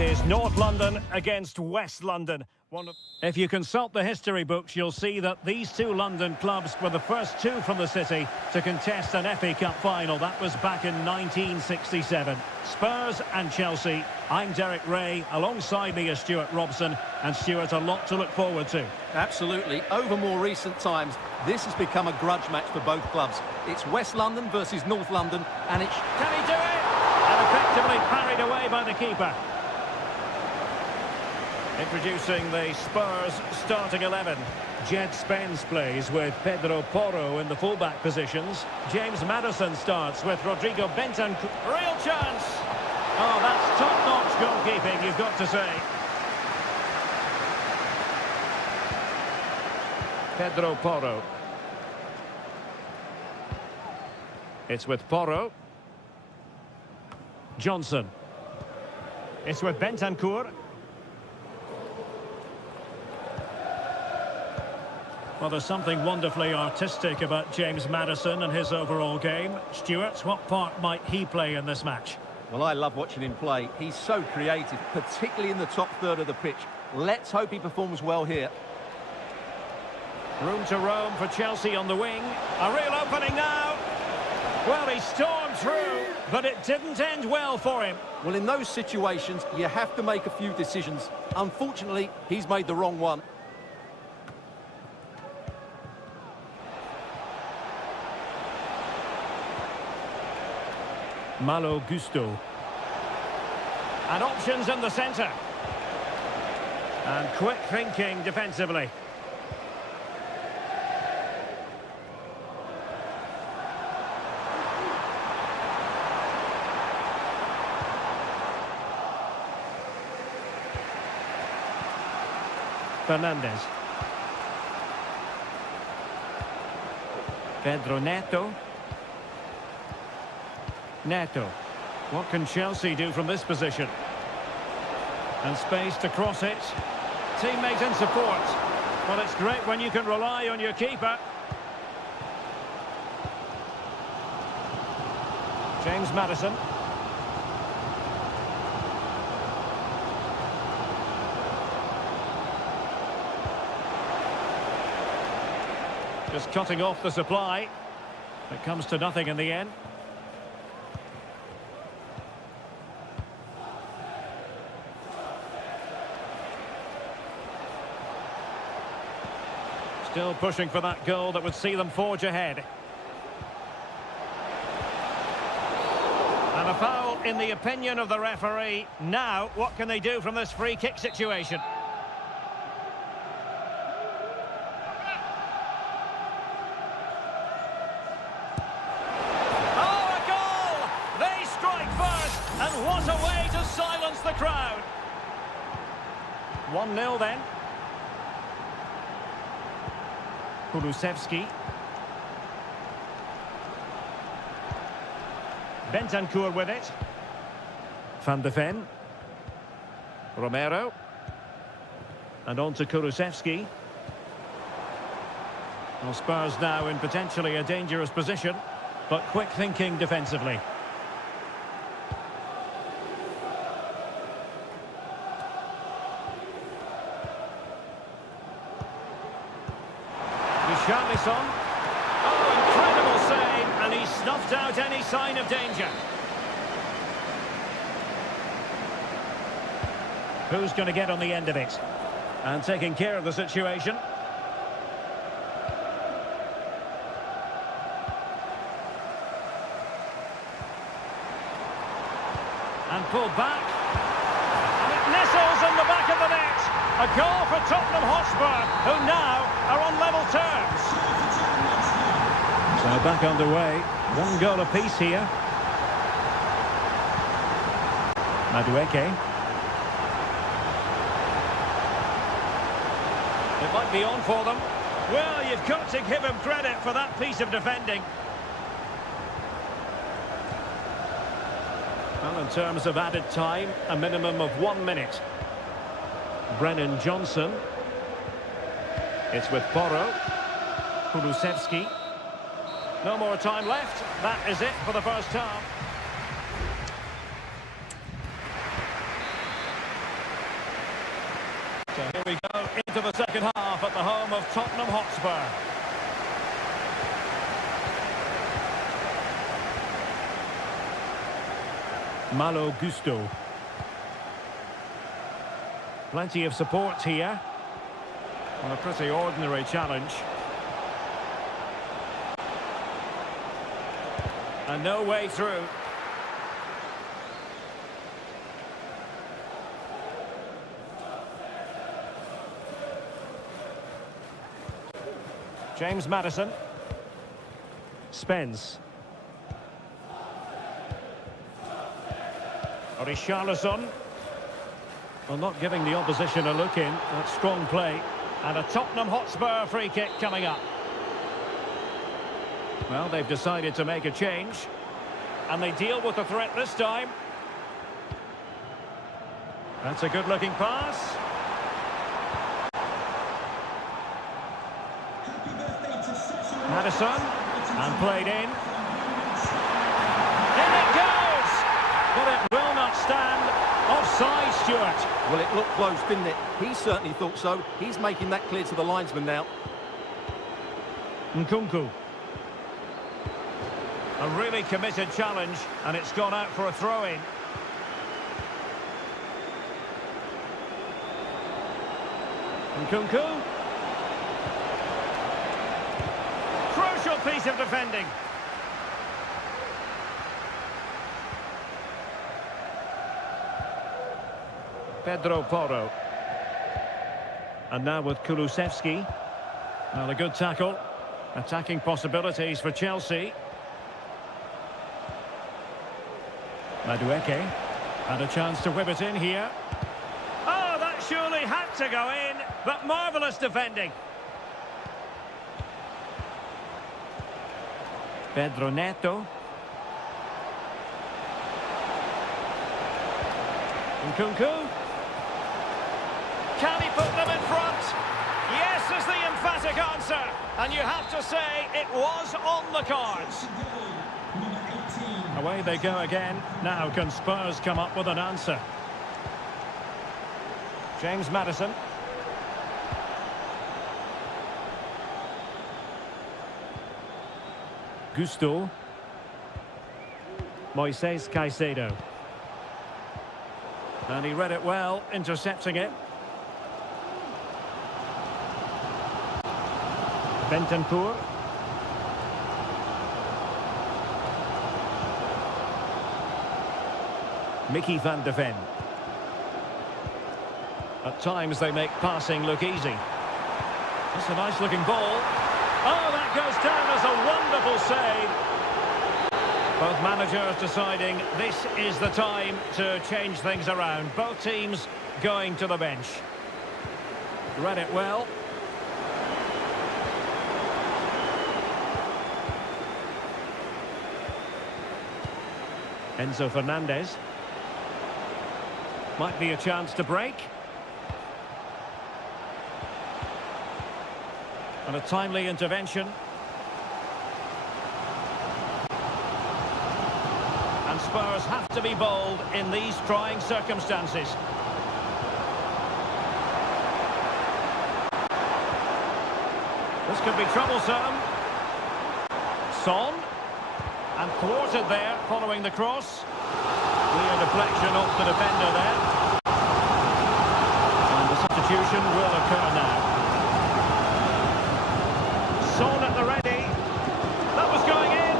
is North London against West London. If you consult the history books, you'll see that these two London clubs were the first two from the city to contest an FA Cup final. That was back in 1967. Spurs and Chelsea. I'm Derek Ray. Alongside me is Stuart Robson. And Stuart, a lot to look forward to. Absolutely. Over more recent times, this has become a grudge match for both clubs. It's West London versus North London, and it's... Can he do it? And effectively parried away by the keeper. Introducing the Spurs starting 11. Jed Spence plays with Pedro Porro in the fullback positions. James Maddison starts with Rodrigo Bentancur. Real chance! Oh, that's top-notch goalkeeping, you've got to say. Pedro Porro. It's with Porro. Johnson. It's with Bentancur. Well, there's something wonderfully artistic about James Maddison and his overall game. Stuart, what part might he play in this match? Well, I love watching him play. He's so creative, particularly in the top third of the pitch. Let's hope he performs well here. Room to roam for Chelsea on the wing. A real opening now. Well, he stormed through, but it didn't end well for him. Well, in those situations, you have to make a few decisions. Unfortunately, he's made the wrong one. Malo Gusto. And options in the centre. And quick thinking defensively. Fernandez. Pedro Neto. Neto. What can Chelsea do from this position? And space to cross it. Teammate in support. Well, it's great when you can rely on your keeper. James Maddison. Just cutting off the supply. It comes to nothing in the end. Still pushing for that goal that would see them forge ahead. And a foul in the opinion of the referee. Now, what can they do from this free kick situation? Oh, a goal! They strike first, and what a way to silence the crowd. 1-0 then. Kulusevski. Bentancur with it. Van de Ven. Romero. And on to Kulusevski. Well, Spurs now in potentially a dangerous position, but quick thinking defensively. Richarlison. Oh, incredible save, and he snuffed out any sign of danger. Who's going to get on the end of it? And taking care of the situation. And pulled back. And it nestles in the back of the net. A goal for Tottenham Hotspur, who now are on level terms. So back underway. 1 goal apiece here. Madueke. It might be on for them. Well, you've got to give him credit for that piece of defending. Well, in terms of added time, a minimum of 1 minute. Brennan Johnson. It's with Porro. Kulusevski. No more time left. That is it for the first half. So here we go into the second half at the home of Tottenham Hotspur. Malo Gusto. Plenty of support here. Well, a pretty ordinary challenge. And no way through. James Maddison. Spence. Richarlison. Well, not giving the opposition a look in. That's strong play. And a Tottenham Hotspur free kick coming up. Well, they've decided to make a change. And they deal with the threat this time. That's a good-looking pass. Maddison. And played in. In it goes! But it will not stand. Offside, Stuart. Well, it looked close, didn't it? He certainly thought so. He's making that clear to the linesman now. Nkunku. A really committed challenge, and it's gone out for a throw-in. Nkunku. Crucial piece of defending. Pedro Porro. And now with Kulusevski. Well, a good tackle. Attacking possibilities for Chelsea. Madueke. And a chance to whip it in here. Oh, that surely had to go in. But marvellous defending. Pedro Neto. Nkunku. Can he put them in front? Yes is the emphatic answer. And you have to say it was on the cards. Away they go again. Now can Spurs come up with an answer? James Maddison. Gusto. Moises Caicedo. And he read it well, intercepting it. Bentancur. Mickey van de Ven. At times they make passing look easy. That's a nice looking ball. Oh, that goes down as a wonderful save. Both managers deciding this is the time to change things around. Both teams going to the bench. Read it well. Enzo Fernandez. Might be a chance to break. And a timely intervention. And Spurs have to be bold in these trying circumstances. This could be troublesome. Son. And thwarted there, following the cross. Clear deflection off the defender there. And the substitution will occur now. Son at the ready. That was going in.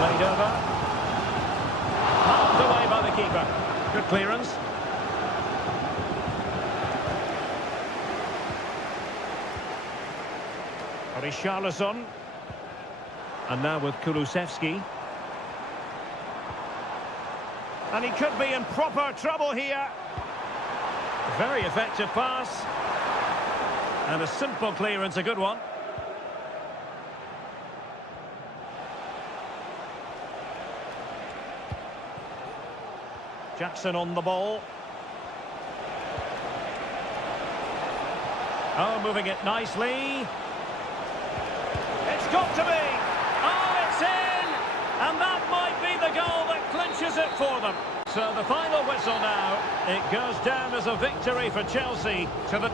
Played over. Halved away by the keeper. Good clearance. Richarlison. And now with Kulusevski. And he could be in proper trouble here. Very effective pass. And a simple clearance, a good one. Jackson on the ball. Oh, moving it nicely. It's got to be. Oh, it's in! And that might be the goal that clinches does it for them. So the final whistle now. It goes down as a victory for Chelsea to the...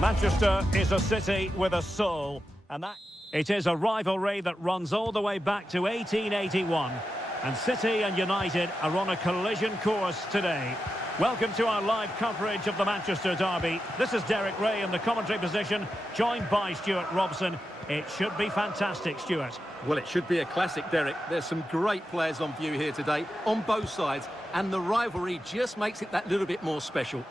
Manchester is a city with a soul, and that it is a rivalry that runs all the way back to 1881. And City and United are on a collision course today. Welcome to our live coverage of the Manchester derby. This is Derek Ray in the commentary position, joined by Stuart Robson. It should be fantastic, Stuart. Well, it should be a classic, Derek. There's some great players on view here today, on both sides, and the rivalry just makes it that little bit more special.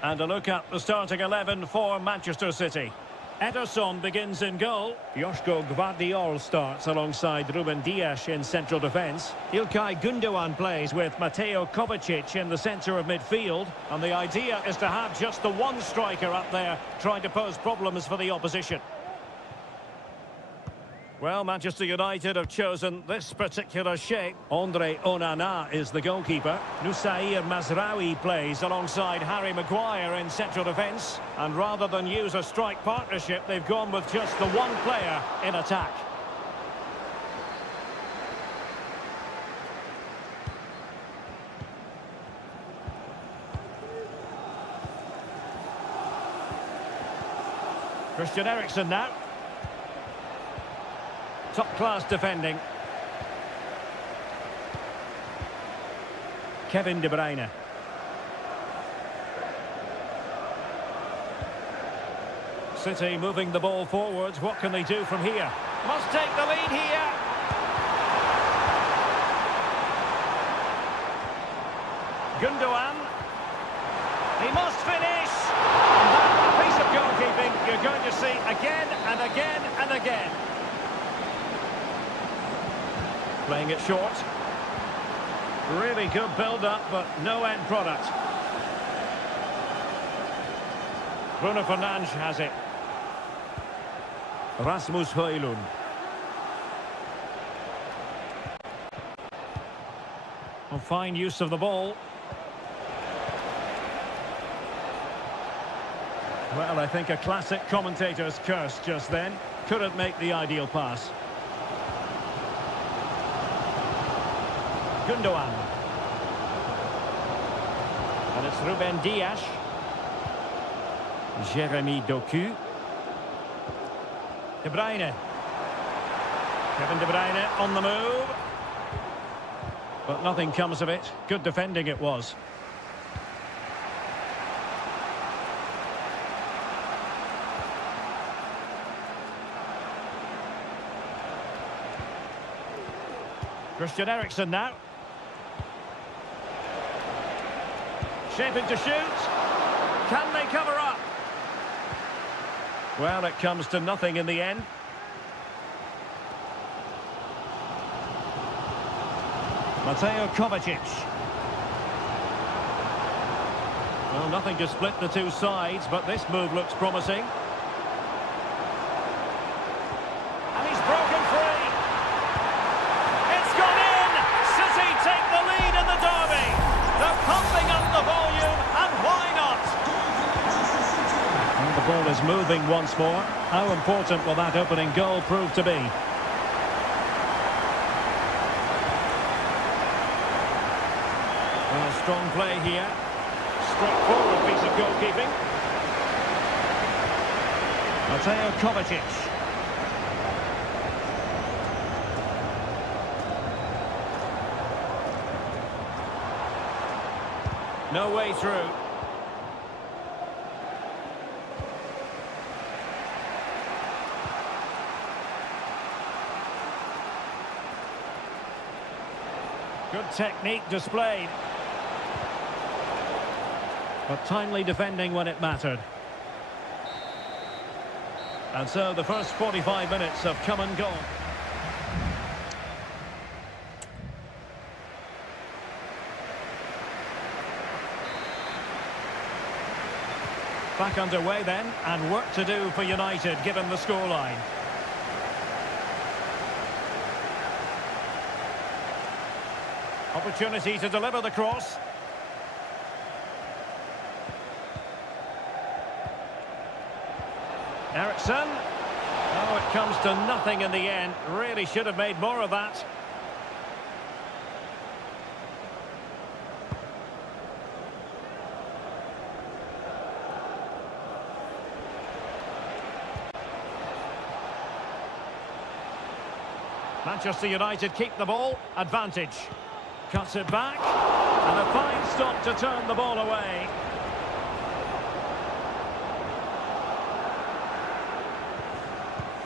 And a look at the starting 11 for Manchester City. Ederson begins in goal. Joško Gvardiol starts alongside Ruben Dias in central defence. Ilkay Gundogan plays with Mateo Kovacic in the centre of midfield. And the idea is to have just the one striker up there trying to pose problems for the opposition. Well, Manchester United have chosen this particular shape. Andre Onana is the goalkeeper. Nusair Mazraoui plays alongside Harry Maguire in central defence. And rather than use a strike partnership, they've gone with just the one player in attack. Christian Eriksen now. Top-class defending. Kevin De Bruyne. City moving the ball forwards. What can they do from here? Must take the lead here. Gundogan. He must finish. And that's a piece of goalkeeping you're going to see again and again and again. Playing it short. Really good build-up, but no end product. Bruno Fernandes has it. Rasmus Højlund. Oh, fine use of the ball. Well, I think a classic commentator's curse just then. Couldn't make the ideal pass. Gundogan. And it's Ruben Dias. Jeremy Doku. De Bruyne. Kevin De Bruyne on the move. But nothing comes of it. Good defending it was. Christian Eriksen now. Shaping to shoot. Can they cover up? Well, it comes to nothing in the end. Mateo Kovacic. Well, nothing to split the two sides, but this move looks promising. And he's broken free. It's gone in! City take the lead in the derby. They're pumping up the volume, and why not? And the ball is moving once more. How important will that opening goal prove to be? Well, strong play here. Straightforward piece of goalkeeping. Mateo Kovacic. No way through. Good technique displayed. But timely defending when it mattered. And so the first 45 minutes have come and gone. Back underway then, and work to do for United given the scoreline. Opportunity to deliver the cross. Eriksen. Oh, it comes to nothing in the end. Really should have made more of that. Manchester United keep the ball. Advantage. Cuts it back. And a fine stop to turn the ball away.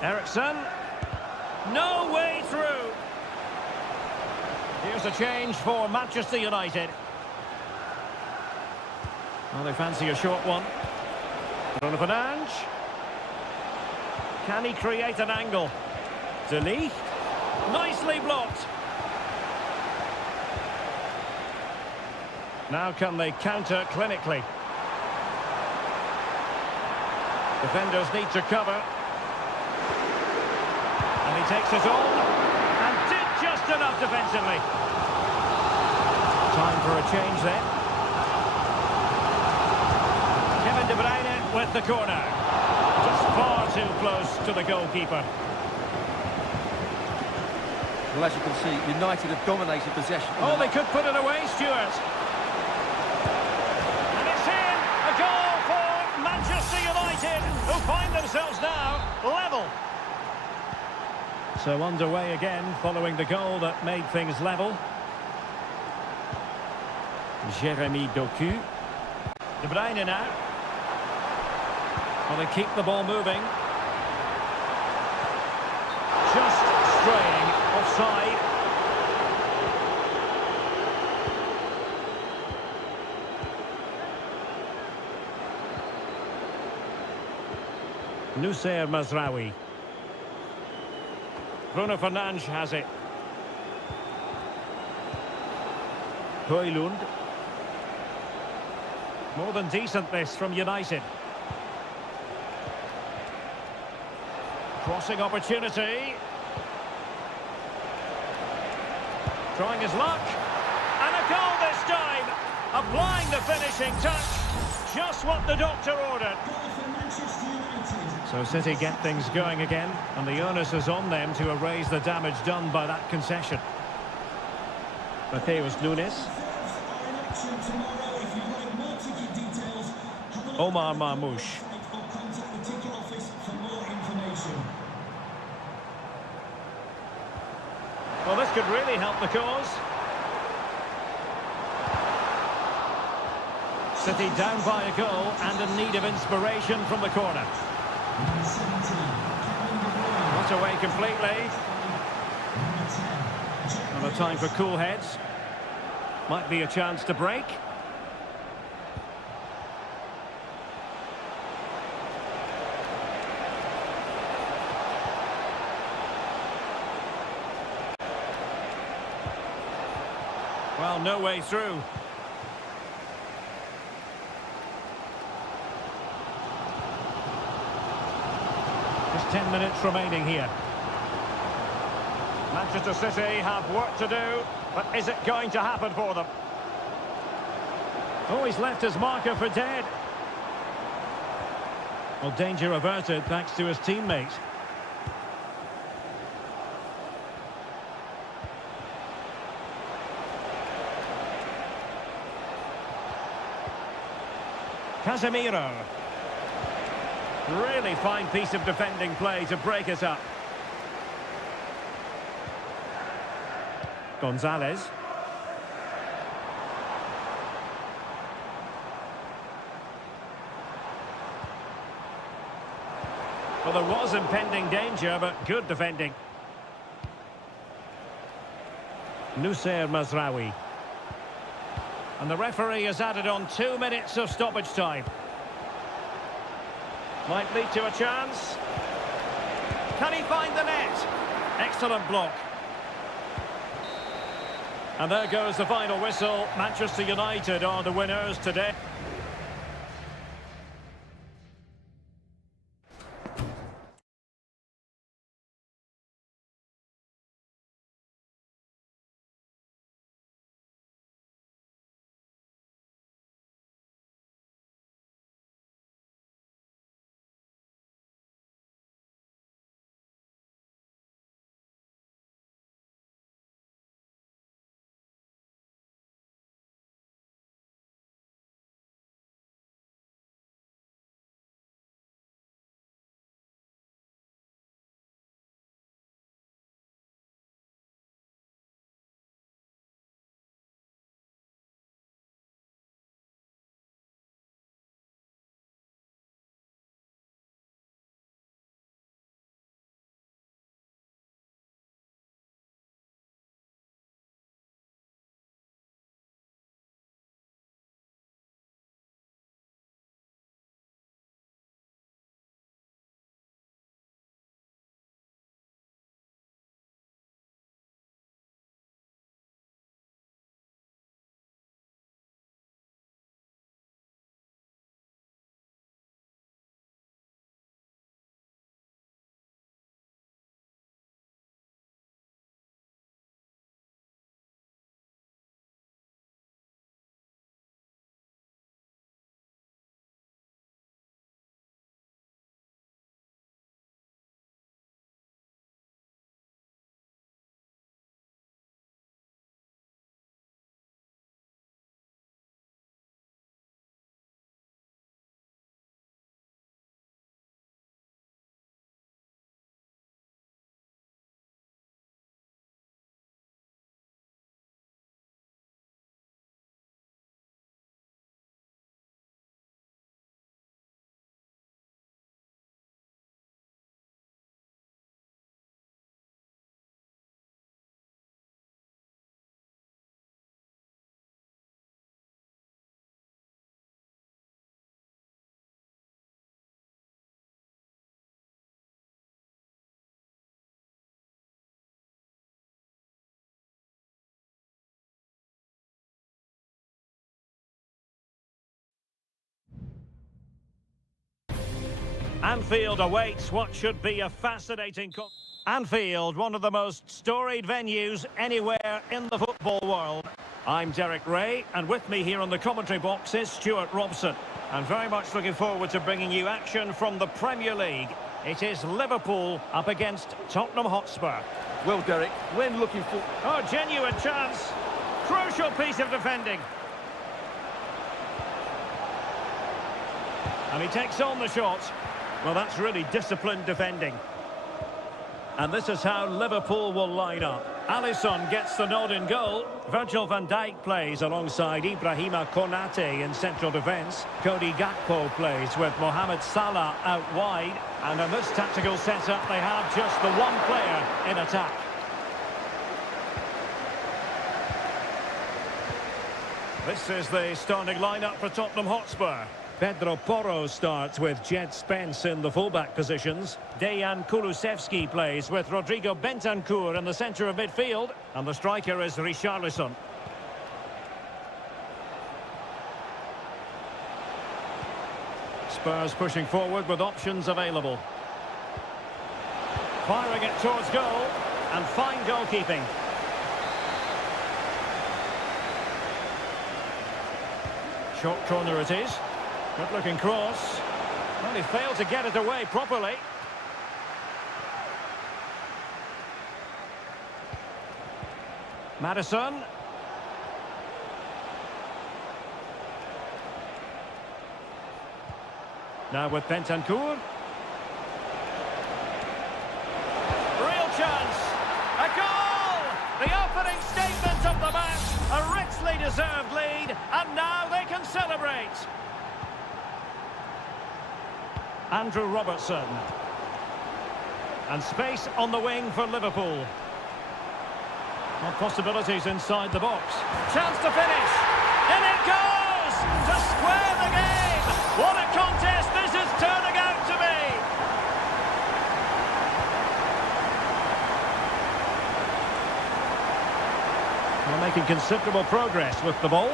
Eriksen. No way through. Here's a change for Manchester United. Well, they fancy a short one. Bruno Fernandes. Can he create an angle? De Ligt. Nicely blocked. Now can they counter clinically? Defenders need to cover. And he takes it on. And did just enough defensively. Time for a change then. Kevin De Bruyne with the corner. Just far too close to the goalkeeper. Well, as you can see, United have dominated possession. Oh, they could put it away, Stuart. And it's in! A goal for Manchester United, who find themselves now level. So underway again, following the goal that made things level. Jeremy Doku. De Bruyne now. Well, they keep the ball moving. Just straying offside. Nusayr Mazraoui. Bruno Fernandes has it. Højlund. More than decent this from United. Crossing opportunity. Trying his luck. And a goal this time. Applying the finishing touch. Just what the doctor ordered. So City get things going again, and the onus is on them to erase the damage done by that concession. Mateus Nunes. Omar Marmoush. Well, this could really help the cause. City down by a goal and in need of inspiration from the corner. Not away completely. And a time for cool heads. Might be a chance to break. Well, no way through. Just 10 minutes remaining here. Manchester City have work to do, but is it going to happen for them? Oh, he's left his marker for dead. Well, danger averted thanks to his teammates. Casemiro. Really fine piece of defending play to break it up. Gonzalez. Well, there was impending danger, but good defending. Nusayr Mazraoui. And the referee has added on 2 minutes of stoppage time. Might lead to a chance. Can he find the net? Excellent block. And there goes the final whistle. Manchester United are the winners today. Anfield awaits what should be a fascinating... Anfield, one of the most storied venues anywhere in the football world. I'm Derek Ray, and with me here on the commentary box is Stuart Robson. And very much looking forward to bringing you action from the Premier League. It is Liverpool up against Tottenham Hotspur. Well, Derek, when looking for... Oh, genuine chance. Crucial piece of defending. And he takes on the shot. Well, that's really disciplined defending. And this is how Liverpool will line up. Alisson gets the nod in goal. Virgil van Dijk plays alongside Ibrahima Konate in central defence. Cody Gakpo plays with Mohamed Salah out wide. And in this tactical setup, they have just the one player in attack. This is the starting lineup for Tottenham Hotspur. Pedro Porro starts with Jed Spence in the fullback positions. Dejan Kulusevski plays with Rodrigo Bentancur in the centre of midfield. And the striker is Richarlison. Spurs pushing forward with options available. Firing it towards goal. And fine goalkeeping. Short corner it is. Good looking cross. Well, he failed to get it away properly. Maddison. Now with Bentancur. Real chance. A goal! The opening statement of the match. A richly deserved lead. And now they can celebrate. Andrew Robertson. And space on the wing for Liverpool. More possibilities inside the box. Chance to finish. In it goes! To square the game! What a contest this is turning out to be! They're making considerable progress with the ball.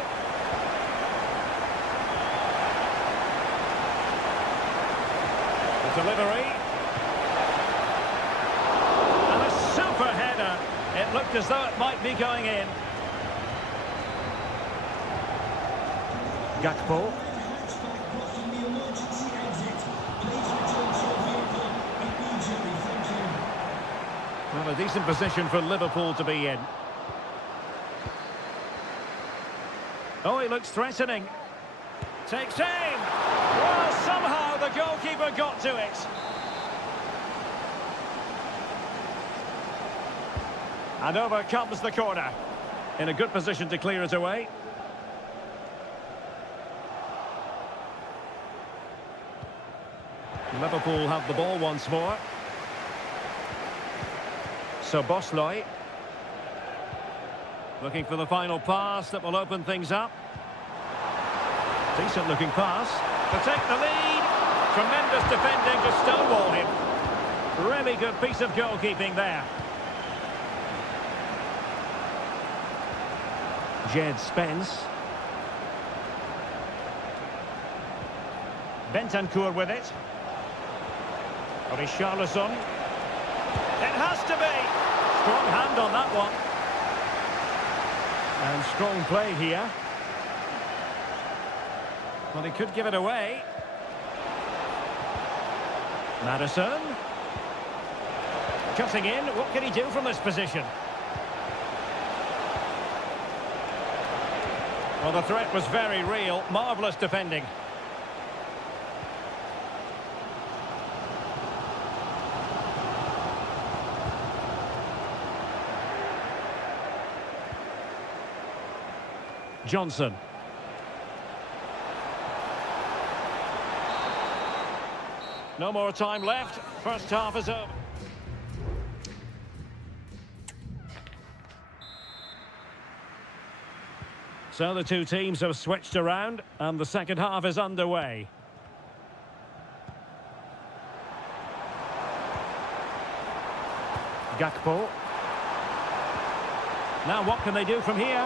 Delivery. And a super header. It looked as though it might be going in. Gakpo. Well, a decent position for Liverpool to be in. Oh, he looks threatening. Takes aim. Well, somehow the goalkeeper got to it. And over comes the corner. In a good position to clear it away. Liverpool have the ball once more. So Bosley. Looking for the final pass that will open things up. Decent looking pass. To take the lead. Tremendous defending to stonewall him. Really good piece of goalkeeping there. Jed Spence. Bentancur with it. Richarlison. It has to be. Strong hand on that one. And strong play here. Well, he could give it away. Maddison. Cutting in. What can he do from this position? Well, the threat was very real. Marvellous defending. Johnson. No more time left. First half is over. So the two teams have switched around and the second half is underway. Gakpo. Now what can they do from here?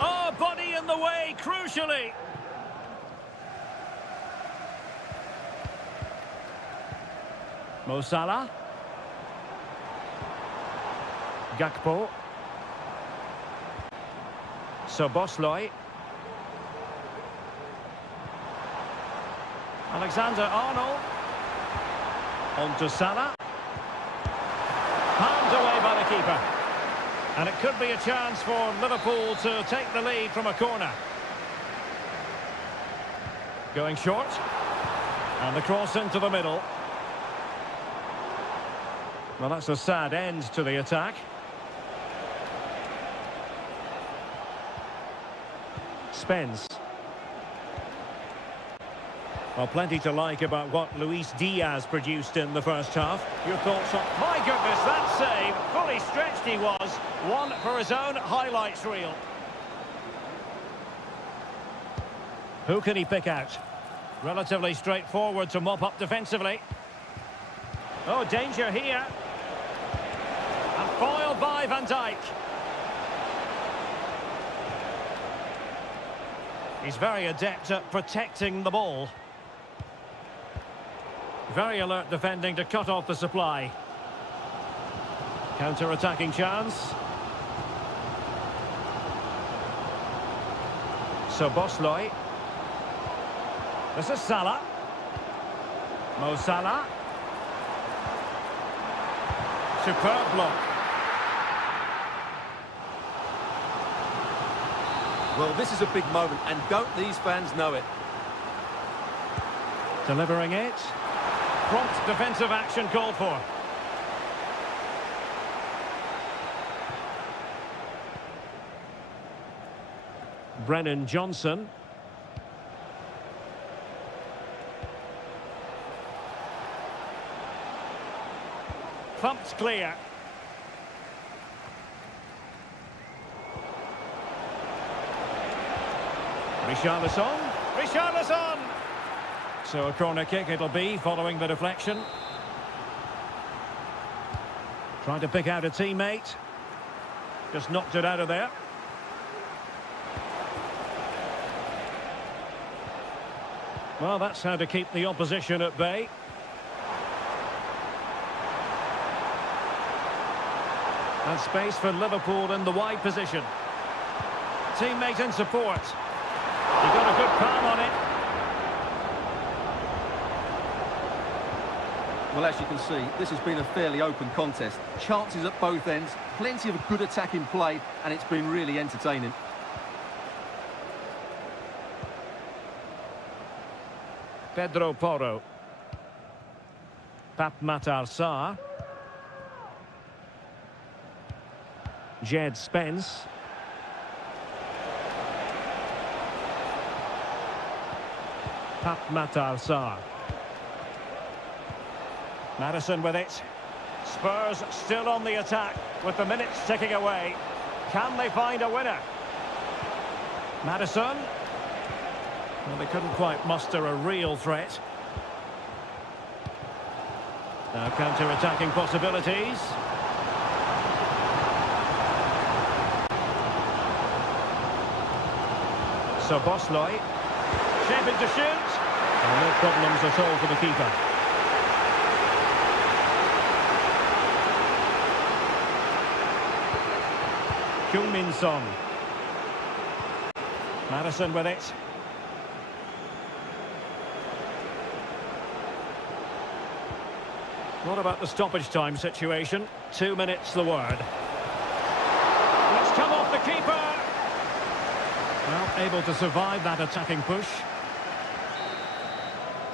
Oh, body in the way, crucially. Mo Salah. Gakpo. Bosley. Alexander-Arnold. On to Salah. Palmed away by the keeper. And it could be a chance for Liverpool to take the lead from a corner. Going short. And the cross into the middle. Well, that's a sad end to the attack. Spence. Well, plenty to like about what Luis Diaz produced in the first half. Your thoughts on... My goodness, that save! Fully stretched he was. One for his own highlights reel. Who can he pick out? Relatively straightforward to mop up defensively. Oh, danger here. And foiled by Van Dijk. He's very adept at protecting the ball. Very alert defending to cut off the supply. Counter-attacking chance. So Bosley. This is Salah. Mo Salah. Superb block. Well, this is a big moment, and don't these fans know it? Delivering it. Prompt defensive action called for. Brennan Johnson. Pumped clear. Richarlison! So a corner kick it'll be following the deflection. Trying to pick out a teammate. Just knocked it out of there. Well, that's how to keep the opposition at bay. And space for Liverpool in the wide position. Teammate in support. He got a good palm on it. Well, as you can see, this has been a fairly open contest. Chances at both ends, plenty of good attacking play, and it's been really entertaining. Pedro Porro. Pap Matar Sarr. Jed Spence. Pap Matar Sarr. Madison with it. Spurs still on the attack with the minutes ticking away. Can they find a winner? Madison. Well, they couldn't quite muster a real threat. Now counter-attacking possibilities. So Bosley. Shaping to shoot. And no problems at all for the keeper. Heung-min Son. Madison with it. What about the stoppage time situation? 2 minutes the word. Let's come off the keeper. Well, able to survive that attacking push.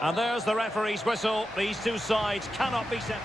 And there's the referee's whistle. These two sides cannot be set.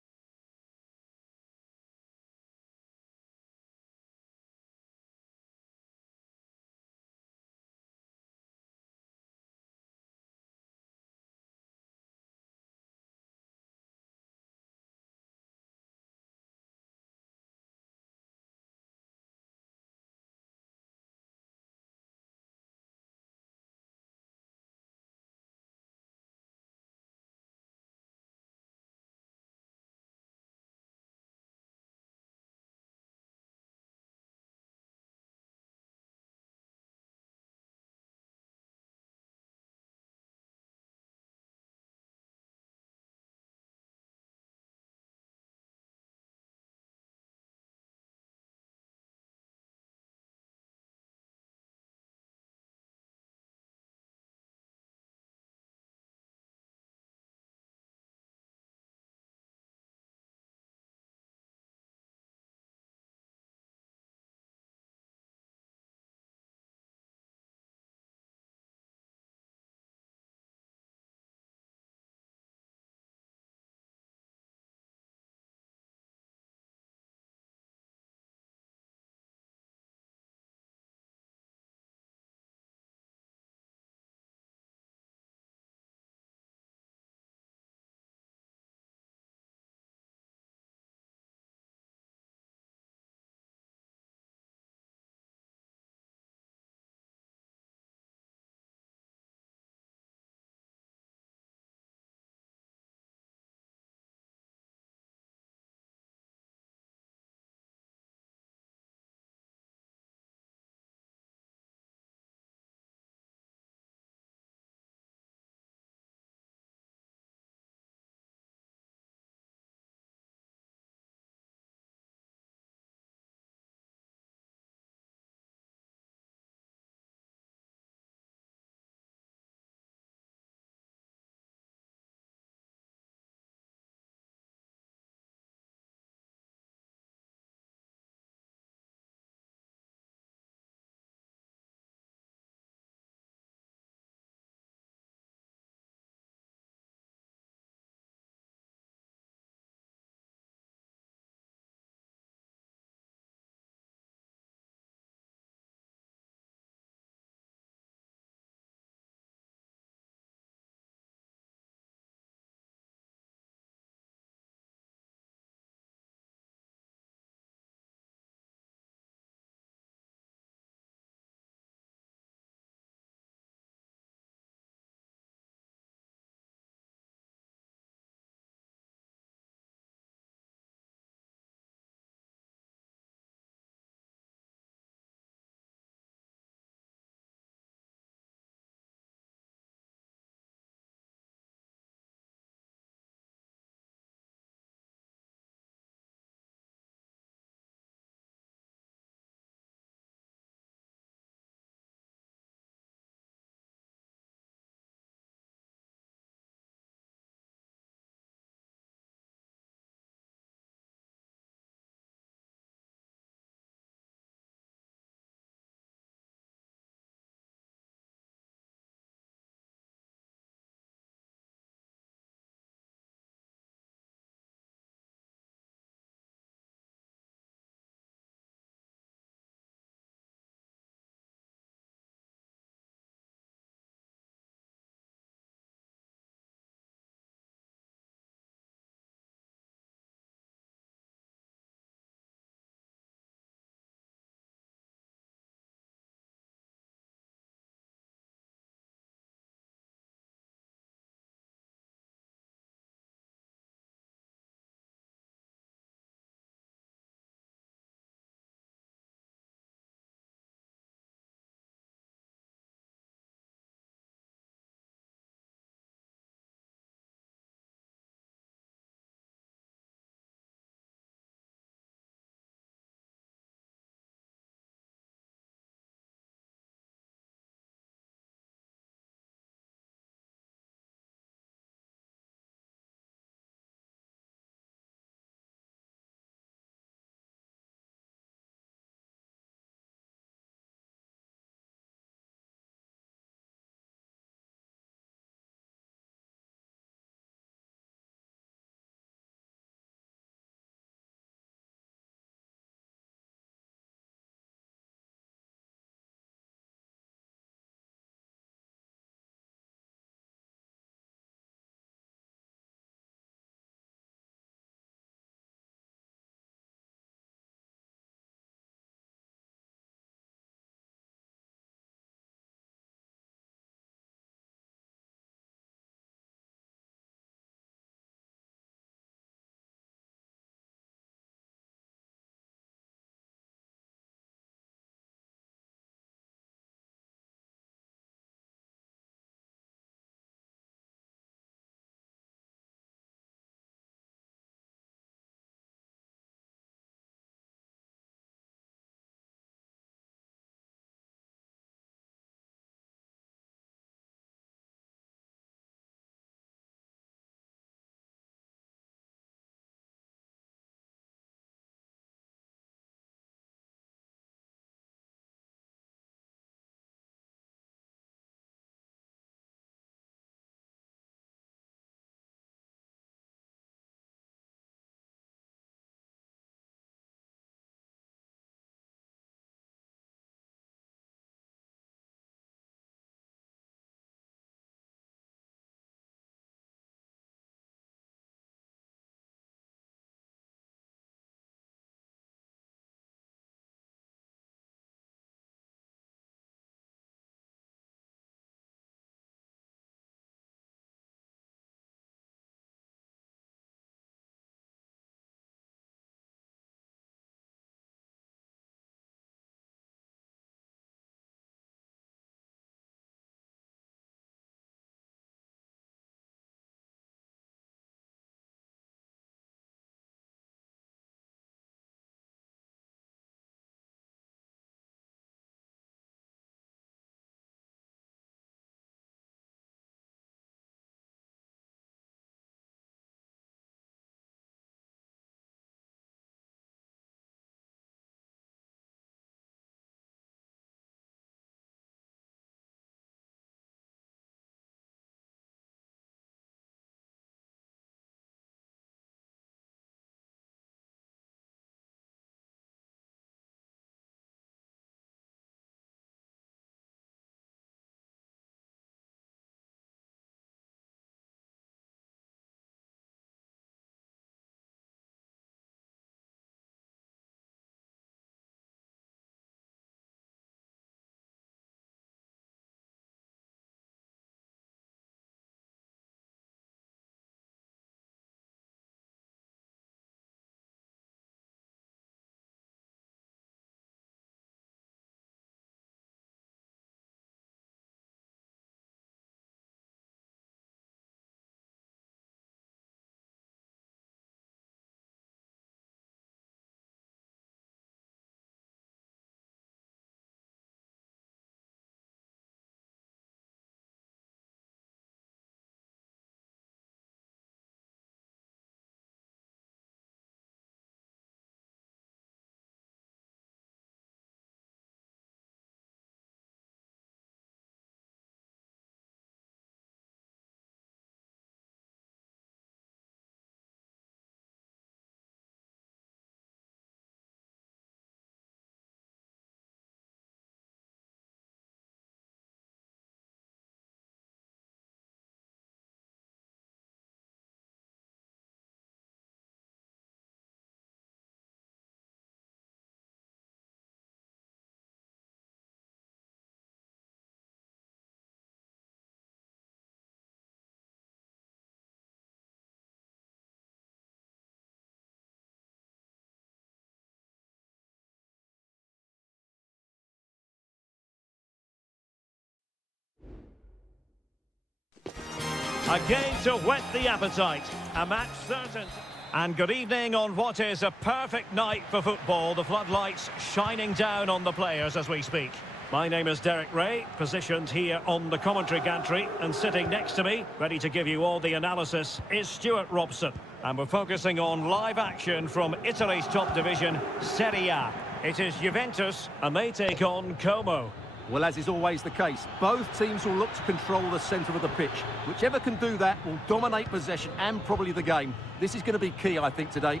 A game to whet the appetite. A match certain. And good evening on what is a perfect night for football. The floodlights shining down on the players as we speak. My name is Derek Ray, positioned here on the commentary gantry, and sitting next to me, ready to give you all the analysis, is Stuart Robson. And we're focusing on live action from Italy's top division, Seria. It is Juventus, and they take on Como. Well, as is always the case, both teams will look to control the centre of the pitch. Whichever can do that will dominate possession and probably the game. This is going to be key, I think, today.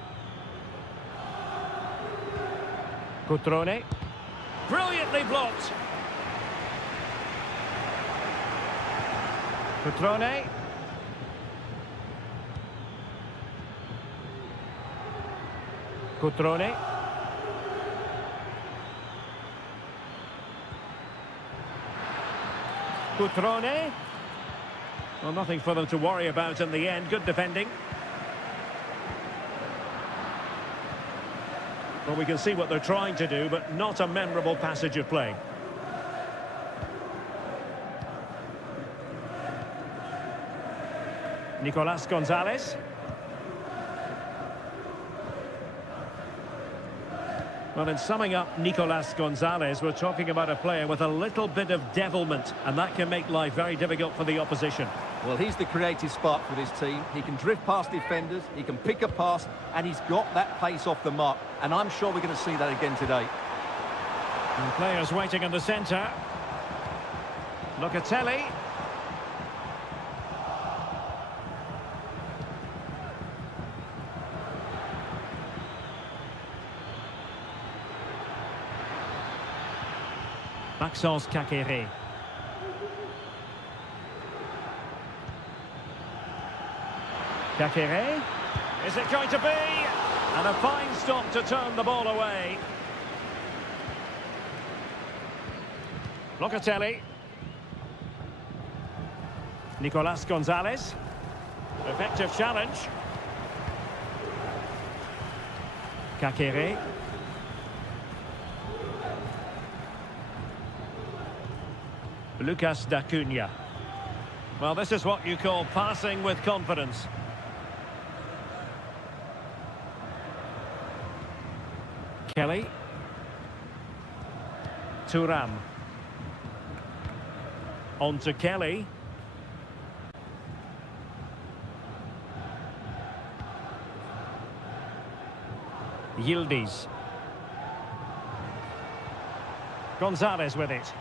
Cutrone. Brilliantly blocked. Cutrone. Cutrone. Cutrone. Well, nothing for them to worry about in the end. Good defending. Well, we can see what they're trying to do, but not a memorable passage of play. Nicolas Gonzalez. Well, in summing up Nicolas Gonzalez, we're talking about a player with a little bit of devilment, and that can make life very difficult for the opposition. Well, he's the creative spark for this team. He can drift past defenders, he can pick a pass, and he's got that pace off the mark. And I'm sure we're going to see that again today. And players waiting in the centre. Locatelli. Maxence Kakere. Kakere. Is it going to be? And a fine stop to turn the ball away. Locatelli. Nicolas Gonzalez. Effective challenge. Kakere. Lucas D'Acunha. Well, this is what you call passing with confidence. Kelly. Thuram. On to Kelly. Yildiz. Gonzalez with it.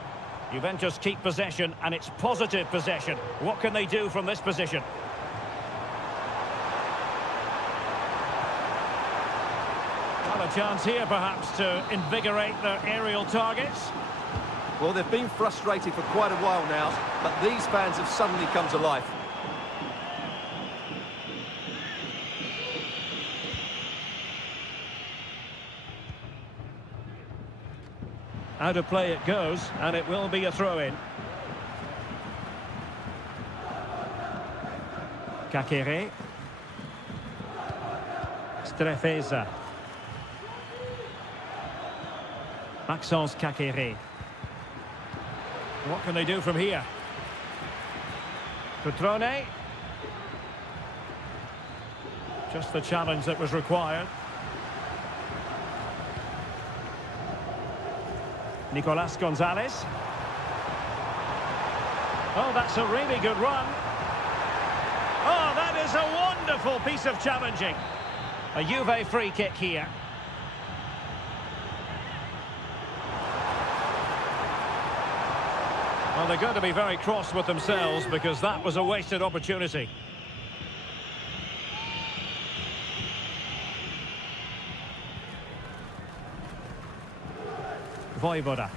Juventus keep possession, and it's positive possession. What can they do from this position? Well, a chance here, perhaps, to invigorate their aerial targets. Well, they've been frustrated for quite a while now, but these fans have suddenly come to life. Out of play it goes, and it will be a throw-in. Kakere. Strefeza. Maxence Kakere. What can they do from here? Cutrone. Just the challenge that was required. Nicolas Gonzalez. Oh, that's a really good run. Oh, that is a wonderful piece of challenging. A Juve free kick here. Well, they're going to be very cross with themselves because that was a wasted opportunity. Voivoda.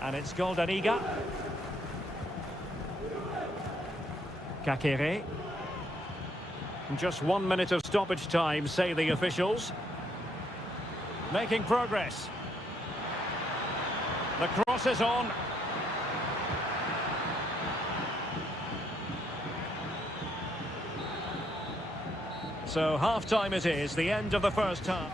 And it's Goldaniga. Kakere. Just 1 minute of stoppage time, say the officials. Making progress. The cross is on. So half-time it is, the end of the first half.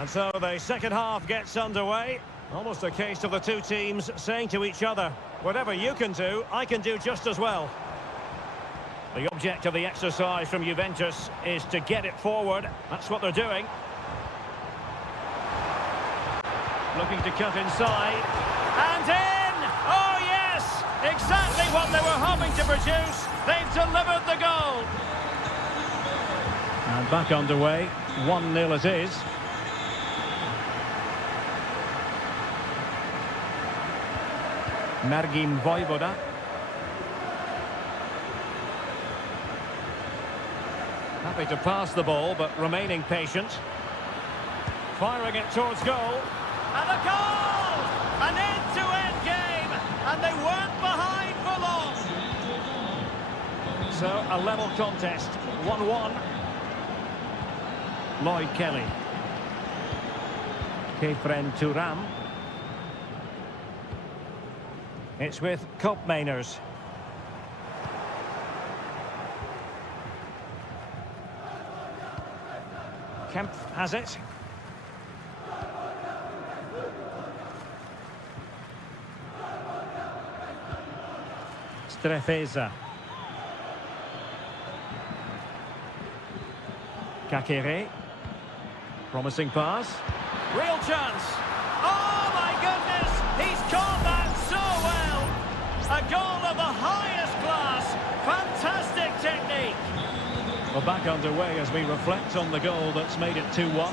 And so the second half gets underway. Almost a case of the two teams saying to each other, whatever you can do, I can do just as well. The object of the exercise from Juventus is to get it forward. That's what they're doing. Looking to cut inside. And in! Oh, yes! Exactly what they were hoping to produce. They've delivered the goal. And back underway. 1-0 it is. Mergim Vojvoda. Happy to pass the ball, but remaining patient. Firing it towards goal. And a goal! An end-to-end game! And they weren't behind for long. So, a level contest. 1-1. Lloyd Kelly. Kefren Turam. It's with Koopmeiners. Kemp has it. Strefeza. Kakere. Promising pass. Real chance. Oh my goodness! He's caught that so well! A goal of the highest class. Fantastic technique. We're back underway as we reflect on the goal that's made it 2-1.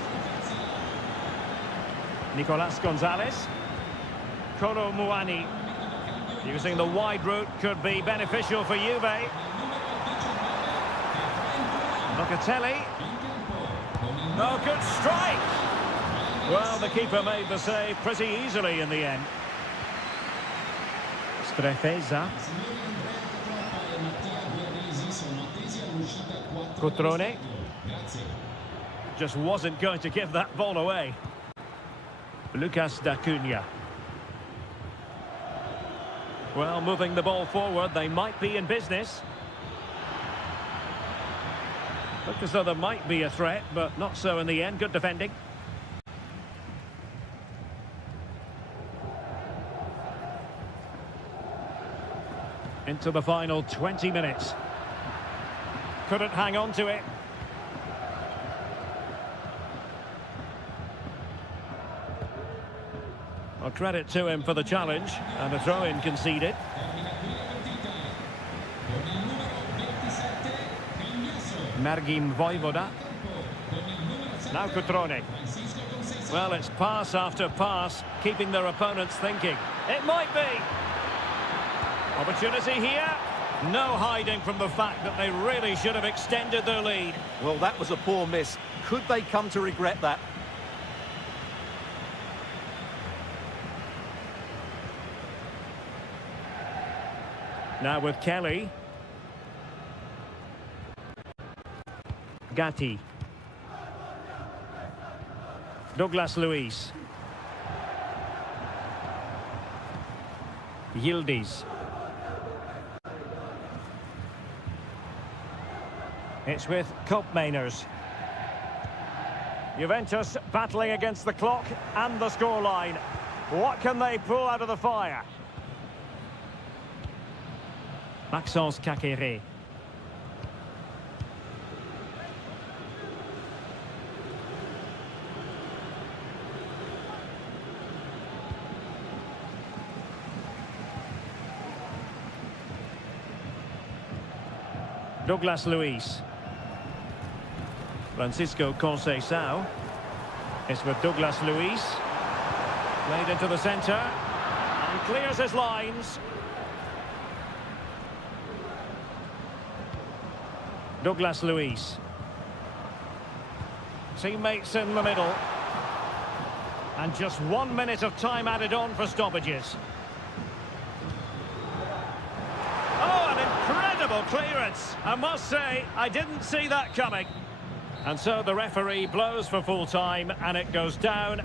Nicolas Gonzalez. Koro Muani. Using the wide route could be beneficial for Juve. Locatelli. No, good strike. Well, the keeper made the save pretty easily in the end. Strefeza. Cotrone. Just wasn't going to give that ball away. Lucas D'Acunha. Well, moving the ball forward, they might be in business. Looked as though there might be a threat, but not so in the end. Good defending. Into the final 20 minutes. Couldn't hang on to it. Well, credit to him for the challenge, and a throw-in conceded. Mergim Vojvoda. Now Cotrone. Well, it's pass after pass, keeping their opponents thinking. It might be. Opportunity here. No hiding from the fact that they really should have extended their lead. Well, that was a poor miss. Could they come to regret that? Now with Kelly. Gatti. Douglas Luiz. Yildiz. It's with Koopmeiners. Juventus battling against the clock and the scoreline. What can they pull out of the fire? Maxence Kakere. Douglas Luiz. Francisco Conceição. It's with Douglas Luiz. Played into the centre. And clears his lines. Douglas Luiz. Teammates in the middle. And just 1 minute of time added on for stoppages. Oh, an incredible clearance. I must say, I didn't see that coming. And so the referee blows for full time, and it goes down.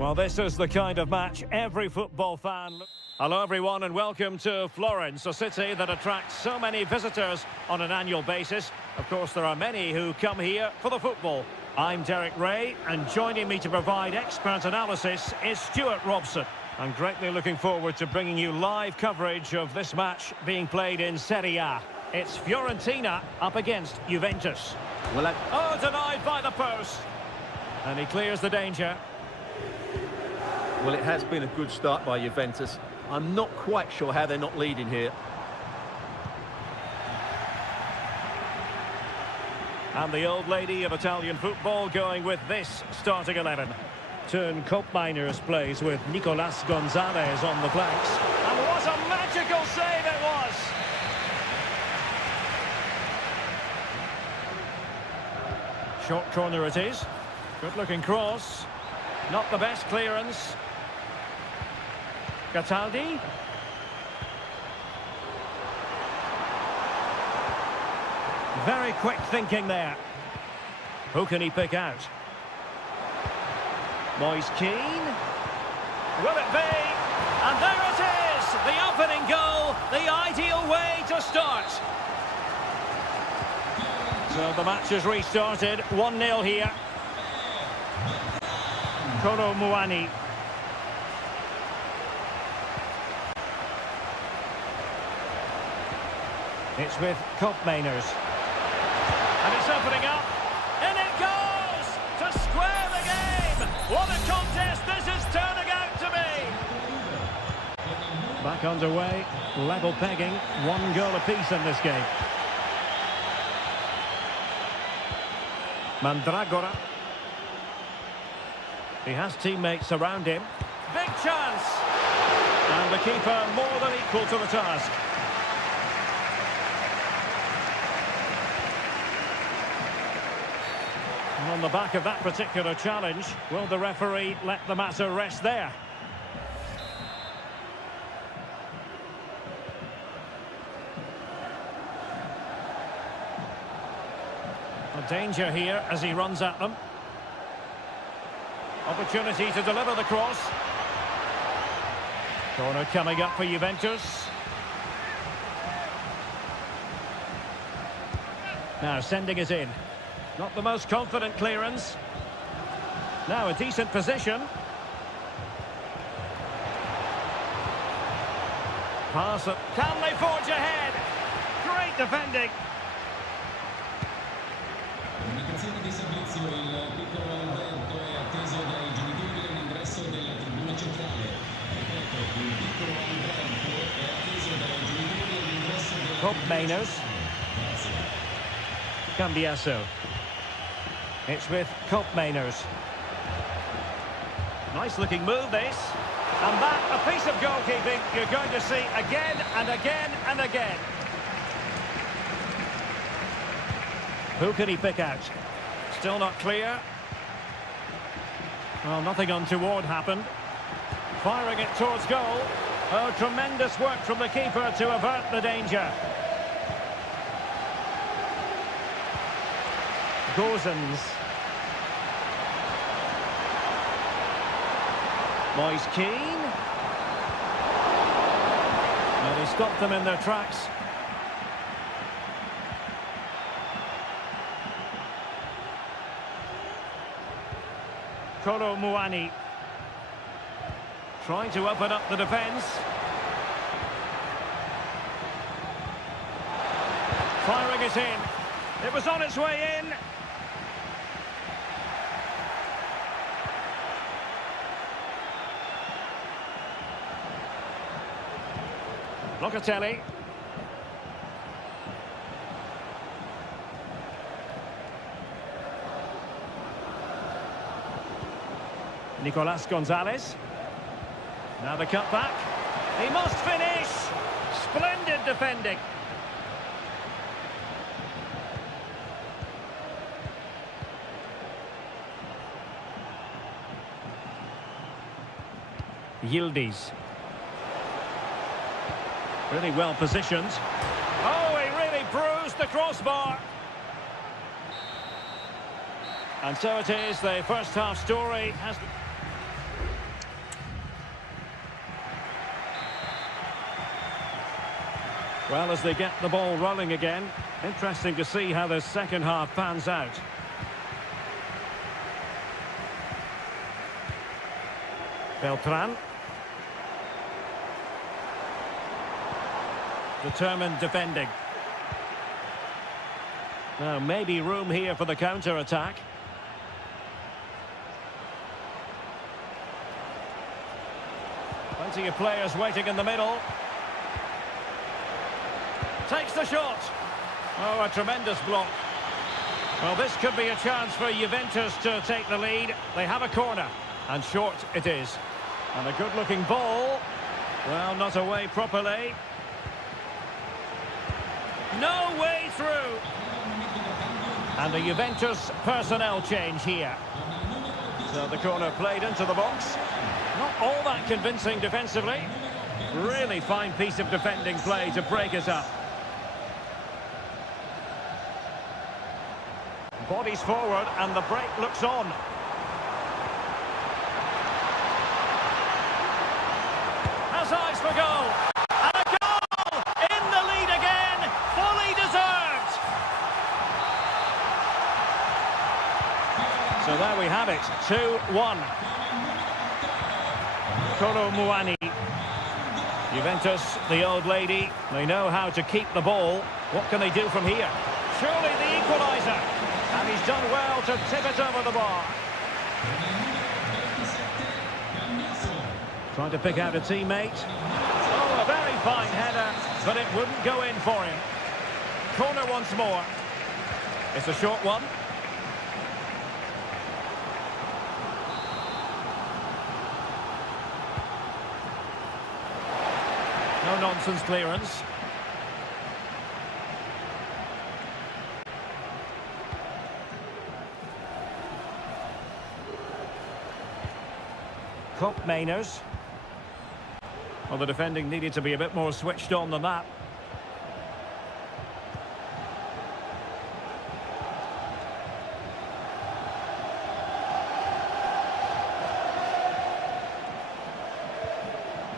Well, this is the kind of match every football fan... Hello everyone and welcome to Florence, a city that attracts so many visitors on an annual basis. Of course, there are many who come here for the football. I'm Derek Ray, and joining me to provide expert analysis is Stuart Robson. I'm greatly looking forward to bringing you live coverage of this match being played in Seria. It's Fiorentina up against Juventus. Oh, denied by the post. And he clears the danger. Well, it has been a good start by Juventus. I'm not quite sure how they're not leading here. And the old lady of Italian football going with this starting 11. Turn Koopmeiners plays with Nicolas Gonzalez on the flanks. And what a magical save it was! Short corner it is. Good looking cross. Not the best clearance. Cataldi. Very quick thinking there. Who can he pick out? Moise Keane. Will it be? And there it is! The opening goal, the ideal way to start. So the match has restarted, 1-0 here. Kolo Muani. It's with Koopmeiners. And it's opening up. And it goes to square the game. What a contest this is turning out to be. Back underway. Level pegging. 1 goal apiece in this game. Mandragora. He has teammates around him. Big chance. And the keeper more than equal to the task. And on the back of that particular challenge, will the referee let the matter rest there? A danger here as he runs at them. Opportunity to deliver the cross. Corner coming up for Juventus. Now sending it in. Not the most confident clearance. Now a decent position. Pass it. Can they forge ahead? Great defending. Comunicazione di servizio, il piccolo Alberto è atteso dai genitori all'ingresso della tribuna centrale. Ripeto, il piccolo Alberto è atteso dai genitori all'ingresso della Koopmeiners. Cambiasso. It's with Koopmeiners. Nice looking move this. And that, a piece of goalkeeping you're going to see again and again and again. Who can he pick out? Still not clear. Well, nothing untoward happened. Firing it towards goal. Oh, tremendous work from the keeper to avert the danger. Gozens. Moise Keane. And he stopped them in their tracks. Kolo Muani. Trying to open up the defence. Firing it in. It was on its way in. Locatelli. Nicolas Gonzalez. Now the cutback. He must finish. Splendid defending. Yildiz. Really well positioned. Oh, he really bruised the crossbar. And so it is, the first half story has... Well, as they get the ball rolling again, interesting to see how the second half pans out. Beltran. Determined defending. Now, maybe room here for the counter-attack. Plenty of players waiting in the middle. Takes the shot. Oh, a tremendous block. Well, this could be a chance for Juventus to take the lead. They have a corner, and short it is. And a good-looking ball. Well, not away properly. No way through. And a Juventus personnel change here. So the corner played into the box. Not all that convincing defensively. Really fine piece of defending play to break it up. Bodies forward and the break looks on. Has eyes for goal. And a goal! In the lead again. Fully deserved. So there we have it. 2-1. Kolo Muani. Juventus, the old lady, they know how to keep the ball. What can they do from here? Surely the equaliser. And he's done well to tip it over the bar. Trying to pick out a teammate. Oh, a very fine header, but it wouldn't go in for him. Corner once more. It's a short one. No-nonsense clearance. Cup Mainers. Well, the defending needed to be a bit more switched on than that.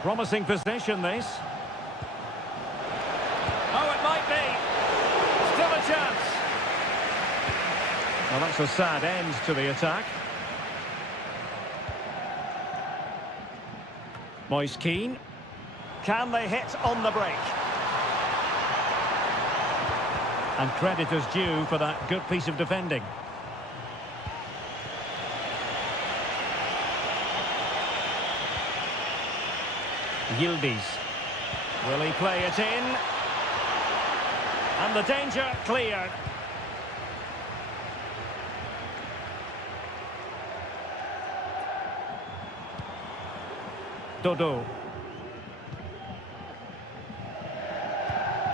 Promising position, this. Oh, it might be. Still a chance. Well, that's a sad end to the attack. Moise Keane. Can they hit on the break? And credit is due for that good piece of defending. Yildiz. Will he play it in? And the danger cleared. Dodo.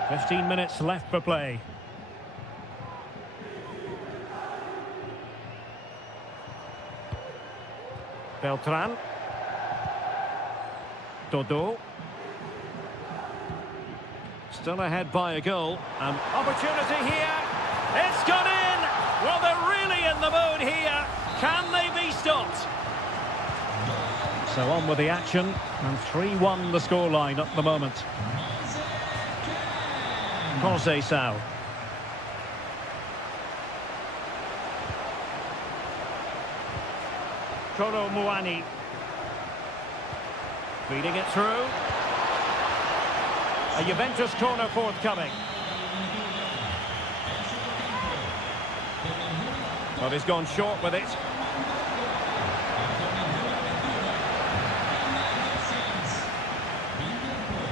15 minutes left for play. Beltran. Dodo. Still ahead by a goal. And opportunity here. It's gone in. Well, they're really in the mood here. Can they be stopped? So on with the action, and 3-1 the scoreline at the moment. Jose Sao. Kolo Muani. Feeding it through. A Juventus corner forthcoming. But he's gone short with it.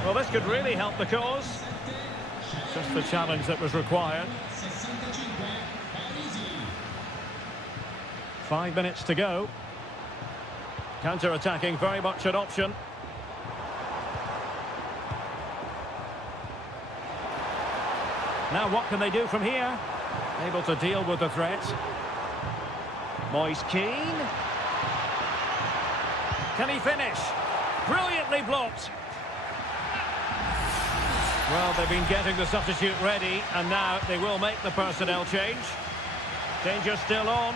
Well, this could really help the cause. Just the challenge that was required. 5 minutes to go. Counter-attacking, very much an option. Now what can they do from here? Able to deal with the threat. Moise Keane. Can he finish? Brilliantly blocked. Well, they've been getting the substitute ready, and now they will make the personnel change. Danger still on.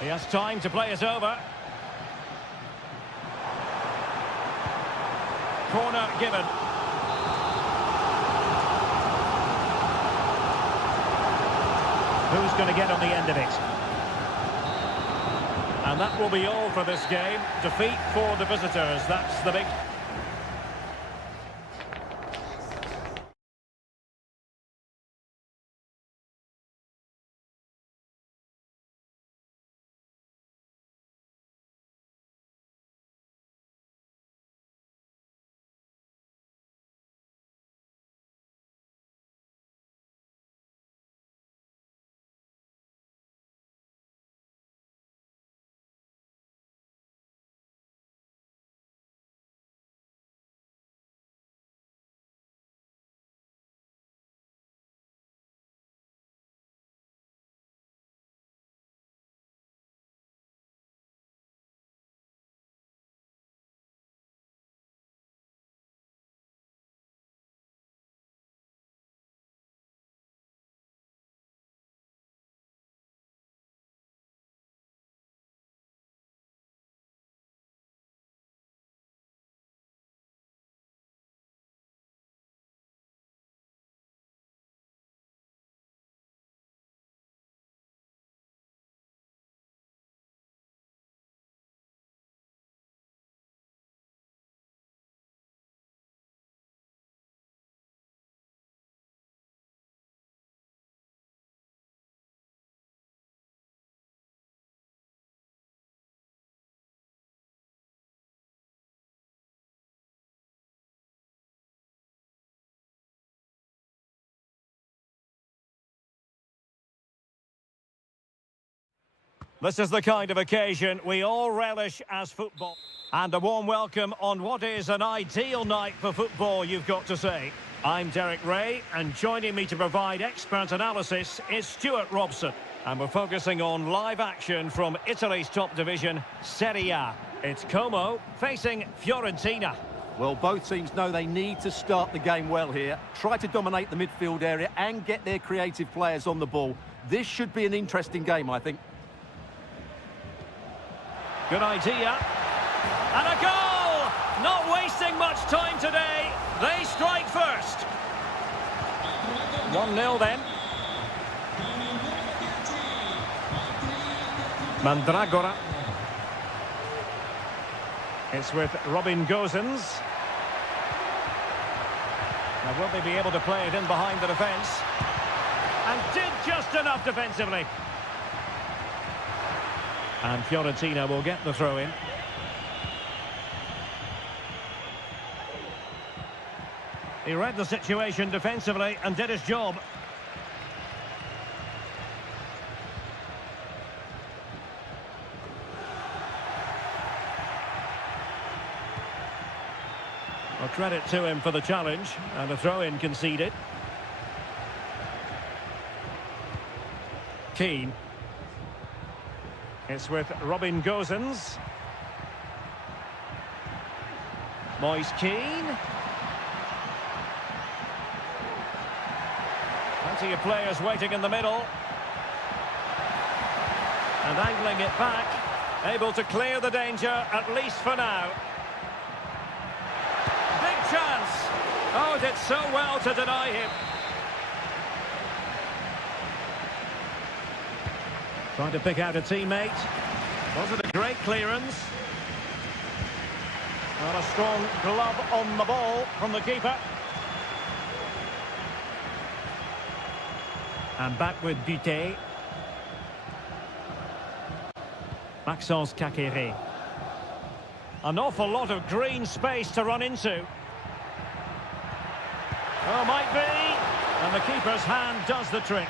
He has time to play it over. Corner given. Who's going to get on the end of it? And that will be all for this game. Defeat for the visitors. That's the big... This is the kind of occasion we all relish as football. And a warm welcome on what is an ideal night for football, you've got to say. I'm Derek Ray, and joining me to provide expert analysis is Stuart Robson. And we're focusing on live action from Italy's top division, Seria. It's Como facing Fiorentina. Well, both teams know they need to start the game well here. Try to dominate the midfield area and get their creative players on the ball. This should be an interesting game, I think. Good idea. And a goal! Not wasting much time today. They strike first. 1-0 then. Mandragora. It's with Robin Gosens. Now will they be able to play it in behind the defence? And did just enough defensively. And Fiorentina will get the throw-in. He read the situation defensively and did his job. Well, credit to him for the challenge, and a throw-in conceded. Keane. It's with Robin Gosens. Moise Keane. Plenty of players waiting in the middle. And angling it back. Able to clear the danger, at least for now. Big chance. Oh, did so well to deny him. Trying to pick out a teammate. Was it a great clearance? Well, a strong glove on the ball from the keeper. And back with Buté. Maxence Kakere. An awful lot of green space to run into. Oh, might be. And the keeper's hand does the trick.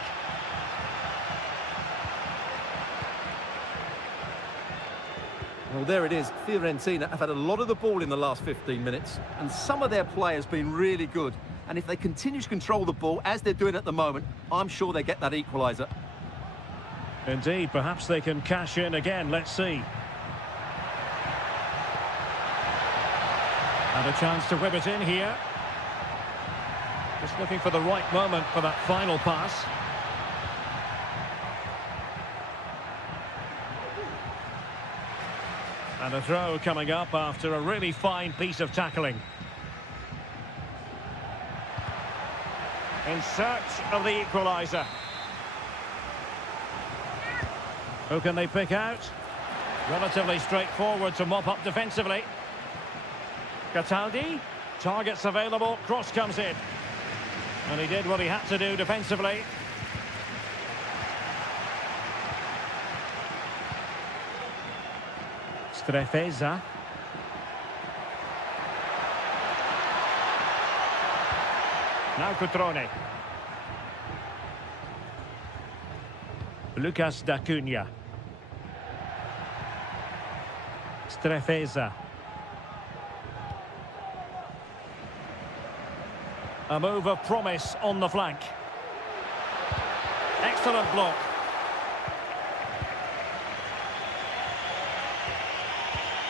Well, there it is. Fiorentina have had a lot of the ball in the last 15 minutes, and some of their players been really good. And if they continue to control the ball, as they're doing at the moment, I'm sure they get that equaliser. Indeed, perhaps they can cash in again. Let's see. And a chance to whip it in here. Just looking for the right moment for that final pass. And a throw coming up after a really fine piece of tackling. In search of the equaliser. Who can they pick out? Relatively straightforward to mop up defensively. Cataldi, targets available, cross comes in. And he did what he had to do defensively. Strefeza. Now Cutrone. Lucas da Cunha. Strefeza. A move of promise on the flank. Excellent block.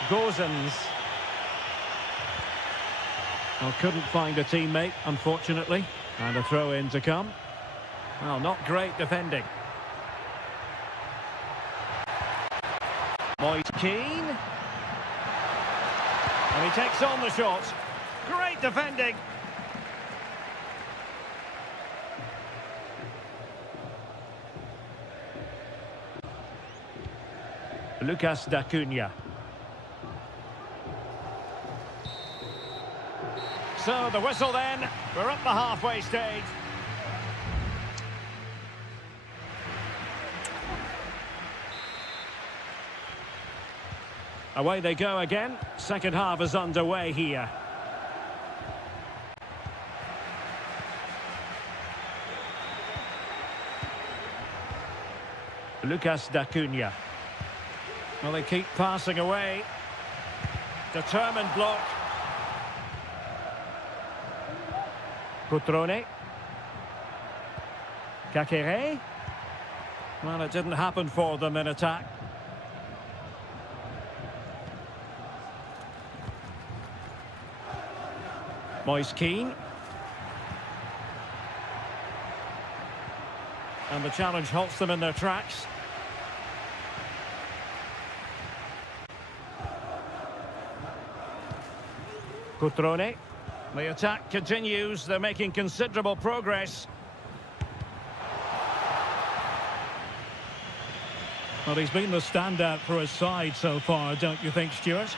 Gozens. Well, couldn't find a teammate, unfortunately. And a throw-in to come. Well, not great defending. Moise Keane. And he takes on the shot. Great defending. Lucas da Cunha. So the whistle then, we're at the halfway stage. Away they go again. Second half is underway here. Lucas da Cunha. Well, they keep passing away. Determined block. Cutrone. Kakere. Well, it didn't happen for them in attack. Moise Keane. And the challenge halts them in their tracks. Cutrone. The attack continues. They're making considerable progress. Well, he's been the standout for his side so far, don't you think, Stuart?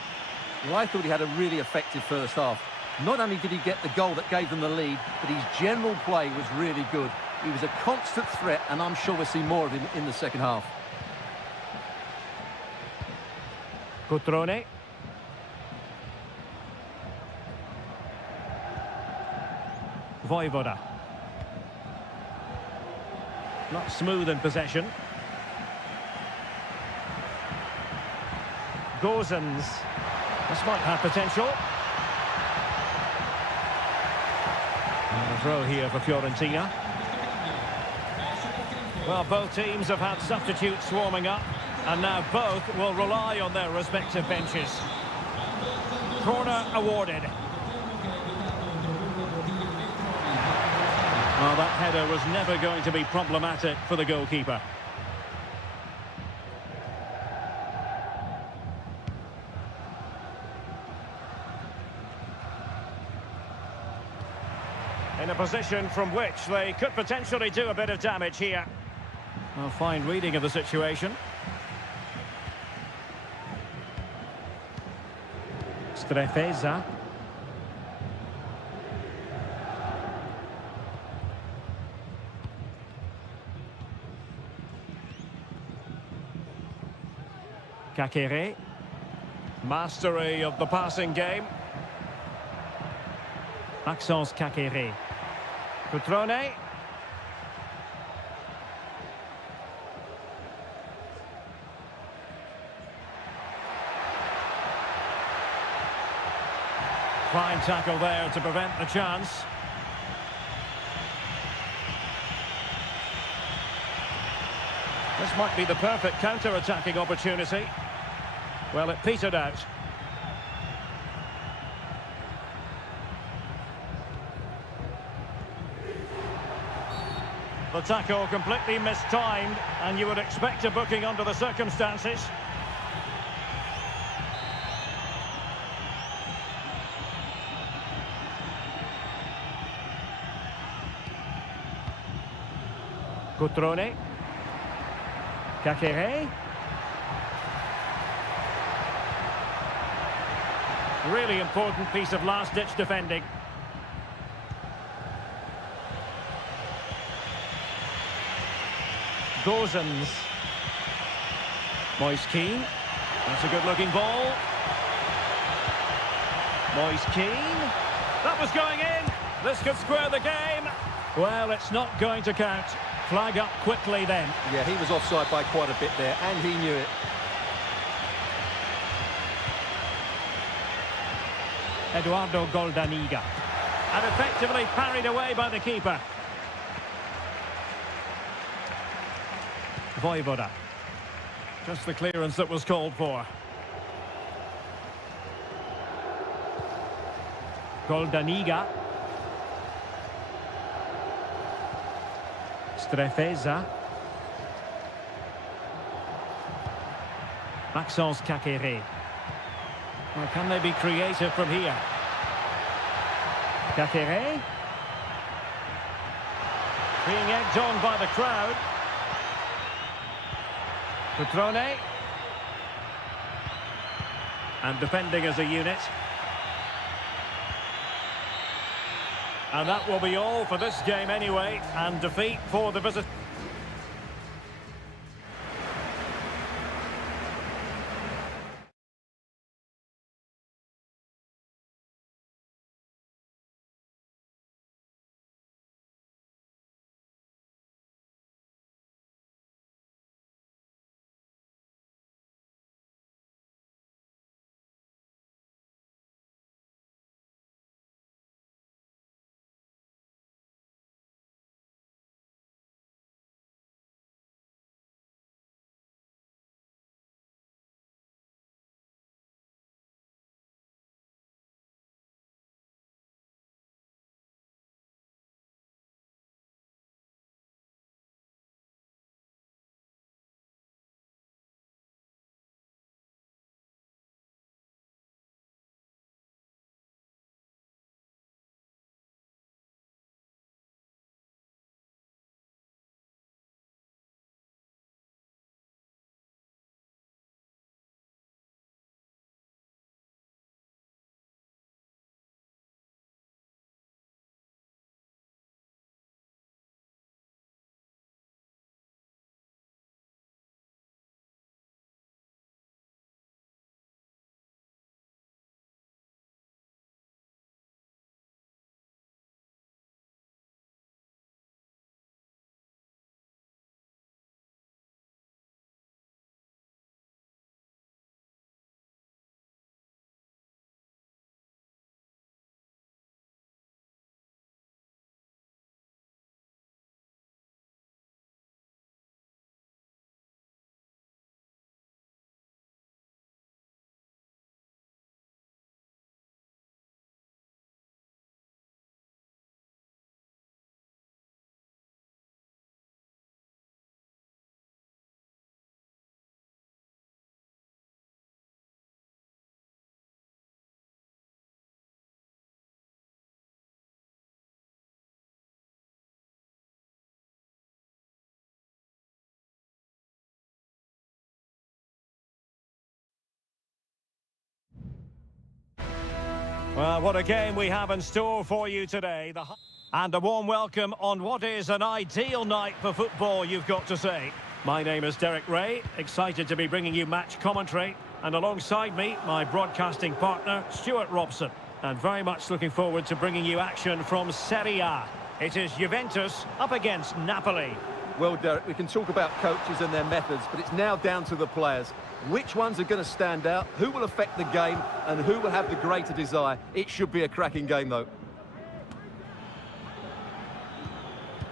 Well, I thought he had a really effective first half. Not only did he get the goal that gave them the lead, but his general play was really good. He was a constant threat, and I'm sure we'll see more of him in the second half. Cutrone. Voivoda. Not smooth in possession. Gozens. This might have potential. And a throw here for Fiorentina. Well, both teams have had substitutes warming up, and now both will rely on their respective benches. Corner awarded. Well, that header was never going to be problematic for the goalkeeper. In a position from which they could potentially do a bit of damage here. A fine reading of the situation. Strefeza. Kakere. Mastery of the passing game. Maxence Kakere. Cutrone. Fine tackle there to prevent the chance. This might be the perfect counter-attacking opportunity. Well, it petered out. The tackle completely mistimed, and you would expect a booking under the circumstances. Cutrone. Kakere. Really important piece of last-ditch defending. Gozens. Moise Keane. That's a good-looking ball. Moise Keane. That was going in. This could square the game. Well, it's not going to count. Flag up quickly then. Yeah, he was offside by quite a bit there, and he knew it. Eduardo Goldaniga. And effectively parried away by the keeper. Voivoda. Just the clearance that was called for. Goldaniga. Strefeza. Maxence Kakere. Well, can they be creative from here? Kakere. Being egged on by the crowd. Cutrone. And defending as a unit. And that will be all for this game anyway. And defeat for the visitors. Well, what a game we have in store for you today. And a warm welcome on what is an ideal night for football, you've got to say. My name is Derek Ray, excited to be bringing you match commentary. And alongside me, my broadcasting partner, Stuart Robson. And very much looking forward to bringing you action from Seria. It is Juventus up against Napoli. Well, Derek, we can talk about coaches and their methods, but it's now down to the players. Which ones are going to stand out, who will affect the game, and who will have the greater desire? It should be a cracking game, though.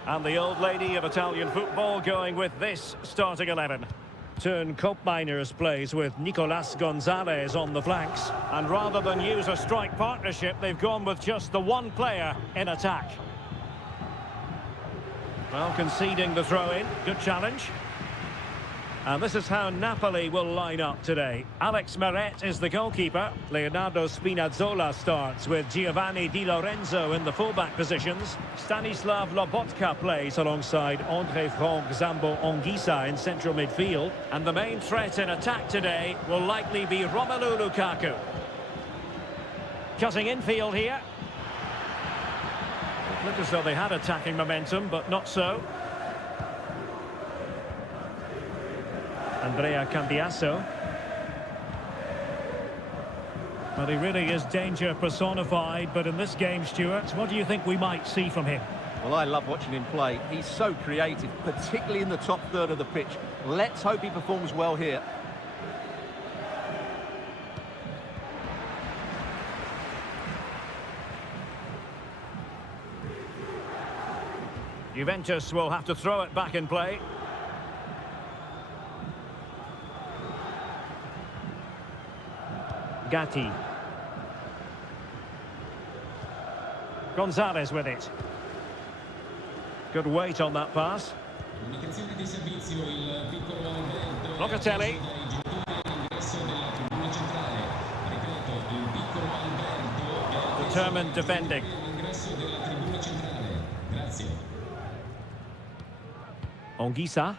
And the old lady of Italian football going with this starting 11. Turn Koopmeiners plays with Nicolas Gonzalez on the flanks. And rather than use a strike partnership, they've gone with just the one player in attack. Well, conceding the throw-in. Good challenge. And this is how Napoli will line up today. Alex Meret is the goalkeeper. Leonardo Spinazzola starts with Giovanni Di Lorenzo in the fullback positions. Stanislav Lobotka plays alongside André Franck Zambo Anguissa in central midfield. And the main threat in attack today will likely be Romelu Lukaku. Cutting infield here. It looked as though they had attacking momentum, but not so. Andrea Cambiasso. Well, he really is danger personified, but in this game, Stuart, what do you think we might see from him? Well, I love watching him play. He's so creative, particularly in the top third of the pitch. Let's hope he performs well here. Juventus will have to throw it back in play. Gatti. Gonzalez with it. Good weight on that pass. Comunicazione di servizio, il piccolo Alberto. Locatelli. All'ingresso della tribuna centrale. Ripeto, il piccolo Alberto. Determined defending. All'ingresso della tribuna centrale. Grazie. Anguissa.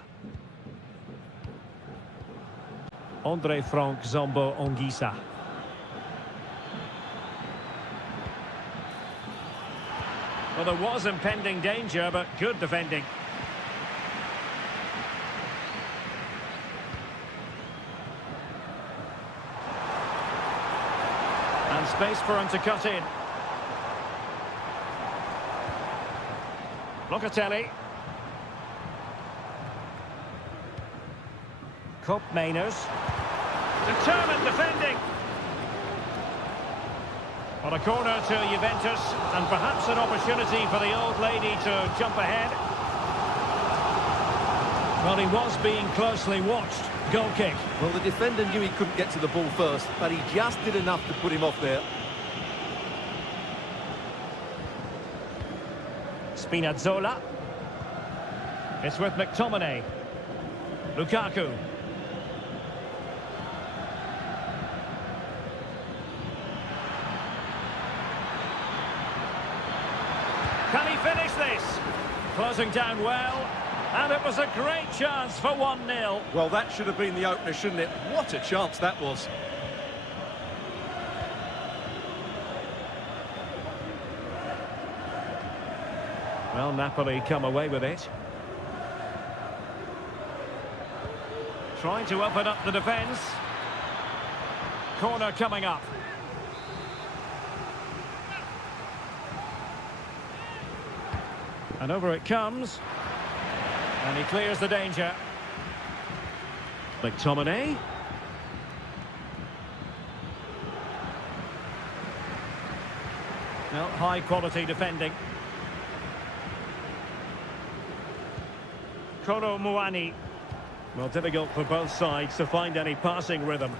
André Franck Zambo Anguissa. Well, there was impending danger, but good defending. And space for him to cut in. Locatelli. Koopmeiners. Determined defending. On a corner to Juventus, and perhaps an opportunity for the old lady to jump ahead. Well, he was being closely watched. Goal kick. Well, the defender knew he couldn't get to the ball first, but he just did enough to put him off there. Spinazzola. It's with McTominay. Lukaku. Can he finish this? Closing down well, and it was a great chance for 1-0. Well, that should have been the opener, shouldn't it? What a chance that was. Well, Napoli come away with it. Trying to open up the defence. Corner coming up. And over it comes. And he clears the danger. McTominay. Well, high quality defending. Kolo Muani. Well, difficult for both sides to find any passing rhythm.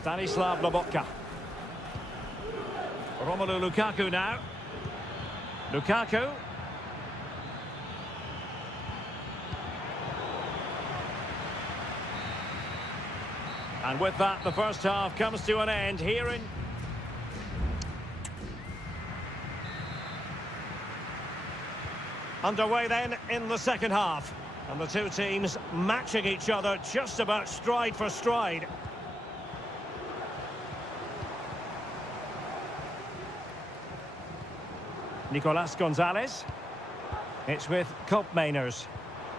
Stanislav Lobotka. Romelu Lukaku now. Lukaku. And with that, the first half comes to an end here in... Underway then in the second half. And the two teams matching each other just about stride for stride. Nicolas Gonzalez. It's with Koopmeiners.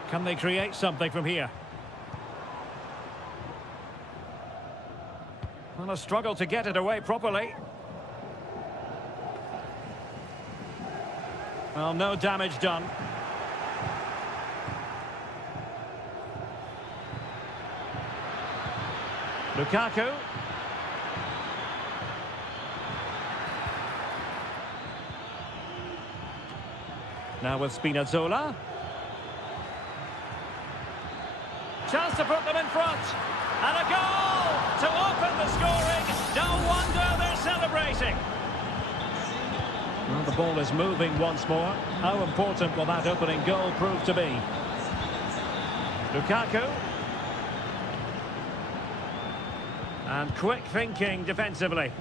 Can they create something from here? Well, a struggle to get it away properly. Well, no damage done. Lukaku. Now with Spinazzola. Chance to put them in front. And a goal to open the scoring. No wonder they're celebrating. Well, the ball is moving once more. How important will that opening goal prove to be? Lukaku. And quick thinking defensively.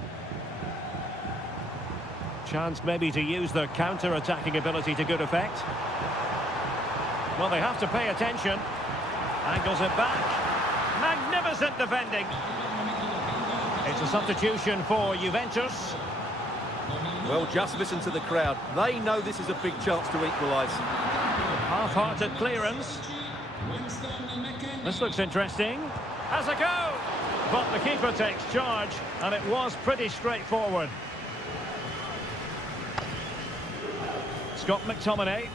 Chance maybe to use their counter-attacking ability to good effect. Well, they have to pay attention. Angles it back. Magnificent defending. It's a substitution for Juventus. Well, just listen to the crowd. They know this is a big chance to equalise. Half-hearted clearance. This looks interesting. Has a go! But the keeper takes charge, and it was pretty straightforward. Scott McTominay.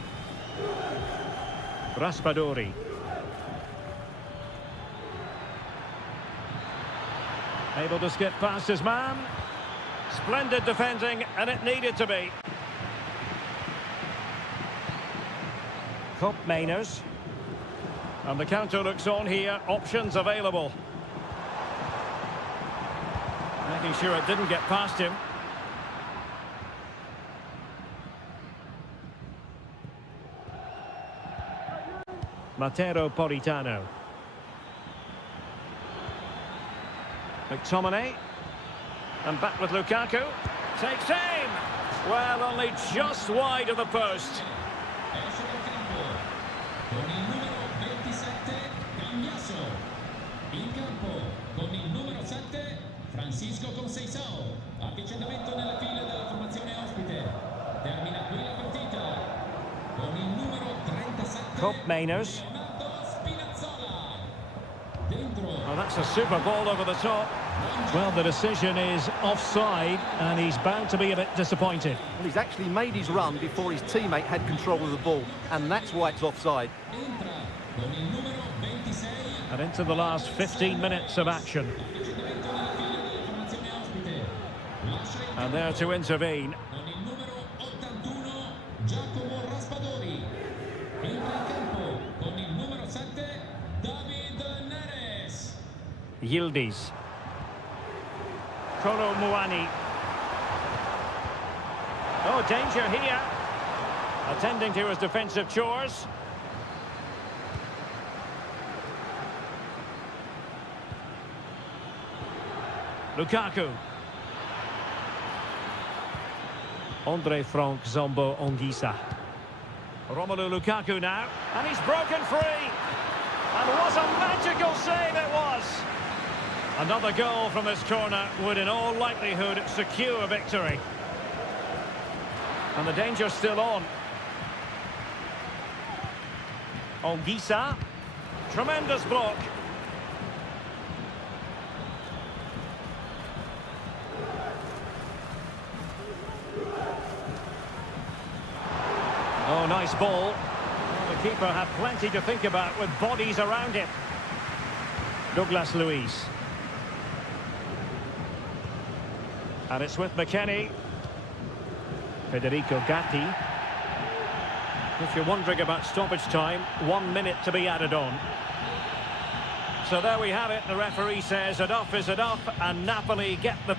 Raspadori. Able to skip past his man. Splendid defending, and it needed to be. Cup Mainers. And the counter looks on here. Options available. Making sure it didn't get past him. Matero Politano. McTominay. And back with Lukaku. Takes aim. Well, only just wide of the post. Con il numero 27 Cambiaso. In campo con il numero 7 Francisco Conceição. Avvicendamento nelle file della formazione ospite. Termina qui la partita. Con il numero 37 Cup Mainers. Spinazzola. Dentro. Oh, that's a super ball over the top. Well, the decision is offside, and he's bound to be a bit disappointed. Well, he's actually made his run before his teammate had control of the ball, and that's why it's offside. Entra con il numero 26. And into the last 15 minutes of action. Avvicendamento nelle file della formazione ospite. Lascia il And there to intervene. con il numero 81 Giacomo Raspadori. Entra in campo con il numero 7 David Neres. Yildiz. Kolo Muani. Oh, danger here. Attending to his defensive chores. Lukaku. Andre Frank Zombo Ongisa. Romelu Lukaku now. And he's broken free. And what a magical save it was. Another goal from this corner would in all likelihood secure victory. And the danger's still on. Ongisa. Tremendous block. Oh, nice ball. Well, the keeper had plenty to think about with bodies around him. Douglas Luiz. And it's with McKennie. Federico Gatti. If you're wondering about stoppage time, 1 minute to be added on. So there we have it. The referee says enough is enough, and Napoli get the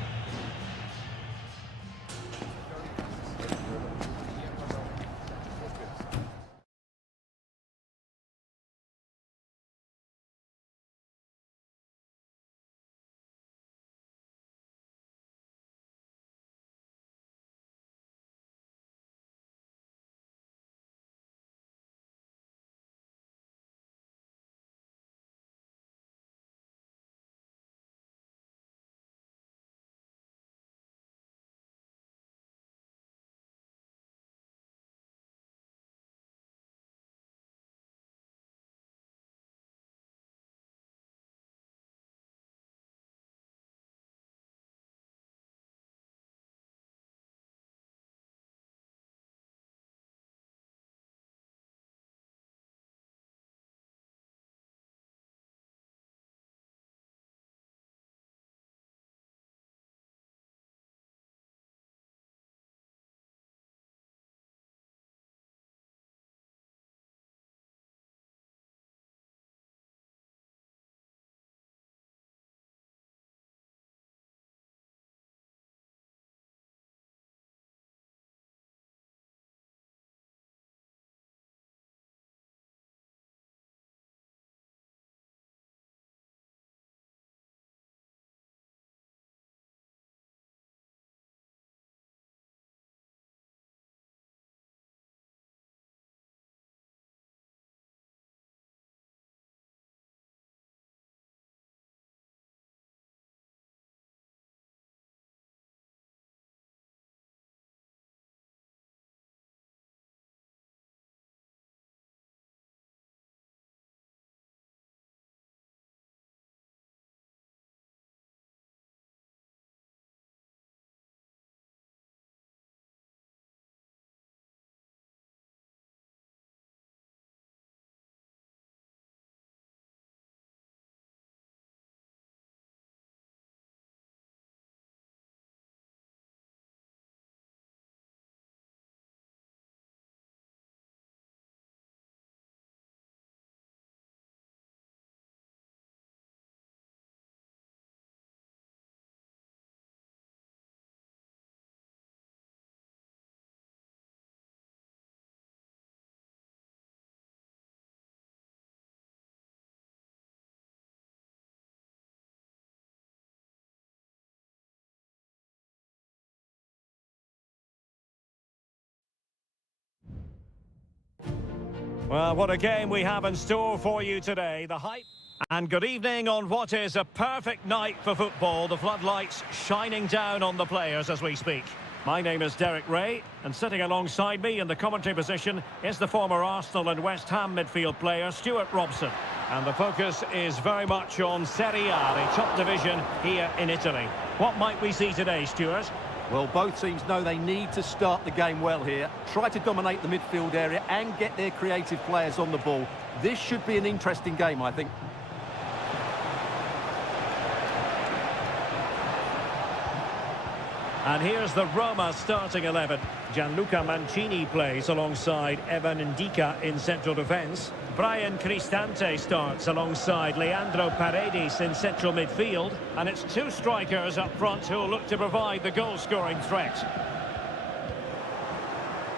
Well, what a game we have in store for you today. The hype. And good evening on what is a perfect night for football. The floodlights shining down on the players as we speak. My name is Derek Ray, and sitting alongside me in the commentary position is the former Arsenal and West Ham midfield player, Stuart Robson. And the focus is very much on Seria, the top division here in Italy. What might we see today, Stuart? Well, both teams know they need to start the game well here. Try to dominate the midfield area and get their creative players on the ball. This should be an interesting game, I think. And here's the Roma starting 11. Gianluca Mancini plays alongside Evan Ndika in central defence. Brian Cristante starts alongside Leandro Paredes in central midfield. And it's two strikers up front who'll look to provide the goal-scoring threat.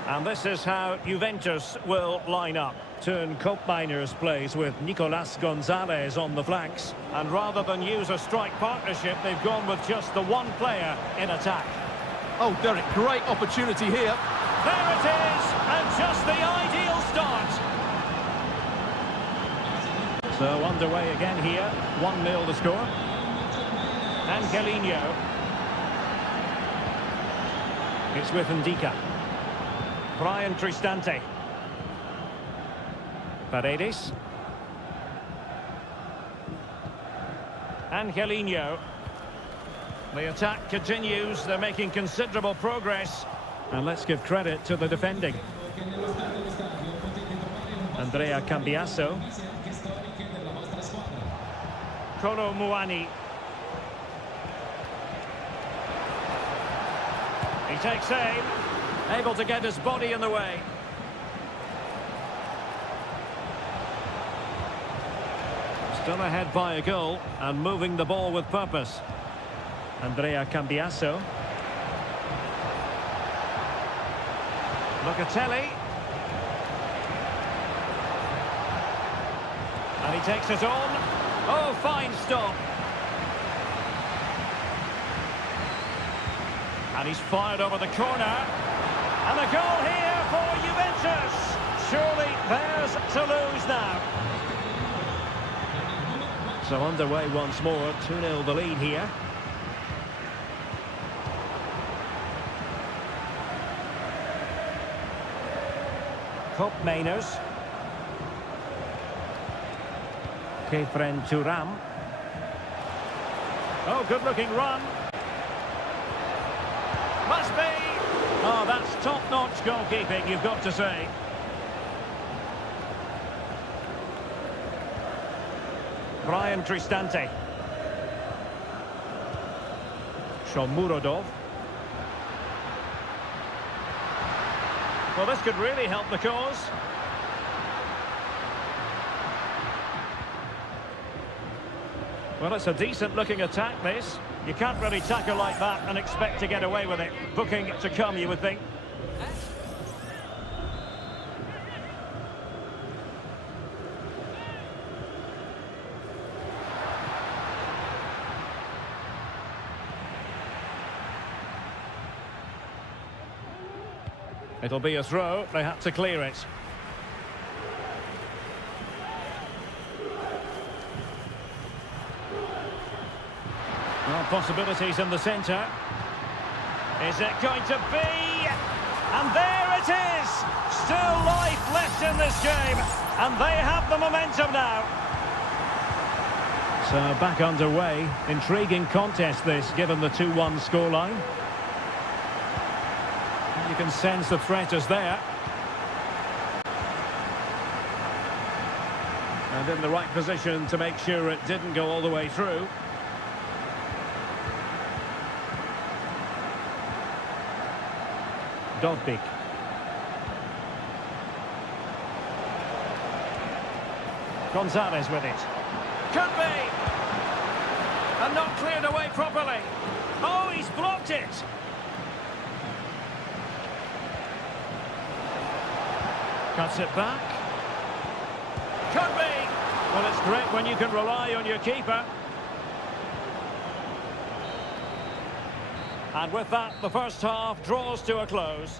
And this is how Juventus will line up. Turn Koopmeiners plays with Nicolas Gonzalez on the flanks. And rather than use a strike partnership, they've gone with just the one player in attack. Oh, Derek, great opportunity here. There it is, and just the ideal start. So underway again here, 1-0 the score. Angelino. It's with Ndika. Brian Cristante. Paredes. Angelino. The attack continues, they're making considerable progress. And let's give credit to the defending. Andrea Cambiasso. Kolo Muani. He takes aim, able to get his body in the way. Still ahead by a goal and moving the ball with purpose. Andrea Cambiasso. Locatelli. And he takes it on. Oh, fine stop. And he's fired over the corner. And a goal here for Juventus. Surely theirs to lose now. So underway once more, 2-0 the lead here. Koopmeiners. Kefren Thuram. Oh, good-looking run. Must be. Oh, that's top-notch goalkeeping, you've got to say. Brian Cristante. Shomurodov. Well, this could really help the cause. Well, it's a decent-looking attack, this. You can't really tackle like that and expect to get away with it. Booking to come, you would think. It'll be a throw. They had to clear it. Well, possibilities in the centre. Is it going to be? And there it is! Still life left in this game. And they have the momentum now. So back underway. Intriguing contest this, given the 2-1 scoreline. You can sense the threat is there. And in the right position to make sure it didn't go all the way through. Dodbik. Gonzalez with it. Could be! And not cleared away properly. Oh, he's blocked it! Cuts it back. Could be! Well, it's great when you can rely on your keeper. And with that, the first half draws to a close.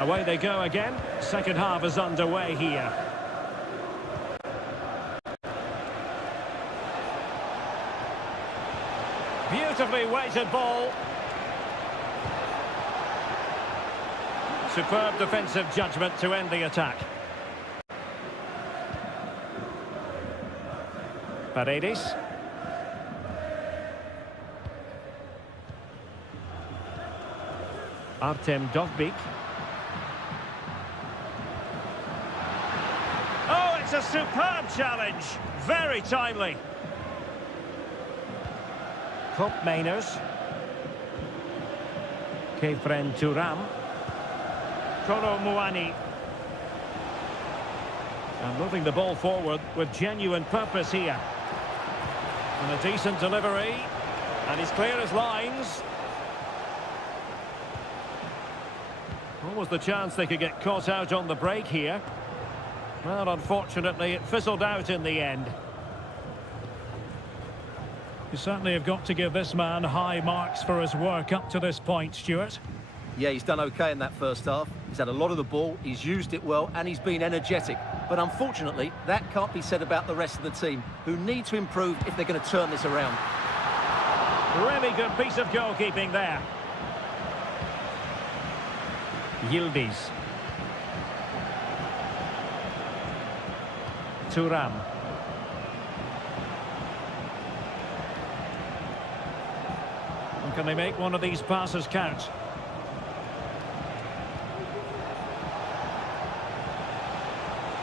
Away they go again. Second half is underway here. Beautifully weighted ball. Superb defensive judgment to end the attack. Paredes. Artem Dovbyk. Oh, it's a superb challenge. Very timely. Mainers. Kefren Turam. Kolo Muani. And moving the ball forward with genuine purpose here. And a decent delivery. And he's clear as lines. What was the chance they could get caught out on the break here? Well, unfortunately, it fizzled out in the end. You certainly have got to give this man high marks for his work up to this point, Stuart. Yeah, he's done okay in that first half. He's had a lot of the ball, he's used it well, and he's been energetic. But unfortunately, that can't be said about the rest of the team, who need to improve if they're going to turn this around. Really good piece of goalkeeping there. Yildiz. Turam. Can they make one of these passes count?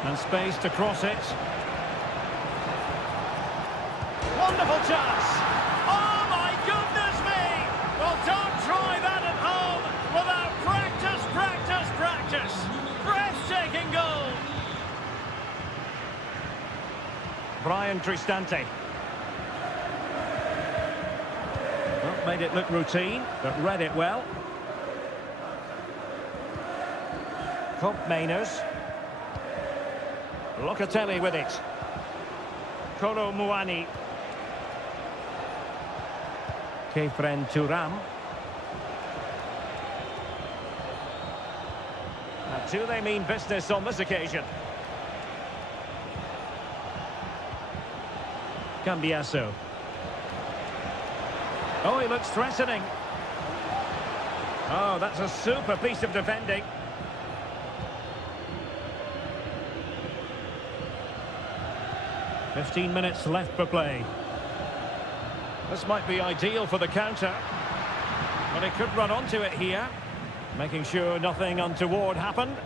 And space to cross it. Wonderful chance! Oh my goodness me! Well, don't try that at home without practice, practice, practice! Breathtaking goal! Brian Cristante. Made it look routine, but read it well. Mainers. Locatelli with it. Kolo Muani. Kefren Turam. Now, do they mean business on this occasion? Cambiasso. Oh, he looks threatening. Oh, that's a super piece of defending. "15 minutes left for play. This might be ideal for the counter. But he could run onto it here, making sure nothing untoward happened.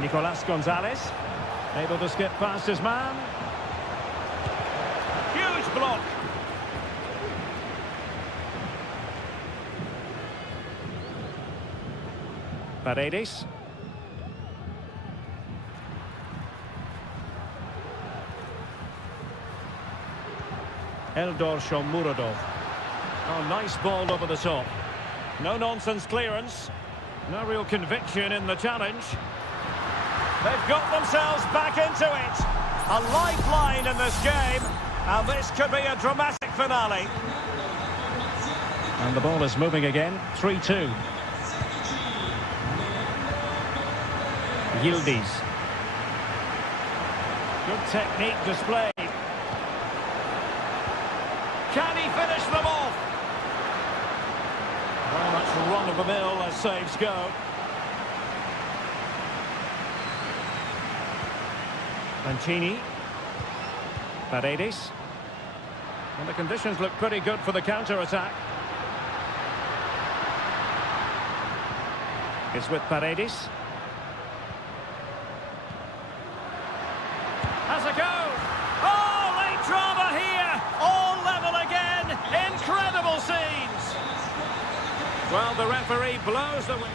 Nicolas Gonzalez, able to skip past his man. Huge block. Paredes. Eldor Shomurodov. Oh, nice ball over the top. No-nonsense clearance. No real conviction in the challenge. They've got themselves back into it. A lifeline in this game. And this could be a dramatic finale. And the ball is moving again. 3-2. Yildiz. Good technique displayed. Can he finish them off? Very much run-of-the-mill as saves go. Mancini. Paredes. And the conditions look pretty good for the counter-attack. It's with Paredes. Has a go! Oh, late drama here! All level again! Incredible scenes! Well, the referee blows the whistle.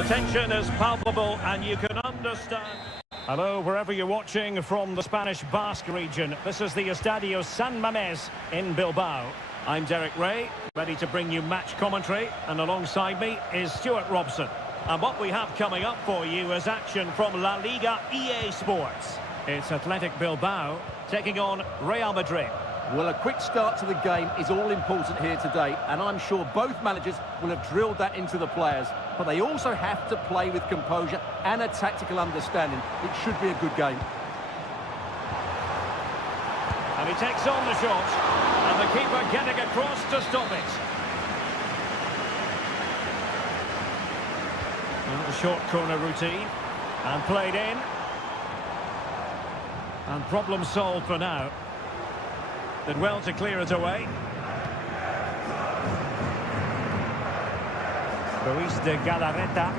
The tension is palpable and you can understand. Hello, wherever you're watching from the Spanish Basque region. This is the Estadio San Mamés in Bilbao. I'm Derek Ray, ready to bring you match commentary, and alongside me is Stuart Robson. And what we have coming up for you is action from La Liga EA Sports. It's Athletic Bilbao taking on Real Madrid. Well, a quick start to the game is all important here today, and I'm sure both managers will have drilled that into the players. But they also have to play with composure and a tactical understanding. It should be a good game. And he takes on the shot, and the keeper getting across to stop it. Well, the short corner routine, and played in. And problem solved for now. Did well to clear it away. Luis de Galarreta.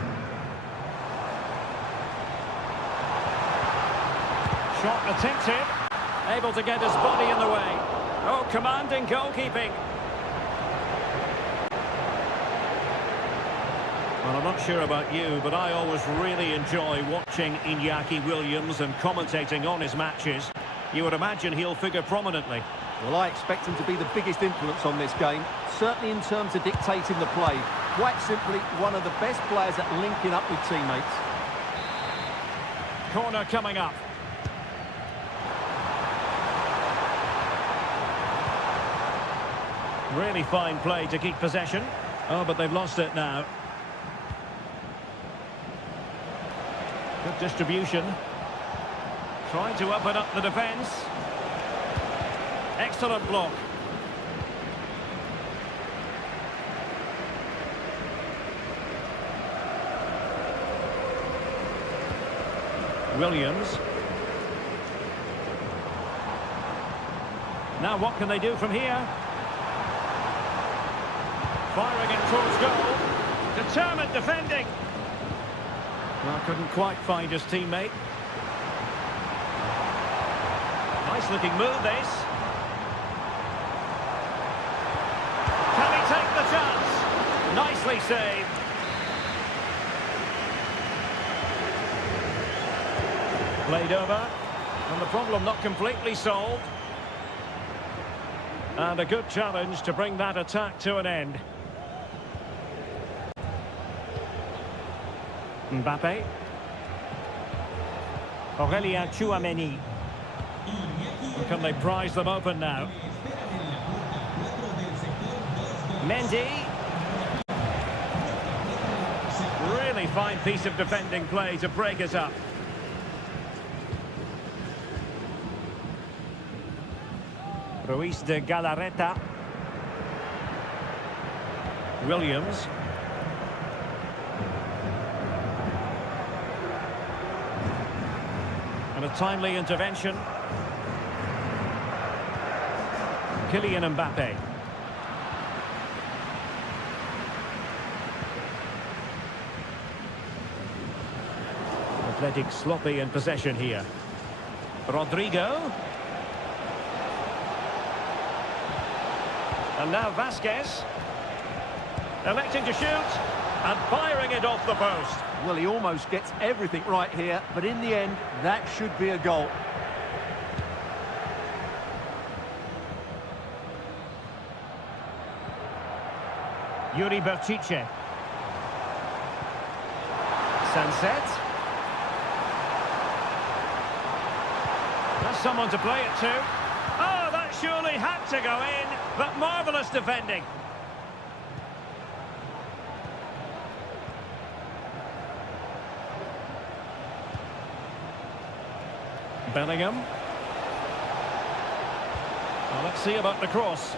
Shot attempted. Able to get his body in the way. Oh, commanding goalkeeping. Well, I'm not sure about you, but I always really enjoy watching Iñaki Williams and commentating on his matches. You would imagine he'll figure prominently. Well, I expect him to be the biggest influence on this game, certainly in terms of dictating the play. Quite simply, one of the best players at linking up with teammates. Corner coming up. Really fine play to keep possession. Oh, but they've lost it now. Good distribution. Trying to open up the defence. Excellent block. Williams. Now what can they do from here? Firing it towards goal. Determined defending. Well, couldn't quite find his teammate. Nice looking move, this. Can he take the chance? Nicely saved. Played over. And the problem not completely solved. And a good challenge to bring that attack to an end. Mbappe. Aurelien Tchouameni. Can they prise them open now? Mendy. Really fine piece of defending play to break us up. Luis de Galarreta. Williams. And a timely intervention. Kylian Mbappe. Athletic sloppy in possession here. Rodrigo. And now Vasquez. Electing to shoot. And firing it off the post. Well, he almost gets everything right here, but in the end, that should be a goal. Yuri Berchiche. Sunset. That's someone to play it to. Oh, that surely had to go in, but marvellous defending. Bellingham. Well, let's see about the cross.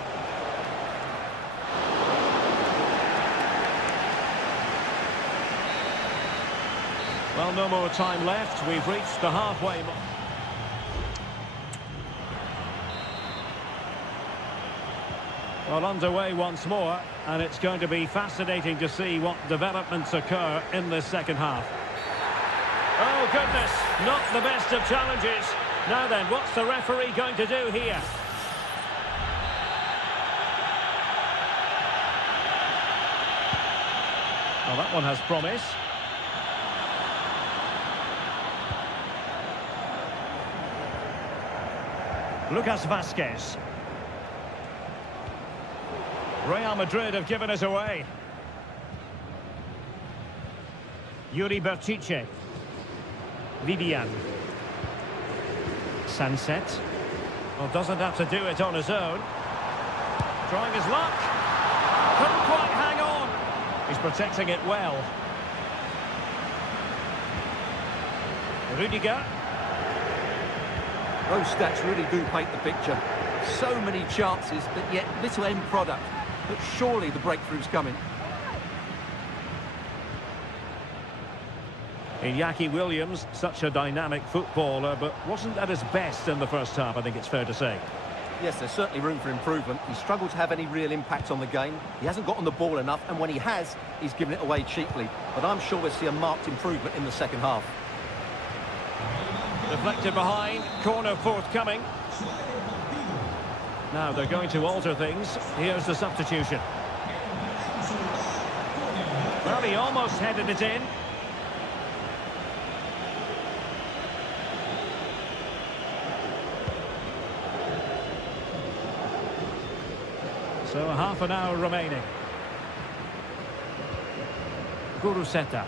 Well, no more time left. We've reached the halfway mark. Well, underway once more, and it's going to be fascinating to see what developments occur in this second half. Oh, goodness, not the best of challenges. Now then, what's the referee going to do here? Well, that one has promise. Lucas Vazquez. Real Madrid have given us away. Yuri Berchiche. Vivian. Sunset. Well, doesn't have to do it on his own. Trying his luck. Couldn't quite hang on. He's protecting it well. Rudiger. Those stats really do paint the picture. So many chances, but yet little end product. But surely the breakthrough's coming. Iñaki Williams, such a dynamic footballer, but wasn't at his best in the first half, I think it's fair to say. Yes, there's certainly room for improvement. He struggled to have any real impact on the game. He hasn't got on the ball enough, and when he has, he's given it away cheaply. But I'm sure we'll see a marked improvement in the second half. Deflected behind, corner forthcoming. Now they're going to alter things. Here's the substitution. Well, he almost headed it in. So half an hour remaining. Guruseta.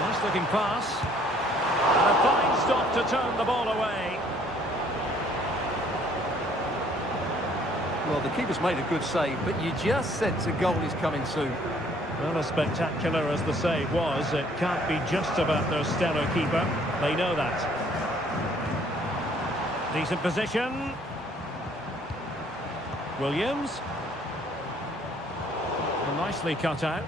Nice looking pass. And a fine stop to turn the ball away. Well, the keeper's made a good save, but you just sense a goal is coming soon. Well, as spectacular as the save was, it can't be just about their stellar keeper. They know that. Decent position. Williams. Well, nicely cut out.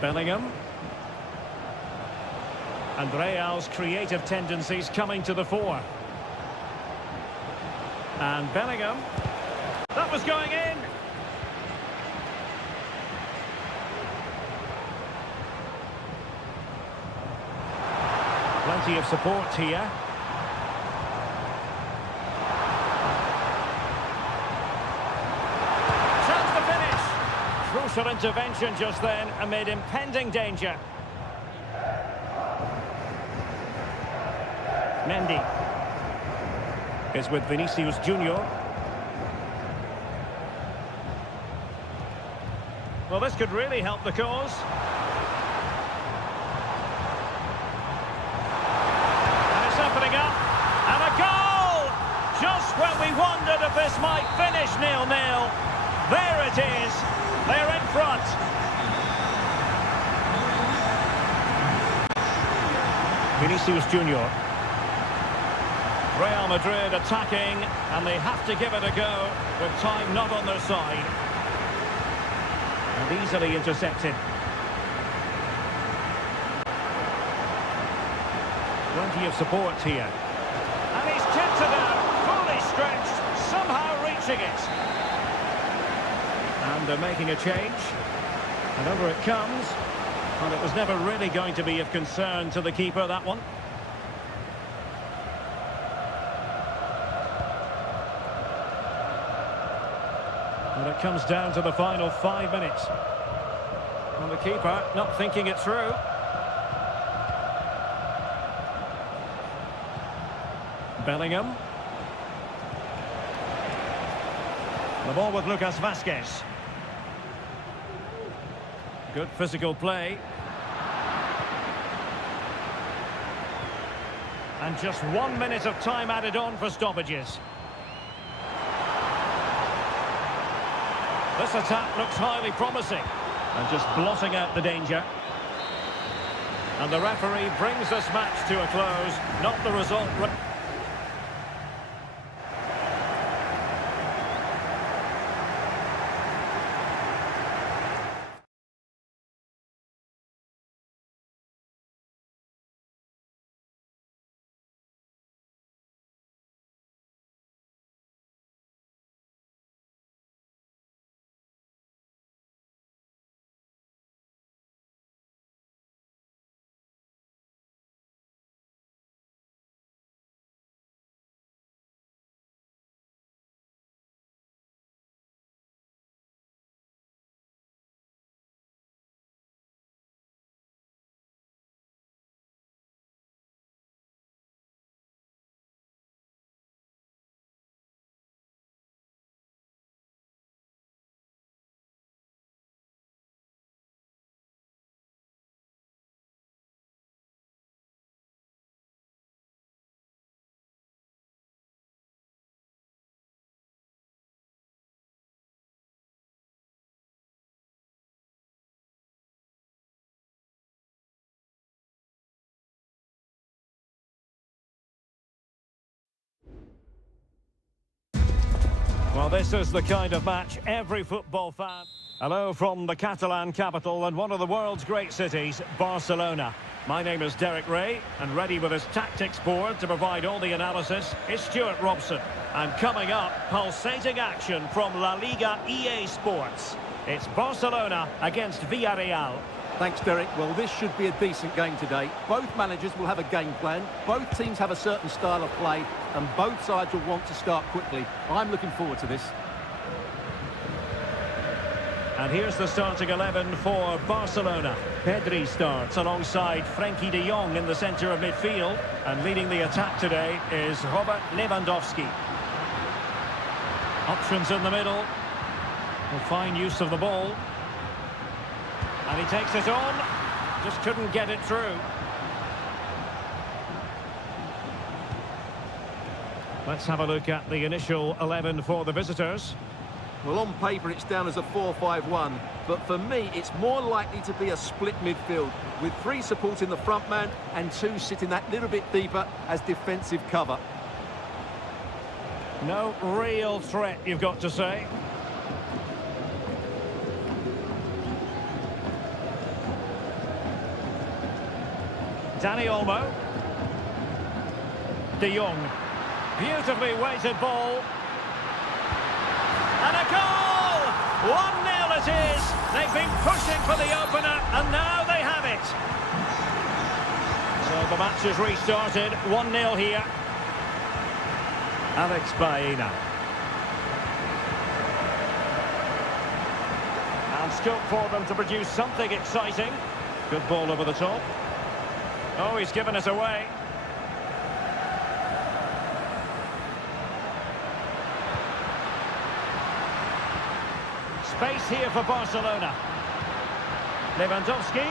Bellingham. And Real's creative tendencies coming to the fore. And Bellingham. That was going in. Plenty of support here. Chance to finish. Crucial intervention just then amid impending danger. Mendy is with Vinicius Junior. Well, this could really help the cause. And it's opening up. And a goal! Just when we wondered if this might finish 0-0. There it is. They're in front. Vinicius Junior. Real Madrid attacking, and they have to give it a go with time not on their side. And easily intercepted. Plenty of support here. And he's tipped it out, fully stretched, somehow reaching it. And they're making a change. And over it comes. And it was never really going to be of concern to the keeper, that one. And it comes down to the final 5 minutes. And the keeper not thinking it through. Bellingham. The ball with Lucas Vazquez. Good physical play. And just 1 minute of time added on for stoppages. This attack looks highly promising. And just blotting out the danger. And the referee brings this match to a close. Not the result. Well, this is the kind of match every football fan... Hello from the Catalan capital and one of the world's great cities, Barcelona. My name is Derek Ray, and ready with his tactics board to provide all the analysis is Stuart Robson. And coming up, pulsating action from La Liga EA Sports. It's Barcelona against Villarreal. Thanks, Derek. Well, this should be a decent game today. Both managers will have a game plan, both teams have a certain style of play, and both sides will want to start quickly. I'm looking forward to this. And here's the starting 11 for Barcelona. Pedri starts alongside Frenkie de Jong in the centre of midfield. And leading the attack today is Robert Lewandowski. Options in the middle. With fine use of the ball. And he takes it on. Just couldn't get it through. Let's have a look at the initial 11 for the visitors. Well, on paper, it's down as a 4-5-1, but for me, it's more likely to be a split midfield, with 3 supporting the front man and 2 sitting that little bit deeper as defensive cover. No real threat, you've got to say. Dani Olmo. De Jong. Beautifully weighted ball. And a goal! 1-0 it is. They've been pushing for the opener, and now they have it. So the match is restarted. 1-0 here. Alex Baena. And scope for them to produce something exciting. Good ball over the top. Oh, he's given it away. Space here for Barcelona. Lewandowski.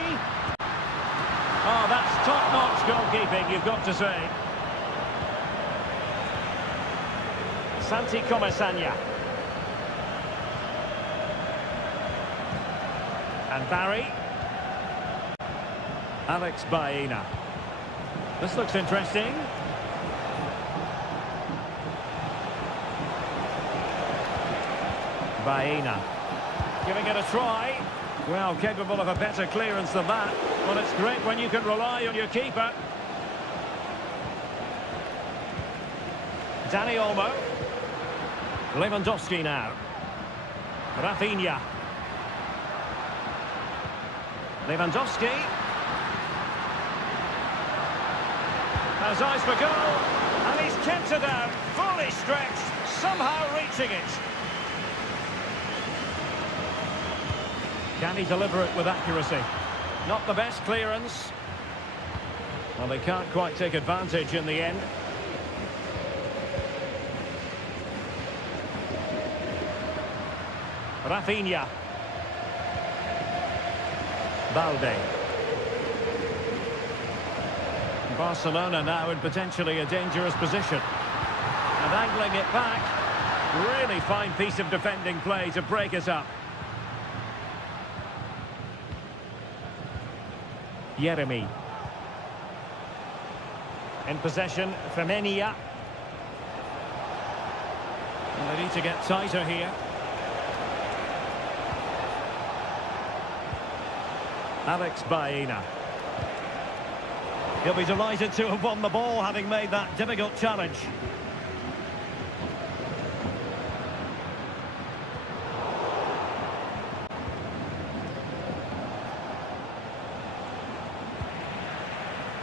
Oh, that's top-notch goalkeeping, you've got to say. Santi Comesaña. And Barry. Alex Baena. This looks interesting. Baena. Giving it a try. Well, capable of a better clearance than that. Well, it's great when you can rely on your keeper. Dani Olmo. Lewandowski now. Rafinha. Lewandowski. Has eyes for goal. And he's kept it out. Fully stretched. Somehow reaching it. Can he deliver it with accuracy? Not the best clearance. Well, they can't quite take advantage in the end. Rafinha. Balde. Barcelona now in potentially a dangerous position. And angling it back. Really fine piece of defending play to break it up. Jeremy. In possession, Femenia. Well, they need to get tighter here. Alex Baena. He'll be delighted to have won the ball, having made that difficult challenge.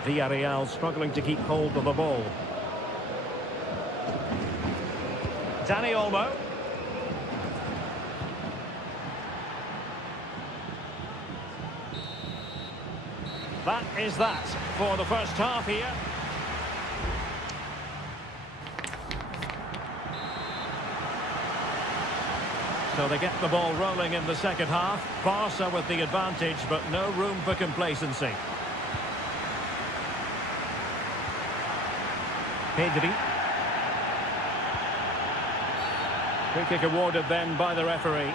Villarreal struggling to keep hold of the ball. Dani Olmo. That is that for the first half here. So they get the ball rolling in the second half. Barca with the advantage, but no room for complacency. Pedri. Free kick awarded then by the referee.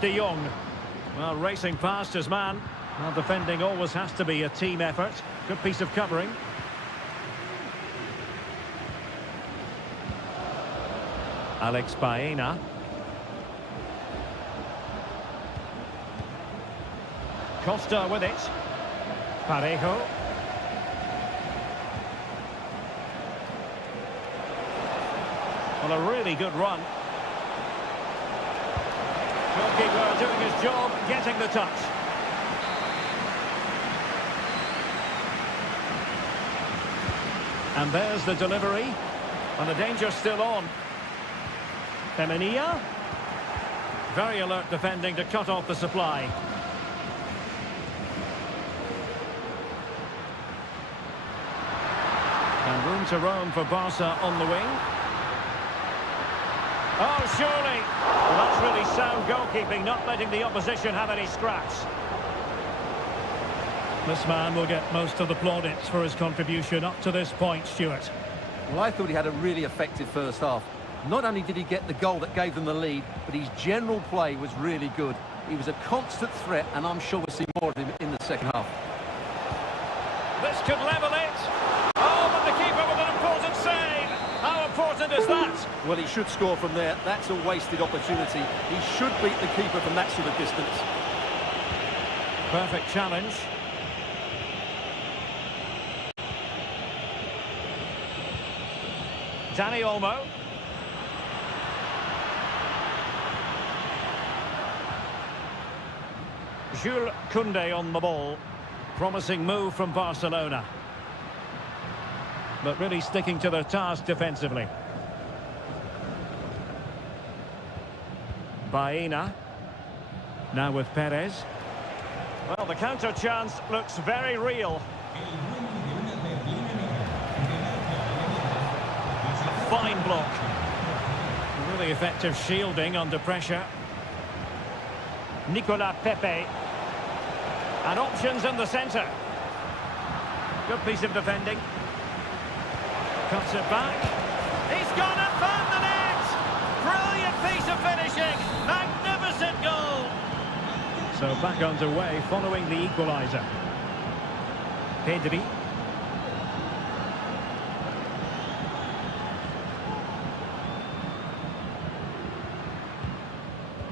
De Jong. Well, racing past his man. Well, defending always has to be a team effort. Good piece of covering. Alex Baena. Costa with it. Parejo. Well, a really good run. Goalkeeper doing his job, getting the touch. And there's the delivery. And the danger's still on. Femenia. Very alert defending to cut off the supply. And room to roam for Barca on the wing. Oh, surely. Well, that's really sound goalkeeping, not letting the opposition have any scraps. This man will get most of the plaudits for his contribution up to this point, Stuart. Well, I thought he had a really effective first half. Not only did he get the goal that gave them the lead, but his general play was really good. He was a constant threat, and I'm sure we'll see more of him in the second half. This could level it. Oh, but the keeper with an important save. How important is that? Well, he should score from there. That's a wasted opportunity. He should beat the keeper from that sort of distance. Perfect challenge. Dani Olmo. Jules Koundé on the ball. Promising move from Barcelona. But really sticking to their task defensively. Baena. Now with Perez. Well, the counter chance looks very real. Fine block. Really effective shielding under pressure. Nicolas Pepe. And options in the centre. Good piece of defending. Cuts it back. He's gone and found the net! Brilliant piece of finishing. Magnificent goal. So back underway following the equaliser. Pedri.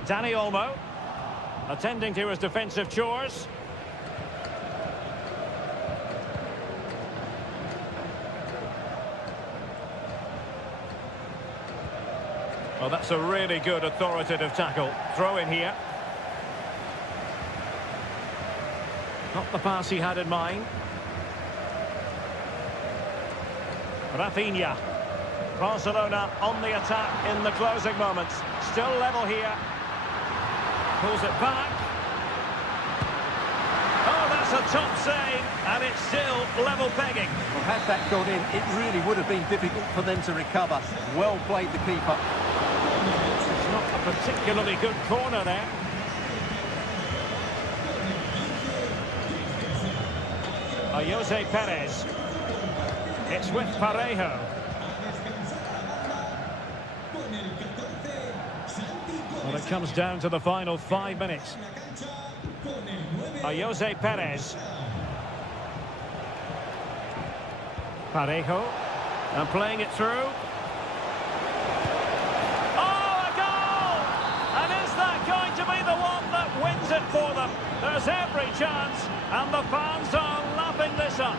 Dani Olmo, attending to his defensive chores. Well, that's a really good authoritative tackle. Throw in here. Not the pass he had in mind. Rafinha. Barcelona on the attack in the closing moments. Still level here. Pulls it back. Oh, that's a top save, and it's still level pegging. Well, had that gone in, it really would have been difficult for them to recover. Well played, the keeper. It's not a particularly good corner there. Jose Perez. It's with Parejo. Well, it comes down to the final 5 minutes. Jose Perez. Parejo. And playing it through. Oh, a goal! And is that going to be the one that wins it for them? There's every chance, and the fans are lapping this up.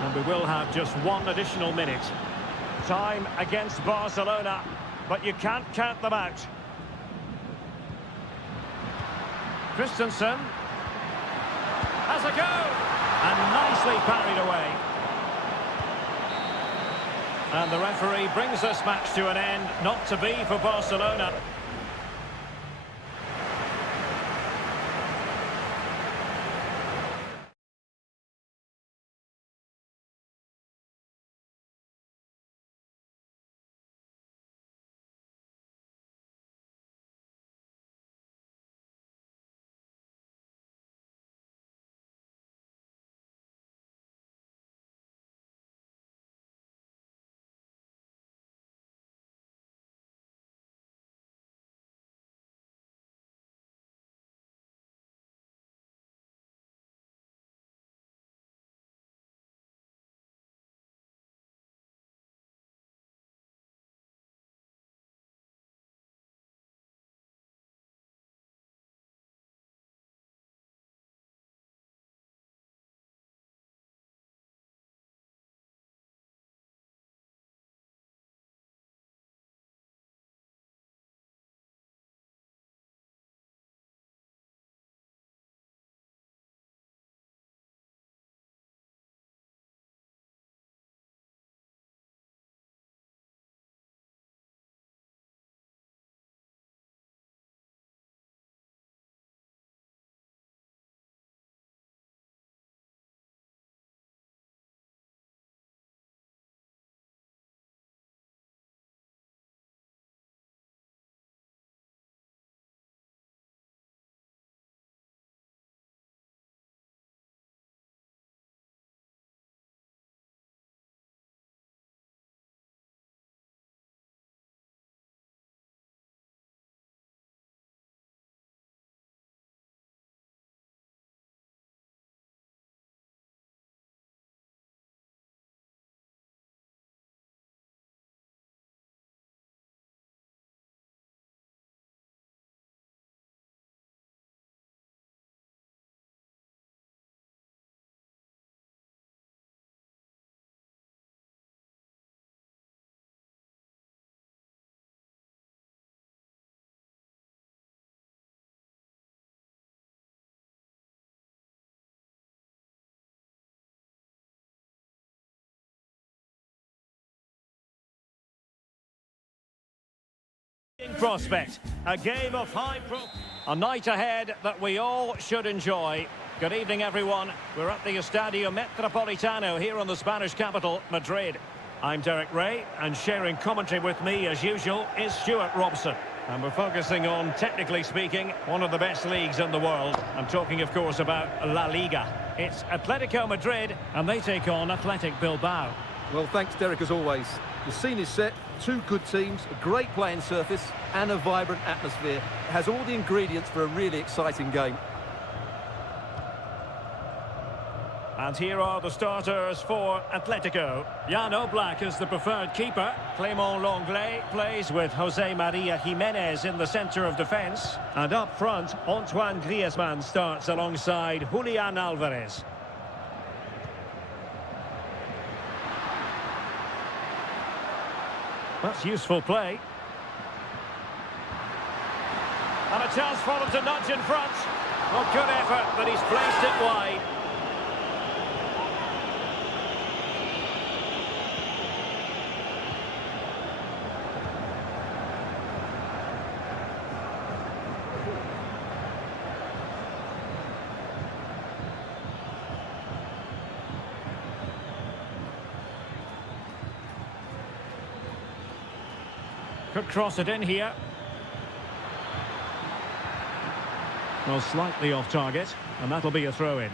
And we will have just one additional minute. Time against Barcelona, but you can't count them out. Christensen has a go, and nicely parried away. And the referee brings this match to an end, not to be for Barcelona. intriguing prospect. A game of high pro... A night ahead that we all should enjoy. Good evening, everyone. We're at the Estadio Metropolitano here on the Spanish capital, Madrid. I'm Derek Ray, and sharing commentary with me, as usual, is Stuart Robson. And we're focusing on, technically speaking, one of the best leagues in the world. I'm talking, of course, about La Liga. It's Atletico Madrid, and they take on Athletic Bilbao. Well, thanks, Derek, as always. The scene is set, two good teams, a great playing surface, and a vibrant atmosphere. It has all the ingredients for a really exciting game. And here are the starters for Atletico. Jan Oblak is the preferred keeper. Clément Lenglet plays with José María Jiménez in the centre of defence. And up front, Antoine Griezmann starts alongside Julián Álvarez. That's useful play. And a chance for them to nudge in front. Well, good effort, but he's placed it wide. Could cross it in here. Well, slightly off target, and that'll be a throw-in.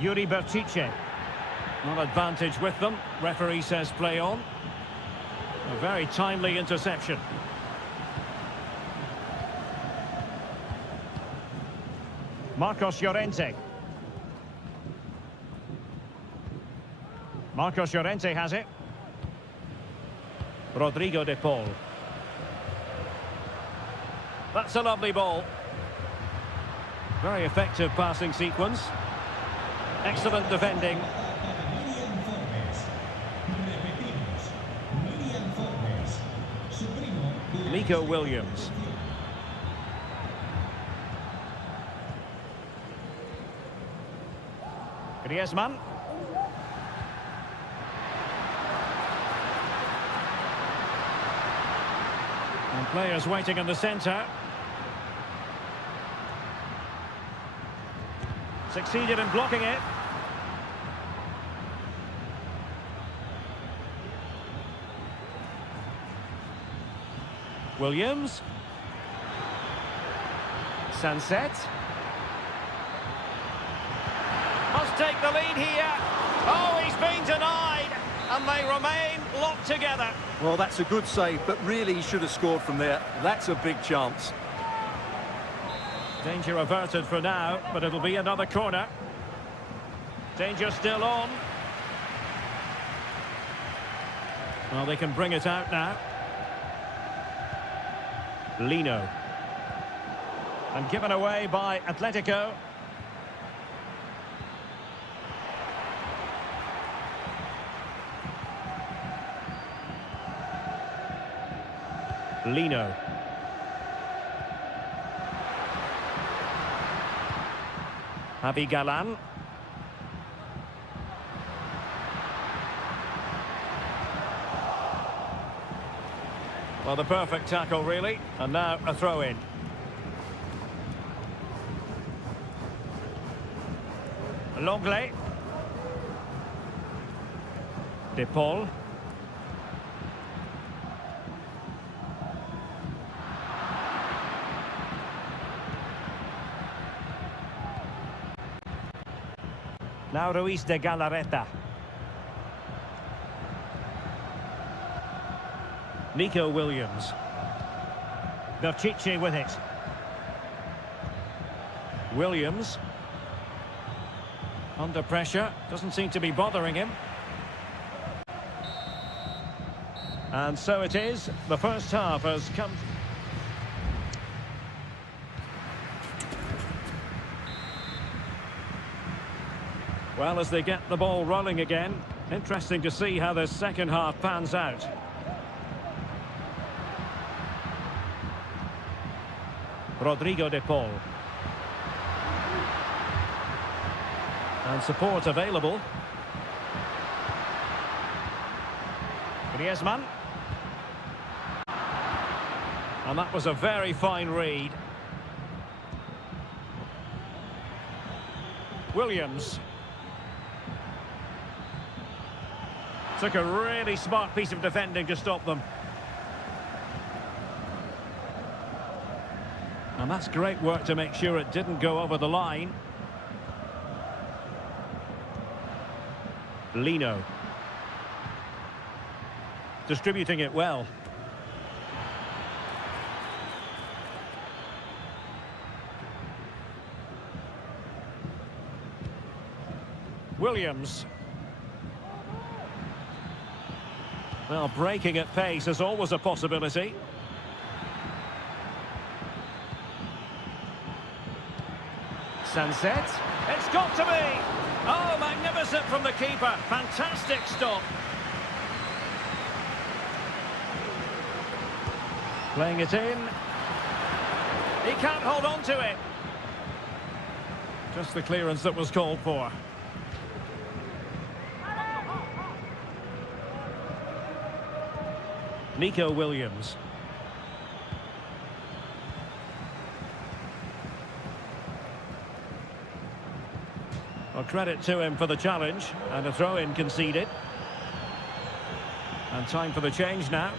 Yuri Berchiche. Not advantage with them. Referee says play on. A very timely interception. Marcos Llorente. Marcos Llorente has it. Rodrigo de Paul. That's a lovely ball. Very effective passing sequence. Excellent defending. Nico Williams. Griezmann. And players waiting in the centre. Succeeded in blocking it. Williams. Sunset. Must take the lead here. Oh, he's been denied. And they remain locked together. Well, that's a good save, but really he should have scored from there. That's a big chance. Danger averted for now, but it'll be another corner. Danger still on. Well, they can bring it out now. Lino. And given away by Atletico. Lino. Javi Galan. Well, the perfect tackle, really. And now a throw-in. Lenglet. De Paul. Now Ruiz de Galarreta. Nico Williams. Berchiche with it. Williams. Under pressure. Doesn't seem to be bothering him. And so it is. The first half has come... Well, as they get the ball rolling again, interesting to see how the second half pans out. Rodrigo de Paul. And support available. Griezmann. And that was a very fine read. Williams. Took a really smart piece of defending to stop them. And that's great work to make sure it didn't go over the line. Lino. Distributing it well. Williams. Well, breaking at pace is always a possibility. Sunset. It's got to be! Oh, magnificent from the keeper. Fantastic stop. Playing it in. He can't hold on to it. Just the clearance that was called for. Nico Williams. Well, credit to him for the challenge, and a throw-in conceded. And time for the change now.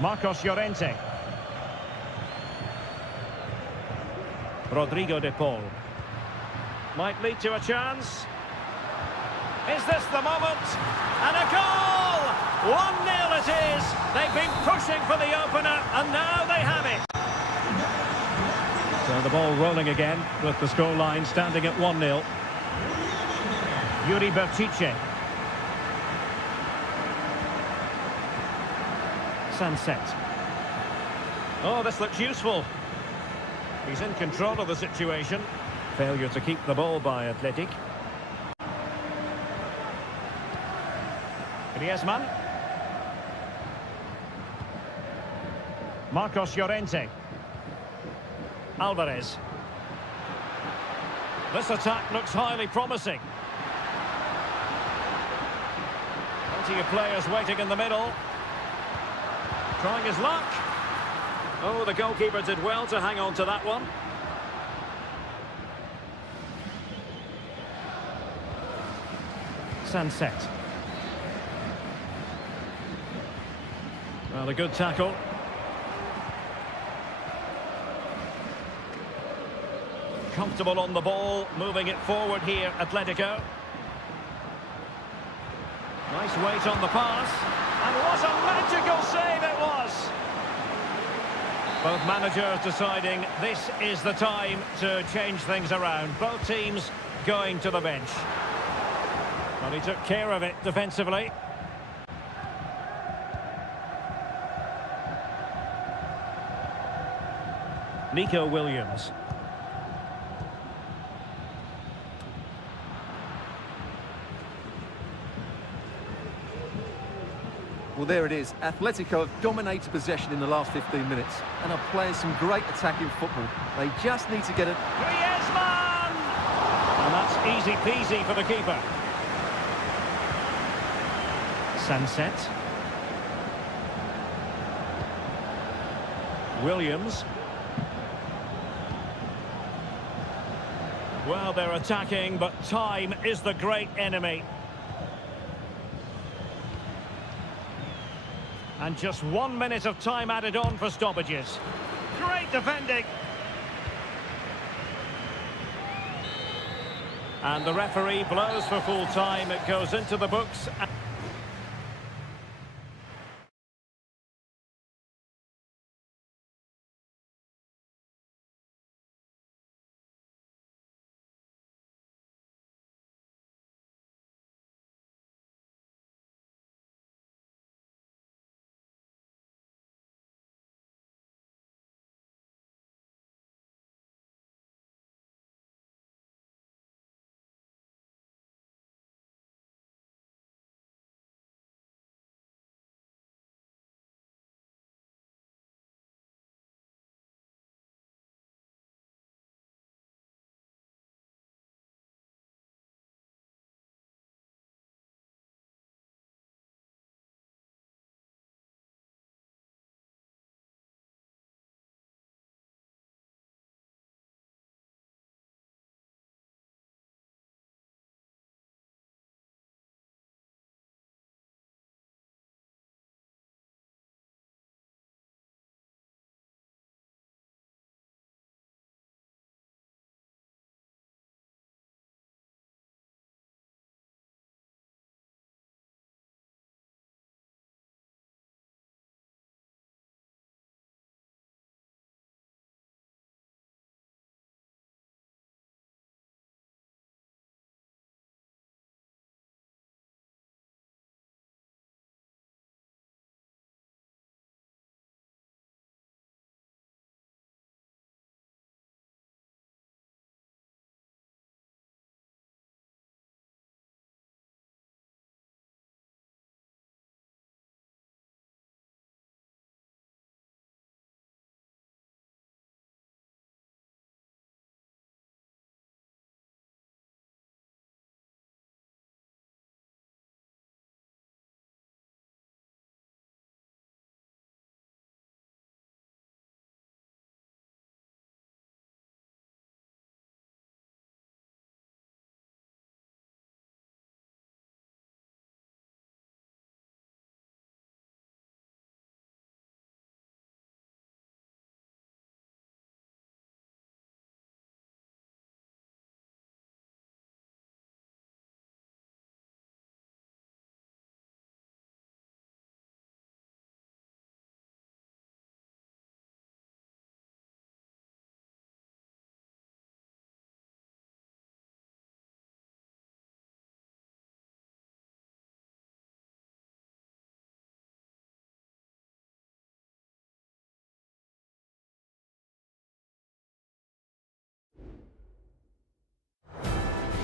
Marcos Llorente. Rodrigo de Paul. Might lead to a chance. Is this the moment? And a goal! 1-0 it is. They've been pushing for the opener, and now they have it. So the ball rolling again, with the scoreline standing at 1-0. Yuri Bertice. Sunset. Oh, this looks useful. He's in control of the situation. Failure to keep the ball by Athletic. Griezmann. Marcos Llorente. Alvarez. This attack looks highly promising. Plenty of players waiting in the middle. Trying his luck. Oh, the goalkeeper did well to hang on to that one. Sunset. Well, a good tackle. Comfortable on the ball, moving it forward here, Atletico. Nice weight on the pass. And what a magical save it was! Both managers deciding this is the time to change things around. Both teams going to the bench. But he took care of it defensively. Nico Williams. Well, there it is. Atletico have dominated possession in the last 15 minutes and are playing some great attacking football. They just need to get it. Griezmann! And that's easy peasy for the keeper. Sunset. Williams. Well, they're attacking, but time is the great enemy. And just 1 minute of time added on for stoppages. Great defending. And the referee blows for full time. It goes into the books.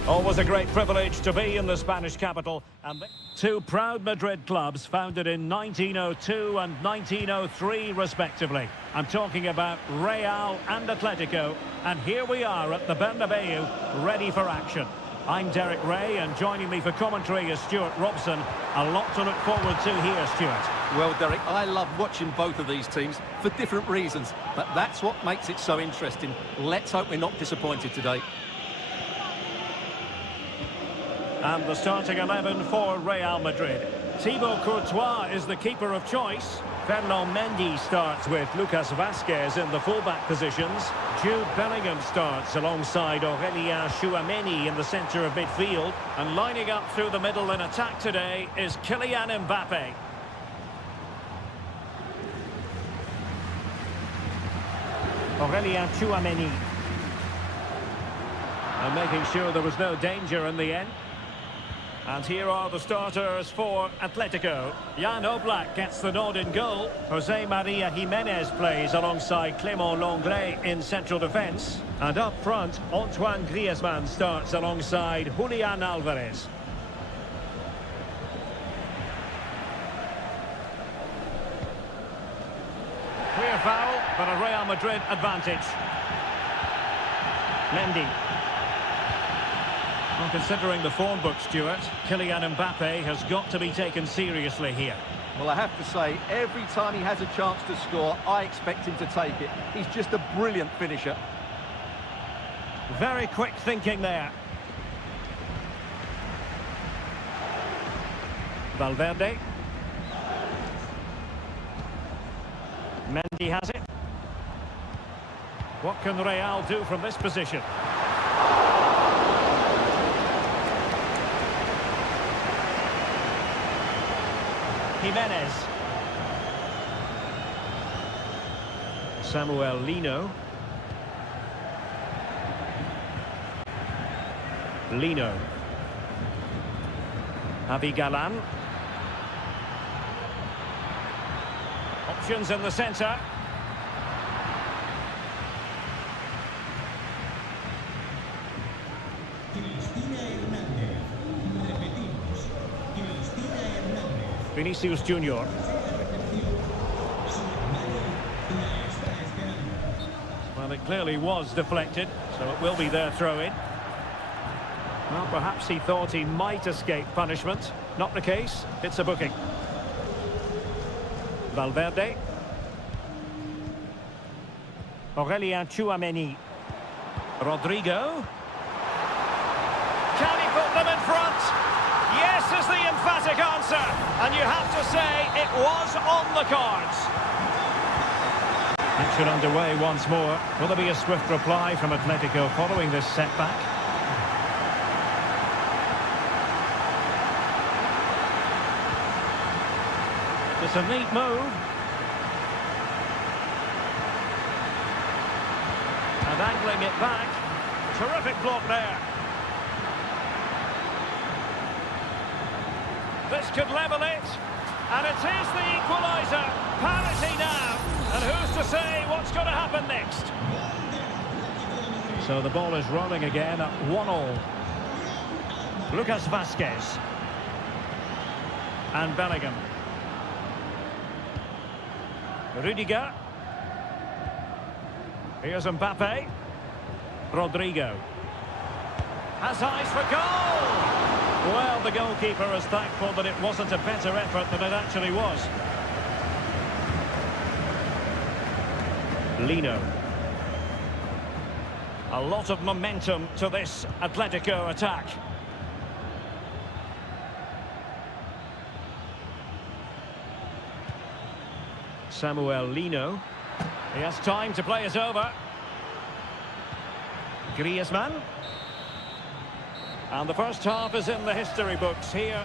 Always a great privilege to be in the Spanish capital. And two proud Madrid clubs founded in 1902 and 1903 respectively. I'm talking about Real and Atletico. And here we are at the Bernabeu, ready for action. I'm Derek Ray, and joining me for commentary is Stuart Robson. A lot to look forward to here, Stuart. Well, Derek, I love watching both of these teams for different reasons, but that's what makes it so interesting. Let's hope we're not disappointed today. And the starting 11 for Real Madrid. Thibaut Courtois is the keeper of choice. Fernand Mendy starts with Lucas Vazquez in the fullback positions. Jude Bellingham starts alongside Aurélien Tchouameni in the centre of midfield. And lining up through the middle in attack today is Kylian Mbappe. Aurélien Tchouameni. And making sure there was no danger in the end. And here are the starters for Atletico. Jan Oblak gets the nod in goal. Jose Maria Jimenez plays alongside Clément Lenglet in central defence. And up front, Antoine Griezmann starts alongside Julian Alvarez. Clear foul, but a Real Madrid advantage. Mendy. Well, considering the form book, Stuart, Kylian Mbappe has got to be taken seriously here. Well, I have to say, every time he has a chance to score, I expect him to take it. He's just a brilliant finisher. Very quick thinking there. Valverde. Mendy has it. What can Real do from this position? Jimenez. Samuel Lino. Javi Galán. Options in the centre. Vinicius Junior. Well, it clearly was deflected, so it will be their throw-in. Well, perhaps he thought he might escape punishment. Not the case. It's a booking. Valverde. Aurélien Tchouameni. Rodrigo. Can he put them in front? Yes is the emphatic answer, and you have to say it was on the cards. Action underway once more. Will there be a swift reply from Atletico following this setback? It's a neat move. And angling it back. Terrific block there. This could level it, and it is the equaliser. Parity now, and who's to say what's going to happen next? So the ball is rolling again at 1-1. Lucas Vazquez. And Bellingham. Rudiger. Here's Mbappe. Rodrigo. Has eyes for goal! Well, the goalkeeper is thankful that it wasn't a better effort than it actually was. Lino. A lot of momentum to this Atletico attack. Samuel Lino. He has time to play it over. Griezmann. And the first half is in the history books here.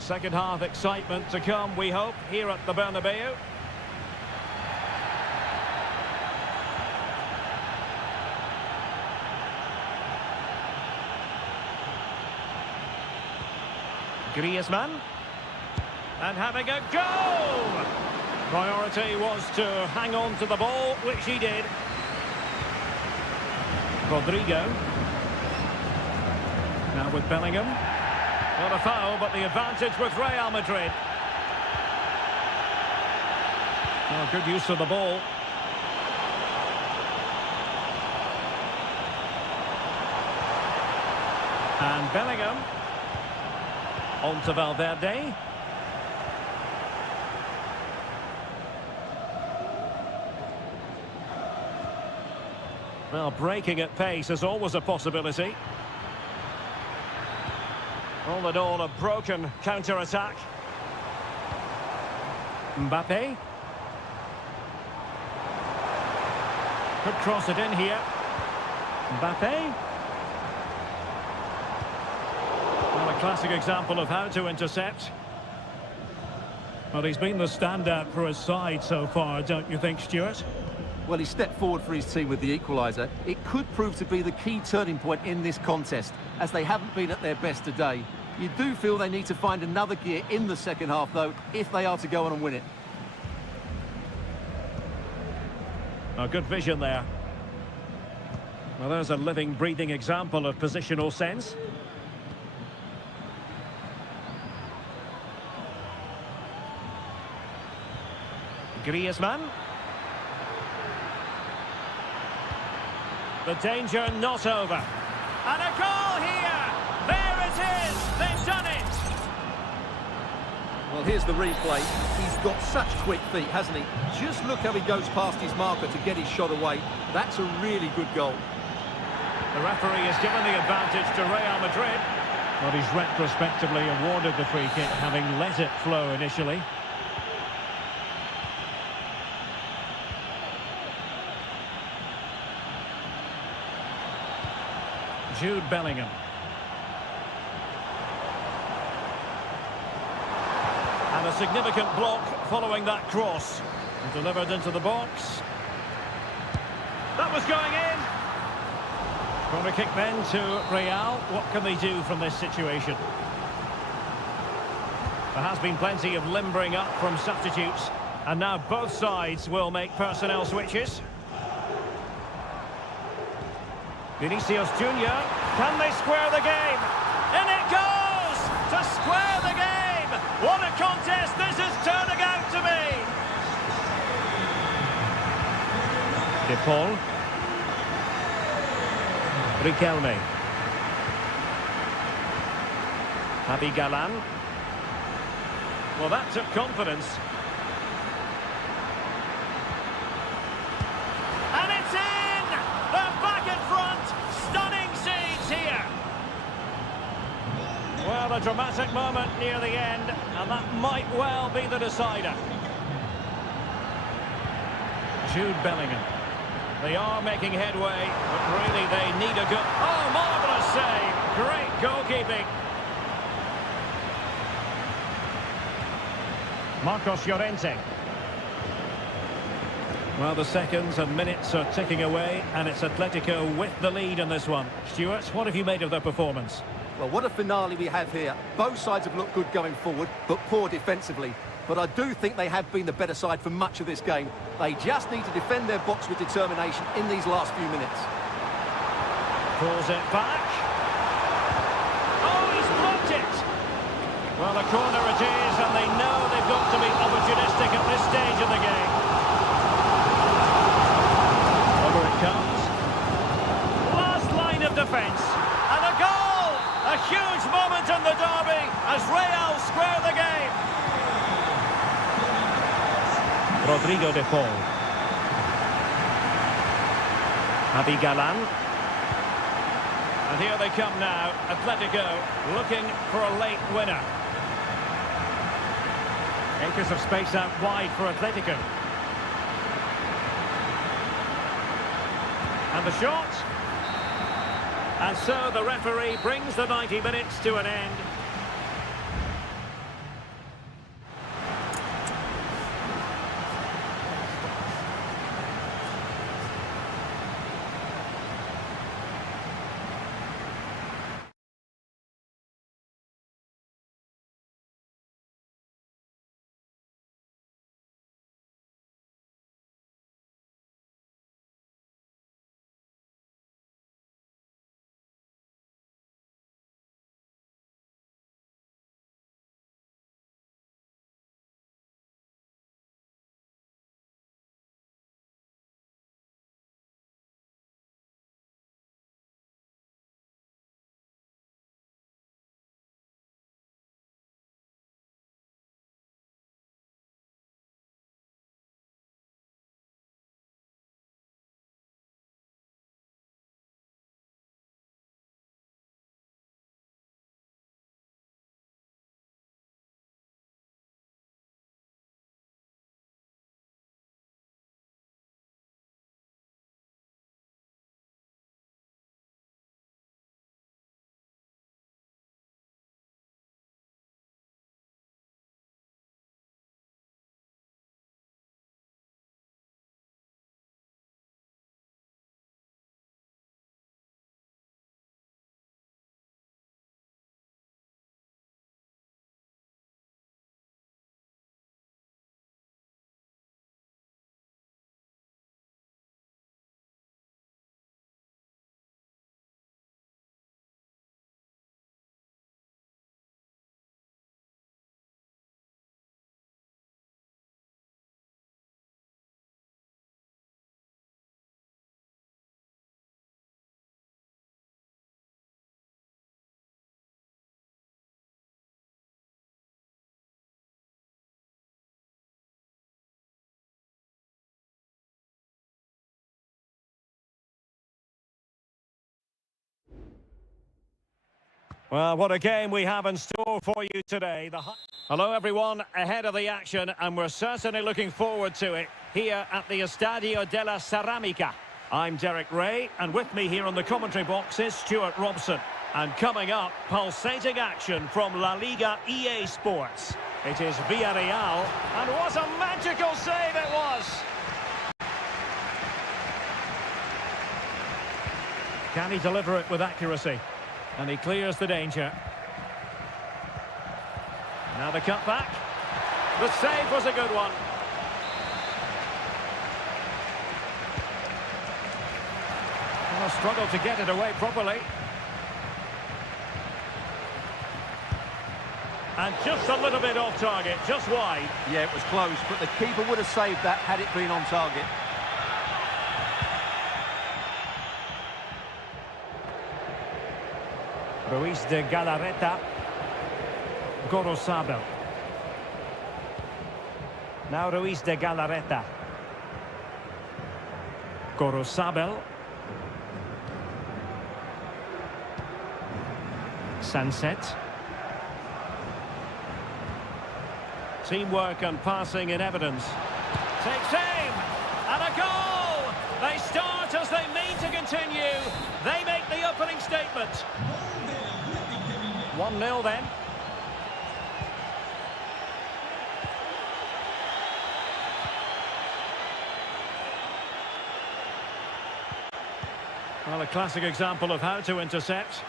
Second half excitement to come, we hope, here at the Bernabeu. Griezmann. And having a goal! Priority was to hang on to the ball, which he did. Rodrigo. Now with Bellingham. Not a foul, but the advantage with Real Madrid. Oh, good use of the ball. And Bellingham. On to Valverde. Well, breaking at pace is always a possibility. All in all, a broken counter-attack. Mbappe. Could cross it in here. Mbappe. Well, a classic example of how to intercept. Well, he's been the standout for his side so far, don't you think, Stuart? Well, he stepped forward for his team with the equaliser. It could prove to be the key turning point in this contest, as they haven't been at their best today. You do feel they need to find another gear in the second half, though, if they are to go on and win it. Oh, good vision there. Well, there's a living, breathing example of positional sense. Griezmann. The danger not over. And a goal here! There it is! They've done it! Well, here's the replay. He's got such quick feet, hasn't he? Just look how he goes past his marker to get his shot away. That's a really good goal. The referee has given the advantage to Real Madrid. Well, he's retrospectively awarded the free kick, having let it flow initially. Jude Bellingham. And a significant block following that cross. Delivered into the box. That was going in. Corner kick then to Real. What can they do from this situation? There has been plenty of limbering up from substitutes. And now both sides will make personnel switches. Vinicius Junior, can they square the game? In it goes! To square the game! What a contest this is turning out to be! De Paul. Riquelme. Javi Galan. Well, that took confidence. And it's in! They're back in front! Stunning scenes here! Well, a dramatic moment near the end, and that might well be the decider. Jude Bellingham. They are making headway, but really they need a good... Oh, marvellous save! Great goalkeeping. Marcos Llorente. Well, the seconds and minutes are ticking away, and it's Atletico with the lead in this one. Stuart, what have you made of their performance? Well, what a finale we have here. Both sides have looked good going forward, but poor defensively. But I do think they have been the better side for much of this game. They just need to defend their box with determination in these last few minutes. Pulls it back. Oh, he's blocked it! Well, a corner it is, and they know they've got to be opportunistic at this stage of the game. Over it comes. Last line of defence. And a goal! A huge moment in the derby as Real square the game. Rodrigo de Paul. Javi Galan. And here they come now, Atletico looking for a late winner. Acres of space out wide for Atletico. And the shot. And so the referee brings the 90 minutes to an end. Well, what a game we have in store for you today. Hello, everyone, ahead of the action, and we're certainly looking forward to it here at the Estadio della Ceramica. I'm Derek Ray, and with me here on the commentary box is Stuart Robson. And coming up, pulsating action from La Liga EA Sports. It is Villarreal, and what a magical save it was! Can he deliver it with accuracy? And he clears the danger. Now the cutback. The save was a good one. Well, struggled to get it away properly. And just a little bit off target, just wide. Yeah, it was close, but the keeper would have saved that had it been on target. Ruiz de Galarreta. Gorosabel. Now Ruiz de Galarreta. Gorosabel. Sunset. Teamwork and passing in evidence. Takes aim! And a goal! They start as they mean to continue. They make the opening statement. 1-0 then. Well, a classic example of how to intercept.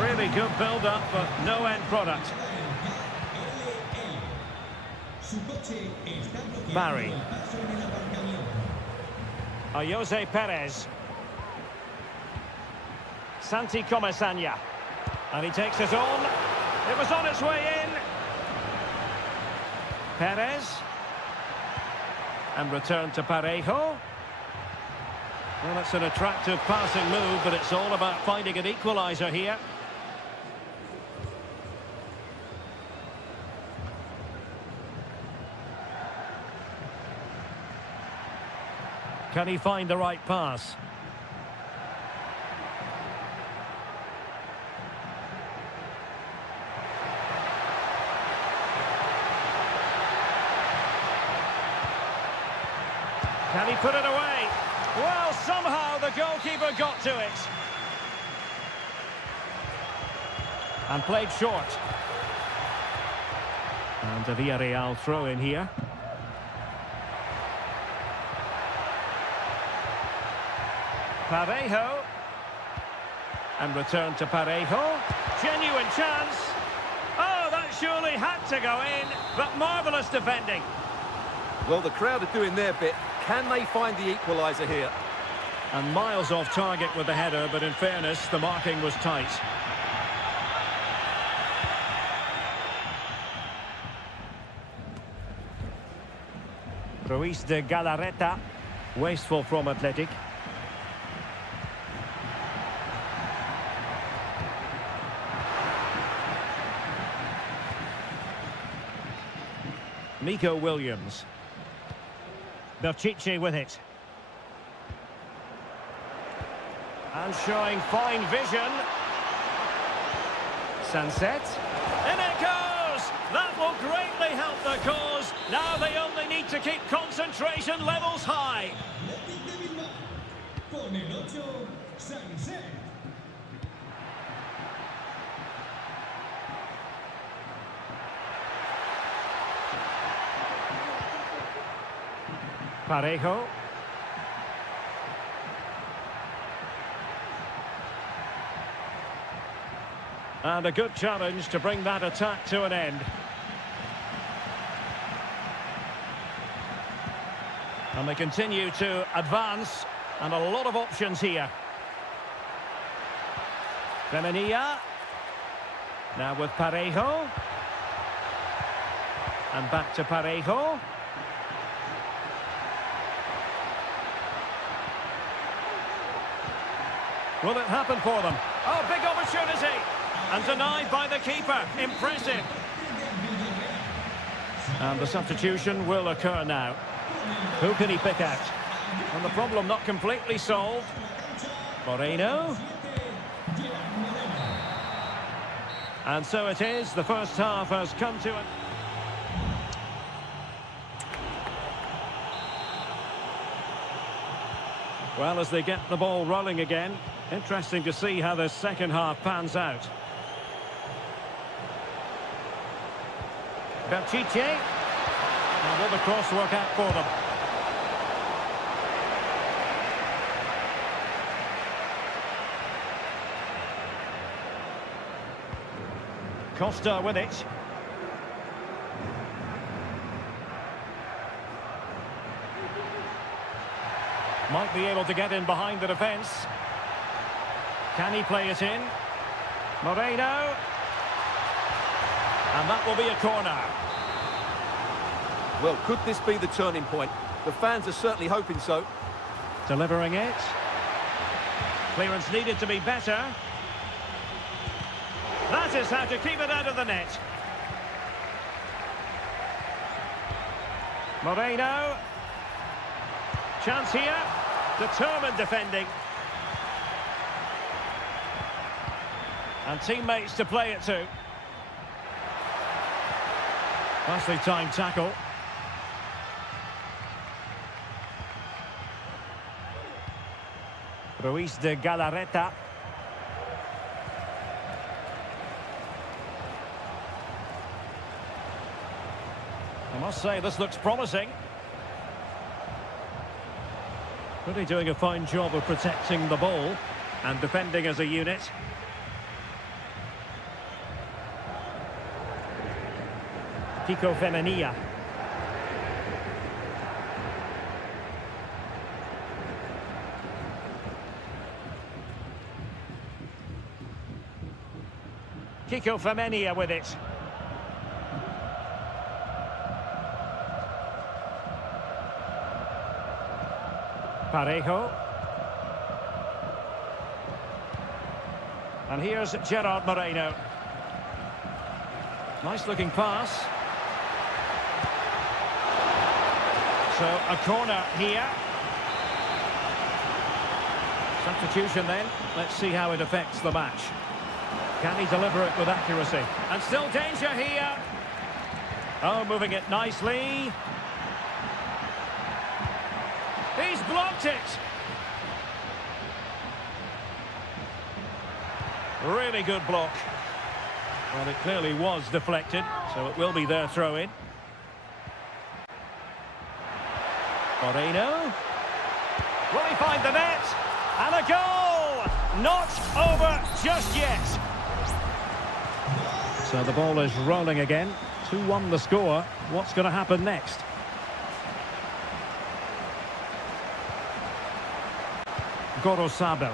Really good build-up, but no end product. Barry. Jose Perez. Santi Comesaña. And he takes it on. It was on its way in. Perez. And return to Parejo. Well, it's an attractive passing move, but it's all about finding an equaliser here. Can he find the right pass? Can he put it away? Well, somehow the goalkeeper got to it. And played short. And the Villarreal throw in here. Parejo. And return to Parejo. Genuine chance. Oh, that surely had to go in, but marvellous defending. Well, the crowd are doing their bit. Can they find the equaliser here? And miles off target with the header, but in fairness, the marking was tight. Ruiz de Galarreta. Wasteful from Athletic. Nico Williams. Pishit with it. And showing fine vision. Sunset. In it goes! That will greatly help the cause. Now they only need to keep concentration levels high. Parejo. And a good challenge to bring that attack to an end. And they continue to advance, and a lot of options here. Femenia. Now with Parejo. And back to Parejo. Will it happen for them? Oh, big opportunity! And denied by the keeper. Impressive. And the substitution will occur now. Who can he pick out? And the problem not completely solved. Moreno. And so it is, the first half has come to an... Well, as they get the ball rolling again, interesting to see how the second half pans out. Pichet. And will the cross work out for them? Costa with it. Might be able to get in behind the defence. Can he play it in? Moreno. And that will be a corner. Well, could this be the turning point? The fans are certainly hoping so. Delivering it. Clearance needed to be better. That is how to keep it out of the net. Moreno. Chance here. Determined defending. And teammates to play it to. Nicely timed tackle. Ruiz de Galarreta. I must say, this looks promising. Really doing a fine job of protecting the ball and defending as a unit. Kiko Femenia. Kiko Femenia with it. Parejo. And here's Gerard Moreno. Nice looking pass. So a corner here. Substitution then. Let's see how it affects the match. Can he deliver it with accuracy? And still danger here. Oh, moving it nicely. He's blocked it. Really good block. Well, it clearly was deflected, so it will be their throw-in. Moreno. Will he find the net? And a goal! Not over just yet. So the ball is rolling again. 2-1 the score. What's going to happen next? Gorosabel.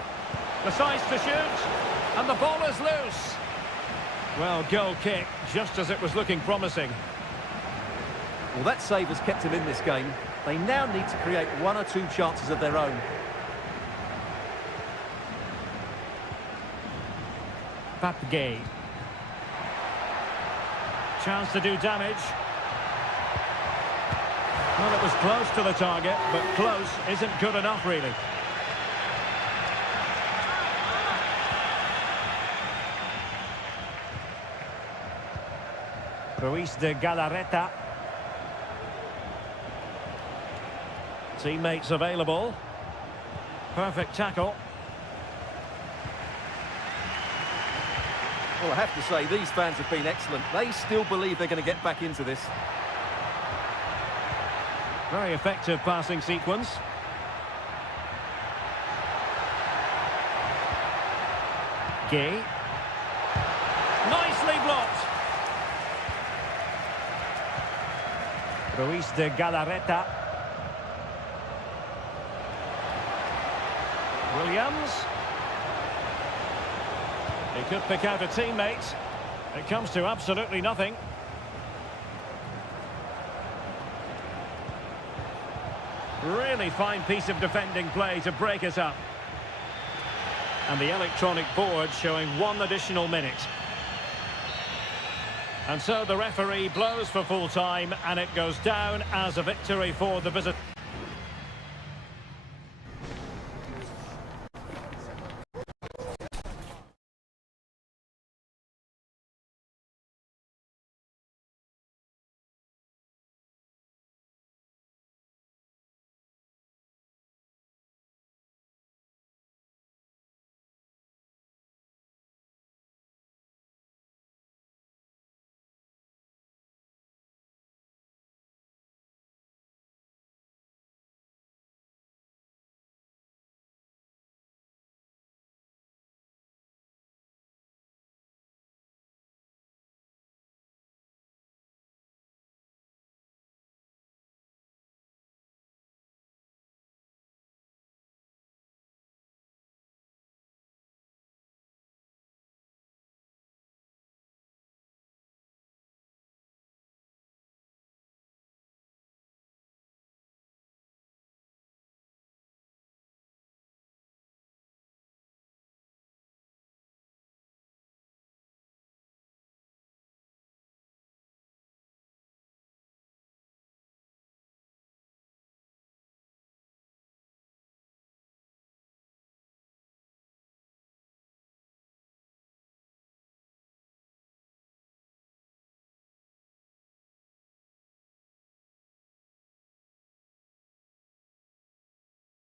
Decides to shoot. And the ball is loose. Well, goal kick, just as it was looking promising. Well, that save has kept him in this game. They now need to create one or two chances of their own. Papgay. Chance to do damage. Well, it was close to the target, but close isn't good enough, really. Ruiz de Galarreta. Teammates available. Perfect tackle. Well, I have to say, these fans have been excellent. They still believe they're going to get back into this. Very effective passing sequence. Gay. Nicely blocked. Ruiz de Galarreta. Williams. He could pick out a teammate. It comes to absolutely nothing. Really fine piece of defending play to break it up. And the electronic board showing 1 additional minute. And so the referee blows for full time, and it goes down as a victory for the visitor.